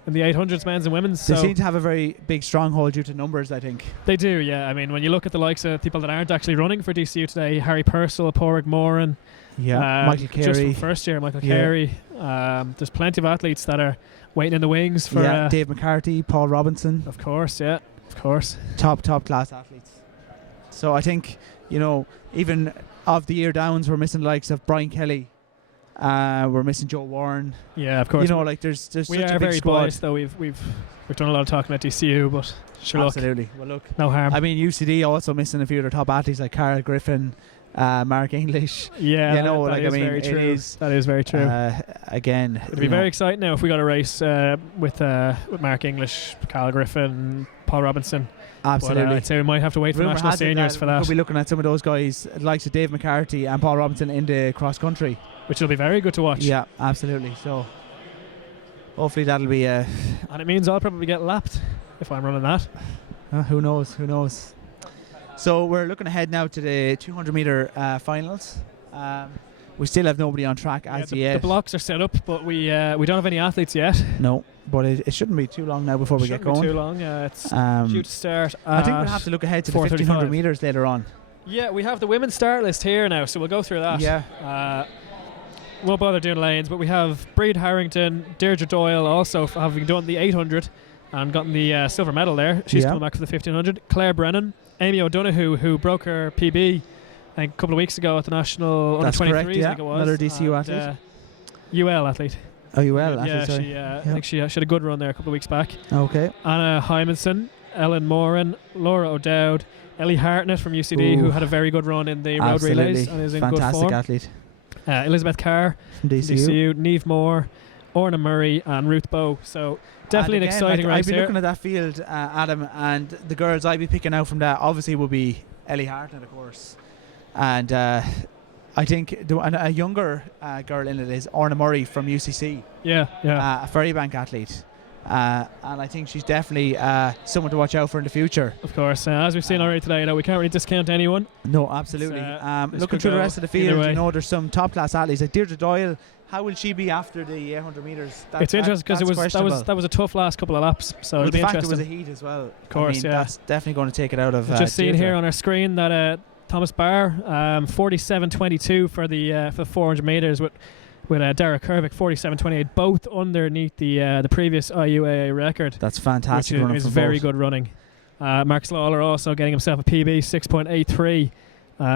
800s men's and women's. They seem to have a very big stronghold due to numbers, I think. They do, yeah. I mean, when you look at the likes of people that aren't actually running for DCU today, Harry Purcell, Pádraig Moran, Michael Carey. Just from first year, Michael Carey. There's plenty of athletes that are waiting in the wings for... Dave McCarthy, Paul Robinson. Of course, yeah. Of course. Top class athletes. So I think, even of the year downs, we're missing the likes of Brian Kelly. We're missing Joe Warren. Yeah, of course. There's such a big squad. We are very biased, though. We've done a lot of talking about DCU, but sure, absolutely. Well, look, no harm. I mean, UCD also missing a few of their top athletes like Carl Griffin, Mark English. Yeah, very true. That is very true. Again, it'd be very exciting now if we got a race with Mark English, Carl Griffin, Paul Robinson. Absolutely. But, I'd say we might have to wait for national seniors for that. We'll be looking at some of those guys, likes of Dave McCarthy and Paul Robinson in the cross country, which will be very good to watch. Yeah, absolutely. So hopefully that'll be and it means I'll probably get lapped if I'm running that. Who knows? So we're looking ahead now to the 200 meter finals. We still have nobody on track as yet. The blocks are set up, but we don't have any athletes yet. No, but it shouldn't be too long now before we get going. Too long. It's due to start. I think we'll have to look ahead to the 1500 meters later on. Yeah, we have the women's start list here now, so we'll go through that. Yeah. Won't bother doing lanes, but we have Breed Harrington, Deirdre Doyle also having done the 800 and gotten the silver medal there. She's coming back for the 1500. Claire Brennan, Amy O'Donoghue, who broke her PB I think a couple of weeks ago at the National Under 23s, I think it was. Another DCU athlete. UL athlete. Oh, UL athlete, I think she had a good run there a couple of weeks back. Okay. Anna Hymanson, Ellen Moran, Laura O'Dowd, Ellie Hartnett from UCD, who had a very good run in the road relays and is in good form. Fantastic athlete. Elizabeth Carr from DCU, Niamh Moore, Orna Murray and Ruth Bowe. So definitely an exciting race I'd be here. looking at that field, Adam, and the girls I'd be picking out from that obviously will be Ellie Hartnett, of course. And I think a younger girl in it is Orna Murray from UCC. Yeah. A Ferrybank athlete. And I think she's definitely someone to watch out for in the future. Of course, as we've seen already today, we can't really discount anyone. No, absolutely. Looking through the rest of the field, there's some top-class athletes like Deirdre Doyle. How will she be after the 800 metres? It's interesting because that was a tough last couple of laps. So it'll be interesting. The fact it was a heat as well. Of course, that's definitely going to take it out of. Just seeing here on our screen that Thomas Barr, 47.22 for the 400 metres with Dara Kervick 47.28, both underneath the previous IUAA record. That's fantastic. Which is very good running. Mark Lawler also getting himself a PB 6.83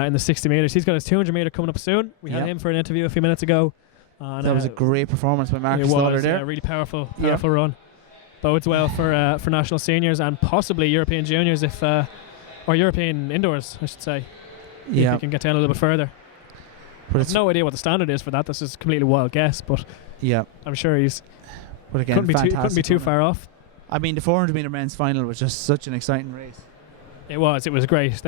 in the 60 metres. He's got his 200 metre coming up soon. We had him for an interview a few minutes ago. That was a great performance by Mark Lawler there. A really powerful run. Bodes well for national seniors and possibly European juniors or European indoors, I should say. If we can get down a little bit further. But I have no idea what the standard is for that. This is a completely wild guess, but I'm sure he's. But again, couldn't be too far off. I mean, the 400 metre men's final was just such an exciting race. It was great.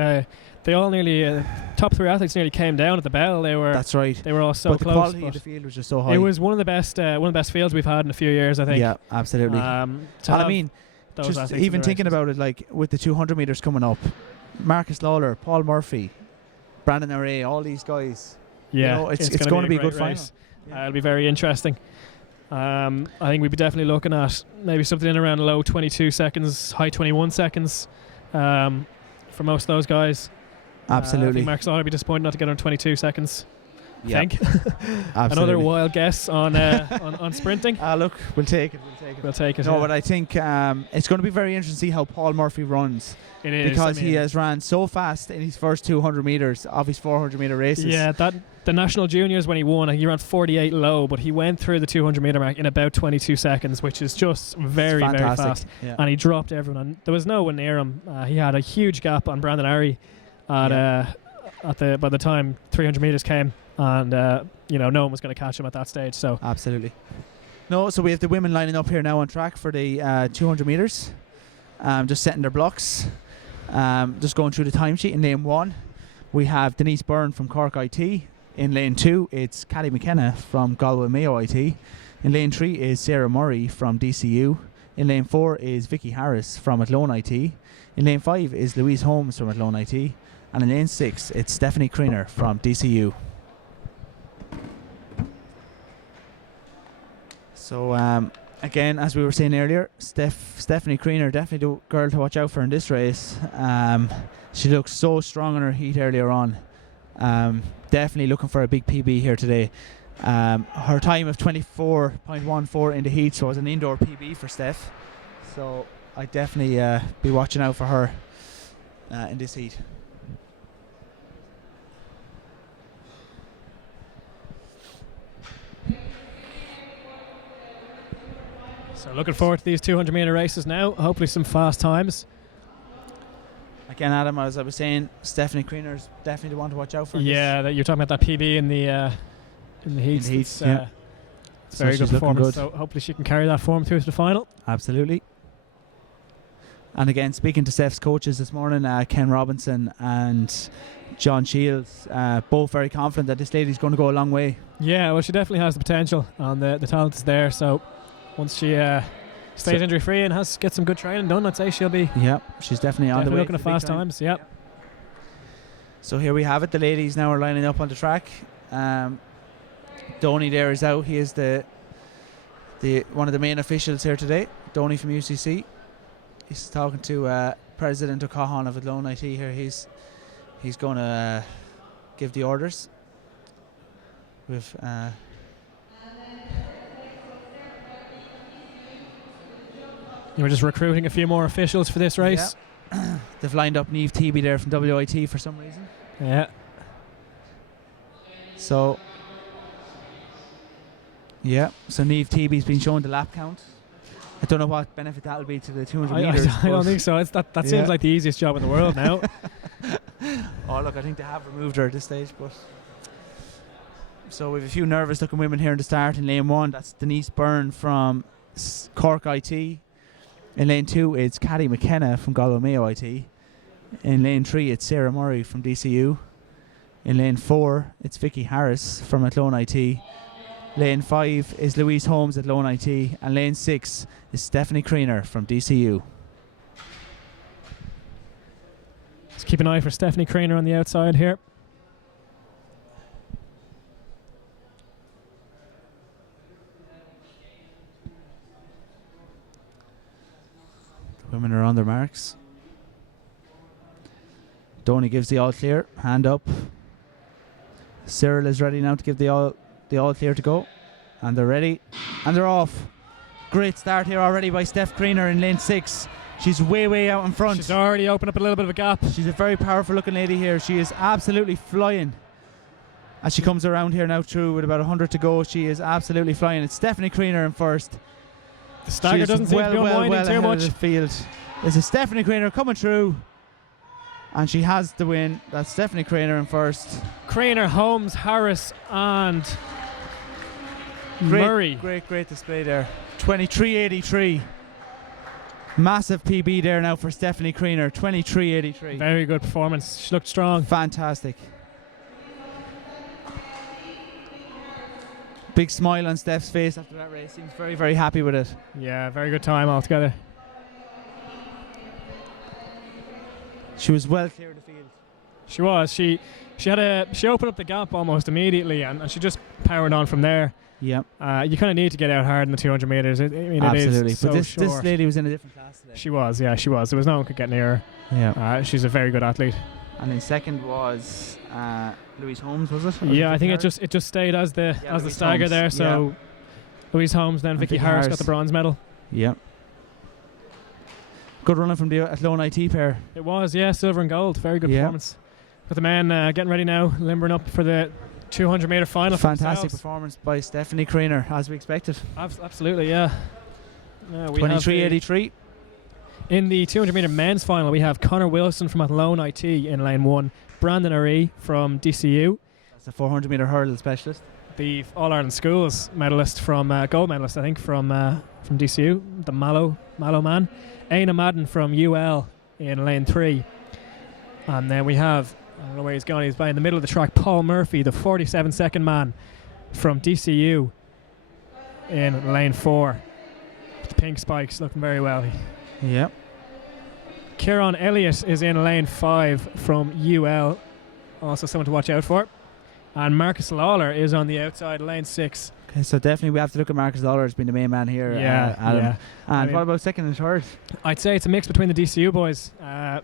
They all nearly top three athletes nearly came down at the bell. That's right. They were all so close. The quality of the field was just so high. It was one of the best fields we've had in a few years, I think. Yeah, absolutely. And I mean, just even thinking about it, like with the 200 metres coming up, Marcus Lawler, Paul Murphy, Brandon Array, all these guys. Yeah, it's going to be a good final. It'll be very interesting. I think we'd be definitely looking at maybe something in around low 22 seconds, high 21 seconds for most of those guys. Absolutely. I think Mark Lawler would be disappointed not to get on 22 seconds. I think. Another wild guess on sprinting. Look, we'll take it. We'll take it. No, but I think it's going to be very interesting to see how Paul Murphy runs. It is. Because he has ran so fast in his first 200 metres of his 400 metre races. Yeah, the national juniors when he won, he ran 48 low, but he went through the 200 metre mark in about 22 secons, which is just very, very fast. Yeah. And he dropped everyone. And there was no one near him. He had a huge gap on Brandon Arry by the time 300 metres came. And no one was going to catch him at that stage. So absolutely. No, so we have the women lining up here now on track for the 200 metres. Just setting their blocks. Just going through the timesheet. In lane 1, we have Denise Byrne from Cork IT. In lane 2, it's Callie McKenna from Galway Mayo IT. In lane 3 is Sarah Murray from DCU. In lane 4 is Vicky Harris from Athlone IT. In lane 5 is Louise Holmes from Athlone IT. And in lane 6, it's Stephanie Kriener from DCU. So again, as we were saying earlier, Stephanie Kriener, definitely the girl to watch out for in this race. She looked so strong in her heat earlier on. Definitely looking for a big PB here today. Her time of 24.14 in the heats was an indoor PB for Steph. So I'd definitely be watching out for her in this heat. So looking forward to these 200 metre races now. Hopefully some fast times. Again, Adam, as I was saying, Stephanie Kriener's definitely the one to watch out for. Yeah, you're talking about that PB in the heats. It's very good performance. So hopefully she can carry that form through to the final. Absolutely. And again, speaking to Steph's coaches this morning, Ken Robinson and John Shields, both very confident that this lady's going to go a long way. Yeah, well, she definitely has the potential, and the talent is there. So once she stays injury free and gets some good training done, I'd say she'll be. Yeah, she's definitely on the way. Looking at fast times. Yep. So here we have it. The ladies now are lining up on the track. Donny there is out. He is the one of the main officials here today. Donny from UCC. He's talking to President O'Cahan of Athlone IT here. He's going to give the orders. With you were just recruiting a few more officials for this race. Yeah. They've lined up Niamh Teeby there from WIT for some reason. Yeah. So Niamh Teeby's been shown the lap count. I don't know what benefit that'll be to the 200 metres. I don't think so. That seems like the easiest job in the world now. Oh look, I think they have removed her at this stage, but So we have a few nervous looking women here in the start. In lane 1, that's Denise Byrne from Cork IT. In lane 2, it's Caddy McKenna from Galway Mayo IT. In lane 3, it's Sarah Murray from DCU. In lane 4, it's Vicky Harris from Athlone IT. Lane 5 is Louise Holmes at Athlone IT. And lane 6 is Stephanie Creener from DCU. Let's keep an eye for Stephanie Creener on the outside here. The women are on their marks. Donny gives the all clear, hand up. Cyril is ready now to give the all clear to go. And they're ready. And they're off. Great start here already by Steph Creener in lane 6. She's way out in front. She's already opened up a little bit of a gap. She's a very powerful looking lady here. She is absolutely flying. As she comes around here now through with about 100 to go, she is absolutely flying. It's Stephanie Creener in first. The stagger doesn't seem to be unwinding too much. Of the field. This is Stephanie Creener coming through. And she has the win. That's Stephanie Creener in first. Creener, Holmes, Harris and Murray. Great display there. 23.83. Massive PB there now for Stephanie Creener. 23.83. Very good performance. She looked strong. Fantastic. Big smile on Steph's face after that race. Seems very happy with it. Yeah, very good time altogether. She was well clear of the field. She was. She opened up the gap almost immediately, and she just powered on from there. Yep. You kind of need to get out hard in the 200 meters. Absolutely. It is but so this lady was in a different class today. She was. There was no one could get near her. Yeah. She's a very good athlete. And then second was Louise Holmes, was it? Yeah, I think it just stayed as the stagger Holmes there. So Louise Holmes, then Vicky Harris got the bronze medal. Yep. Good running from the Athlone IT pair. It was, yeah, silver and gold. Very good performance. But the men getting ready now, limbering up for the 200 meter final. Fantastic performance by Stephanie Creener, as we expected. Absolutely, yeah. 23.83. In the 200 meter men's final, we have Connor Wilson from Athlone IT in lane 1, Brandon Aree from DCU. That's the 400 meter hurdle specialist. The All Ireland Schools medalist from gold medalist, I think, from DCU, the Mallow man. Aina Madden from UL in lane 3. And then we have, I don't know where he's gone, he's by in the middle of the track, Paul Murphy, the 47-second man from DCU in lane 4. The pink spikes looking very well. Yep. Kieran Elliott is in lane 5 from UL, also someone to watch out for. And Marcus Lawler is on the outside, lane 6. Okay, so definitely we have to look at Marcus Lawler as being the main man here. Adam. Yeah. And what about second and third? I'd say it's a mix between the DCU boys. I'd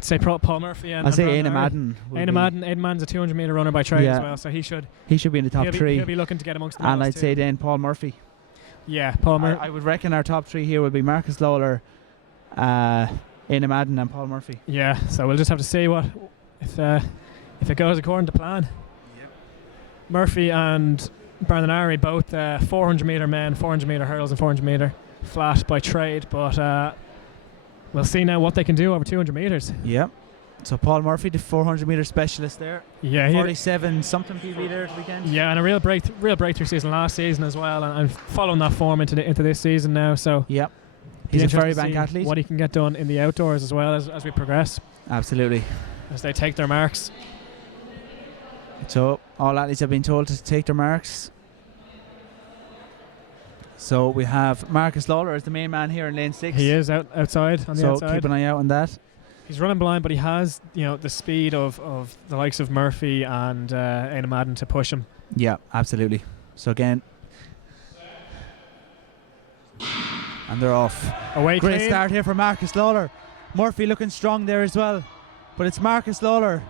say Paul Murphy and I'd say Aina Madden. Aina Madden's a 200 meter runner by trade as well, so he should be in the top 3. He'll be looking to get amongst the and I'd say then Paul Murphy. Yeah, Paul Murphy. I would reckon our top 3 here would be Marcus Lawler, Aina Madden and Paul Murphy. Yeah, so we'll just have to see if it goes according to plan. Yep. Murphy and Brandon Aree both 400 meter men, 400 meter hurdles and 400 meter flat by trade, but we'll see now what they can do over 200 meters. Yep. So Paul Murphy, the 400 meter specialist there. Yeah, 47 something PB there at the weekend. Yeah, and a real breakthrough season last season as well, and following that form into this season now. So yep, he's a very bank athlete. What he can get done in the outdoors as well as we progress. Absolutely. As they take their marks. So all athletes have been told to take their marks. So we have Marcus Lawler as the main man here in lane 6. He is outside on the outside. So keep an eye out on that. He's running blind, but he has the speed of the likes of Murphy and Aina Madden to push him. Yeah, absolutely. So again, and they're off. Away Great clean. start here for Marcus Lawler. Murphy looking strong there as well, but it's Marcus Lawler.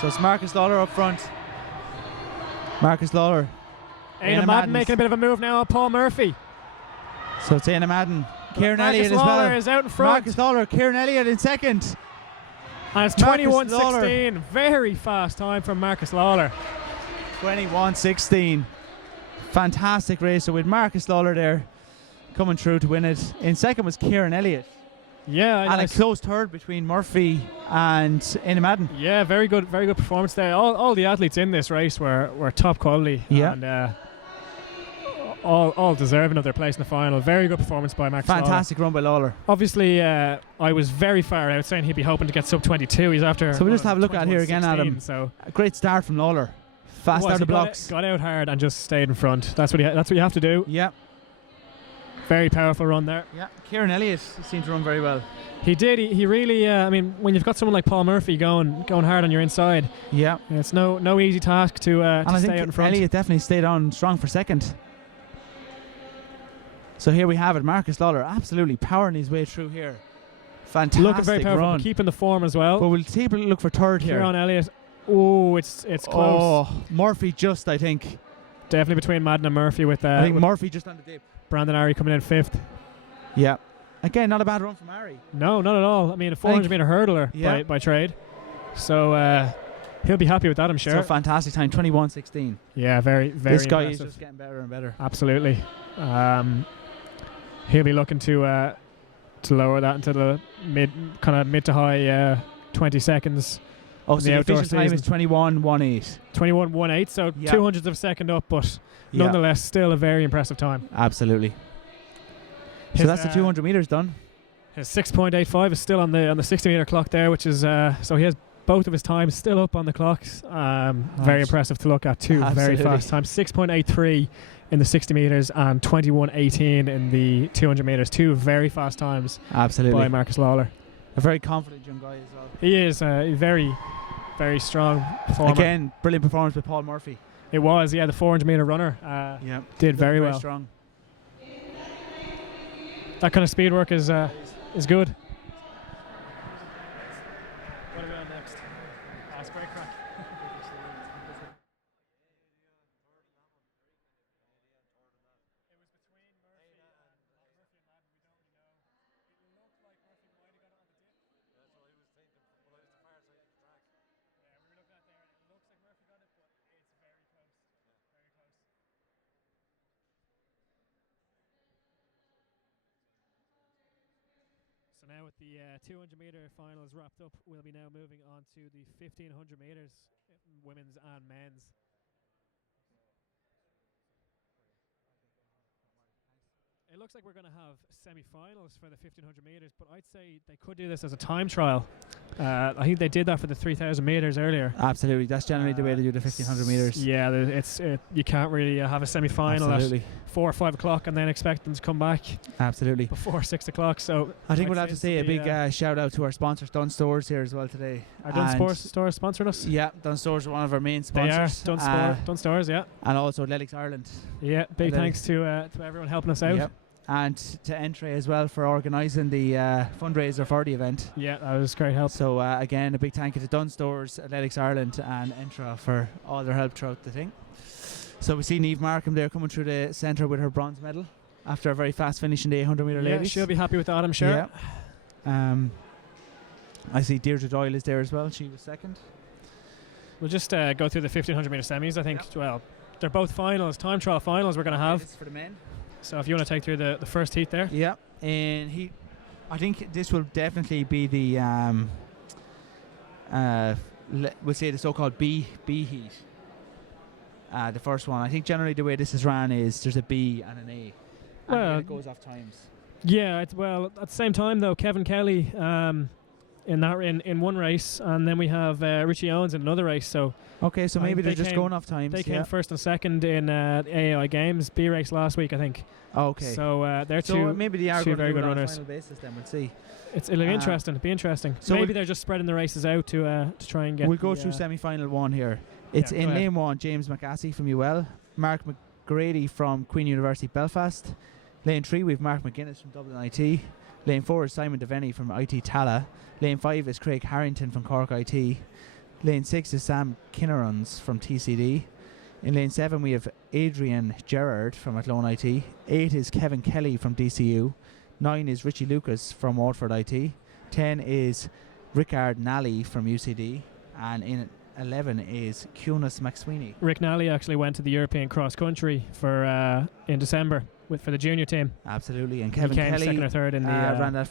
So it's Marcus Lawler up front. Marcus Lawler. Aina Madden making a bit of a move now on Paul Murphy. So it's Aina Madden. Kieran Elliott as well. Marcus Lawler is out in front. Marcus Lawler, Kieran Elliott in second. And it's 21:16. Very fast time from Marcus Lawler. 21:16. Fantastic race. So with Marcus Lawler there coming through to win it. In second was Kieran Elliott. Yeah, and a close third between Murphy and Éanna Madden. Yeah, very good performance there. All the athletes in this race were top quality. Yeah. And all deserving of their place in the final. Very good performance by Max Fantastic run by Lawler. Obviously, I was very far out saying he'd be hoping to get sub 22. He's after. So we'll just have a look at here again, Adam. So a great start from Lawler. Fast out of blocks. Got out hard and just stayed in front. That's what you have to do. Yeah. Very powerful run there. Yeah. Kieran Elliott seemed to run very well. He did. He really. I mean, when you've got someone like Paul Murphy going hard on your inside, it's no easy task to stay out in front. Elliott definitely stayed on strong for second. So here we have it. Marcus Lawler absolutely powering his way through here. Fantastic looking very powerful, run. keeping the form as well. But we'll take a look for third here. Kieran Elliott. Oh, it's close. Oh, Murphy just, I think. Definitely between Madden and Murphy with I think Murphy just on the dip. Brandon Ari coming in 5th. Yeah. Again, not a bad run from Ari. No, not at all. I mean, a 400-meter hurdler by trade. So he'll be happy with that, I'm sure. So fantastic time, 21:16. Yeah, very, very This guy impressive. is just getting better and better. Absolutely. He'll be looking to lower that into the mid to high 20 seconds. Oh, so the official time is 21:18. 21:18, so 200ths of a second up, but nonetheless still a very impressive time. Absolutely. So that's the 200 meters done. His 6.85 is still on the 60-meter clock there, which is so he has both of his times still up on the clocks. Very impressive to look at too. Very fast times. 6.83 in the 60 meters and 21:18 in the 200 meters. Two very fast times. Absolutely. By Marcus Lawler. A very confident young guy as well. He is a very, very strong performer. Again, brilliant performance by Paul Murphy. It was, the 400-meter runner. Did very well. Strong. That kind of speed work is good. What are we on next? That's great crack. Now with the 200-meter finals wrapped up, we'll be now moving on to the 1,500 meters, women's and men's. It looks like we're going to have semi-finals for the 1,500 meters, but I'd say they could do this as a time trial. I think they did that for the 3,000 meters earlier. Absolutely, that's generally the way to do the 1,500 meters. Yeah, you can't really have a semi-final at 4 or 5 o'clock and then expect them to come back. Absolutely. Before 6 o'clock. So I think we'll have to say a big shout out to our sponsors, Dunn Stores, here as well today. Are Dunn Stores sponsoring us? Yeah, Dunn Stores are one of our main sponsors. They are. Dunn Stores, yeah. And also Lennox Ireland. Yeah, big thanks to everyone helping us out. Yep. And to Entry as well for organising the fundraiser for the event. Yeah, that was great help. So again, a big thank you to Dunn Stores, Athletics Ireland and Entra for all their help throughout the thing. So we see Niamh Markham there coming through the centre with her bronze medal after a very fast finish in the 800 metre ladies. She'll be happy with that, I'm sure. Yeah. I see Deirdre Doyle is there as well. She was second. We'll just go through the 1,500 metre semis. I think, well, they're both finals, time trial finals we're going to have. This is for the men. So if you want to take through the first heat there. Yeah, and I think this will definitely be the we'll say the so-called B heat. The first one. I think generally the way this is ran is there's a B and an A. And it goes off times. Yeah, at the same time though, Kevin Kelly in one race, and then we have Richie Owens in another race. So so maybe they're just going off times. They came first and second in AAI Games B race last week, I think. Okay. So they're maybe they are two going very to do good it on runners. a final basis. Then we'll see. It'll be interesting. It'll be interesting. So maybe they're just spreading the races out to try and get. We'll go through semi-final one here. It's in lane 1, James McAssie from UL, Mark McGrady from Queen University Belfast. Lane 3 we've Mark McGuinness from Dublin IT. Lane 4 is Simon Devaney from IT Tala. Lane 5 is Craig Harrington from Cork IT. Lane 6 is Sam Kinnaruns from TCD. In lane 7 we have Adrian Gerard from Athlone IT. 8 is Kevin Kelly from DCU. 9 is Richie Lucas from Waterford IT. 10 is Rickard Nally from UCD. And in 11 is Cunas McSweeney. Rick Nally actually went to the European cross country for in December for the junior team. Absolutely, and Kevin he came Kelly second or third in the ran that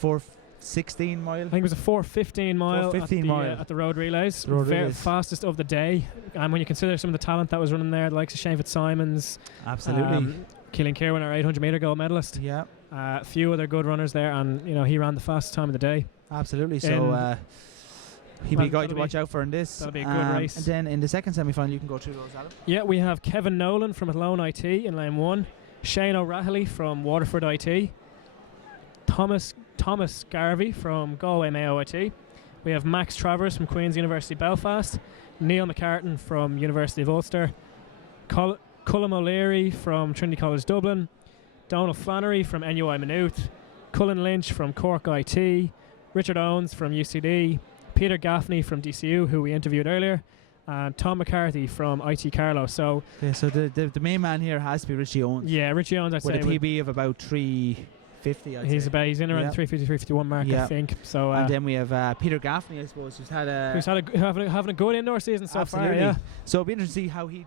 4:16 mile. I think it was a 4:15 mile, 4:15 mile. At the road relays. Relays. Fastest of the day. And when you consider some of the talent that was running there, the likes of Shane Fitzsimons, Absolutely. Keelan Kirwan, our 800 metre gold medalist. Yeah. A few other good runners there, and he ran the fastest time of the day. Absolutely. So he'd be a guy to watch out for in this. That'll be a good race. And then in the second semi-final, you can go through those, Adam. Yeah, we have Kevin Nolan from Athlones IT in lane 1, Shane O'Rahilly from Waterford IT, Thomas Garvey from Galway Mayo IT. We have Max Travers from Queen's University Belfast, Neil McCartan from University of Ulster, Cullum O'Leary from Trinity College Dublin, Donald Flannery from NUI Maynooth, Cullen Lynch from Cork IT, Richard Owens from UCD, Peter Gaffney from DCU, who we interviewed earlier, and Tom McCarthy from IT Carlow. So the main man here has to be Richie Owens. Yeah, Richie Owens, I'd say. With a PB of about 350, he's in around the 350, 351 mark, I think. So, and then we have Peter Gaffney, I suppose, who's having a good indoor season so far. Yeah. So it'll be interesting to see how he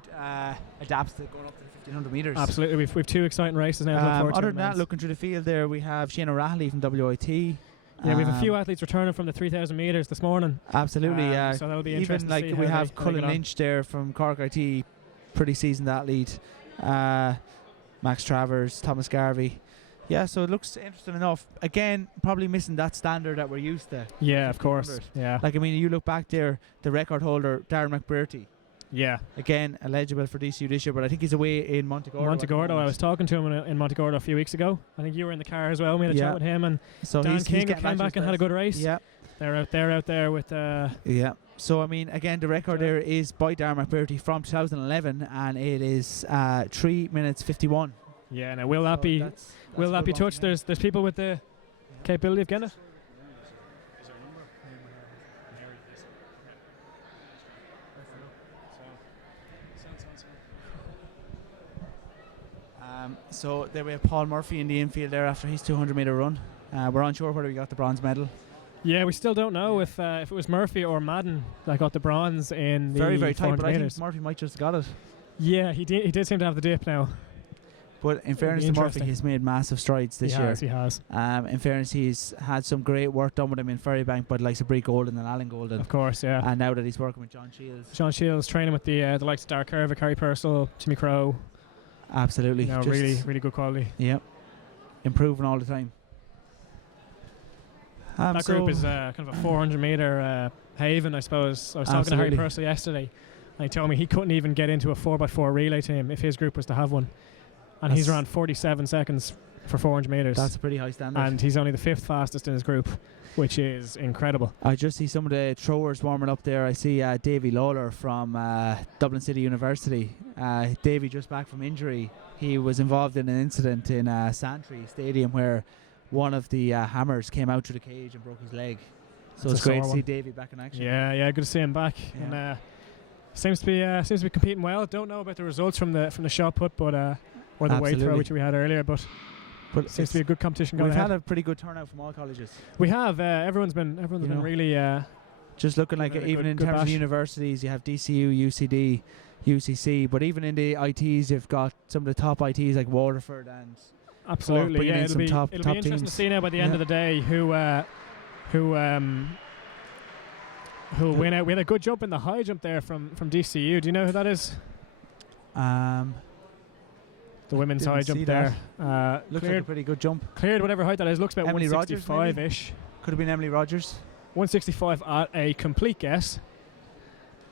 adapts to going up to the 1500 metres. Absolutely, we've 2 exciting races now. Other than that, looking through the field there, we have Shane O'Rahilly from WIT. Yeah, we have a few athletes returning from the 3,000 metres this morning. Absolutely, yeah. So that'll be even interesting. Like we have Cullen Lynch there from Cork IT, pretty seasoned athlete. Max Travers, Thomas Garvey. Yeah, so it looks interesting enough. Again, probably missing that standard that we're used to. Yeah, of course. Yeah. Like, I mean, you look back there, the record holder, Darren McBurty. Yeah. Again, eligible for DCU this year, but I think he's away in Montegordo. I was talking to him in Montegordo a few weeks ago. I think you were in the car as well. We had a chat with him, and so Dan King came back and had a good race. Yeah. They're out there with... Yeah. So, I mean, again, the record there is by Darren McBurty from 2011, and it is 3 minutes 51. Yeah, now will that be touched? There's people with the capability of getting it. So there we have Paul Murphy in the infield there after his 200 metre run. We're unsure whether we got the bronze medal. Yeah, we still don't know if it was Murphy or Madden that got the bronze in the very tight, but I think meters. Murphy might just got it. Yeah, he did seem to have the dip now. But in fairness to Murphy, he's made massive strides this year. He has. In fairness, he's had some great work done with him in Ferrybank, but likes of Brie Golden and Alan Golden. Of course, yeah. And now that he's working with John Shields. John Shields training with the likes of Dark Curve, Carrie Purcell, Timmy Crow. Absolutely. Really good quality. Yep. Improving all the time. That group is kind of a 400 metre haven, I suppose. I was talking to Harry Purcell yesterday, and he told me he couldn't even get into a 4x4 relay team if his group was to have one. And he's around 47 seconds for 400 metres. That's a pretty high standard. And he's only the 5th fastest in his group, which is incredible. I just see some of the throwers warming up there. I see Davy Lawler from Dublin City University. Davy just back from injury. He was involved in an incident in Santry Stadium where one of the hammers came out through the cage and broke his leg. So it's great to see Davy back in action. Yeah, good to see him back. Yeah. And seems to be competing well. Don't know about the results from the shot put, but or the weight throw which we had earlier, but seems to be a good competition going. We've had a pretty good turnout from all colleges. We have. Everyone's been really. Just looking like even in terms of universities, you have DCU, UCD, UCC, but even in the ITs, you've got some of the top ITs like Waterford and. Absolutely, yeah. It'll be interesting teams. to see now by the end of the day who win out. We had a good jump in the high jump there from DCU. Do you know who that is? The women's high jump there. Looks like a pretty good jump. Cleared whatever height that is. Looks about 165-ish. Could have been Emily Rogers. 165 at a complete guess.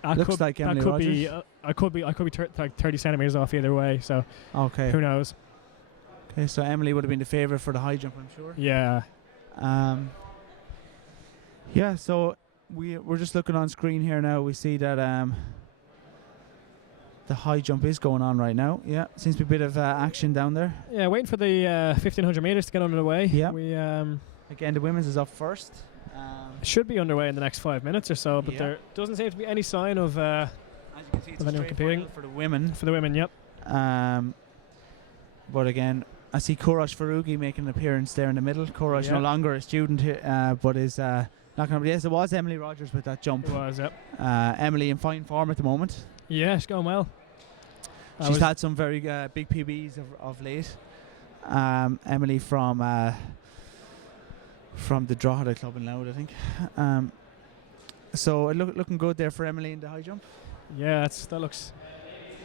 Looks like Emily Rogers. I could be like 30 centimeters off either way. So who knows? Okay, so Emily would have been the favourite for the high jump, I'm sure. Yeah. Yeah. So we're just looking on screen here now. We see that the high jump is going on right now. Yeah, seems to be a bit of action down there. Yeah, waiting for the 1500 meters to get underway. Yeah. We again, the women's is up first. Should be underway in the next 5 minutes or so, but there doesn't seem to be any sign of as you can see, it's anyone competing for the women. For the women, yep. But again, I see Kourash Farugi making an appearance there in the middle. Kourash no longer a student here, but is not going to be. Yes, it was Emily Rogers with that jump. It was, yep. Emily in fine form at the moment. Yeah, she's going well. She's had some very big PBs of late. Emily from from the Drogheda Club in Louth, I think. So looking good there for Emily in the high jump. Yeah, that looks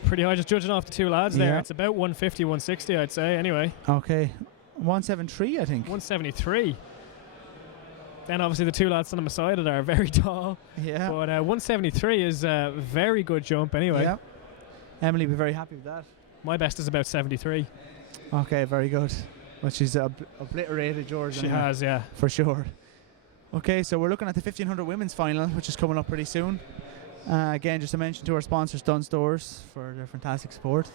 pretty high. Just judging off the two lads there, it's about 150, 160, I'd say. Anyway. Okay, 173, I think. 173. Then obviously the two lads on the side of there are very tall. Yeah. But 173 is a very good jump anyway. Yeah. Emily will be very happy with that. My best is about 73. Okay, very good. Well, she's obliterated George. She has, yeah. For sure. Okay, so we're looking at the 1500 women's final, which is coming up pretty soon. Again, just a mention to our sponsors, Dunn Stores, for their fantastic support.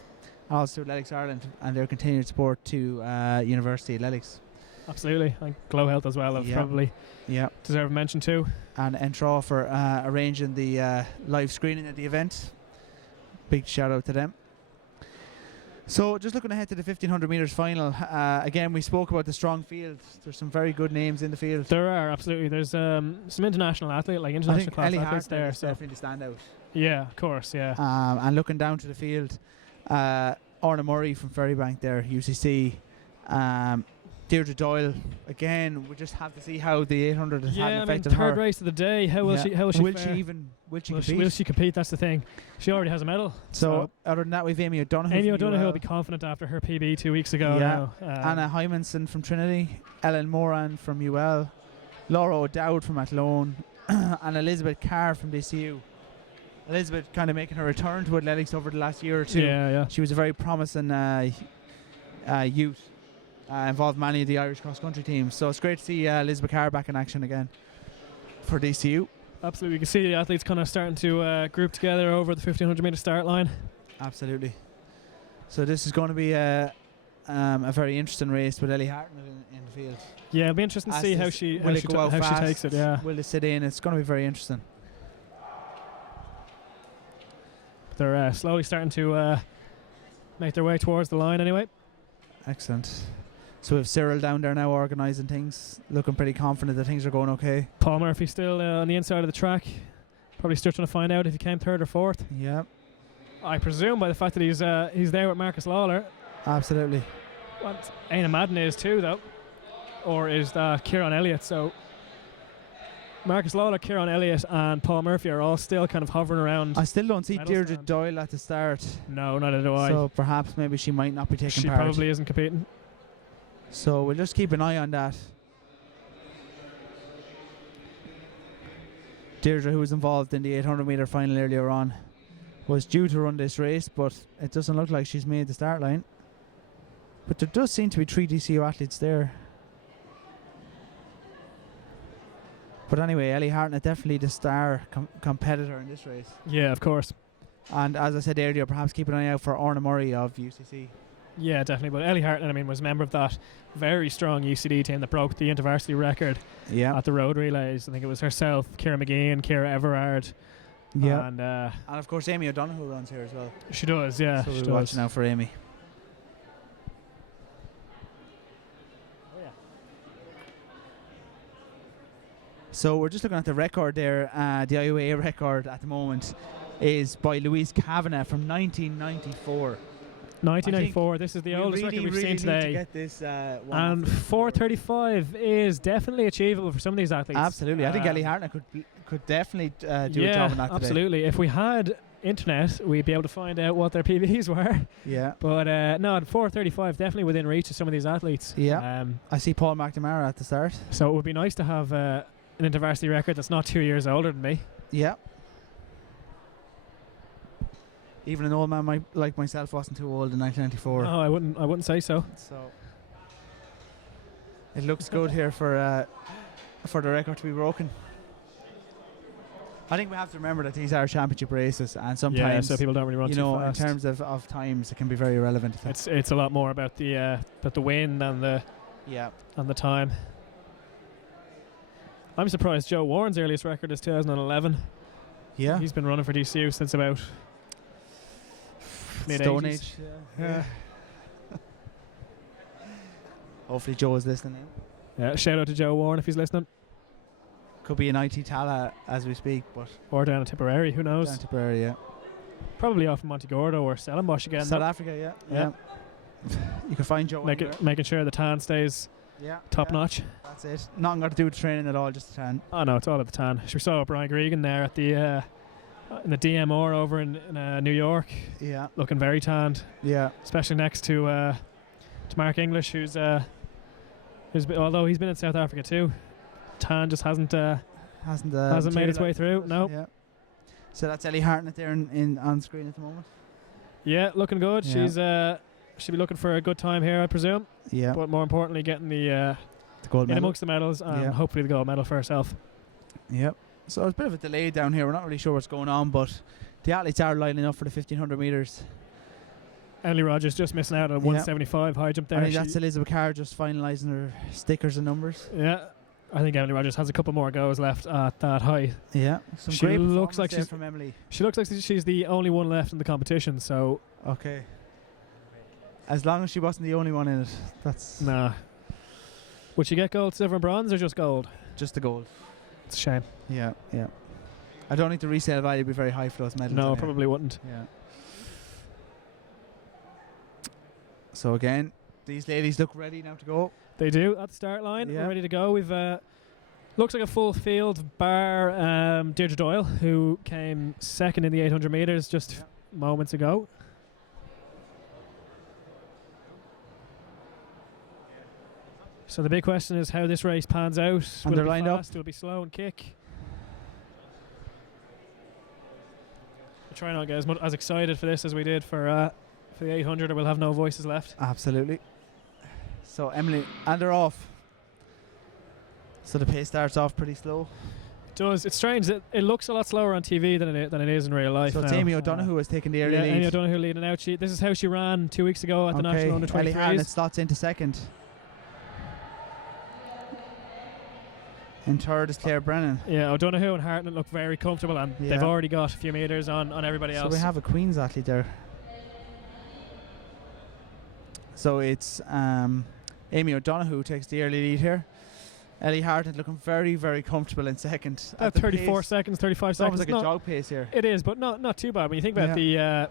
Also Lelix Ireland and their continued support to University of Lelix. Absolutely. And Glow Health as well have probably deserve a mention too. And Entra for arranging the live screening at the event. Big shout out to them. So just looking ahead to the 1500 metres final, again we spoke about the strong field. There's some very good names in the field. There are, absolutely. There's some international athletes, like international class Ellie athletes there. So definitely the standout. Yeah, of course, yeah. And looking down to the field, Orna Murray from Ferrybank there, UCC. Deirdre Doyle, again, we just have to see how the 800 has had an effect on her. Third race of the day. How will she? How will she? Will fare? she compete? Will she compete? That's the thing. She already has a medal. So other than that, we've Amy O'Donoghue. Amy O'Donoghue will be confident after her PB 2 weeks ago. Now. Anna Hymanson from Trinity, Ellen Moran from UL, Laura O'Dowd from Athlone, and Elizabeth Carr from DCU. Elizabeth kind of making her return to athletics over the last year or two. Yeah. She was a very promising youth. Involved many of the Irish cross-country teams. So it's great to see Elizabeth Carr back in action again for DCU. Absolutely. You can see the athletes kind of starting to group together over the 1500 metre start line. Absolutely. So this is going to be a very interesting race with Ellie Harton in the field. Yeah, it'll be interesting to see how she takes it. Yeah. Will they sit in? It's going to be very interesting. They're slowly starting to make their way towards the line anyway. Excellent. So we have Cyril down there now organising things, looking pretty confident that things are going okay. Paul Murphy still on the inside of the track, probably still trying to find out if he came third or fourth. Yeah. I presume by the fact that he's there with Marcus Lawler. Absolutely. What Aina Madden is too, though, or is that Kieran Elliott? So Marcus Lawler, Kieran Elliott, and Paul Murphy are all still kind of hovering around. I still don't see Deirdre Doyle at the start. No, neither do I. So perhaps maybe she might not be taking part. She probably isn't competing. So we'll just keep an eye on that. Deirdre, who was involved in the 800 metre final earlier on, was due to run this race, but it doesn't look like she's made the start line. But there does seem to be 3 DCU athletes there. But anyway, Ellie Harton is definitely the star competitor in this race. Yeah, of course. And as I said earlier, perhaps keep an eye out for Orna Murray of UCC. Yeah, definitely. But Ellie Harton, was a member of that very strong UCD team that broke the InterVarsity record at the road relays. I think it was herself, Ciara McGee, Ciara Everard. Yeah. And of course, Amy O'Donoghue runs here as well. She does, yeah. So we're watching out for Amy. So we're just looking at the record there. The IUAA record at the moment is by Louise Kavanagh from 1994. 1994. This is the oldest record we've seen today. Need to get this, and 4:35 is definitely achievable for some of these athletes. Absolutely. I think Ellie Hartnett could definitely do a job on that today. Absolutely. If we had internet, we'd be able to find out what their PBs were. Yeah. But no, 4:35 definitely within reach of some of these athletes. Yeah. I see Paul McNamara at the start. So it would be nice to have an InterVarsity record that's not 2 years older than me. Yeah. Even an old man like myself wasn't too old in 1994. No, I wouldn't say so. So it looks good here for the record to be broken. I think we have to remember that these are championship races, and sometimes so people don't really run too fast. In terms of times, it can be very irrelevant. It's a lot more about the win than the time. I'm surprised Joe Warren's earliest record is 2011. Yeah, he's been running for DCU since about Stone Age. Yeah. Hopefully Joe is listening. Yeah, shout out to Joe Warren if he's listening. Could be in IT Tala as we speak, or down in Tipperary, who knows? Down in Tipperary, yeah. Probably off in Montegordo or Stellenbosch again. South Africa, yeah. You can find Joe. Making sure the tan stays top notch. That's it. Nothing got to do with training at all, just a tan. Oh no, it's all at the tan. We saw Brian Gregan there at the in the DMR over in New York. Yeah, looking very tanned. Yeah, especially next to Mark English, who's although he's been in South Africa too, tan just hasn't made its way through. No. Yeah. So that's Ellie Hartnett there in on screen at the moment. Yeah, looking good. Yeah. She'll be looking for a good time here, I presume. Yeah. But more importantly, getting the gold medal. amongst the medals and hopefully the gold medal for herself. Yep. So it's a bit of a delay down here. We're not really sure what's going on, but the athletes are lining up for the 1500 metres. Emily Rogers just missing out on a 175 high jump there. I think that's Elizabeth Carr just finalising her stickers and numbers. Yeah. I think Emily Rogers has a couple more goes left at that height. Yeah. She looks like she's from Emily. She looks like she's the only one left in the competition, so okay. As long as she wasn't the only one in it, that's nah. Would she get gold, silver and bronze or just gold? Just the gold. It's a shame. Yeah, yeah. I don't think the resale value would be very high for those medals. No, probably wouldn't. Yeah. So again, these ladies look ready now to go. They do at the start line. We're ready to go. We've looks like a full field bar Deirdre Doyle, who came second in the 800 metres just moments ago. So the big question is how this race pans out. And Will they're it be lined fast? up. Will it be slow and kick? We'll try not to get as excited for this as we did for the 800, or we'll have no voices left. Absolutely. So Emily, and they're off. So the pace starts off pretty slow. It does. It's strange. It looks a lot slower on TV than it is in real life. So it's now. Amy O'Donoghue has taken the early lead. Amy O'Donoghue leading out. This is how she ran 2 weeks ago at the National Under 23s. Ellie Hartnett slots into second. In third is Claire Brennan. Yeah, O'Donoghue and Hartnett look very comfortable, and they've already got a few metres on everybody else. So we have a Queen's athlete there. So it's Amy O'Donoghue takes the early lead here. Ellie Hartnett looking very, very comfortable in second. At 34 seconds, 35 it's seconds. It's almost like a jog pace here. It is, but not too bad. When you think about I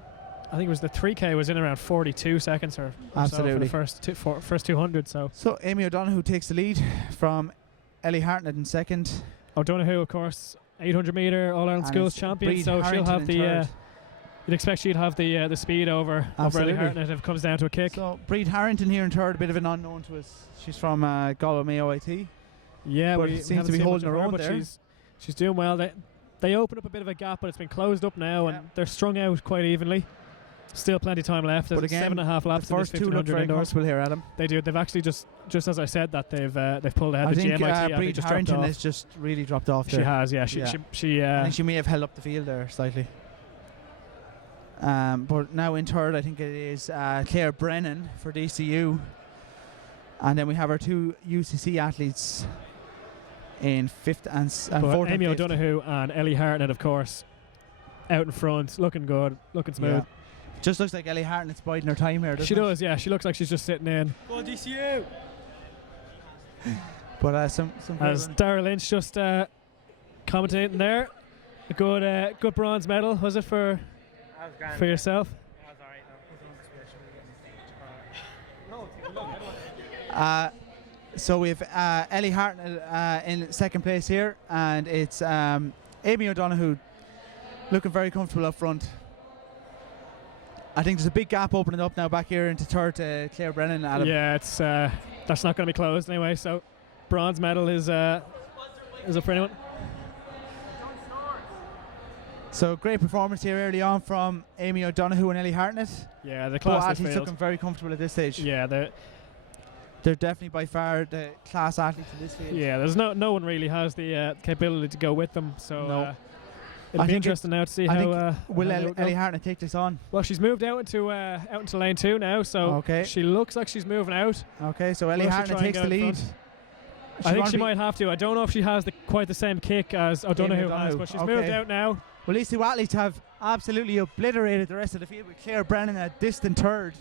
think it was the 3K was in around 42 seconds or absolutely so for the first 200. So Amy O'Donoghue takes the lead from Ellie Hartnett in second. O'Donoghue, of course, 800 metre All-Ireland Schools champion. Breed so Harrington she'll have the. You'd expect she'd have the speed over Ellie Hartnett if it comes down to a kick. So Breed Harrington here in third, a bit of an unknown to us. She's from Galway Mayo IT. Yeah, but we seems to be holding her own but there. She's doing well. They open up a bit of a gap, but it's been closed up now, and they're strung out quite evenly. Still plenty of time left. There's but again, 7.5 laps. The first in two look very indoors. comfortable here, Adam. They do. They've actually just as I said that they've pulled ahead. I think GMIT. Breed Harrington has just really dropped off there. She has, yeah. She I think she may have held up the field there slightly. But now in third, I think it is Claire Brennan for DCU, and then we have our two UCC athletes in fifth and fourth. Amy and fifth. O'Donoghue and Ellie Hartnett, of course, out in front, looking good, looking smooth. Yeah. Just looks like Ellie Hartnett's biding her time here. She does, yeah. She looks like she's just sitting in. Go DCU. But some as Dara Lynch just commentating there, a good bronze medal was it for yourself? So we have Ellie Hartnett in second place here, and it's Amy O'Donoghue looking very comfortable up front. I think there's a big gap opening up now back here into third to Claire Brennan. Adam. Yeah, it's that's not going to be closed anyway. So bronze medal is up for anyone. So great performance here early on from Amy O'Donoghue and Ellie Hartnett. Yeah, the class athletes looking very comfortable at this stage. Yeah, they're definitely by far the class athletes in this field. Yeah, there's no one really has the capability to go with them. So it'll be interesting now to see how will Ellie Hartnett take this on. Well, she's moved out into lane 2 now, so she looks like she's moving out. Okay, so Ellie Hartnett takes the lead. I think she might have to. I don't know if she has quite the same kick as O'Donoghue has, but she's moved out now. Well, these two athletes have absolutely obliterated the rest of the field with Claire Brennan at distant third,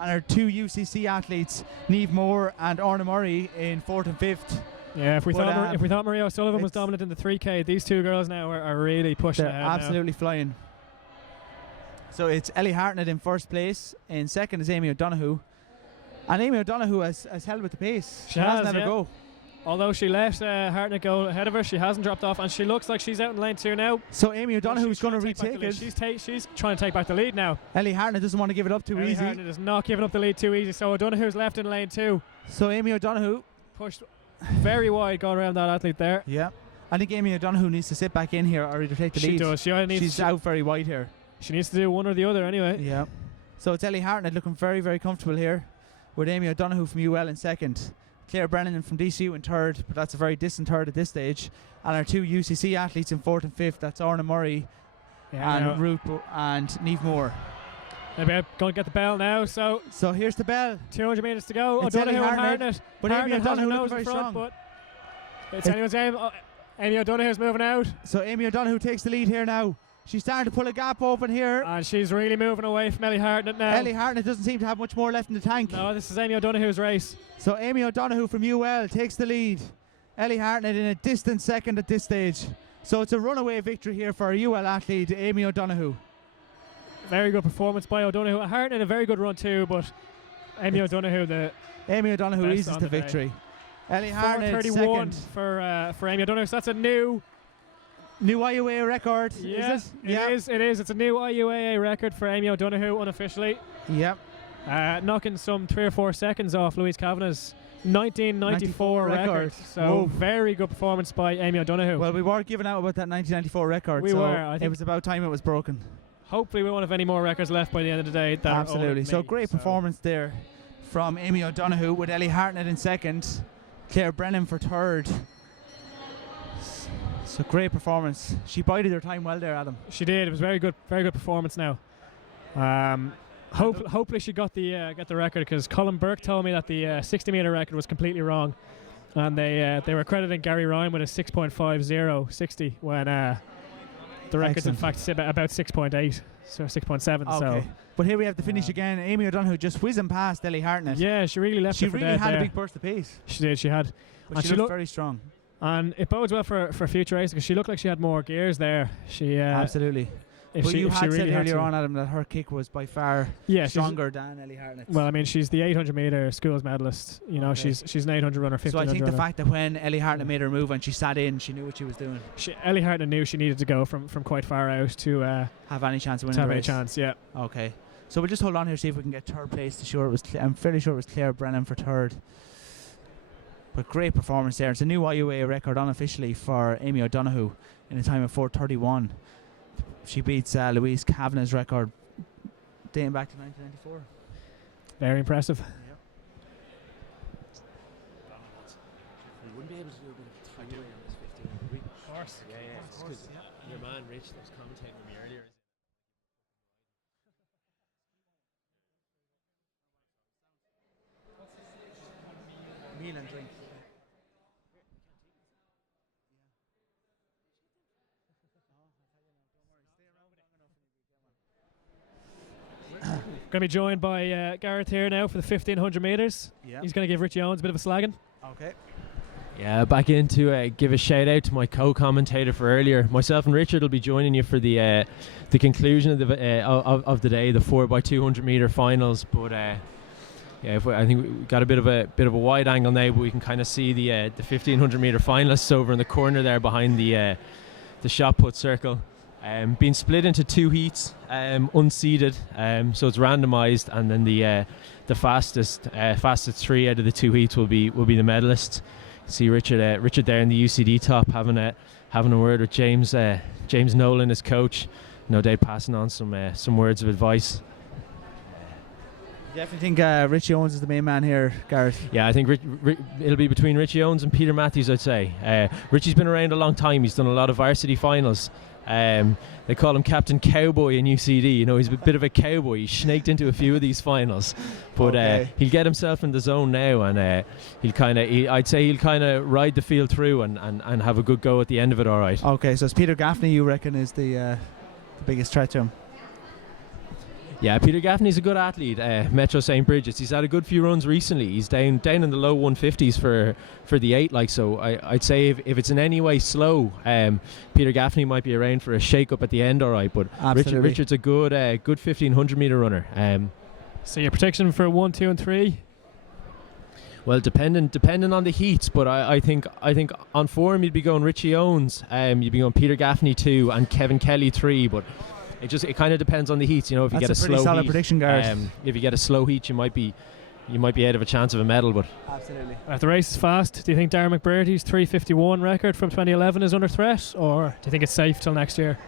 and our two UCC athletes, Niamh Moore and Orna Murray, in fourth and fifth. Yeah, if we thought Maria O'Sullivan was dominant in the 3K, these two girls now are really pushing ahead. They're absolutely flying. So it's Ellie Hartnett in first place. In second is Amy O'Donoghue. And Amy O'Donoghue has held with the pace. She has never go. Although she let Hartnett go ahead of her, she hasn't dropped off, and she looks like she's out in lane 2 now. So Amy O'Donoghue is going to retake it. She's trying to take back the lead now. Ellie Hartnett doesn't want to give it up too easy. Hartnett is not giving up the lead too easy, so O'Donoghue's left in lane 2. So Amy O'Donoghue pushed very wide, got around that athlete there. Yeah. I think Amy O'Donoghue needs to sit back in here or either take the lead. She does. She's out very wide here. She needs to do one or the other anyway. Yeah. So it's Ellie Hartnett looking very, very comfortable here, with Amy O'Donoghue from UL in second. Claire Brennan from DCU in third, but that's a very distant third at this stage. And our 2 UCC athletes in fourth and fifth, that's Orna Murray and Ruth and Neve Moore. They're going to get the bell now, so here's the bell. 200 metres to go. It's O'Donoghue and Hartnett. But Amy O'Donoghue looking very very strong. But it's anyone's aim. Amy O'Donoghue's moving out. So Amy O'Donoghue takes the lead here now. She's starting to pull a gap open here. And she's really moving away from Ellie Hartnett now. Ellie Hartnett doesn't seem to have much more left in the tank. No, this is Amy O'Donoghue's race. So Amy O'Donoghue from UL takes the lead. Ellie Hartnett in a distant second at this stage. So it's a runaway victory here for our UL athlete, Amy O'Donoghue. Very good performance by O'Donoghue. Hartnett a very good run too, but Amy O'Donoghue eases the victory. Ellie Hartnett second for Amy O'Donoghue. So that's a new IUAA record. Yeah, is it? It is. It's a new IUAA record for Amy O'Donoghue unofficially. Yep. Knocking some 3 or 4 seconds off Louise Kavanagh's 1994 record. So Whoa. Very good performance by Amy O'Donoghue. Well, we were giving out about that 1994 record. We were. I think it was about time it was broken. Hopefully we won't have any more records left by the end of the day. Absolutely. So great performance there from Amy O'Donoghue, with Ellie Hartnett in second, Claire Brennan for third. So great performance. She bided her time well there, Adam. She did. It was very good performance now. Hopefully she got the record, because Colin Burke told me that the 60 metre record was completely wrong, and they were crediting Gary Ryan with a 6.50 60 when the record's in fact about 6.8, so 6.7. Okay. So, but here we have the finish again. Amy O'Donoghue just whizzing past Ellie Hartnett. Yeah, she really left. She it for really dead had there. a big burst of pace. She did. She had. But and she looked very strong. And it bodes well for future races, because she looked like she had more gears there. She absolutely. But you had said earlier on, Adam, that her kick was by far stronger than Ellie Hartnett's. Well, I mean, she's the 800 metre schools medalist. You know, she's an 800 runner, 1500 So I think runner. the fact that when Ellie Hartnett made her move and she sat in, she knew what she was doing. Ellie Hartnett knew she needed to go from quite far out to have any chance of winning the race. Have any chance, yeah. Okay. So we'll just hold on here, see if we can get third place. I'm fairly sure it was Claire Brennan for third. But great performance there. It's a new IUAA record unofficially for Amy O'Donoghue in a time of 4:31. She beats Louise Kavanagh's record dating back to 1994. Very impressive. We wouldn't be able to do a bit of 3-way on this 15. Of course. Yeah. Of course. Your man Rich that was commentating with me earlier. Meal and drink. Going to be joined by Gareth here now for the 1500 metres. Yeah. He's going to give Richie Owens a bit of a slagging. Okay. Yeah, back in to give a shout out to my co-commentator for earlier. Myself and Richard will be joining you for the conclusion of the day, the 4x200 metre finals. But I think we got a bit of a wide angle now, but we can kind of see the 1500 metre finalists over in the corner there behind the shot put circle. Being split into 2 heats, unseeded, so it's randomised, and then the fastest 3 out of the 2 heats will be the medalists. See Richard there in the UCD top having a word with James Nolan, his coach, no doubt passing on some words of advice. Definitely think Richie Owens is the main man here, Gareth. Yeah, I think it'll be between Richie Owens and Peter Matthews, I'd say. Richie's been around a long time. He's done a lot of varsity finals. They call him Captain Cowboy in UCD. You know, he's a bit of a cowboy. He's snaked into a few of these finals, but he'll get himself in the zone now, and I'd say he'll kind of ride the field through and have a good go at the end of it. All right. Okay, so it's Peter Gaffney, you reckon, is the biggest threat to him? Yeah, Peter Gaffney's a good athlete, Metro St. Bridget's. He's had a good few runs recently. He's down in the low 150s for the 8, so I'd say if it's in any way slow, Peter Gaffney might be around for a shake-up at the end, all right, but Richard's a good 1500 metre runner. So your prediction for 1, 2 and 3? Well, depending on the heats, but I think on form you'd be going Richie Owens, you'd be going Peter Gaffney 2 and Kevin Kelly 3, but it kind of depends on the heats. You know, if you get a slow solid heat, prediction, Gareth. if you get a slow heat, you might be out of a chance of a medal. But absolutely. If the race is fast, do you think Darren McBrearty's 3:51 record from 2011 is under threat, or do you think it's safe till next year?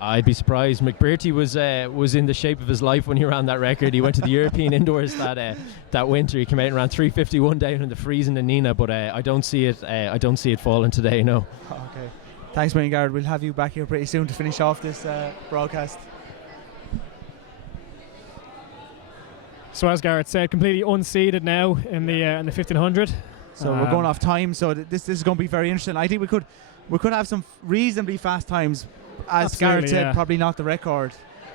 I'd be surprised. McBrearty was in the shape of his life when he ran that record. He went to the European Indoors that winter. He came out and ran 3:51 down in the freezing in Nina, but I don't see it falling today. No. Okay. Thanks, Wayne Garrett. We'll have you back here pretty soon to finish off this broadcast. So as Garrett said, completely unseeded now in the 1500. So we're going off time. So this is going to be very interesting. I think we could have some reasonably fast times. As Garrett said, probably not the record.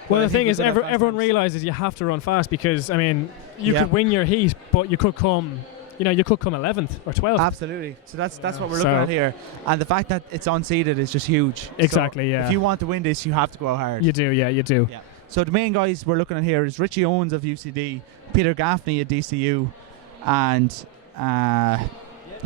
Well, the thing is, everyone realises you have to run fast because, I mean, you could win your heat, but you could come 11th or 12th. Absolutely. So that's what we're looking at here. And the fact that it's unseeded is just huge. Exactly, so if you want to win this, you have to go out hard. You do. Yeah. So the main guys we're looking at here is Richie Owens of UCD, Peter Gaffney at DCU, and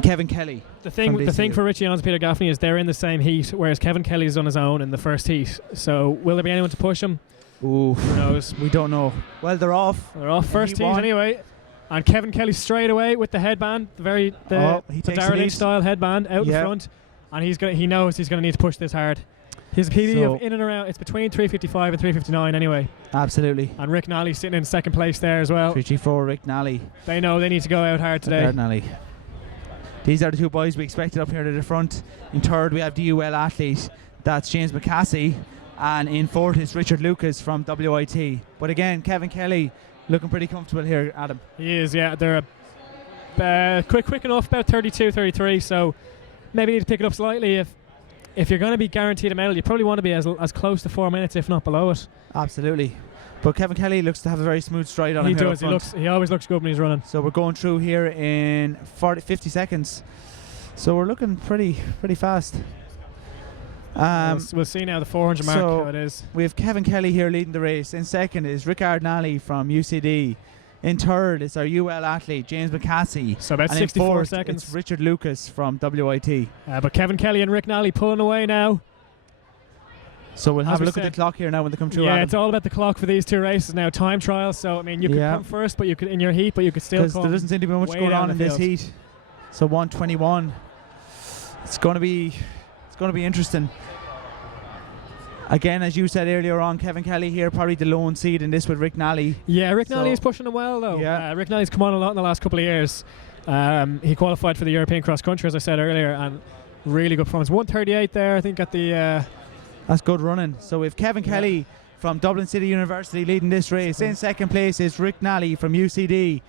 Kevin Kelly. The thing for Richie Owens and Peter Gaffney is they're in the same heat, whereas Kevin Kelly's on his own in the first heat. So will there be anyone to push him? Ooh, who knows? We don't know. Well, they're off. They're off first heat anyway. And Kevin Kelly straight away with the headband, the Darrell Lynch style headband out in front, and he knows he's going to need to push this hard. His PB of in and around, it's between 3:55 and 3:59 anyway. Absolutely. And Rick Nally sitting in second place there as well. 3:34 Rick Nally. They know they need to go out hard today. Rick Nally. These are the two boys we expected up here to the front. In third, we have the UL athlete. That's James McCassie. And in fourth is Richard Lucas from WIT. But again, Kevin Kelly looking pretty comfortable here, Adam. He is, yeah. They're quick enough, about 32, 33. So maybe need to pick it up slightly. If you're going to be guaranteed a medal, you probably want to be as close to 4 minutes, if not below it. Absolutely. But Kevin Kelly looks to have a very smooth stride on him. He does. He always looks good when he's running. So we're going through here in 50 seconds. So we're looking pretty fast. We'll see now the 400 mark how it is. We have Kevin Kelly here leading the race. In second is Rickard Nally from UCD. In third is our UL athlete James McCassie. So about and 64 in fourth, seconds. It's Richard Lucas from WIT. But Kevin Kelly and Rick Nally pulling away now. So we'll have a look at the clock here now when they come through. Yeah, Adam. It's all about the clock for these two races now. Time trials. So I mean, you could come first, but you could in your heat, but you could still come. Because there doesn't seem to be much going on in this heat. So 1:21. It's going to be interesting. Again, as you said earlier on, Kevin Kelly here, probably the lone seed in this with Rick Nally. Yeah, Rick Nally is pushing him well though. Yeah. Rick Nally's come on a lot in the last couple of years. He qualified for the European cross country, as I said earlier, and really good performance. 1:38 there, I think, at the. That's good running. So we have Kevin Kelly from Dublin City University leading this race. In second place is Rick Nally from UCD.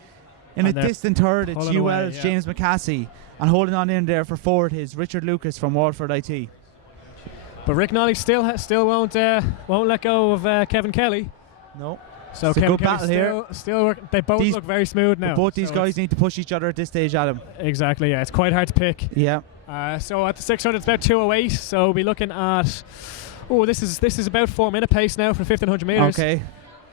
In a distant third, it's UL's James McCassie. And holding on in there for fourth is Richard Lucas from Walford IT. But Rick Nally still won't let go of Kevin Kelly. No. So it's Kevin a good battle here. Still working. They both look very smooth now. Both these guys need to push each other at this stage, Adam. Exactly. Yeah, it's quite hard to pick. Yeah. So at the 600, it's about 2:08. So we'll be looking at. Oh, this is about 4 minute pace now for 1500 meters. Okay.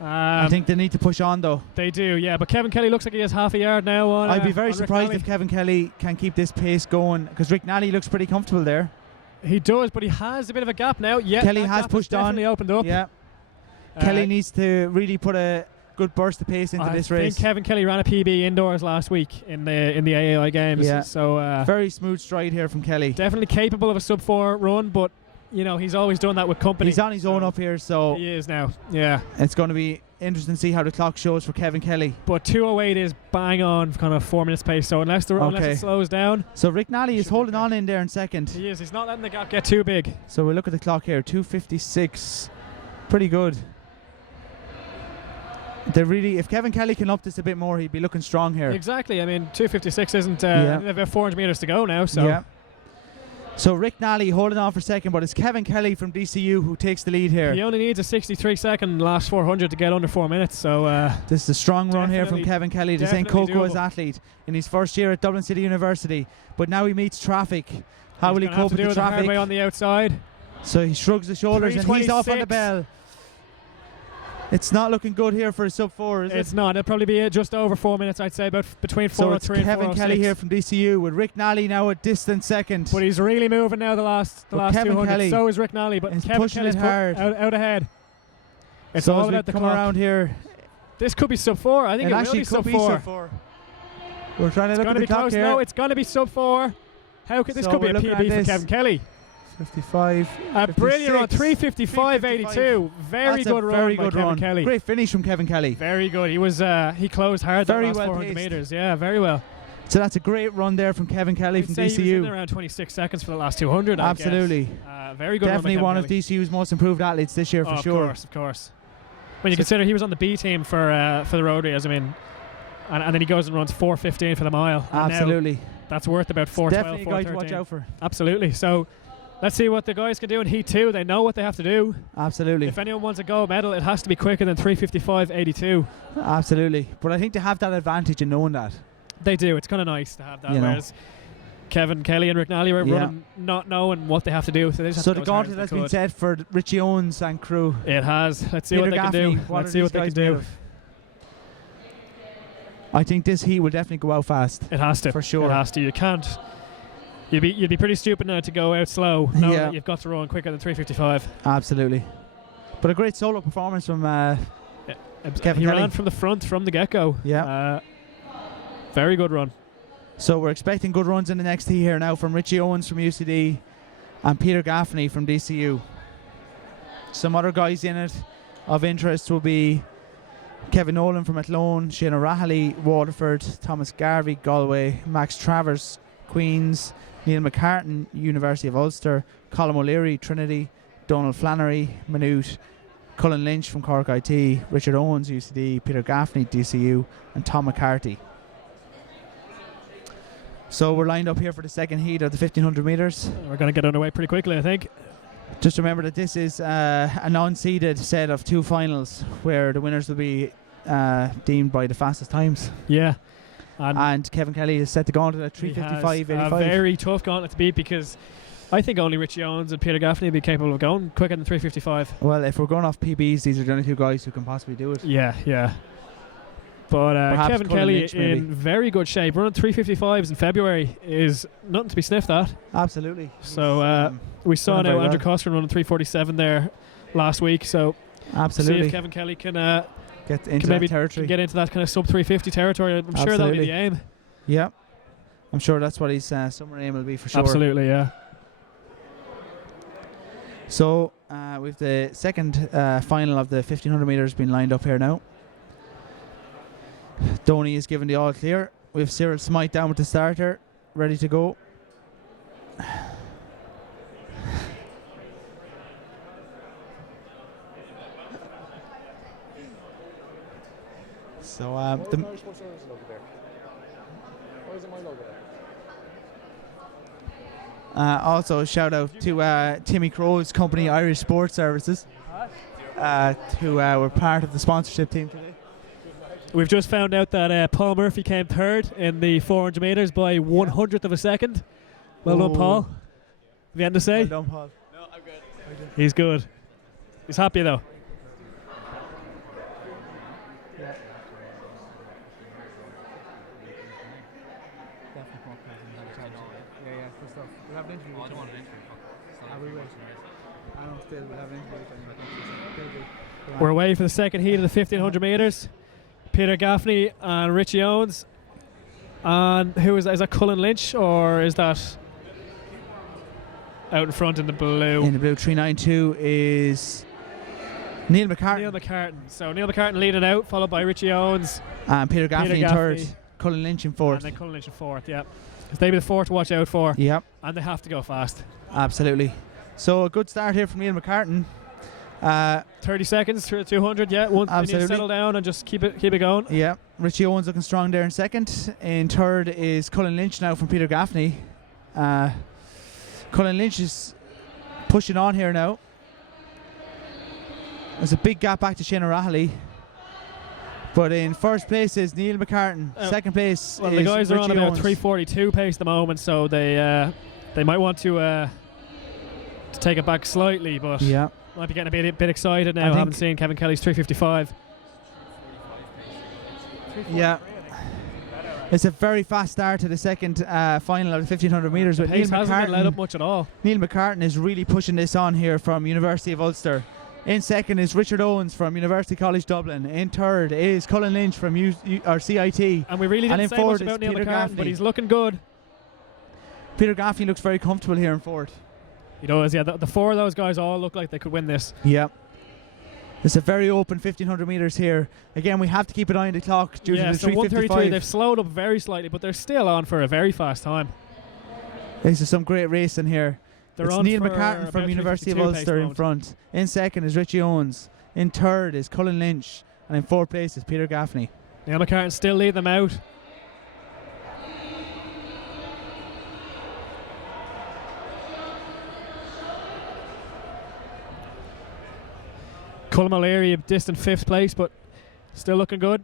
I think they need to push on though. They do, yeah. But Kevin Kelly looks like he has half a yard now on. I'd be very surprised if Kevin Kelly can keep this pace going, because Rick Nally looks pretty comfortable there. He does, but he has a bit of a gap now. Yeah, Kelly has pushed on. Definitely opened up. Yeah. Kelly needs to really put a good burst of pace into this race. I think Kevin Kelly ran a PB indoors last week in the AAI games. Yeah. So very smooth stride here from Kelly. Definitely capable of a sub 4 run, but you know he's always done that with company. He's on his own up here, so he is now. Yeah. It's going to be interesting to see how the clock shows for Kevin Kelly. But 2:08 is bang on kind of 4 minutes pace. So unless it slows down. So Rick Nally is holding on in there in second. He is. He's not letting the gap get too big. So we'll look at the clock here. 2:56. Pretty good. If Kevin Kelly can up this a bit more, he'd be looking strong here. Exactly. I mean, 2:56 isn't. They've about 400 meters to go now. So. Yeah. So Rick Nally holding on for second, but it's Kevin Kelly from DCU who takes the lead here. He only needs a 63-second last 400 to get under 4 minutes. So this is a strong run here from Kevin Kelly. This ain't Coco's athlete in his first year at Dublin City University, but now he meets traffic. How will he cope with the traffic? Hard way on the outside. So he shrugs his shoulders and he's off on the bell. It's not looking good here for a sub-4, is it? It's not. It'll probably be just over 4 minutes, I'd say, about between 4:03 and 4:06. Kevin Kelly here from DCU with Rick Nally now at distant second. But he's really moving now the last Kevin 200. Kelly So is Rick Nally, but Kevin pushing Kelly's it hard. out ahead. It's so all as about the come clock. around here. This could be sub-4. I think it actually will be could sub-4. We're trying to look at the clock close. here. No, it's going to be sub-4. How could this So could be a we're looking PB at for Kevin Kelly? 55. A brilliant run, 3:55.82. Very good run very by good Kevin run. Kelly. Great finish from Kevin Kelly. Very good. He was he closed hard Very the last well 400 paced. meters. Yeah, very well. So that's a great run there from Kevin Kelly from I'd say he was DCU. in around 26 seconds for the last 200. Absolutely. I guess. Very good. Definitely run by one Kevin of Kelly. DCU's most improved athletes this year for sure. Of course. When you consider he was on the B team for the Rotaries, I mean, and then he goes and runs 4:15 for the mile. And Absolutely. now that's worth about 4:12. Definitely a guy to watch out for. Absolutely. So let's see what the guys can do in Heat 2. They know what they have to do. Absolutely. If anyone wants a gold medal, it has to be quicker than 3:55.82. Absolutely. But I think they have that advantage in knowing that. They do. It's kind of nice to have that. You know. Whereas Kevin Kelly and Rick Nally were running not knowing what they have to do. So, they just So have to the go as hard gauntlet as has they been could. set for Richie Owens and crew. It has. Let's see Peter what they Gaffney, can do. what Let's are see what these they can guys made do. of? I think this heat will definitely go out fast. It has to. For sure. It has to. You can't. You'd be pretty stupid now to go out slow. No, Yeah. you've got to run quicker than 3:55. Absolutely. But a great solo performance from Kevin He Kelly. ran from the front from the get-go. Yeah. Very good run. So we're expecting good runs in the next heat here now from Richie Owens from UCD and Peter Gaffney from DCU. Some other guys in it of interest will be Kevin Nolan from Athlones, Shane O'Rahilly, Waterford, Thomas Garvey, Galway, Max Travers, Queens, Neil McCartan, University of Ulster, Colin O'Leary, Trinity, Donald Flannery, Maynooth, Cullen Lynch from Cork IT, Richard Owens, UCD, Peter Gaffney, DCU, and Tom McCarthy. So we're lined up here for the second heat of the 1500 metres. We're going to get underway pretty quickly, I think. Just remember that this is a non-seeded set of two finals where the winners will be deemed by the fastest times. Yeah. And Kevin Kelly is set to go on to that 3:55.85. A very tough gauntlet to beat because I think only Richie Owens and Peter Gaffney would be capable of going quicker than 3:55. Well, if we're going off PBs, these are the only two guys who can possibly do it. Yeah. But Kevin Cullen Kelly Lynch maybe. in very good shape. Running 3:55s in February is nothing to be sniffed at. Absolutely. So we saw running now very Andrew well. Costner running 3:47 there last week. So Absolutely. see if Kevin Kelly can get into maybe that territory. get into that kind of sub 350 territory. I'm sure that'll be the aim. Yeah. I'm sure that's what his summer aim will be for sure. Absolutely, yeah. So with the second final of the 1500 metres being lined up here now. Donny is given the all clear. We have Cyril Smythe down with the starter, ready to go. So also a shout out to Timmy Crow's company Irish Sports Services, who were part of the sponsorship team today. We've just found out that Paul Murphy came third in the 400 metres by 1/100th of a second. Well done, Paul. Have you anything to say? Well done, Paul. No, I'm good. He's good. He's happy though. We're away for the second heat of the 1500 metres. Peter Gaffney and Richie Owens. And who is that Cullen Lynch or is that out in front in the blue? In the blue 392 is Neil McCartan. Neil McCartan. So Neil McCartan leading out, followed by Richie Owens. And Peter Gaffney in third. Cullen Lynch in fourth. And then Cullen Lynch in fourth, yeah. They'll be the four to watch out for. Yep. And they have to go fast. Absolutely. So a good start here from Neil McCartan. 30 seconds through 200, yeah. One, they need to settle down and just keep it going. Yeah. Richie Owens looking strong there in second. In third is Cullen Lynch now from Peter Gaffney. Cullen Lynch is pushing on here now. There's a big gap back to Shane O'Rahilly. But in first place is Neil McCartan. Second place well, is the guys are Richie on about Owens. 3:42 pace at the moment, so they might want to take it back slightly, but Might be getting a bit excited now. I haven't seen Kevin Kelly's 3:55. Yeah. It's a very fast start to the second final of the 1500 metres. The With pace Neil hasn't been let McCartan. up much at all. Neil McCartan is really pushing this on here from University of Ulster. In second is Richard Owens from University College Dublin. In third is Cullen Lynch from CIT. And we really didn't say much about Neil McCartan, but he's looking good. Peter Gaffney looks very comfortable here in fourth. He does, yeah. The four of those guys all look like they could win this. Yeah. It's a very open 1500 metres here. Again, we have to keep an eye on the clock due to the 3:55. They've slowed up very slightly, but they're still on for a very fast time. This is some great racing here. They're it's on Neil for McCartan from about University of 3:52 Ulster in front. In second is Richie Owens. In third is Cullen Lynch. And in fourth place is Peter Gaffney. Neil McCartan still leading them out. Colm O'Leary a distant fifth place, but still looking good.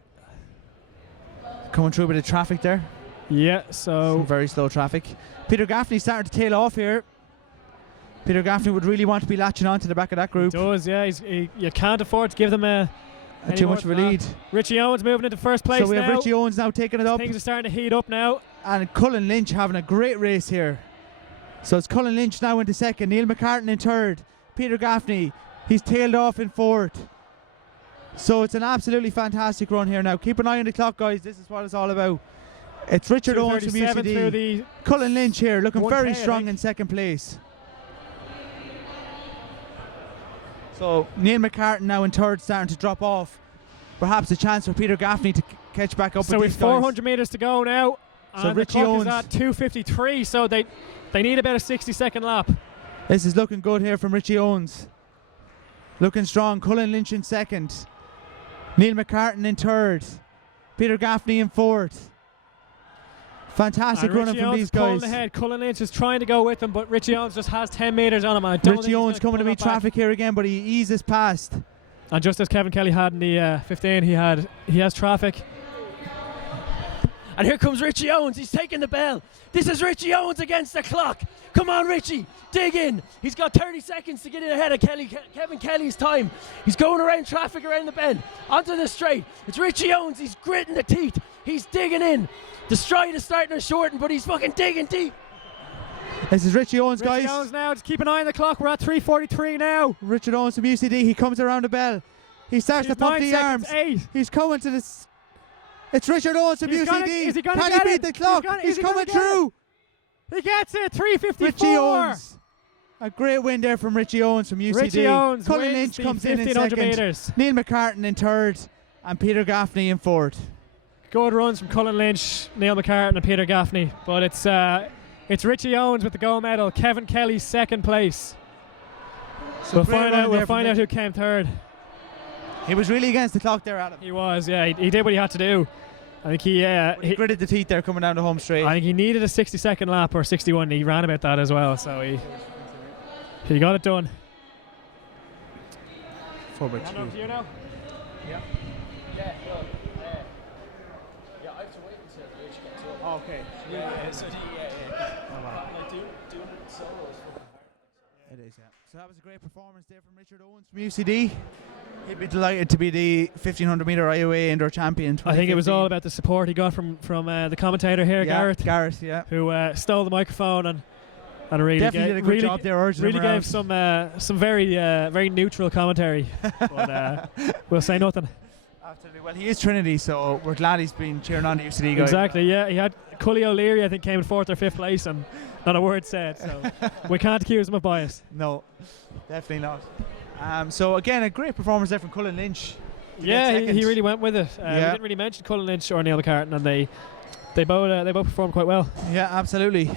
Coming through a bit of traffic there. Yeah, so some very slow traffic. Peter Gaffney starting to tail off here. Peter Gaffney would really want to be latching on to the back of that group. He does, yeah. You can't afford to give them too much of a lead. Richie Owens moving into first place now. So we have Richie Owens now taking it up. Things are starting to heat up now. And Cullen Lynch having a great race here. So it's Cullen Lynch now into second. Neil McCartan in third. Peter Gaffney, he's tailed off in fourth. So it's an absolutely fantastic run here now. Keep an eye on the clock, guys. This is what it's all about. It's Richard Owens from UCD. Cullen Lynch here looking very strong in second place. So Neil McCartan now in third, starting to drop off. Perhaps a chance for Peter Gaffney to catch back up with these guys. So we've 400 metres to go now. So and Richie the clock Owens is at 2:53, so they need about a 60-second lap. This is looking good here from Richie Owens. Looking strong. Cullen Lynch in second. Neil McCartan in third. Peter Gaffney in fourth. Fantastic running from these guys. Ahead. Cullen Lynch is trying to go with him, but Richie Owens just has 10 metres on him. I don't Richie Owens coming to meet traffic here again, but he eases past. And just as Kevin Kelly had in the 15, he has traffic. And here comes Richie Owens. He's taking the bell. This is Richie Owens against the clock. Come on, Richie. Dig in. He's got 30 seconds to get in ahead of Kevin Kelly's time. He's going around traffic around the bend. Onto the straight. It's Richie Owens. He's gritting the teeth. He's digging in. The stride is starting to shorten, but he's fucking digging deep. This is Richie Owens, guys. Richie Owens now. Just keep an eye on the clock. We're at 3:43 now. Richard Owens from UCD. He comes around the bell. He starts to pump the arms. 8. He's coming to this. It's Richard Owens from UCD. Can he beat the clock? He's coming through. He gets it. 3:54. Richie Owens. A great win there from Richie Owens from UCD. Richie Owens Cullen Lynch comes in second. Meters. Neil McCartan in third. And Peter Gaffney in fourth. Good runs from Cullen Lynch, Neil McCartan and Peter Gaffney. But it's Richie Owens with the gold medal. Kevin Kelly second place. So we'll find out who came third. He was really against the clock there, Adam. He was, yeah. He did what he had to do. I think he gritted the teeth there coming down the home straight. I think he needed a 60-second lap or 61. He ran about that as well, so he got it done. 4x2. Hand over to you now. Yeah. Yeah, I have to wait until the age gets up. Oh, okay. Doing it solo is fucking hard. It is, yeah. So that was a great performance there from Richard Owens from UCD. He'd be delighted to be the 1500 metre IUAA indoor champion. I think it was all about the support he got from the commentator here, Gareth. Gareth, yeah. Who stole the microphone and really definitely did a good job there. Really gave some very neutral commentary. But we'll say nothing. Absolutely. Well, he is Trinity, so we're glad he's been cheering on the UCD guys. Exactly. Yeah, he had Cully O'Leary. I think came in fourth or fifth place, and not a word said. So we can't accuse him of bias. No, definitely not. So again, a great performance there from Cullen Lynch. Yeah, he really went with it. We didn't really mention Cullen Lynch or Neil McCartan, and they both performed quite well. Yeah, absolutely.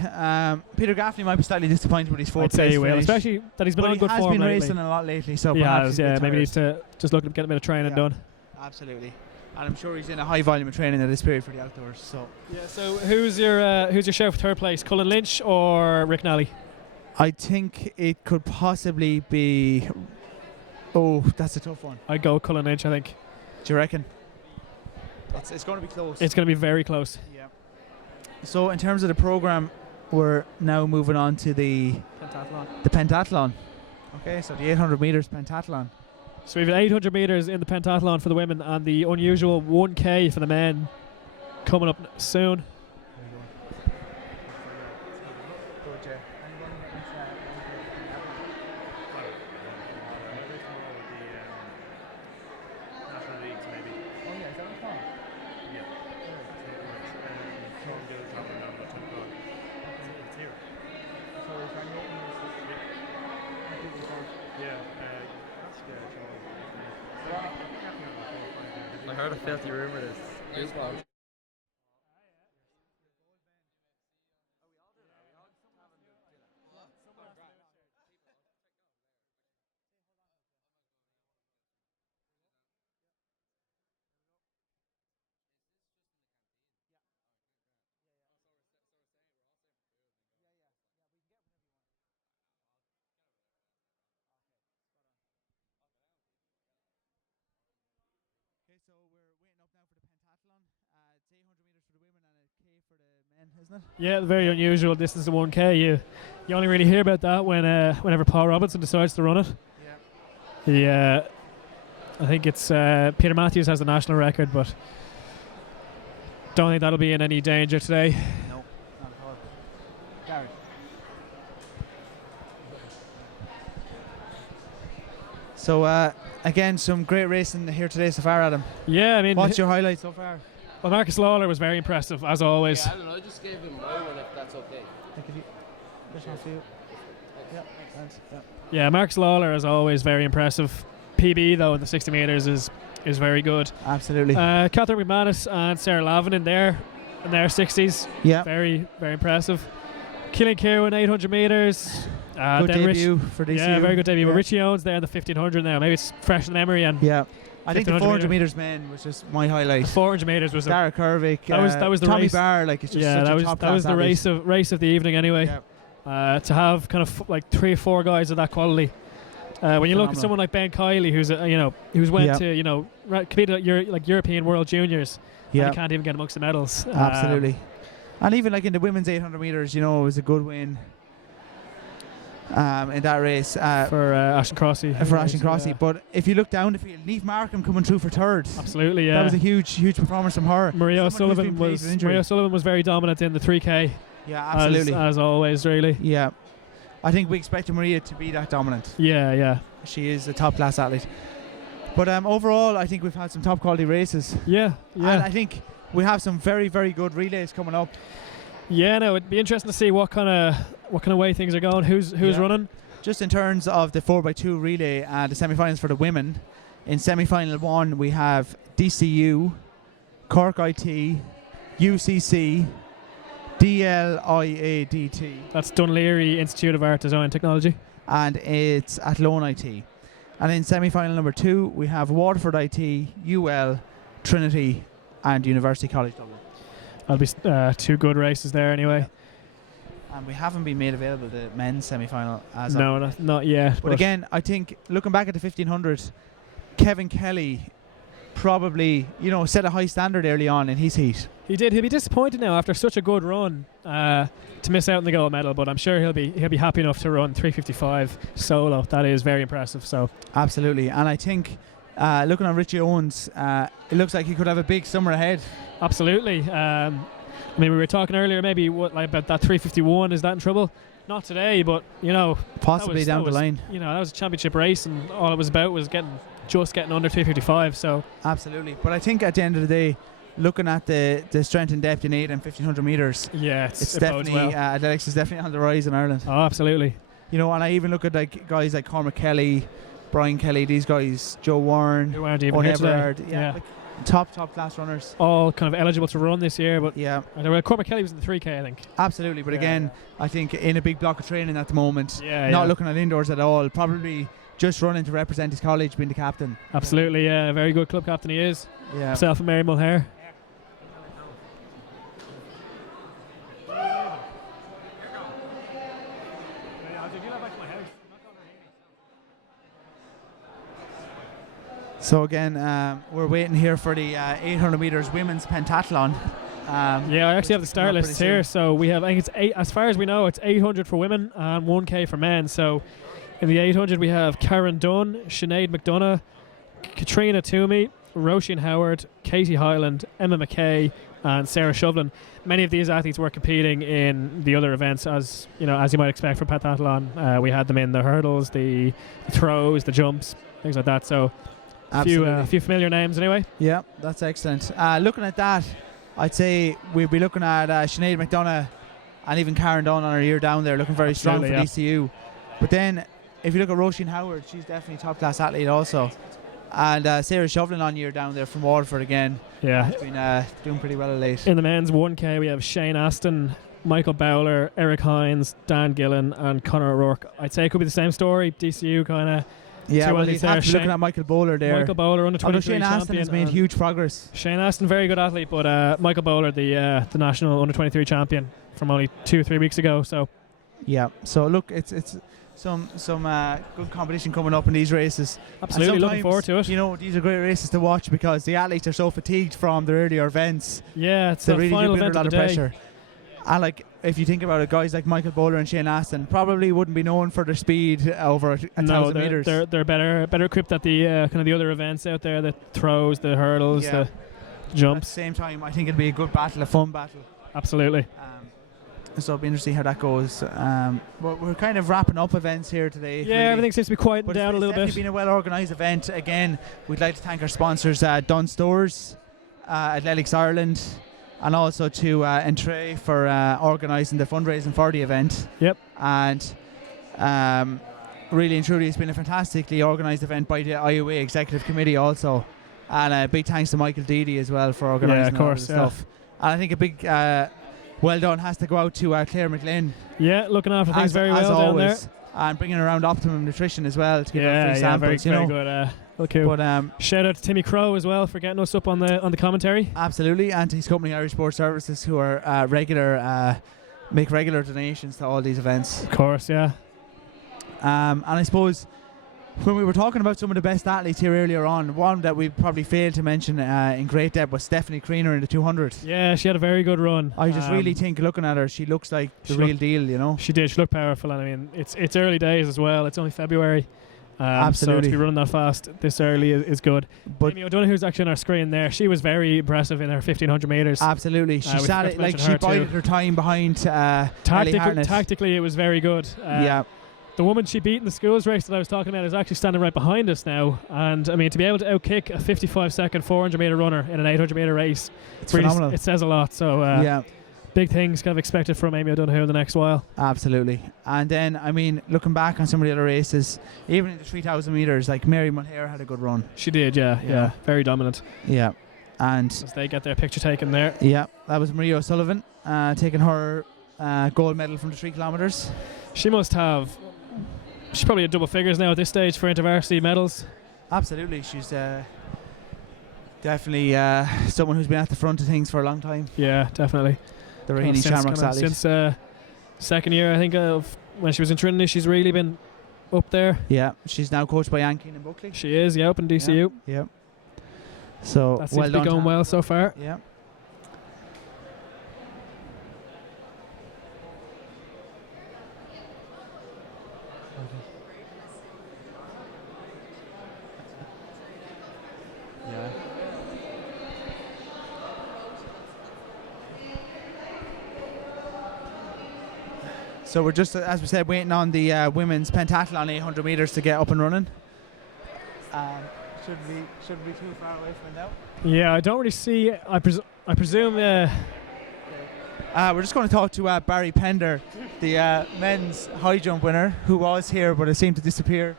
Peter Gaffney might be slightly disappointed with his fourth place. I'd say he will, especially that he's been on good form lately. He has been racing a lot lately, so he perhaps has, yeah. Maybe needs to just look at get a bit of training done. Absolutely. And I'm sure he's in a high volume of training at this period for the outdoors. So yeah. So who's your shout for third place? Cullen Lynch or Rick Nally? I think it could possibly be. Oh, that's a tough one. I'd go Cullen Lynch, I think. Do you reckon? It's going to be close. It's going to be very close. Yeah. So in terms of the program, we're now moving on to the pentathlon. Okay, so the 800 meters pentathlon. So we have 800 meters in the pentathlon for the women and the unusual 1K for the men coming up soon. I heard a filthy rumour this. Goosebumps. Isn't it? Yeah, very unusual distance to 1K. You only really hear about that whenever Paul Robinson decides to run it. Yeah. I think it's Peter Matthews has the national record, but don't think that'll be in any danger today. No, not at all. Garrett. So again, some great racing here today so far, Adam. Yeah, I mean, what's your highlight so far? Well, Marcus Lawler was very impressive as always. Yeah, I don't know. I just gave him my one if that's okay. Yeah, Marcus Lawler as always very impressive. PB though in the 60 meters is very good. Absolutely. Catherine McManus and Sarah Lavin in their 60s. Yeah. Very very impressive. Killian Kieran 800 meters. Good debut for DCU. Yeah, very good debut. Yeah. But Richie Owens there in the 1500 now. Maybe it's fresh in memory. And yeah. I think the 400 meter. meters men was just my highlight. The 400 meters was Dara Kervick. That was the Tommy race. Barr. Like it's just such a top that was the race of the evening anyway. Yeah. To have kind of like 3 or 4 guys of that quality. When you look at someone like Ben Kiley, who's went to competed at European World Juniors, and he can't even get amongst the medals. Absolutely. And even like in the women's 800 meters, it was a good win. In that race for Ashton Crossy. But if you look down the field, Niamh Markham coming through for third. Absolutely, yeah. That was a huge performance from her. Maria O'Sullivan was very dominant in the 3K. Yeah, absolutely. As always, really. Yeah. I think we expected Maria to be that dominant. Yeah. She is a top class athlete. But overall, I think we've had some top quality races. Yeah. And I think we have some very, very good relays coming up. Yeah, no, it'd be interesting to see what kind of way things are going. Who's running? Just in terms of the 4x2 relay, the semi-finals for the women. In semi-final 1, we have DCU, Cork IT, UCC, DLIADT. That's Dunleary Institute of Art, Design and Technology. And it's Athlone IT. And in semi-final number 2, we have Waterford IT, UL, Trinity, and University College Dublin. That'll be 2 good races there anyway. And we haven't been made available the men's semi-final as of not yet. But again, I think looking back at the 1500, Kevin Kelly probably set a high standard early on in his heat. He did. He'll be disappointed now after such a good run to miss out on the gold medal. But I'm sure he'll be happy enough to run 3:55 solo. That is very impressive. So absolutely, and I think. Looking at Richie Owens, it looks like he could have a big summer ahead. Absolutely. We were talking earlier maybe about that 3:51. Is that in trouble? Not today, but possibly down the line. That was a championship race, and all it was about was getting under 3:55. So absolutely. But I think at the end of the day, looking at the strength and depth in 8 and 1500 meters, it's definitely athletics is definitely on the rise in Ireland. Oh, absolutely. And I even look at guys like Cormac Kelly, Brian Kelly, these guys, Joe Warren, Owen Everard, top class runners, all kind of eligible to run this year. But Cormac Kelly was in the 3K, I think. Absolutely, but again, I think in a big block of training at the moment, not looking at indoors at all, probably just running to represent his college, being the captain. Absolutely, yeah, very good club captain he is. Yeah, himself and Mary Mulhare. So again, we're waiting here for the 800 meters women's pentathlon. I actually have the start list here. So we have, I think it's 8, as far as we know, it's 800 for women and 1K for men. So In the 800, we have Karen Dunn, Sinead McDonough, Katrina Toomey, Roisin Howard, Katie Hyland, Emma McKay, and Sarah Shovlin. Many of these athletes were competing in the other events, as you might expect from pentathlon. We had them in the hurdles, the throws, the jumps, things like that. So a few familiar names anyway. Yeah, that's excellent. Looking at that, I'd say we'd be looking at Sinead McDonough and even Karen Dunn on her year down there, looking very strong for DCU. But then, if you look at Roisin Howard, she's definitely a top-class athlete also. And Sarah Shovlin on year down there from Waterford again. Yeah. Has been doing pretty well of late. In the men's 1K, we have Shane Aston, Michael Bowler, Eric Hines, Dan Gillen, and Conor O'Rourke. I'd say it could be the same story. DCU kind of. Yeah, well, he's have to be looking at Michael Bowler there. Michael Bowler, under 23 Shane champion. Aston has made huge progress. Shane Aston, very good athlete, but Michael Bowler, the national under 23 champion from only 2-3 weeks ago. So. Yeah. So look, it's some good competition coming up in these races. Absolutely, looking forward to it. You know, these are great races to watch because the athletes are so fatigued from their earlier events. Yeah, it's they the really final do put event a lot of of the day. pressure. And like, if you think about it, guys like Michael Bowler and Shane Aston probably wouldn't be known for their speed over 1,000 meters. They're better equipped at the kind of the other events out there, the throws, the hurdles, the jumps. At the same time, I think it'll be a good battle, a fun battle. Absolutely. So it'll be interesting how that goes. But we're kind of wrapping up events here today. Yeah, really. everything seems to be quieting down a little bit. It's definitely been a well-organised event. Again, we'd like to thank our sponsors, Dunn Stores, Athletics Ireland, and also to Entree for organising the fundraising for the event. Yep. And really and truly, it's been a fantastically organised event by the IUAA Executive Committee also. And a big thanks to Michael Deedy as well for organising all the stuff. And I think a big well done has to go out to Claire McLean. Yeah, looking after things very well down there. And bringing around Optimum Nutrition as well to give us free samples. Very good. Okay. But shout out to Timmy Crow as well for getting us up on the commentary. Absolutely, and to his company Irish Sports Services, who are make regular donations to all these events. Of course, yeah. And I suppose when we were talking about some of the best athletes here earlier on, one that we probably failed to mention in great depth was Stephanie Kriener in the 200. Yeah, she had a very good run. I just really think, looking at her, she looks like the real deal, you know. She did. She looked powerful, and I mean, it's early days as well. It's only February. Absolutely. So to be running that fast this early is good. But Amy O'Donoghue's actually on our screen there. She was very impressive in her 1500 metres. Absolutely. She sat it like she bided her time behind Tactically, it was very good. Yeah. The woman she beat in the schools race that I was talking about is actually standing right behind us now. And I mean, to be able to outkick a 55-second 400-metre runner in an 800-metre race, it's really phenomenal. It says a lot. So big things kind of expected from Amy O'Donoghue in the next while. Absolutely. And then, I mean, looking back on some of the other races, even in the 3,000 metres, like Mary Mulhare had a good run. She did, yeah. Very dominant. Yeah. And as they get their picture taken there. Yeah, that was Maria O'Sullivan taking her gold medal from the 3 kilometres. She's probably at double figures now at this stage for InterVarsity medals. Absolutely. She's definitely someone who's been at the front of things for a long time. Yeah, definitely. The reigning Shamrocks athlete. Since second year, I think, of when she was in Trinity, she's really been up there. Yeah, she's now coached by Anne Keenan Buckley. She is, up in DCU. Yeah. So that seems to be going well so far. Yeah. So we're just, as we said, waiting on the women's pentathlon 800 metres to get up and running. Shouldn't be too far away from it now. Yeah, I don't really see. I presume. We're just going to talk to Barry Pender, the men's high jump winner, who was here but has seemed to disappear.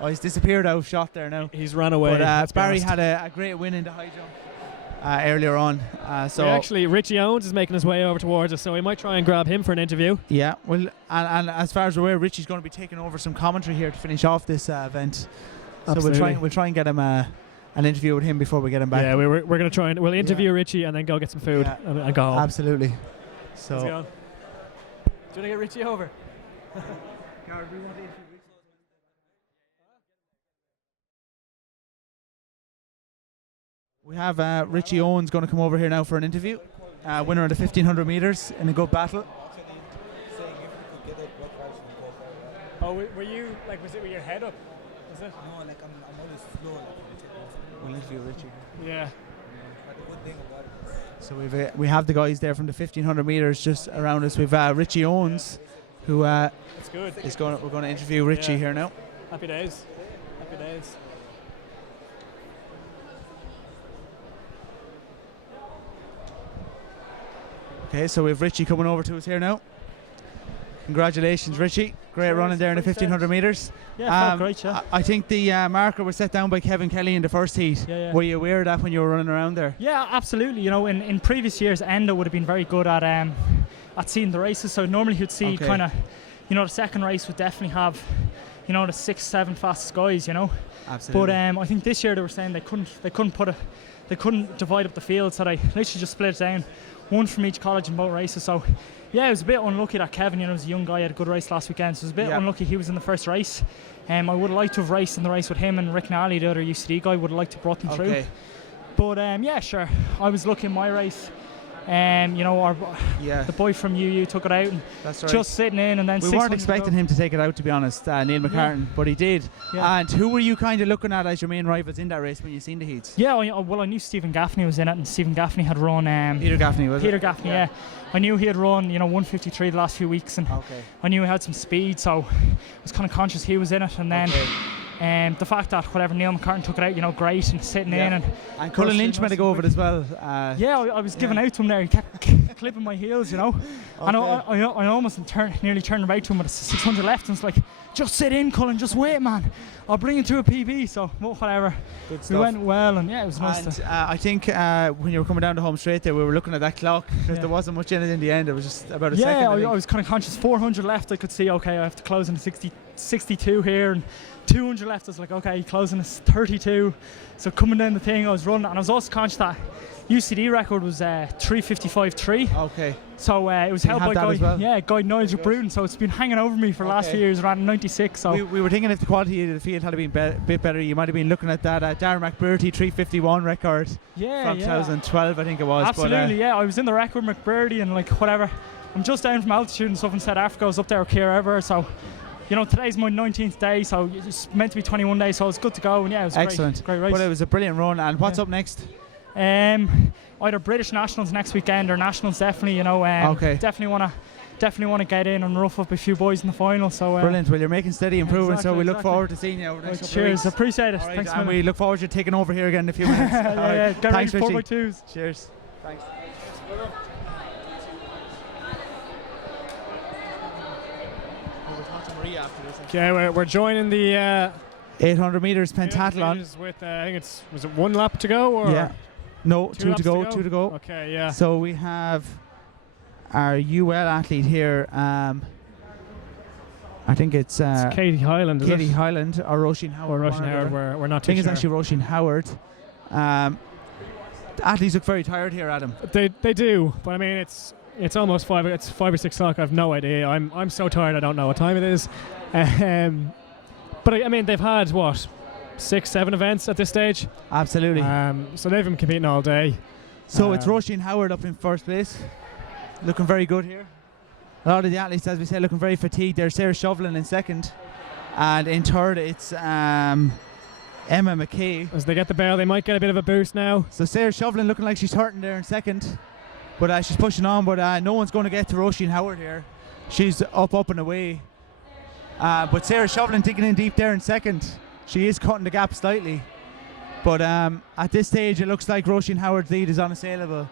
Oh, he's disappeared out of shot there now. He's run away. But Barry had a great win in the high jump earlier on. So actually, Richie Owens is making his way over towards us, so we might try and grab him for an interview. Yeah, well, and as far as we're aware, Richie's going to be taking over some commentary here to finish off this event. Absolutely. So we'll try and get him an interview with him before we get him back. Yeah, we're going to try and we'll interview Richie and then go get some food and go home. Absolutely. So do you want to get Richie over? We have Richie Owens going to come over here now for an interview. Winner of the 1500 metres in a good battle. Oh, were you like? Was it with your head up? Was it? No, like I'm always slow. Like, We'll interview Richie. Yeah. But the good thing about it is So we have the guys there from the 1500 meters just around us. We've Richie Owens, who That's good. we're going to interview Richie here now. Happy days. Happy days. Okay, so we have Richie coming over to us here now. Congratulations, Richie. Great running there in the 1500 metres. Yeah, felt great, yeah. I think the marker was set down by Kevin Kelly in the first heat. Yeah. Were you aware of that when you were running around there? Yeah, absolutely. You know, in previous years, Endo would have been very good at seeing the races. So normally he'd see kind of, you know, the second race would definitely have, you know, the 6-7 fastest guys. You know. Absolutely. But I think this year they were saying they couldn't divide up the field, so they literally just split it down, one from each college in both races. So yeah, it was a bit unlucky that Kevin, you know, was a young guy, had a good race last weekend, so it was a bit unlucky he was in the first race. I would have liked to have raced in the race with him and Rick Nally, the other UCD guy, would have liked to have brought them through. But yeah, sure, I was lucky in my race. You know, the boy from UU took it out, and that's right. Just sitting in, and then we weren't expecting him to take it out, to be honest, Neil McCartan, but he did. And who were you kind of looking at as your main rivals in that race when you seen the heats? Yeah, well, I knew Stephen Gaffney was in it, and Stephen Gaffney had run. Peter Gaffney, was Peter it? Gaffney, yeah. I knew he had run, you know, 153 the last few weeks, and I knew he had some speed, so I was kind of conscious he was in it, and then the fact that whatever Neil McCartan took it out, you know, great, and sitting in, and Cullen Lynch made a go of it as well. I was giving out to him there. He kept clipping my heels, you know, and I almost nearly turned about to him with a 600 left, and it's like, just sit in, Cullen, just wait, man. I'll bring you to a PB. So whatever. Good stuff. We went well, and yeah, it was nice. And I think when you were coming down the home straight there, we were looking at that clock because there wasn't much in it in the end. It was just about a second. Yeah, I was kind of conscious. 400 left, I could see. Okay, I have to close in 62 here, and 200 left. I was like, okay, closing is 32. So coming down the thing, I was running, and I was also conscious that UCD record was 3:55.3. Okay. So it was held by Guy Nigel Good. Bruton. So it's been hanging over me for the last few years around 96. So we were thinking if the quality of the field had been a bit better, you might have been looking at that Darren McBurty 3:51 record from 2012, I think it was. Absolutely, yeah. I was in the record with McBurty and like whatever. I'm just down from altitude and stuff in South Africa. I was up there with Keir Ever, so. You know, today's my 19th day, so it's meant to be 21 days, so it's good to go. And yeah, it was excellent. Great race. Well, it was a brilliant run. And what's up next? Either British Nationals next weekend or Nationals, definitely. You know, definitely want to get in and rough up a few boys in the final. So brilliant. Well, you're making steady improvement, so we look forward to seeing you over the next couple of weeks. Appreciate it. Right, thanks, and we look forward to taking over here again in a few minutes. Get thanks, ready Richie. 4x2s. Cheers. Thanks. Okay, we're joining the 800 meters pentathlon with I think was it one lap to go or two to go. Okay, yeah. So we have our UL athlete here. I think it's Katie Hyland. Katie Hyland or Roisin Howard. Or Roisin Howard. We're not too sure. I think it's actually Roisin Howard. The athletes look very tired here, Adam. They do, but I mean it's almost 5. It's 5 or 6 o'clock. I have no idea. I'm so tired. I don't know what time it is. But I mean, they've had 6-7 events at this stage. Absolutely. So they've been competing all day. So it's Roisin Howard up in first place, looking very good here. A lot of the athletes, as we said, looking very fatigued. There's Sarah Shovlin in second, and in third it's Emma McKay. As they get the bell, they might get a bit of a boost now. So Sarah Shovlin looking like she's hurting there in second, but she's pushing on. But no one's going to get to Roisin Howard here. She's up and away. But Sarah Shovlin digging in deep there in second. She is cutting the gap slightly. But at this stage, it looks like Roisin Howard's lead is unassailable,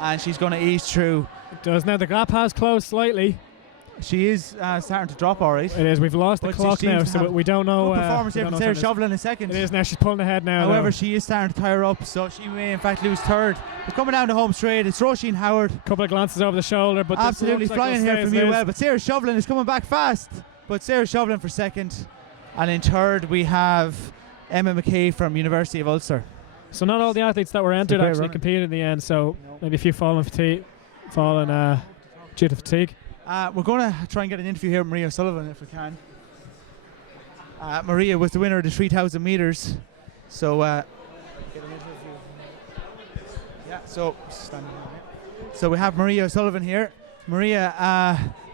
and she's going to ease through. It does now. The gap has closed slightly. She is starting to drop, all right. It is. We've lost the clock now, so we don't know. Good performance here from Sarah Shovlin in second. It is now. She's pulling ahead now. However, she is starting to tire up, so she may in fact lose third. But coming down the home straight, it's Roisin Howard. A couple of glances over the shoulder, but absolutely flying here from UL. But Sarah Shovlin is coming back fast. But Sarah Shovlin for second, and in third we have Emma McKay from University of Ulster. So not all the athletes that were entered actually competed in the end. So maybe a few fallen due to fatigue. We're going to try and get an interview here with Maria Sullivan if we can. Maria was the winner of the 3,000 meters. So get an interview. Yeah. So we have Maria Sullivan here. Maria,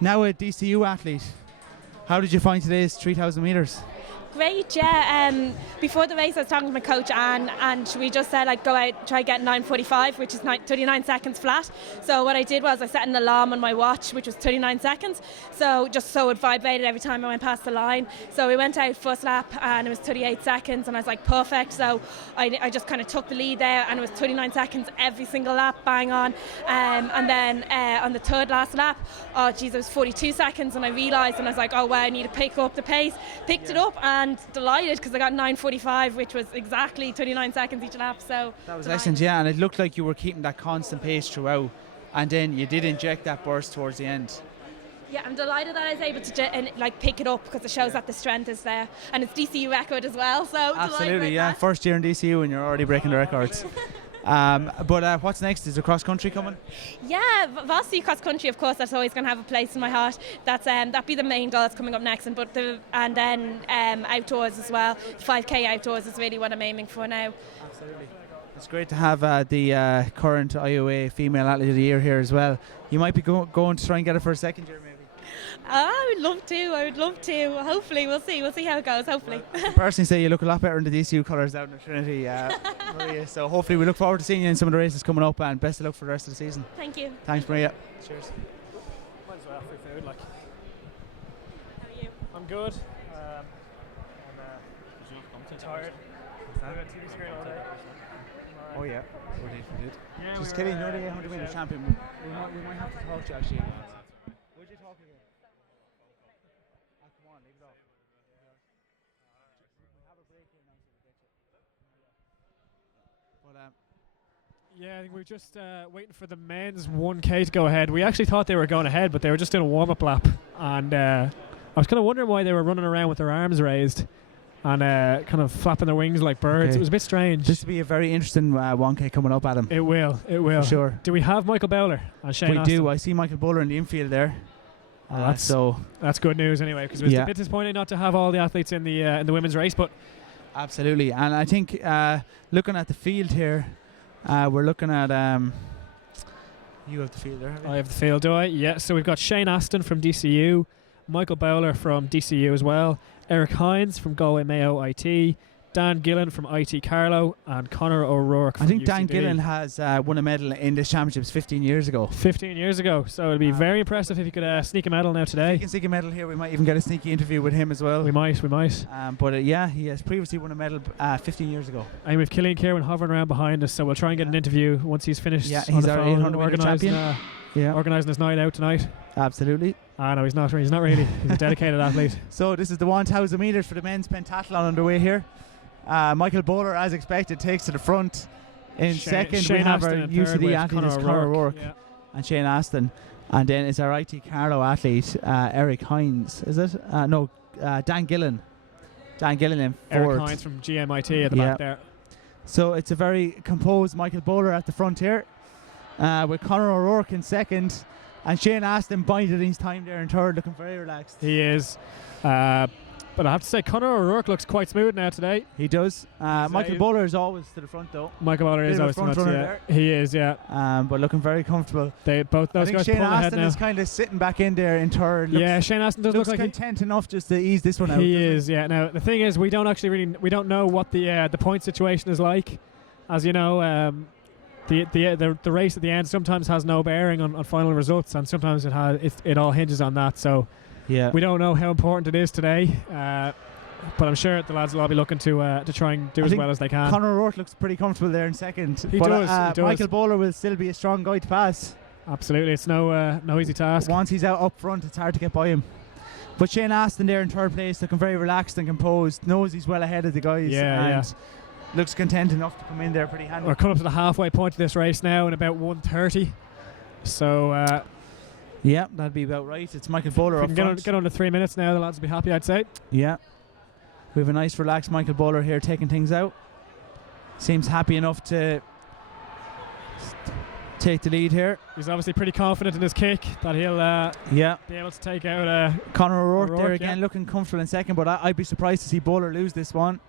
now a DCU athlete. How did you find today's 3,000 metres? Great, yeah. Before the race, I was talking to my coach Anne, and we just said I'd go out, try get 9:45, which is 39 seconds flat. So what I did was I set an alarm on my watch, which was 39 seconds. So just so it vibrated every time I went past the line. So we went out first lap, and it was 38 seconds, and I was like, perfect. So I just kind of took the lead there, and it was 39 seconds every single lap, bang on. And then on the third last lap, oh geez, it was 42 seconds, and I realised, and I was like, oh wow, I need to pick up the pace. Picked it up, and delighted because I got 9:45, which was exactly 39 seconds each lap. So that was excellent, yeah, and it looked like you were keeping that constant pace throughout, and then you did inject that burst towards the end. Yeah, I'm delighted that I was able to pick it up because it shows that the strength is there, and it's DCU record as well. So absolutely, yeah, first year in DCU and you're already breaking the records. But what's next? Is the cross country coming? Yeah, varsity cross country, of course, that's always going to have a place in my heart. That'd be the main goal that's coming up next, and then outdoors as well. 5k outdoors is really what I'm aiming for now. Absolutely. It's great to have the current IUAA Female Athlete of the Year here as well. You might be going to try and get it for a second year, maybe. I would love to. Hopefully, we'll see how it goes. Hopefully. I personally say you look a lot better in the DCU colours out in the Trinity, Maria. So hopefully we look forward to seeing you in some of the races coming up, and best of luck for the rest of the season. Thank you. Thanks, Maria. Cheers. Might as well free food, like. How are you? I'm good. I'm tired. What's that? We got TV screen all day. Oh yeah, we did. Yeah, just kidding. You're the 800 metre champion. We might have to talk to you actually. Where'd you talk again? Come on, leave it off. We have a break here now, so we'll get you. But yeah, I think we're just waiting for the men's 1K to go ahead. We actually thought they were going ahead, but they were just doing a warm-up lap, and I was kind of wondering why they were running around with their arms raised and kind of flapping their wings like birds. Okay. It was a bit strange. This will be a very interesting 1K coming up, Adam. It will. For sure. Do we have Michael Bowler and Shane We Austin? do. I see Michael Bowler in the infield there. That's good news anyway, because it was a bit disappointing not to have all the athletes in the women's race, but absolutely. And I think looking at the field here, we're looking at you have the field there, have you? I have the field, do I? Yeah, so we've got Shane Aston from DCU, Michael Bowler from DCU as well, Eric Hines from Galway Mayo IT, Dan Gillen from IT Carlow, and Conor O'Rourke from I think UCD. Dan Gillen has won a medal in this championships 15 years ago. 15 years ago, so it'd be very impressive if he could sneak a medal now today. If he can sneak a medal here, we might even get a sneaky interview with him as well. We might. But yeah, he has previously won a medal 15 years ago. And we've Killian Kiernan hovering around behind us, so we'll try and get an interview once he's finished. Yeah, he's our 800 metre champion. Organising his night out tonight. Absolutely. No, he's not really. He's a dedicated athlete. So this is the 1,000 metres for the men's pentathlon underway here. Michael Bowler, as expected, takes to the front. In second, Shane we have Aston our UCD athlete, Conor O'Rourke, and Shane Aston. And then it's our IT Carlow athlete, Eric Hines. Is it? Dan Gillen. Dan Gillen in fourth. Eric Hines from GMIT at the back there. So it's a very composed Michael Bowler at the front here, with Conor O'Rourke in second, and Shane Aston bided his time there in third, looking very relaxed. He is. But I have to say, Conor O'Rourke looks quite smooth now today. He does. Michael Bowler is always to the front, though. Michael Bowler is always to the front, yeah. He is, yeah. But looking very comfortable. Both those guys Shane pulling ahead Aston now. is kind of sitting back in there in third. Yeah, Shane Aston does look like content enough just to ease this one out. He is, yeah. Now the thing is, we don't know what the point situation is like, as you know. The race at the end sometimes has no bearing on final results, and sometimes it all hinges on that. So yeah, we don't know how important it is today. But I'm sure the lads will all be looking to try and do as well as they can. Conor O'Rourke looks pretty comfortable there in second. He does. Michael Bowler will still be a strong guy to pass. Absolutely, it's no easy task. Once he's out up front, it's hard to get by him. But Shane Aston there in third place, looking very relaxed and composed, knows he's well ahead of the guys. And looks content enough to come in there pretty handy. We're coming up to the halfway point of this race now in about 1:30. So yeah, that'd be about right. It's Michael Bowler up front. Get under 3 minutes now, the lads will be happy, I'd say. Yeah. We have a nice relaxed Michael Bowler here taking things out. Seems happy enough to take the lead here. He's obviously pretty confident in his kick that he'll be able to take out Conor O'Rourke there again, looking comfortable in second, but I'd be surprised to see Bowler lose this one.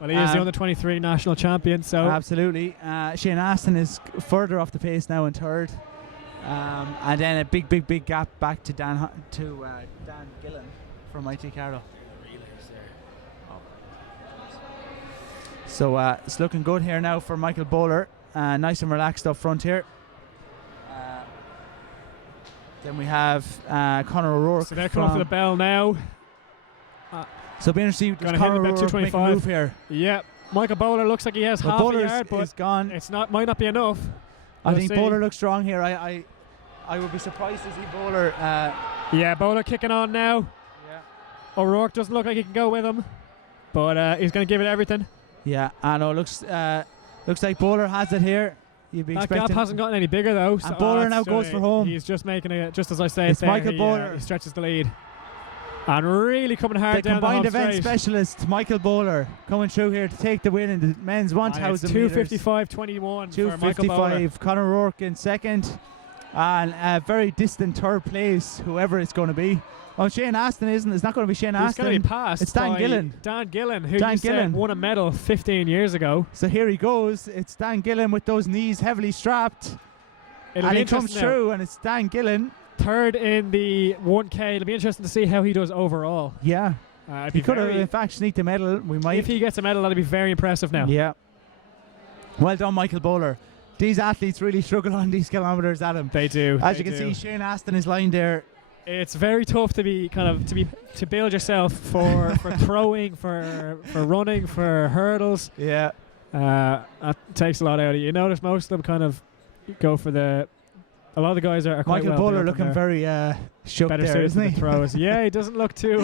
Well, he is the under-23 national champion, so absolutely. Shane Aston is further off the pace now in third, and then a big gap back to Dan Gillen. from IT Carlo. So it's looking good here now for Michael Bowler. Nice and relaxed up front here. Then we have Conor O'Rourke. So they're coming for the bell now. So be interesting. Does Conor O'Rourke make a move here? Yeah. Michael Bowler looks like he has half a yard, but is gone. It's not. Might not be enough. I think Bowler looks strong here. I would be surprised to see Bowler. Yeah, Bowler kicking on now. Yeah. O'Rourke doesn't look like he can go with him, but he's going to give it everything. Yeah, I know. Looks like Bowler has it here. You'd be that expecting. gap hasn't gotten any bigger though. And Bowler now goes for home. He's just making it. Just as I say, it's Michael Bowler. He stretches the lead, and really coming hard down the combined home event straight. Specialist Michael Bowler coming through here to take the win in the men's 1,000 meters. 2:55.21 for Michael Bowler. 2:55. Conor O'Rourke in second, and a very distant third place, whoever it's going to be. Oh, Shane Aston isn't. It's not going to be Shane Aston. It's going to be passed. It's Dan Gillen. Dan Gillen, who you said won a medal 15 years ago. So here he goes. It's Dan Gillen with those knees heavily strapped. And he comes through, and it's Dan Gillen. Third in the 1K. It'll be interesting to see how he does overall. Yeah. He could have, in fact, sneaked a medal. We might. If he gets a medal, that'll be very impressive now. Yeah. Well done, Michael Bowler. These athletes really struggle on these kilometres, Adam. They do. As you can see, Shane Aston is lying there. It's very tough to be to build yourself for throwing, for running, for hurdles. Yeah. That takes a lot out of you. You notice most of them kind of go for the. A lot of the guys are quite Michael well Bowler built looking very shook better there, isn't suited he? to the throws. Yeah, he doesn't look too.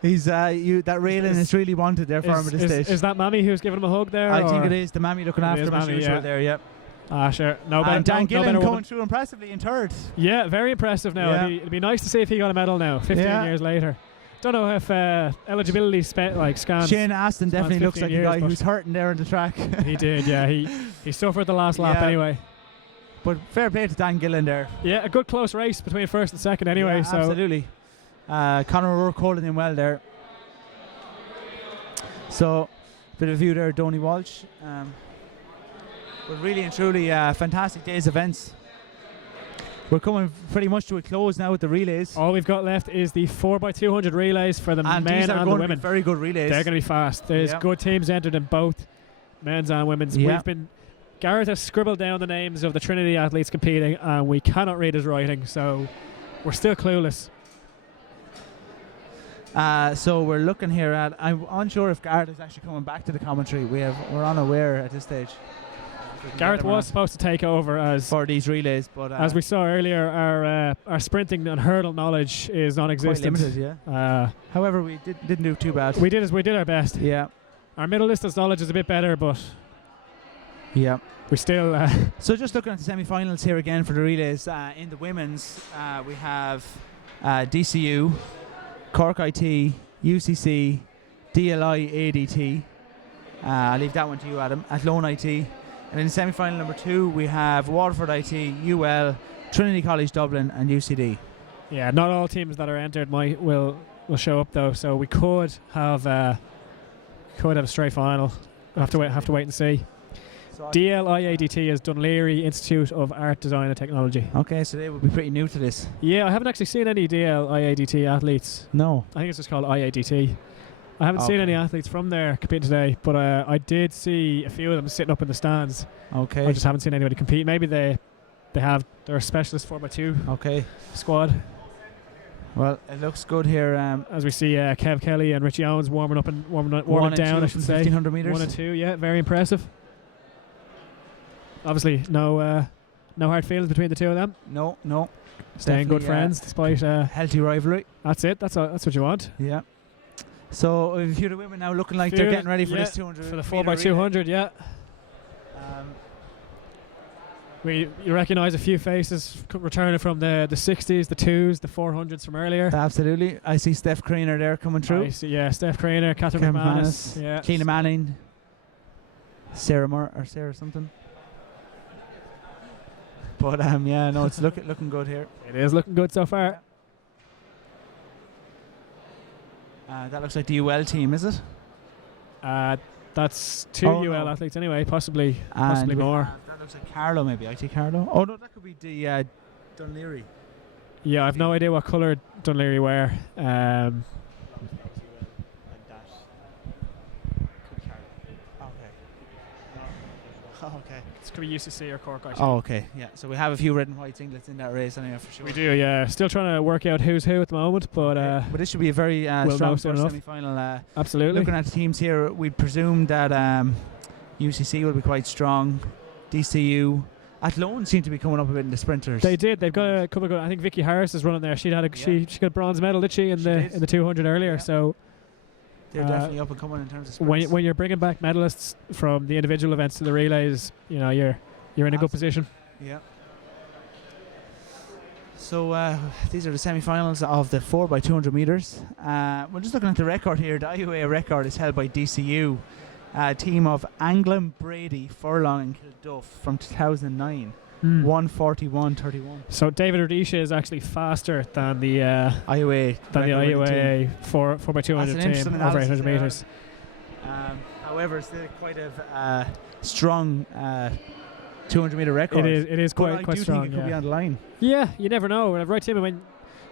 He's that railing is really wanted there for him at this stage. Is that Mammy who's giving him a hug there? I think it is the Mammy looking after him as usual there. Yep. Sure. No better. And Dan Gillen going coming through impressively in third. Yeah, very impressive now. Yeah. It'd be nice to see if he got a medal now, 15 years later. Don't know if eligibility scans. Shane Aston definitely looks like a guy who's hurting there on the track. He did, yeah. He suffered the last lap anyway. But fair play to Dan Gillen there. Yeah, a good close race between first and second anyway. Yeah, so absolutely. Conor O'Rourke holding him well there. So, bit of a view there, Donny Walsh. But really and truly, fantastic day's events. We're coming pretty much to a close now with the relays. All we've got left is the 4x200 relays for the men these are and going the to be women. very good relays. They're going to be fast. There's good teams entered in both men's and women's. Garrett has scribbled down the names of the Trinity athletes competing, and we cannot read his writing, so we're still clueless. So we're looking here at. I'm unsure if Garrett is actually coming back to the commentary. We're unaware at this stage. Garrett was supposed to take over for these relays, but as we saw earlier, our sprinting and hurdle knowledge is non-existent. Quite limited, yeah. However, we didn't do too bad. We did our best. Yeah. Our middle distance knowledge is a bit better, but yeah, we still. So just looking at the semi-finals here again for the relays. In the women's, we have DCU, Cork IT, UCC, DLI ADT. I'll leave that one to you, Adam. Athlone IT. And in semi-final number 2, we have Waterford IT, UL, Trinity College Dublin, and UCD. Yeah, not all teams that are entered will show up though, so we could have a straight final. We'll have to wait and see. So DLIADT is Dunleary Institute of Art, Design and Technology. Okay, so they will be pretty new to this. Yeah, I haven't actually seen any DLIADT athletes. No. I think it's just called IADT. I haven't seen any athletes from there compete today, but I did see a few of them sitting up in the stands. Okay. I just haven't seen anybody compete. Maybe they're a specialist 4x2 squad. Well, it looks good here. As we see Kev Kelly and Richie Owens warming down, I should say. 1,500 metres. 1 and 2, yeah, very impressive. Obviously, no hard feelings between the two of them. No. Staying good friends despite healthy rivalry. That's it. That's what you want. Yeah. So a few of the women now looking like they're getting ready for this 200 for the 4x200. Yeah. You recognise a few faces returning from the 60s, the 2s, the 400s from earlier. Absolutely. I see Steph Craner there coming through. Steph Craner, Catherine McManus, Keena Manning, Sarah something. But it's looking good here. It is looking good so far. That looks like the UL team, is it? That's two UL athletes anyway, possibly more. That looks like Carlo, maybe IT Carlo. Oh no, that could be the Dunleary. Yeah, I've no idea what colour Dunleary wear. Okay. This could be UCC or Cork, I think. Oh, okay. Yeah. So we have a few red and white singlets in that race anyway, for sure. We do, yeah. Still trying to work out who's who at the moment, but but this should be a very we'll strong know first soon enough. semi-final. Absolutely. Looking at the teams here, we presume that UCC will be quite strong. DCU, Athlones seem to be coming up a bit in the sprinters. They did. They've got a couple of good. I think Vicky Harris is running there. She got a bronze medal, did she, in the 200 earlier? Yeah. So they're definitely up and coming in terms of sprints. when you're bringing back medalists from the individual events to the relays, you know you're in a good position. Yeah. So these are the semi-finals of the 4x200 meters. We're just looking at the record here. The IUAA record is held by DCU, a team of Anglin, Brady, Furlong and Kilduff from 2009. 1:41:31. So David Rudisha is actually faster than the IUAA than the IUAA 4x200 team over 800 meters. However, it's still quite a strong 200 meter record. It is quite I do strong. think it could be on the line. Yeah, you never know. Right, Tim.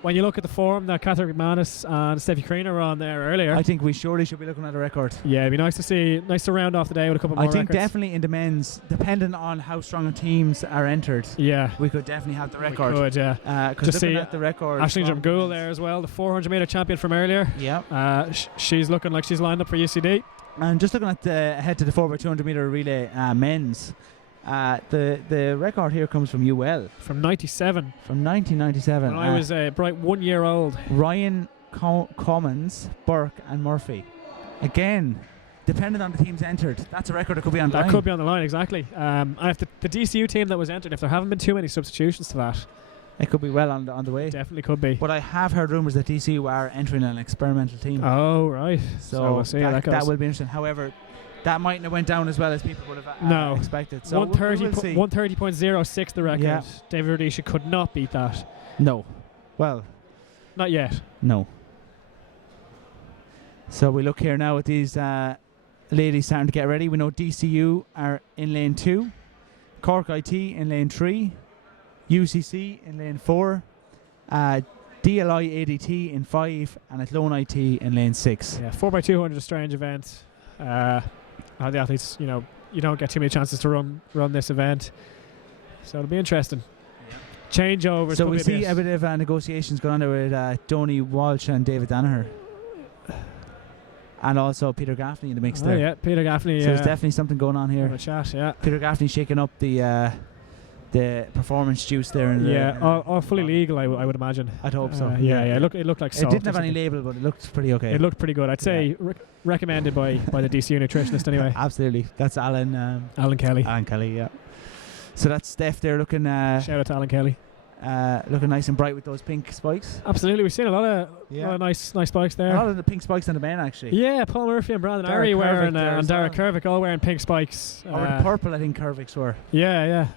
When you look at the form that Catherine McManus and Steffi Crean were on there earlier, I think we surely should be looking at a record. Yeah, it'd be nice to round off the day with a couple more I think records. definitely in the men's, depending on how strong the teams are entered, yeah, we could definitely have the record. We could, yeah. Because looking at the record, Aisling Drumgool there as well, the 400 meter champion from earlier. Yeah, she's looking like she's lined up for UCD. And just looking at the ahead to the 4x200 meter relay men's. The record here comes from UL from 97. From 1997. When I was a bright 1 year old. Ryan Commons, Burke and Murphy. Again, depending on the teams entered, that's a record that could be on the line. That could be on the line, exactly. And if the DCU team that was entered, if there haven't been too many substitutions to that, it could be well on the way. Definitely could be. But I have heard rumours that DCU are entering an experimental team. Oh, right. So we'll see how that goes. That will be interesting. However, that mightn't have went down as well as people would have expected. So 130.06 the record. Yeah. David Rudisha could not beat that. No. Well, not yet. No. So we look here now at these ladies starting to get ready. We know DCU are in lane 2, Cork IT in lane 3, UCC in lane 4, DLI ADT in 5, and Athlone IT in lane 6. Yeah, 4x200 a strange event. The athletes, you don't get too many chances to run this event, so it'll be interesting. Changeovers. So we see a bit of negotiations going on there with Donny Walsh and David Danaher, and also Peter Gaffney in the mix there. Yeah, Peter Gaffney. So there's definitely something going on here. Have a chat, yeah. Peter Gaffney shaking up the performance juice there. All fully legal, I would imagine. I'd hope so. It looked like salt. It didn't have any label, but it looked pretty okay. It looked pretty good. I'd say recommended by the DCU nutritionist anyway. Absolutely. That's Alan Kelly. Alan Kelly, yeah. So that's Steph there looking... shout out to Alan Kelly. Looking nice and bright with those pink spikes. Absolutely. We've seen a lot of nice spikes there. A lot of the pink spikes on the men, actually. Yeah, Paul Murphy and Brandon Derek Ari wearing and Derek well. Kervick all wearing pink spikes. Or the purple, I think Kervick's were. Yeah.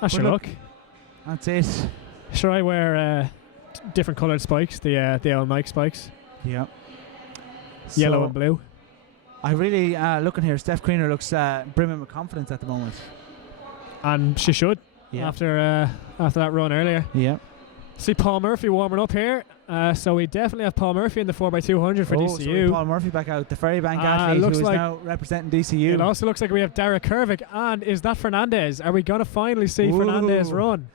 That's your look. That's it. Sure, I wear different coloured spikes, the old Nike spikes. Yeah. Yellow and blue. I really, looking here, Steph Creener looks brimming with confidence at the moment. And she should, Yeah. after that run earlier. Yeah. See Paul Murphy warming up here. So we definitely have Paul Murphy in the 4x200 for DCU. So we have Paul Murphy back out, the Ferrybank athlete who is now representing DCU. It also looks like we have Derek Kervick. And is that Fernandez? Are we going to finally see Fernandez run?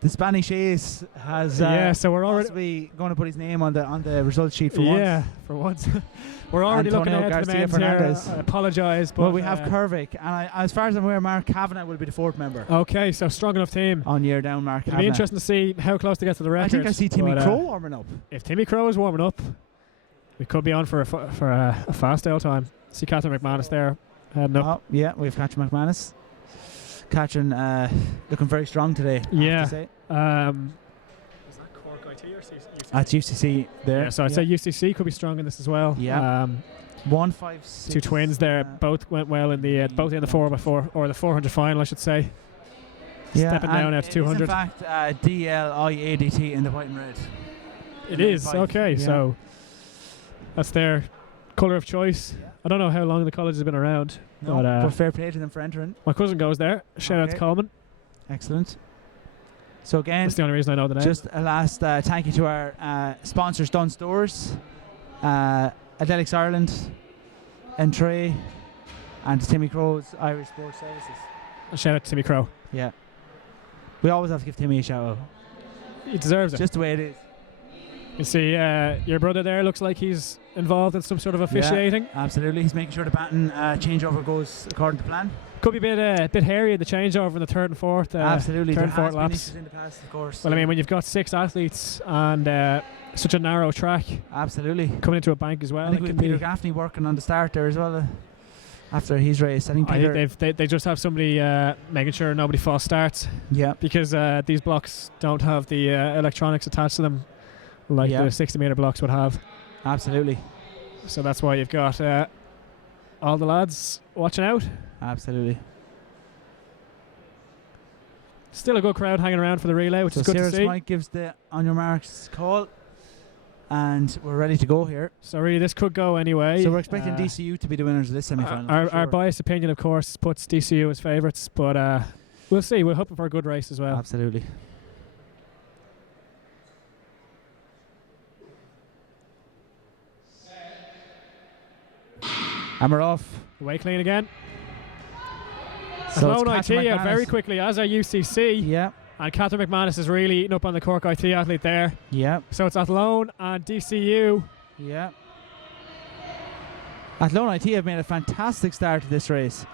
The Spanish ace has so we're already going to put his name on the results sheet for once. Yeah, for once. We're already Antonio looking ahead to the men's Fernandez. here. I apologise, but well, we have Kervick, and as far as I'm aware, Mark Kavanagh will be the fourth member. Okay, so strong enough team. On year down, Mark It'll Kavanagh. be interesting to see how close they get to the record. I think I see Timmy Crow warming up. If Timmy Crow is warming up, we could be on for a fast tail time. See Catherine McManus there heading up. Oh, yeah, we have Catherine McManus. Catherine looking very strong today. I have to say. Is that Cork IT or UCC? That's UCC there. Yeah, so I'd say UCC could be strong in this as well. Yeah. 156. Two twins there, both went well in the both in the 4x4 or the 400 final, I should say. Yeah, stepping down out to 200. In fact, DLI ADT in the white and red. It is okay. Yeah. So that's their colour of choice. Yeah. I don't know how long the college has been around, but fair play to them for entering. My cousin goes there. Shout out to Coleman. Excellent. So again, that's the only reason I know the name. Just a last thank you to our sponsors, Dunn Stores, Athletics Ireland, Entray, and Timmy Crow's Irish Sports Services. A shout out to Timmy Crow. Yeah. We always have to give Timmy a shout out. He deserves it. Just the way it is. You see, your brother there looks like he's involved in some sort of officiating. Yeah, absolutely. He's making sure the baton changeover goes according to plan. Could be a bit hairy at the changeover in the third and fourth. Absolutely. Third and fourth laps. In the past, of course. Well, I mean, when you've got 6 athletes and such a narrow track, absolutely, coming into a bank as well. I think we have Peter Gaffney working on the start there as well. After his race, I think they just have somebody making sure nobody false starts. Yeah. Because these blocks don't have the electronics attached to them like the 60-meter blocks would have. Absolutely. So that's why you've got all the lads watching out. Absolutely. Still a good crowd hanging around for the relay, which is good to see. Mike gives the on your marks call, and we're ready to go here. So really, this could go anyway. So we're expecting DCU to be the winners of this semi-final. Our biased opinion, of course, puts DCU as favourites, but we'll see. We're hoping for a good race as well. Absolutely. And we're off. Way clean again. So Athlones IT out very quickly, as our UCC. Yeah. And Catherine McManus is really eating up on the Cork IT athlete there. Yeah. So it's Athlone and DCU. Yeah. Athlone IT have made a fantastic start to this race.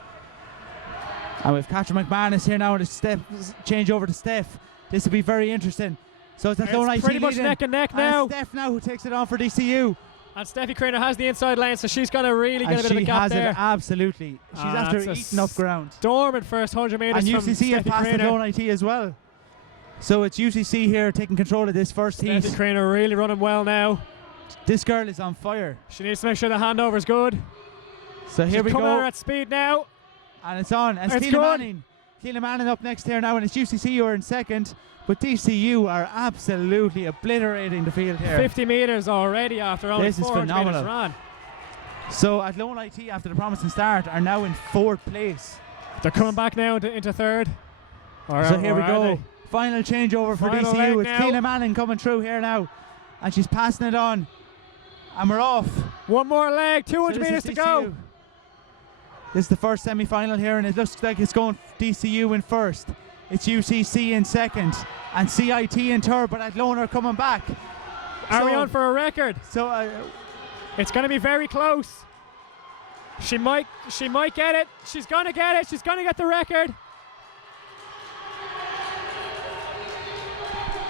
And we've Catherine McManus here now, and a change over to Steph. This will be very interesting. So it's Athlone IT pretty much leading, neck and neck now. And Steph now who takes it on for DCU. And Steffi Craner has the inside lane, so she's going to really get a bit of a gap there. She has there. it, absolutely. She's after eating up ground. Storming first 100 metres and from UCC have passed Athlone IT as well. So it's UCC here taking control of this first heat. Steffi Craner really running well now. This girl is on fire. She needs to make sure the handover is good. So here we go. She's coming at speed now. And it's on. And it's Keelan Manning up next here now, and it's UCC who are in second. But DCU are absolutely obliterating the field here. 50 metres already after only 400 metres run. So Athlone IT, after the promising start, are now in 4th place. They're coming back now into 3rd. So here we go. Final changeover for DCU. It's Keelan Manning coming through here now. And she's passing it on. And we're off. One more leg, 200 metres to go. This is the first semi-final here, and it looks like it's going DCU in first. It's UCC in second, and CIT in third, but Athlone are coming back. Are we on for a record? So it's going to be very close. She might get it. She's going to get it. She's going to get the record.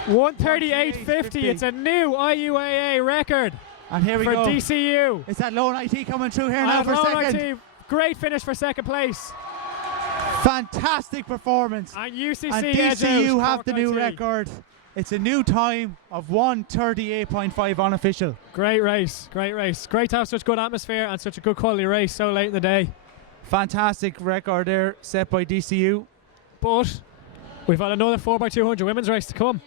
138.50. It's a new IUAA record. And here we go. For DCU. It's Athlone IT coming through here now for second. IT, great finish for second place. Fantastic performance. And UCC and DCU have the new record. It's a new time of 1:38.5 unofficial. Great race, great race. Great to have such good atmosphere and such a good quality race so late in the day. Fantastic record there set by DCU. But we've had another 4x200 women's race to come.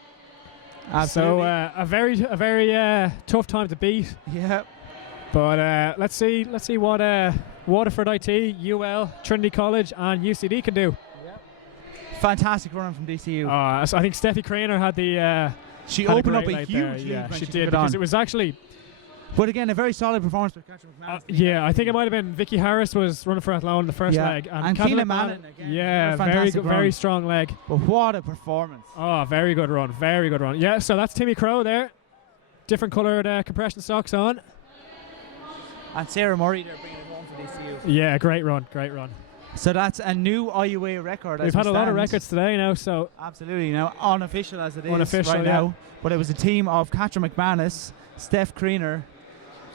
Absolutely. So a very tough time to beat. Yeah. But let's see what Waterford IT, UL, Trinity College and UCD can do. Yep. Fantastic run from DCU. So I think Steffi Craner had the... she opened up a huge lead. Yeah, she did, because it was actually... But again, a very solid performance by Catherine McManus. Yeah, I think it might have been Vicky Harris was running for Athlone the first leg. And Keelan Manning again. Yeah, very good, very strong leg. But what a performance. Oh, very good run, very good run. Yeah, so that's Timmy Crow there. Different coloured compression socks on. And Sarah Murray, they're bringing it home for DCU. Yeah, great run, great run. So that's a new IUA record. We've had a lot of records today now, so... Absolutely, now unofficial as it is unofficial, right now. But it was a team of Catherine McManus, Steph Craner,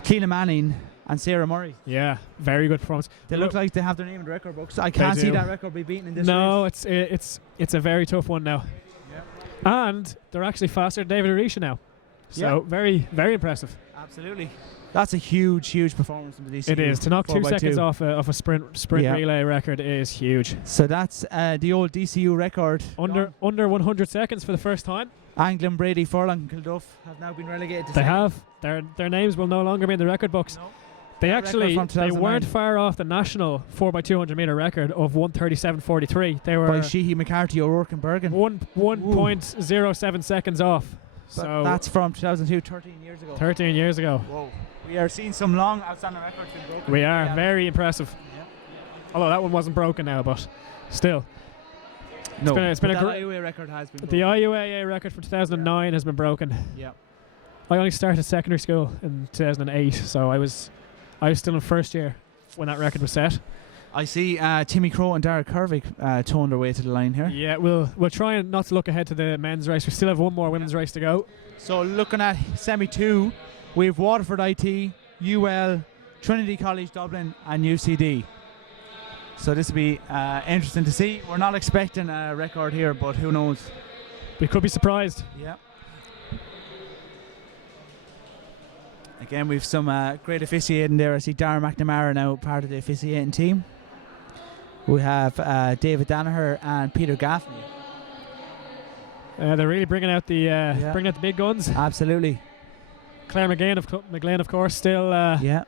Keelan Manning and Sarah Murray. Yeah, very good performance. They look like they have their name in the record books. I can't see that record be beaten in this race. No, it's a very tough one now. Yeah. And they're actually faster than David Orisha now. So very, very impressive. Absolutely. That's a huge performance from the DCU. It is. To knock 2 seconds off a sprint relay record is huge. So that's the old DCU record. Under 100 seconds for the first time. Anglin, Brady, Furlong and Kilduff have now been relegated to They have. Their names will no longer be in the record books. No. They record actually from they 2009. weren't far off the national 4x200 meter record of 1:37.43. They were By Sheehy, McCarthy, O'Rourke and Bergen. 1.07 seconds off. But So that's from 2002, 13 years ago. 13 years ago. Whoa. We are seeing some long outstanding records being broken. We are Yeah. very impressive. Yeah. Although that one wasn't broken now, but still. No, It's been a but that great. IUAA record has been The broken. IUAA record from 2009 has been broken. Yeah. I only started secondary school in 2008, so I was still in first year when that record was set. I see Timmy Crowe and Dara Kervig towing their way to the line here. Yeah, we'll try and not to look ahead to the men's race. We still have one more women's race to go. So looking at semi 2, we have Waterford IT, UL, Trinity College Dublin, and UCD. So this will be interesting to see. We're not expecting a record here, but who knows? We could be surprised. Yeah. Again, we've some great officiating there. I see Darren McNamara now part of the officiating team. We have David Danaher and Peter Gaffney. They're really bringing out the big guns. Absolutely. Claire McGlane, of course, still. Yeah.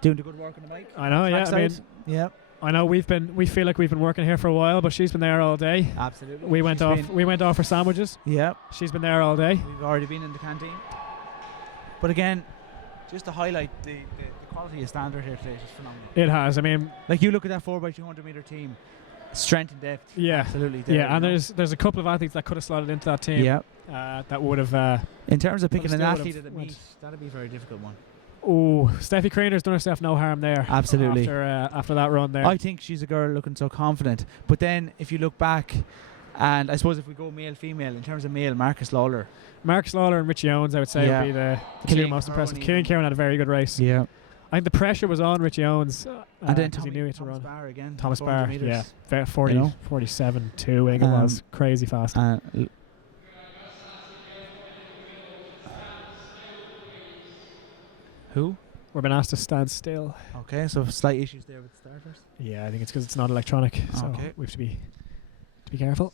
Doing the good work on the mic. I know. Yeah. I mean, yeah. I know we feel like we've been working here for a while, but she's been there all day. Absolutely. We went off for sandwiches. Yeah. She's been there all day. We've already been in the canteen. But again, just to highlight the quality of standard here today is just phenomenal. It has. I mean, like you look at that 4x200 meter team, strength and depth. Yeah, absolutely. Yeah, and there's a couple of athletes that could have slotted into that team. Yeah. That would have. In terms of picking an still athlete would've at the meet, that'd be a very difficult one. Oh, Steffi Craner's done herself no harm there. Absolutely. After that run there. I think she's a girl looking so confident. But then if you look back, and I suppose if we go male female in terms of male, Marcus Lawler and Richie Owens, I would say would be the two most impressive. Killian Kieran had a very good race. Yeah. I think the pressure was on Richie Owens. And then he knew he had to run. Barr again. Thomas 400 Barr, meters. yeah. 40, You know? 47, 2, I think it was. Crazy fast. Who? We're being asked to stand still. Okay, so slight issues there with the starters. Yeah, I think it's because it's not electronic. So Okay. we have to be careful.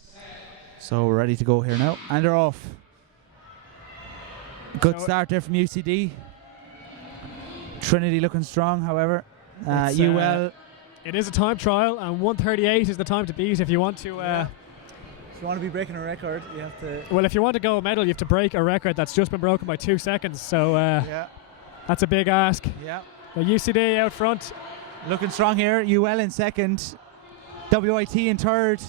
So we're ready to go here now. And they're off. Good So start there from UCD. Trinity looking strong, however. It's, UL. It is a time trial, and 1:38 is the time to beat if you want to. If you want to be breaking a record, you have to. Well, if you want to go a medal, you have to break a record that's just been broken by 2 seconds. So Yeah. that's a big ask. Yeah. The UCD out front. Looking strong here. UL in second. WIT in third.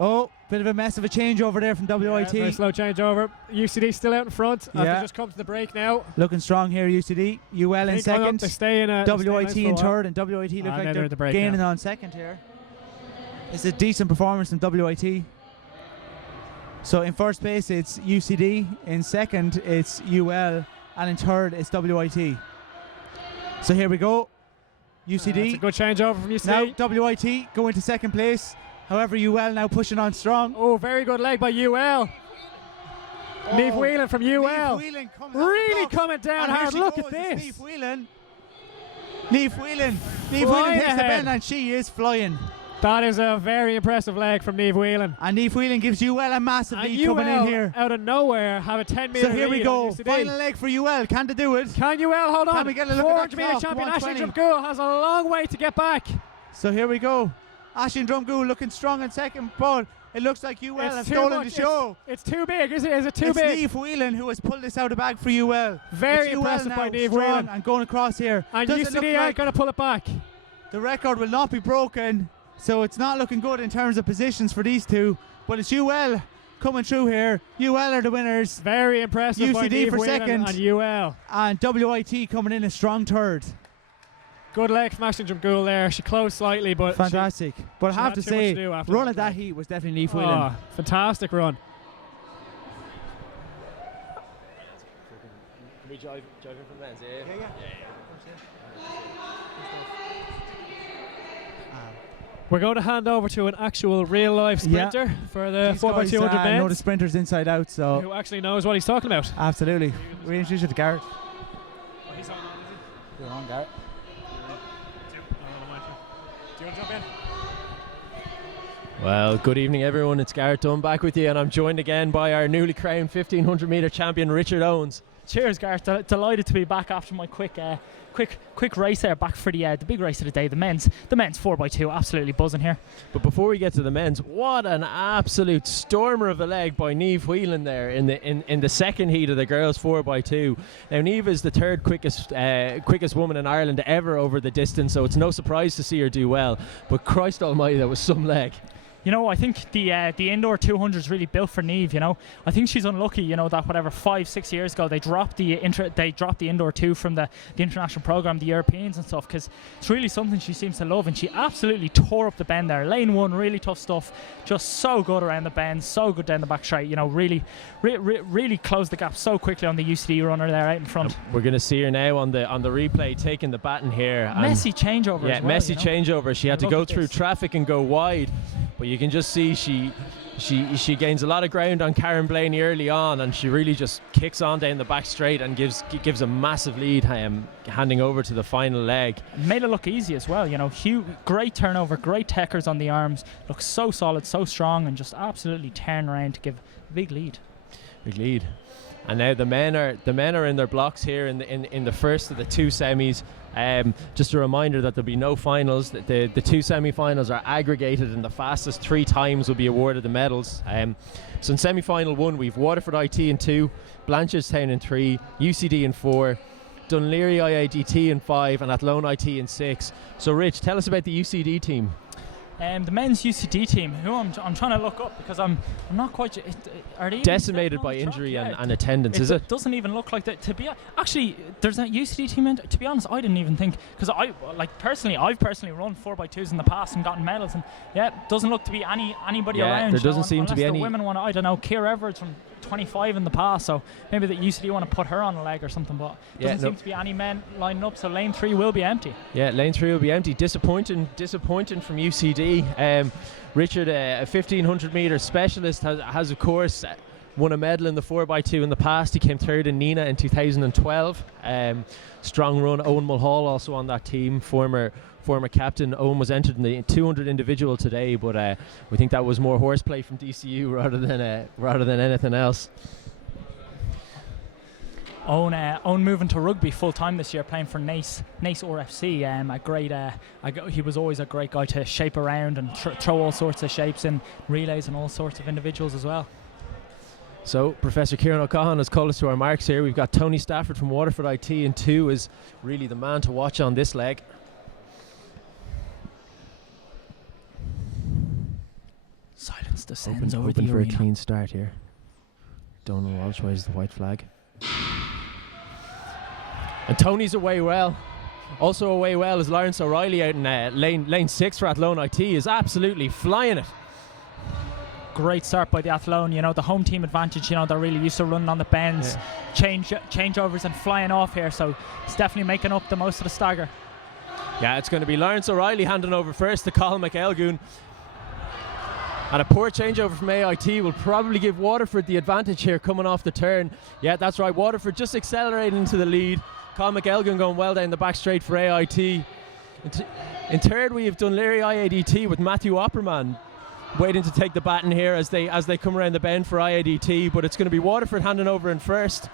Oh, bit of a mess of a changeover there from WIT. Very slow changeover. UCD still out in front. After Yeah. just come to the break now. Looking strong here, UCD. UL in second. They stay in WIT in third, and WIT look like they're they're at the break gaining now. on second here. It's a decent performance from WIT. So in first place it's UCD, in second it's UL, and in third it's WIT. So here we go. UCD. It's a good changeover from UCD. Now WIT go into second place. However, UL now pushing on strong. Oh, very good leg by UL. Niamh Whelan from UL. Niamh Whelan really coming down and here hard. she Look goes, at this. it's Niamh Whelan. Niamh Whelan Flying takes the ahead. bend and she is flying. That is a very impressive leg from Niamh Whelan. And Niamh Whelan gives UL a massive And lead coming in UL here. out of nowhere have a 10-meter So here we lead go. on UCD. Final leg for UL. Can they do it? Can UL hold on? Can we get a look at 400 that meter clock? champion Ashton 120. Drumgoole has a long way to get back. So here we go. Ashton Drumgoole looking strong in second, but it looks like UL It's have too stolen much. the show. It's too big. Is it too it's big? Niamh Whelan who has pulled this out of the bag for UL. Very It's UL impressive now, by Niamh strong Whelan. and going across here. And Does it look UCD like aren't going to pull it back. the record will not be broken, so it's not looking good in terms of positions for these two. But it's UL coming through here. UL are the winners. Very impressive by UCD Niamh for Whelan second. and UL. And WIT coming in a strong third. Good leg from Ashton Drumgoole there. She closed slightly, but Fantastic. But I she have had to too much say, to do after run that at that leg. heat was definitely Niamh Whelan. Oh, fantastic run. Can we drive in from the lens? Yeah. We're going to hand over to an actual real life sprinter for the These 4x200 guys, know the men's sprinters inside out, so who actually knows what he's talking about. absolutely. We introduce you to Garrett. Oh, he's on, is he? You're on, Garrett. Do you want to jump in? Well, good evening, everyone. It's Garrett Dunn back with you, and I'm joined again by our newly crowned 1500 metre champion, Richard Owens. Cheers, Gareth. Delighted to be back after my quick race there, back for the big race of the day, the men's 4x2, absolutely buzzing here. But before we get to the men's, what an absolute stormer of a leg by Niamh Whelan there in the second heat of the girls 4x2. Now Niamh is the third quickest woman in Ireland ever over the distance, so it's no surprise to see her do well. But Christ Almighty, that was some leg. You know, I think the indoor 200 is really built for Niamh. You know, I think she's unlucky. You know that 5-6 years ago they dropped the indoor 2 from the international program, the Europeans and stuff, because it's really something she seems to love, and she absolutely tore up the bend there. Lane 1, really tough stuff, just so good around the bend, so good down the back straight. You know, really closed the gap so quickly on the UCD runner there out in front. We're going to see her now on the replay taking the baton here. Messy changeover. Yeah, as well, messy you know? changeover. She had to go through traffic and go wide. But you can just see she gains a lot of ground on Karen Blaney early on, and she really just kicks on down the back straight and gives a massive lead, handing over to the final leg. Made it look easy as well, you know. Great turnover, great techers on the arms, looks so solid, so strong, and just absolutely turn around to give a big lead. Big lead. And now the men are in their blocks here in the first of the two semis. Just a reminder that there'll be no finals. The two semi-finals are aggregated, and the fastest 3 times will be awarded the medals. So in semi-final 1 we've Waterford IT in 2, Blanchardstown in 3, UCD in 4, Dunleary IADT in 5, and Athlone IT in 6. So Rich, tell us about the UCD team. The men's UCD team, who I'm trying to look up because I'm not quite. Are they decimated by injury and attendance? Is it? Doesn't even look like that. To be actually, there's a UCD team. And to be honest, I didn't even think, because I've personally run 4x2s in the past and gotten medals, and doesn't look to be anybody around. There doesn't seem to be any. The women want, I don't know, Ciara Everett's from 25 in the past, so maybe the UCD want to put her on a leg or something, but doesn't seem to be any men lining up, so lane 3 will be empty. Yeah, lane 3 will be empty. Disappointing from UCD. Richard, a 1500 metre specialist, has of course won a medal in the 4x2 in the past. He came third in Nina in 2012. Strong run. Owen Mulhall also on that team, former captain. Owen was entered in the 200 individual today, but we think that was more horseplay from DCU rather than anything else. Owen moving to rugby full time this year, playing for Nace RFC. He was always a great guy to shape around and throw all sorts of shapes in relays and all sorts of individuals as well. So Professor Kieran O'Cahon has called us to our marks here. We've got Tony Stafford from Waterford IT in 2 is really the man to watch on this leg. Silence descends over the arena. arena. For a clean start here. Donald Walsh waves the white flag. And Tony's away well. Also away well is Lawrence O'Reilly out in lane 6 for Athlone IT, is absolutely flying it. Great start by the Athlone, you know, the home team advantage, you know, they're really used to running on the bends, changeovers and flying off here, so it's definitely making up the most of the stagger. Yeah, it's going to be Lawrence O'Reilly handing over first to Colin McElgoon. And a poor changeover from AIT will probably give Waterford the advantage here coming off the turn. Yeah, that's right, Waterford just accelerating into the lead. Colin McElgoon going well down the back straight for AIT. In third we have Dunleary IADT with Matthew Opperman waiting to take the baton here as they come around the bend for IADT, but it's going to be Waterford handing over in first.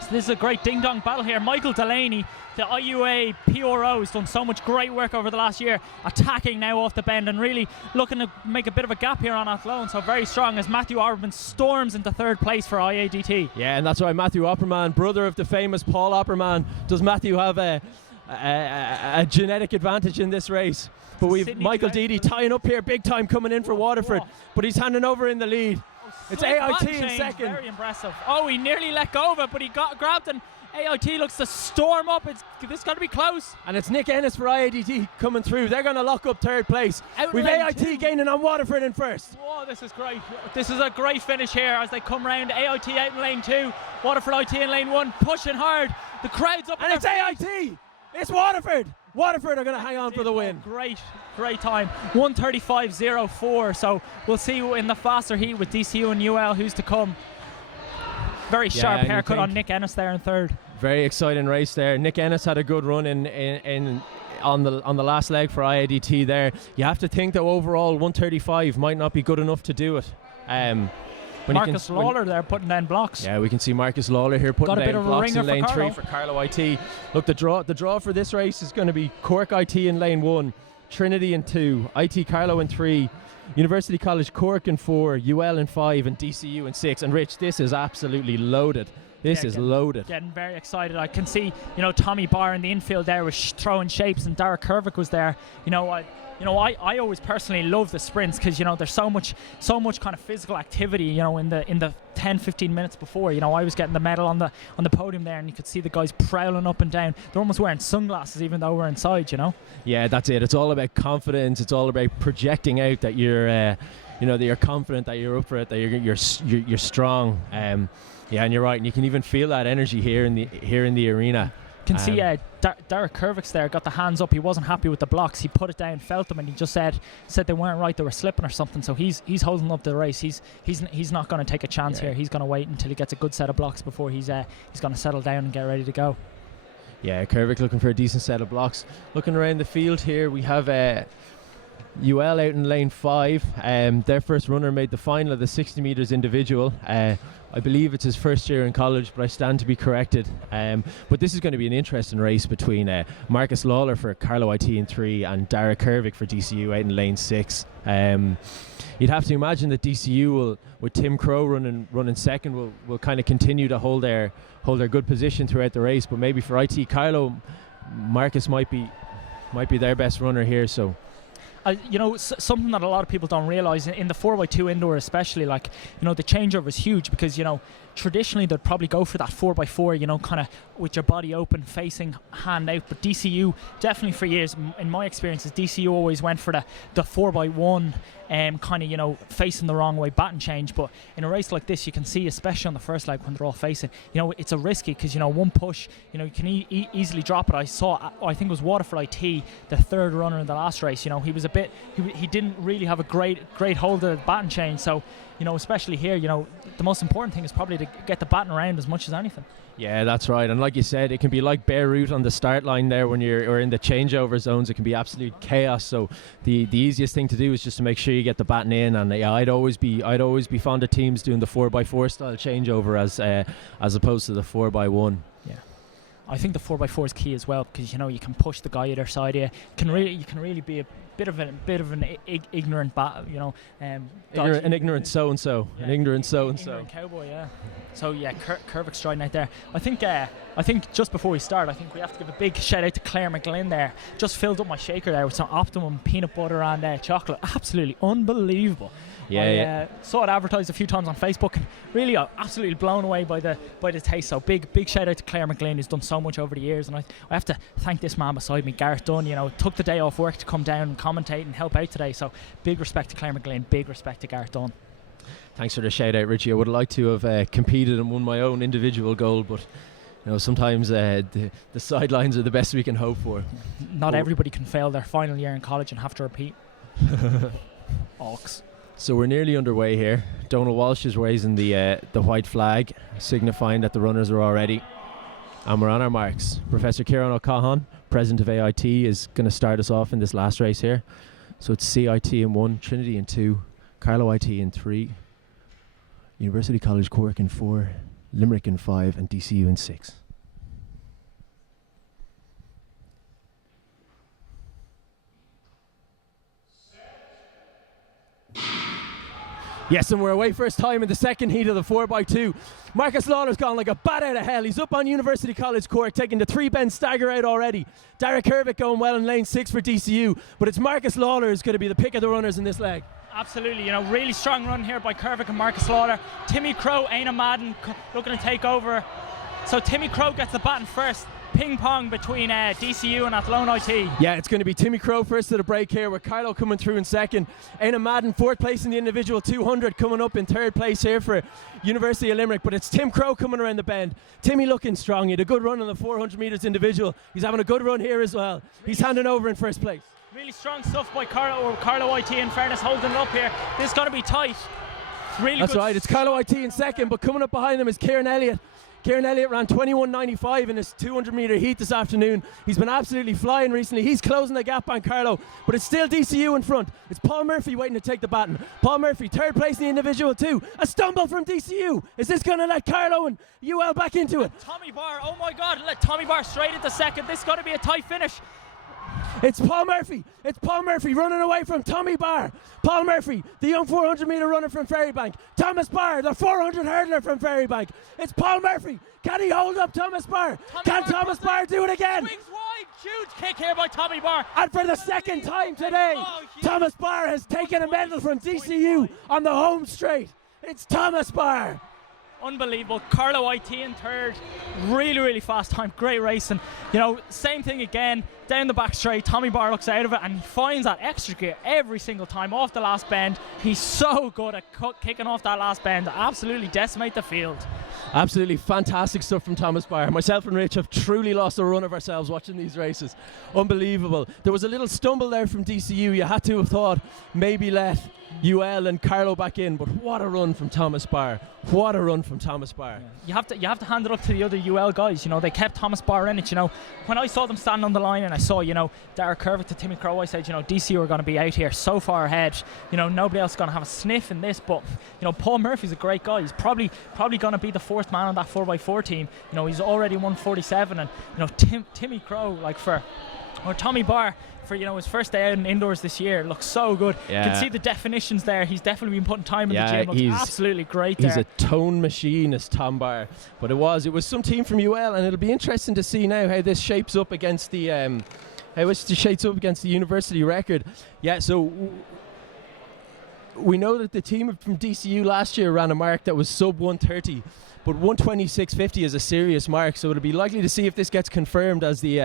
So this is a great ding-dong battle here. Michael Delaney, the IUAA PRO, has done so much great work over the last year, attacking now off the bend and really looking to make a bit of a gap here on Athlone, so very strong as Matthew Opperman storms into third place for IADT. Yeah, and that's right, Matthew Opperman, brother of the famous Paul Opperman. Does Matthew have a genetic advantage in this race? But we've Sydney Michael Deedy tying up here big time, coming in for Waterford, but he's handing over in the lead. It's AIT in second. Very impressive. Oh, he nearly let go of it, but he got grabbed, and AIT looks to storm up. This got to be close. And it's Nick Ennis for IADT coming through. They're going to lock up third place. We've AIT gaining on Waterford in first. Whoa, this is great. This is a great finish here as they come round. AIT out in lane 2, Waterford IT in lane 1, pushing hard. The crowd's up. And it's AIT. It's Waterford. Waterford are going to hang on for the win. Great time. 1:35.04. So we'll see in the faster heat with DCU and UL who's to come. Very sharp haircut on Nick Ennis there in third. Very exciting race there. Nick Ennis had a good run on the last leg for IADT there. You have to think that overall 1:35 might not be good enough to do it. Marcus Lawler there putting down blocks. Yeah, we can see Marcus Lawler here putting down blocks in lane 3 for Carlow IT. Look, the draw for this race is going to be Cork IT in lane 1, Trinity in 2, IT Carlow in 3, University College Cork in 4, UL in 5, and DCU in 6. And Rich, this is absolutely loaded. This is loaded. Getting very excited. I can see, Tommy Barr in the infield there was throwing shapes, and Dara Kervick was there. I always personally love the sprints because there's so much kind of physical activity. In the 10-15 minutes before, I was getting the medal on the podium there, and you could see the guys prowling up and down. They're almost wearing sunglasses even though we're inside. Yeah, that's it. It's all about confidence. It's all about projecting out that you're, that you're confident, that you're up for it, that you're strong. Yeah, and you're right, and you can even feel that energy here in the arena. Can see Derek Kervick's there, got the hands up. He wasn't happy with the blocks. He put it down, felt them, and he just said they weren't right. They were slipping or something. So he's holding up the race. He's not going to take a chance here. He's going to wait until he gets a good set of blocks before he's going to settle down and get ready to go. Yeah, Kervick looking for a decent set of blocks. Looking around the field here, we have UL out in lane 5. Their first runner made the final of the 60 metres individual. I believe it's his first year in college, but I stand to be corrected. But this is going to be an interesting race between Marcus Lawler for Carlow IT in 3 and Dara Kervick for DCU out in lane 6. You'd have to imagine that DCU will, with Tim Crow running second, will kind of continue to hold their good position throughout the race. But maybe for IT Carlow, Marcus might be their best runner here. So. Something that a lot of people don't realise in the 4x2 indoor especially, the changeover is huge because, traditionally they'd probably go for that 4x4, kind of with your body open, facing hand out. But DCU, definitely for years, in my experiences, DCU always went for the 4x1, kind of, facing the wrong way, baton change. But in a race like this, you can see, especially on the first leg when they're all facing, it's a risky because, one push, you can easily drop it. I think it was Waterford IT, the third runner in the last race, he was he didn't really have a great hold of the baton change. So, especially here, the most important thing is probably to get the baton around as much as anything. Yeah, that's right. And like you said, it can be like Beirut on the start line there when you're in the changeover zones. It can be absolute chaos. So the easiest thing to do is just to make sure you get the baton in. And yeah, I'd always be fond of teams doing the 4x4 style changeover as opposed to the 4x1. Yeah. I think the 4x4 is key as well because you can push the guy either side. You can really be a bit of an ignorant an ignorant so-and-so, an ignorant so-and-so. Ignorant cowboy, yeah. So yeah, Kervick striding out there. I think just before we start, I think we have to give a big shout out to Claire McGlynn there. Just filled up my shaker there with some Optimum peanut butter and chocolate. Absolutely unbelievable. Yeah, I saw it advertised a few times on Facebook and really absolutely blown away by the taste. So big shout out to Claire McGlynn, who's done so much over the years, and I have to thank this man beside me, Gareth Dunn. Took the day off work to come down and commentate and help out today. So big respect to Claire McGlynn, big respect to Gareth Dunn. Thanks for the shout out, Richie. I would have liked to have competed and won my own individual goal, but sometimes the sidelines are the best we can hope for. Not everybody can fail their final year in college and have to repeat. Ox. So we're nearly underway here. Donal Walsh is raising the white flag, signifying that the runners are all ready. And we're on our marks. Professor Kieran O'Cahan, president of AIT, is going to start us off in this last race here. So it's CIT in 1, Trinity in 2, Carlow IT in 3, University College Cork in 4, Limerick in 5, and DCU in 6. Yes, and we're away first time in the second heat of the 4x2. Marcus Lawler's gone like a bat out of hell. He's up on University College Cork, taking the 3-bend stagger out already. Derek Kervick going well in lane 6 for DCU, but it's Marcus Lawler who's going to be the pick of the runners in this leg. Absolutely, really strong run here by Kervick and Marcus Lawler. Timmy Crow, Aina Madden looking to take over. So Timmy Crow gets the baton first. Ping pong between DCU and Athlones IT. Yeah, it's going to be Timmy Crow first to the break here, with Carlo coming through in second. Aina Madden 4th place in the individual 200, coming up in 3rd place here for University of Limerick. But it's Tim Crow coming around the bend. Timmy looking strong. He had a good run on the 400 metres individual. He's having a good run here as well. He's handing over in 1st place. Really strong stuff by Carlo IT, in fairness, holding it up here. This is going to be tight. Really That's good. Right, it's Carlo IT in second, but coming up behind them is Kieran Elliott. Kieran Elliott ran 21.95 in his 200-metre heat this afternoon. He's been absolutely flying recently. He's closing the gap on Carlo, but it's still DCU in front. It's Paul Murphy waiting to take the baton. Paul Murphy, third place in the individual too. A stumble from DCU. Is this going to let Carlo and UL back into it? Tommy Barr, oh my God, let Tommy Barr straight into second. This is going to be a tight finish. It's Paul Murphy. It's Paul Murphy running away from Tommy Barr. Paul Murphy, the young 400-metre runner from Ferrybank. Thomas Barr, the 400 hurdler from Ferrybank. It's Paul Murphy. Can he hold up Thomas Barr? Can Thomas Barr do it again? Swings wide. Huge kick here by Tommy Barr. And for the second time today, Thomas Barr has taken a medal from DCU on the home straight. It's Thomas Barr. Unbelievable. Carlo IT in third. Really, really fast time. Great racing. You know, same thing again. Down the back straight. Tommy Barr looks out of it and he finds that extra gear every single time off the last bend. He's so good at kicking off that last bend. Absolutely decimate the field. Absolutely fantastic stuff from Thomas Barr. Myself and Rich have truly lost a run of ourselves watching these races. Unbelievable. There was a little stumble there from DCU. You had to have thought maybe let UL and Carlo back in, but what a run from Thomas Barr. What a run from Thomas Barr. Yeah. You have to hand it up to the other UL guys. You know, they kept Thomas Barr in it. You know, when I saw them stand on the line and I saw, you know, Derek Kervick to Timmy Crowe, I said, you know, DCU are going to be out here so far ahead. You know, nobody else is going to have a sniff in this. But you know, Paul Murphy's a great guy. He's probably going to be the fourth man on that 4x4 team. You know, he's already won 47, and you know, Timmy Crowe, or Tommy Barr, for, you know, his first day out in indoors this year, looks so good. Yeah. You can see the definitions there. He's definitely been putting time in the gym. Looks absolutely great there. He's a tone machine, as Tom Barr. But it was some team from UL, and it'll be interesting to see now how this shapes up against the university record. Yeah, so we know that the team from DCU last year ran a mark that was sub 130. But 126.50 is a serious mark, so it'll be likely to see if this gets confirmed as the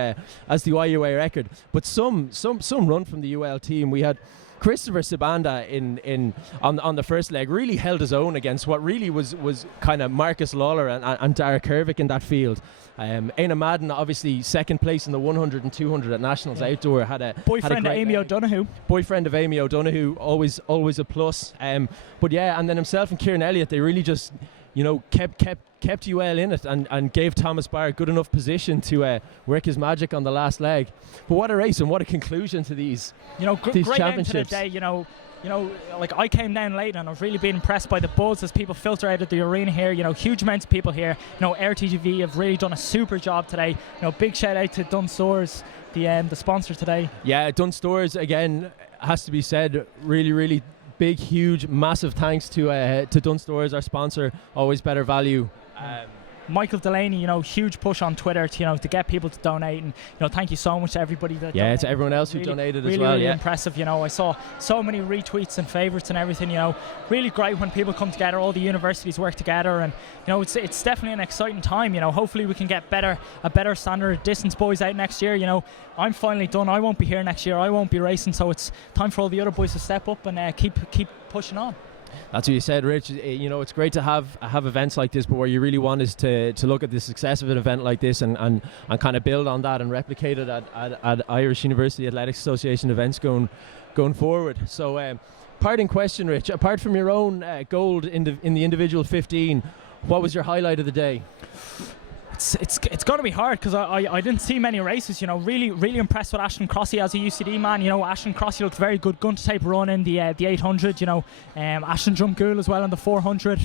IUAA record. But some run from the UL team. We had Christopher Sibanda on the first leg really held his own against what really was kind of Marcus Lawler and Derek Kervick in that field. Aina Madden, obviously second place in the 100 and 200 at Nationals Outdoor, had a boyfriend of Amy O'Donoghue. Boyfriend of Amy O'Donoghue, always a plus. But yeah, and then himself and Kieran Elliott, they really just, you know, kept UL in it and gave Thomas Barr a good enough position to work his magic on the last leg. But what a race and what a conclusion to these, you know, these great championships. End to the day, you know, like I came down late and I've really been impressed by the buzz as people filter out of the arena here. You know, huge amounts of people here. You know, RTGV have really done a super job today. You know, big shout out to Dunn Stores, the sponsor today. Yeah, Dunn Stores again has to be said. Really, really big, huge, massive thanks to Dunn Stores, our sponsor. Always better value. Michael Delaney, you know, huge push on Twitter to, you know, to get people to donate, and you know, thank you so much to everybody that donated. To everyone else who donated really, as well. Really yeah, impressive. You know, I saw so many retweets and favourites and everything. You know, really great when people come together, all the universities work together, and you know, it's definitely an exciting time. You know, hopefully we can get a better standard of distance boys out next year. You know, I'm finally done. I won't be here next year. I won't be racing, so it's time for all the other boys to step up and keep pushing on. That's what you said, Rich. You know, it's great to have events like this, but where you really want is to look at the success of an event like this and kind of build on that and replicate it at Irish University Athletics Association events going forward. So, parting question, Rich. Apart from your own gold in the individual 15, what was your highlight of the day? It's going to be hard because I didn't see many races. You know, really impressed with Ashton Crossy as a UCD man. You know, Ashton Crossy looked very good, gun to tape run in the 800. You know, Ashton jumped cool as well in the 400.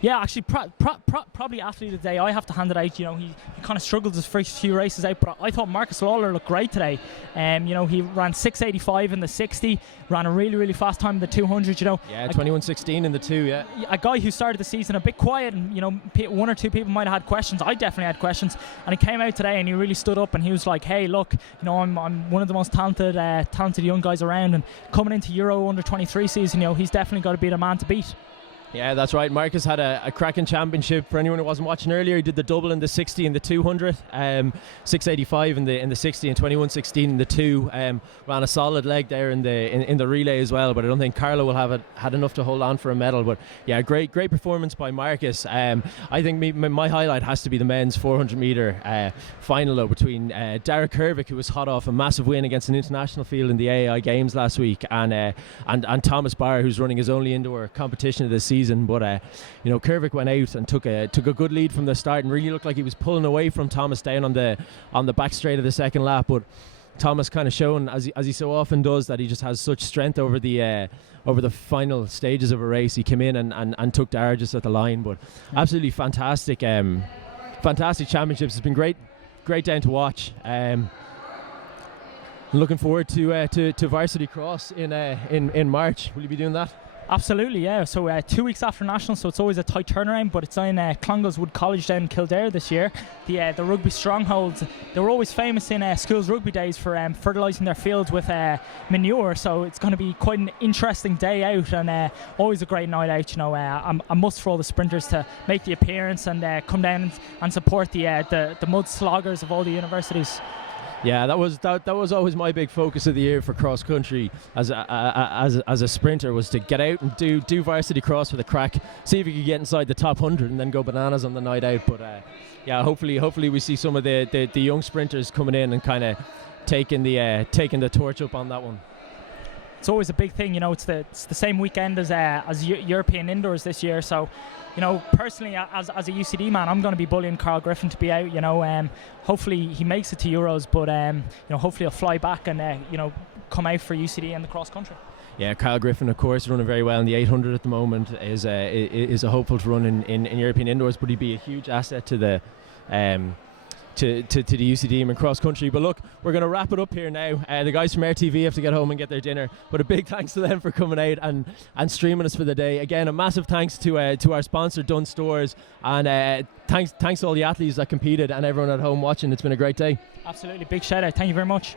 Yeah, actually, probably athlete of the day. I have to hand it out. You know, he kind of struggled his first few races out, but I thought Marcus Lawler looked great today. You know, he ran 6:85 in the 60, ran a really fast time in the 200. You know, 21:16 in the 2. Yeah, a guy who started the season a bit quiet, and you know, one or two people might have had questions. I definitely had questions, and he came out today and he really stood up and he was like, "Hey, look, you know, I'm one of the most talented young guys around, and coming into Euro under 23 season, you know, he's definitely got to be the man to beat." Yeah, that's right. Marcus had a cracking championship. For anyone who wasn't watching earlier, he did the double in the 60 and the 200, 6:85 in the 60 and 21:16 in the 2. Ran a solid leg there in the relay as well. But I don't think Carlo will have had enough to hold on for a medal. But yeah, great performance by Marcus. I think my highlight has to be the men's 400 meter final though, between Derek Kervick, who was hot off a massive win against an international field in the AAI Games last week, and Thomas Barr, who's running his only indoor competition of the season season. But Kervik went out and took a good lead from the start and really looked like he was pulling away from Thomas down on the back straight of the second lap. But Thomas kind of shown, as he so often does, that he just has such strength over the final stages of a race. He came in and took Dara just at the line. But absolutely fantastic championships. It's been great down to watch. Looking forward to Varsity Cross in March. Will you be doing that? Absolutely, yeah. So 2 weeks after Nationals, so it's always a tight turnaround, but it's in Clongowes College down in Kildare this year. The rugby strongholds, they were always famous in schools rugby days for fertilising their fields with manure, so it's going to be quite an interesting day out and always a great night out. A must for all the sprinters to make the appearance and come down and support the mud sloggers of all the universities. Yeah, that was always my big focus of the year for cross country as a sprinter, was to get out and do varsity cross with a crack, see if you could get inside the top 100 and then go bananas on the night out. But hopefully we see some of the young sprinters coming in and kind of taking the torch up on that one. It's always a big thing, it's the same weekend as European Indoors this year, so personally as a UCD man, I'm going to be bullying Carl Griffin to be out. Hopefully he makes it to Euros, but hopefully he'll fly back and come out for UCD and the cross country. Yeah, Kyle Griffin, of course, running very well in the 800 at the moment, is a hopeful to run in European Indoors, but he'd be a huge asset to the to the UC team in cross country. But look, we're going to wrap it up here now. The guys from RTV have to get home and get their dinner, but a big thanks to them for coming out and streaming us for the day. Again, a massive thanks to our sponsor Dunn Stores, and thanks to all the athletes that competed and everyone at home watching. It's been a great day. Absolutely, big shout out, thank you very much.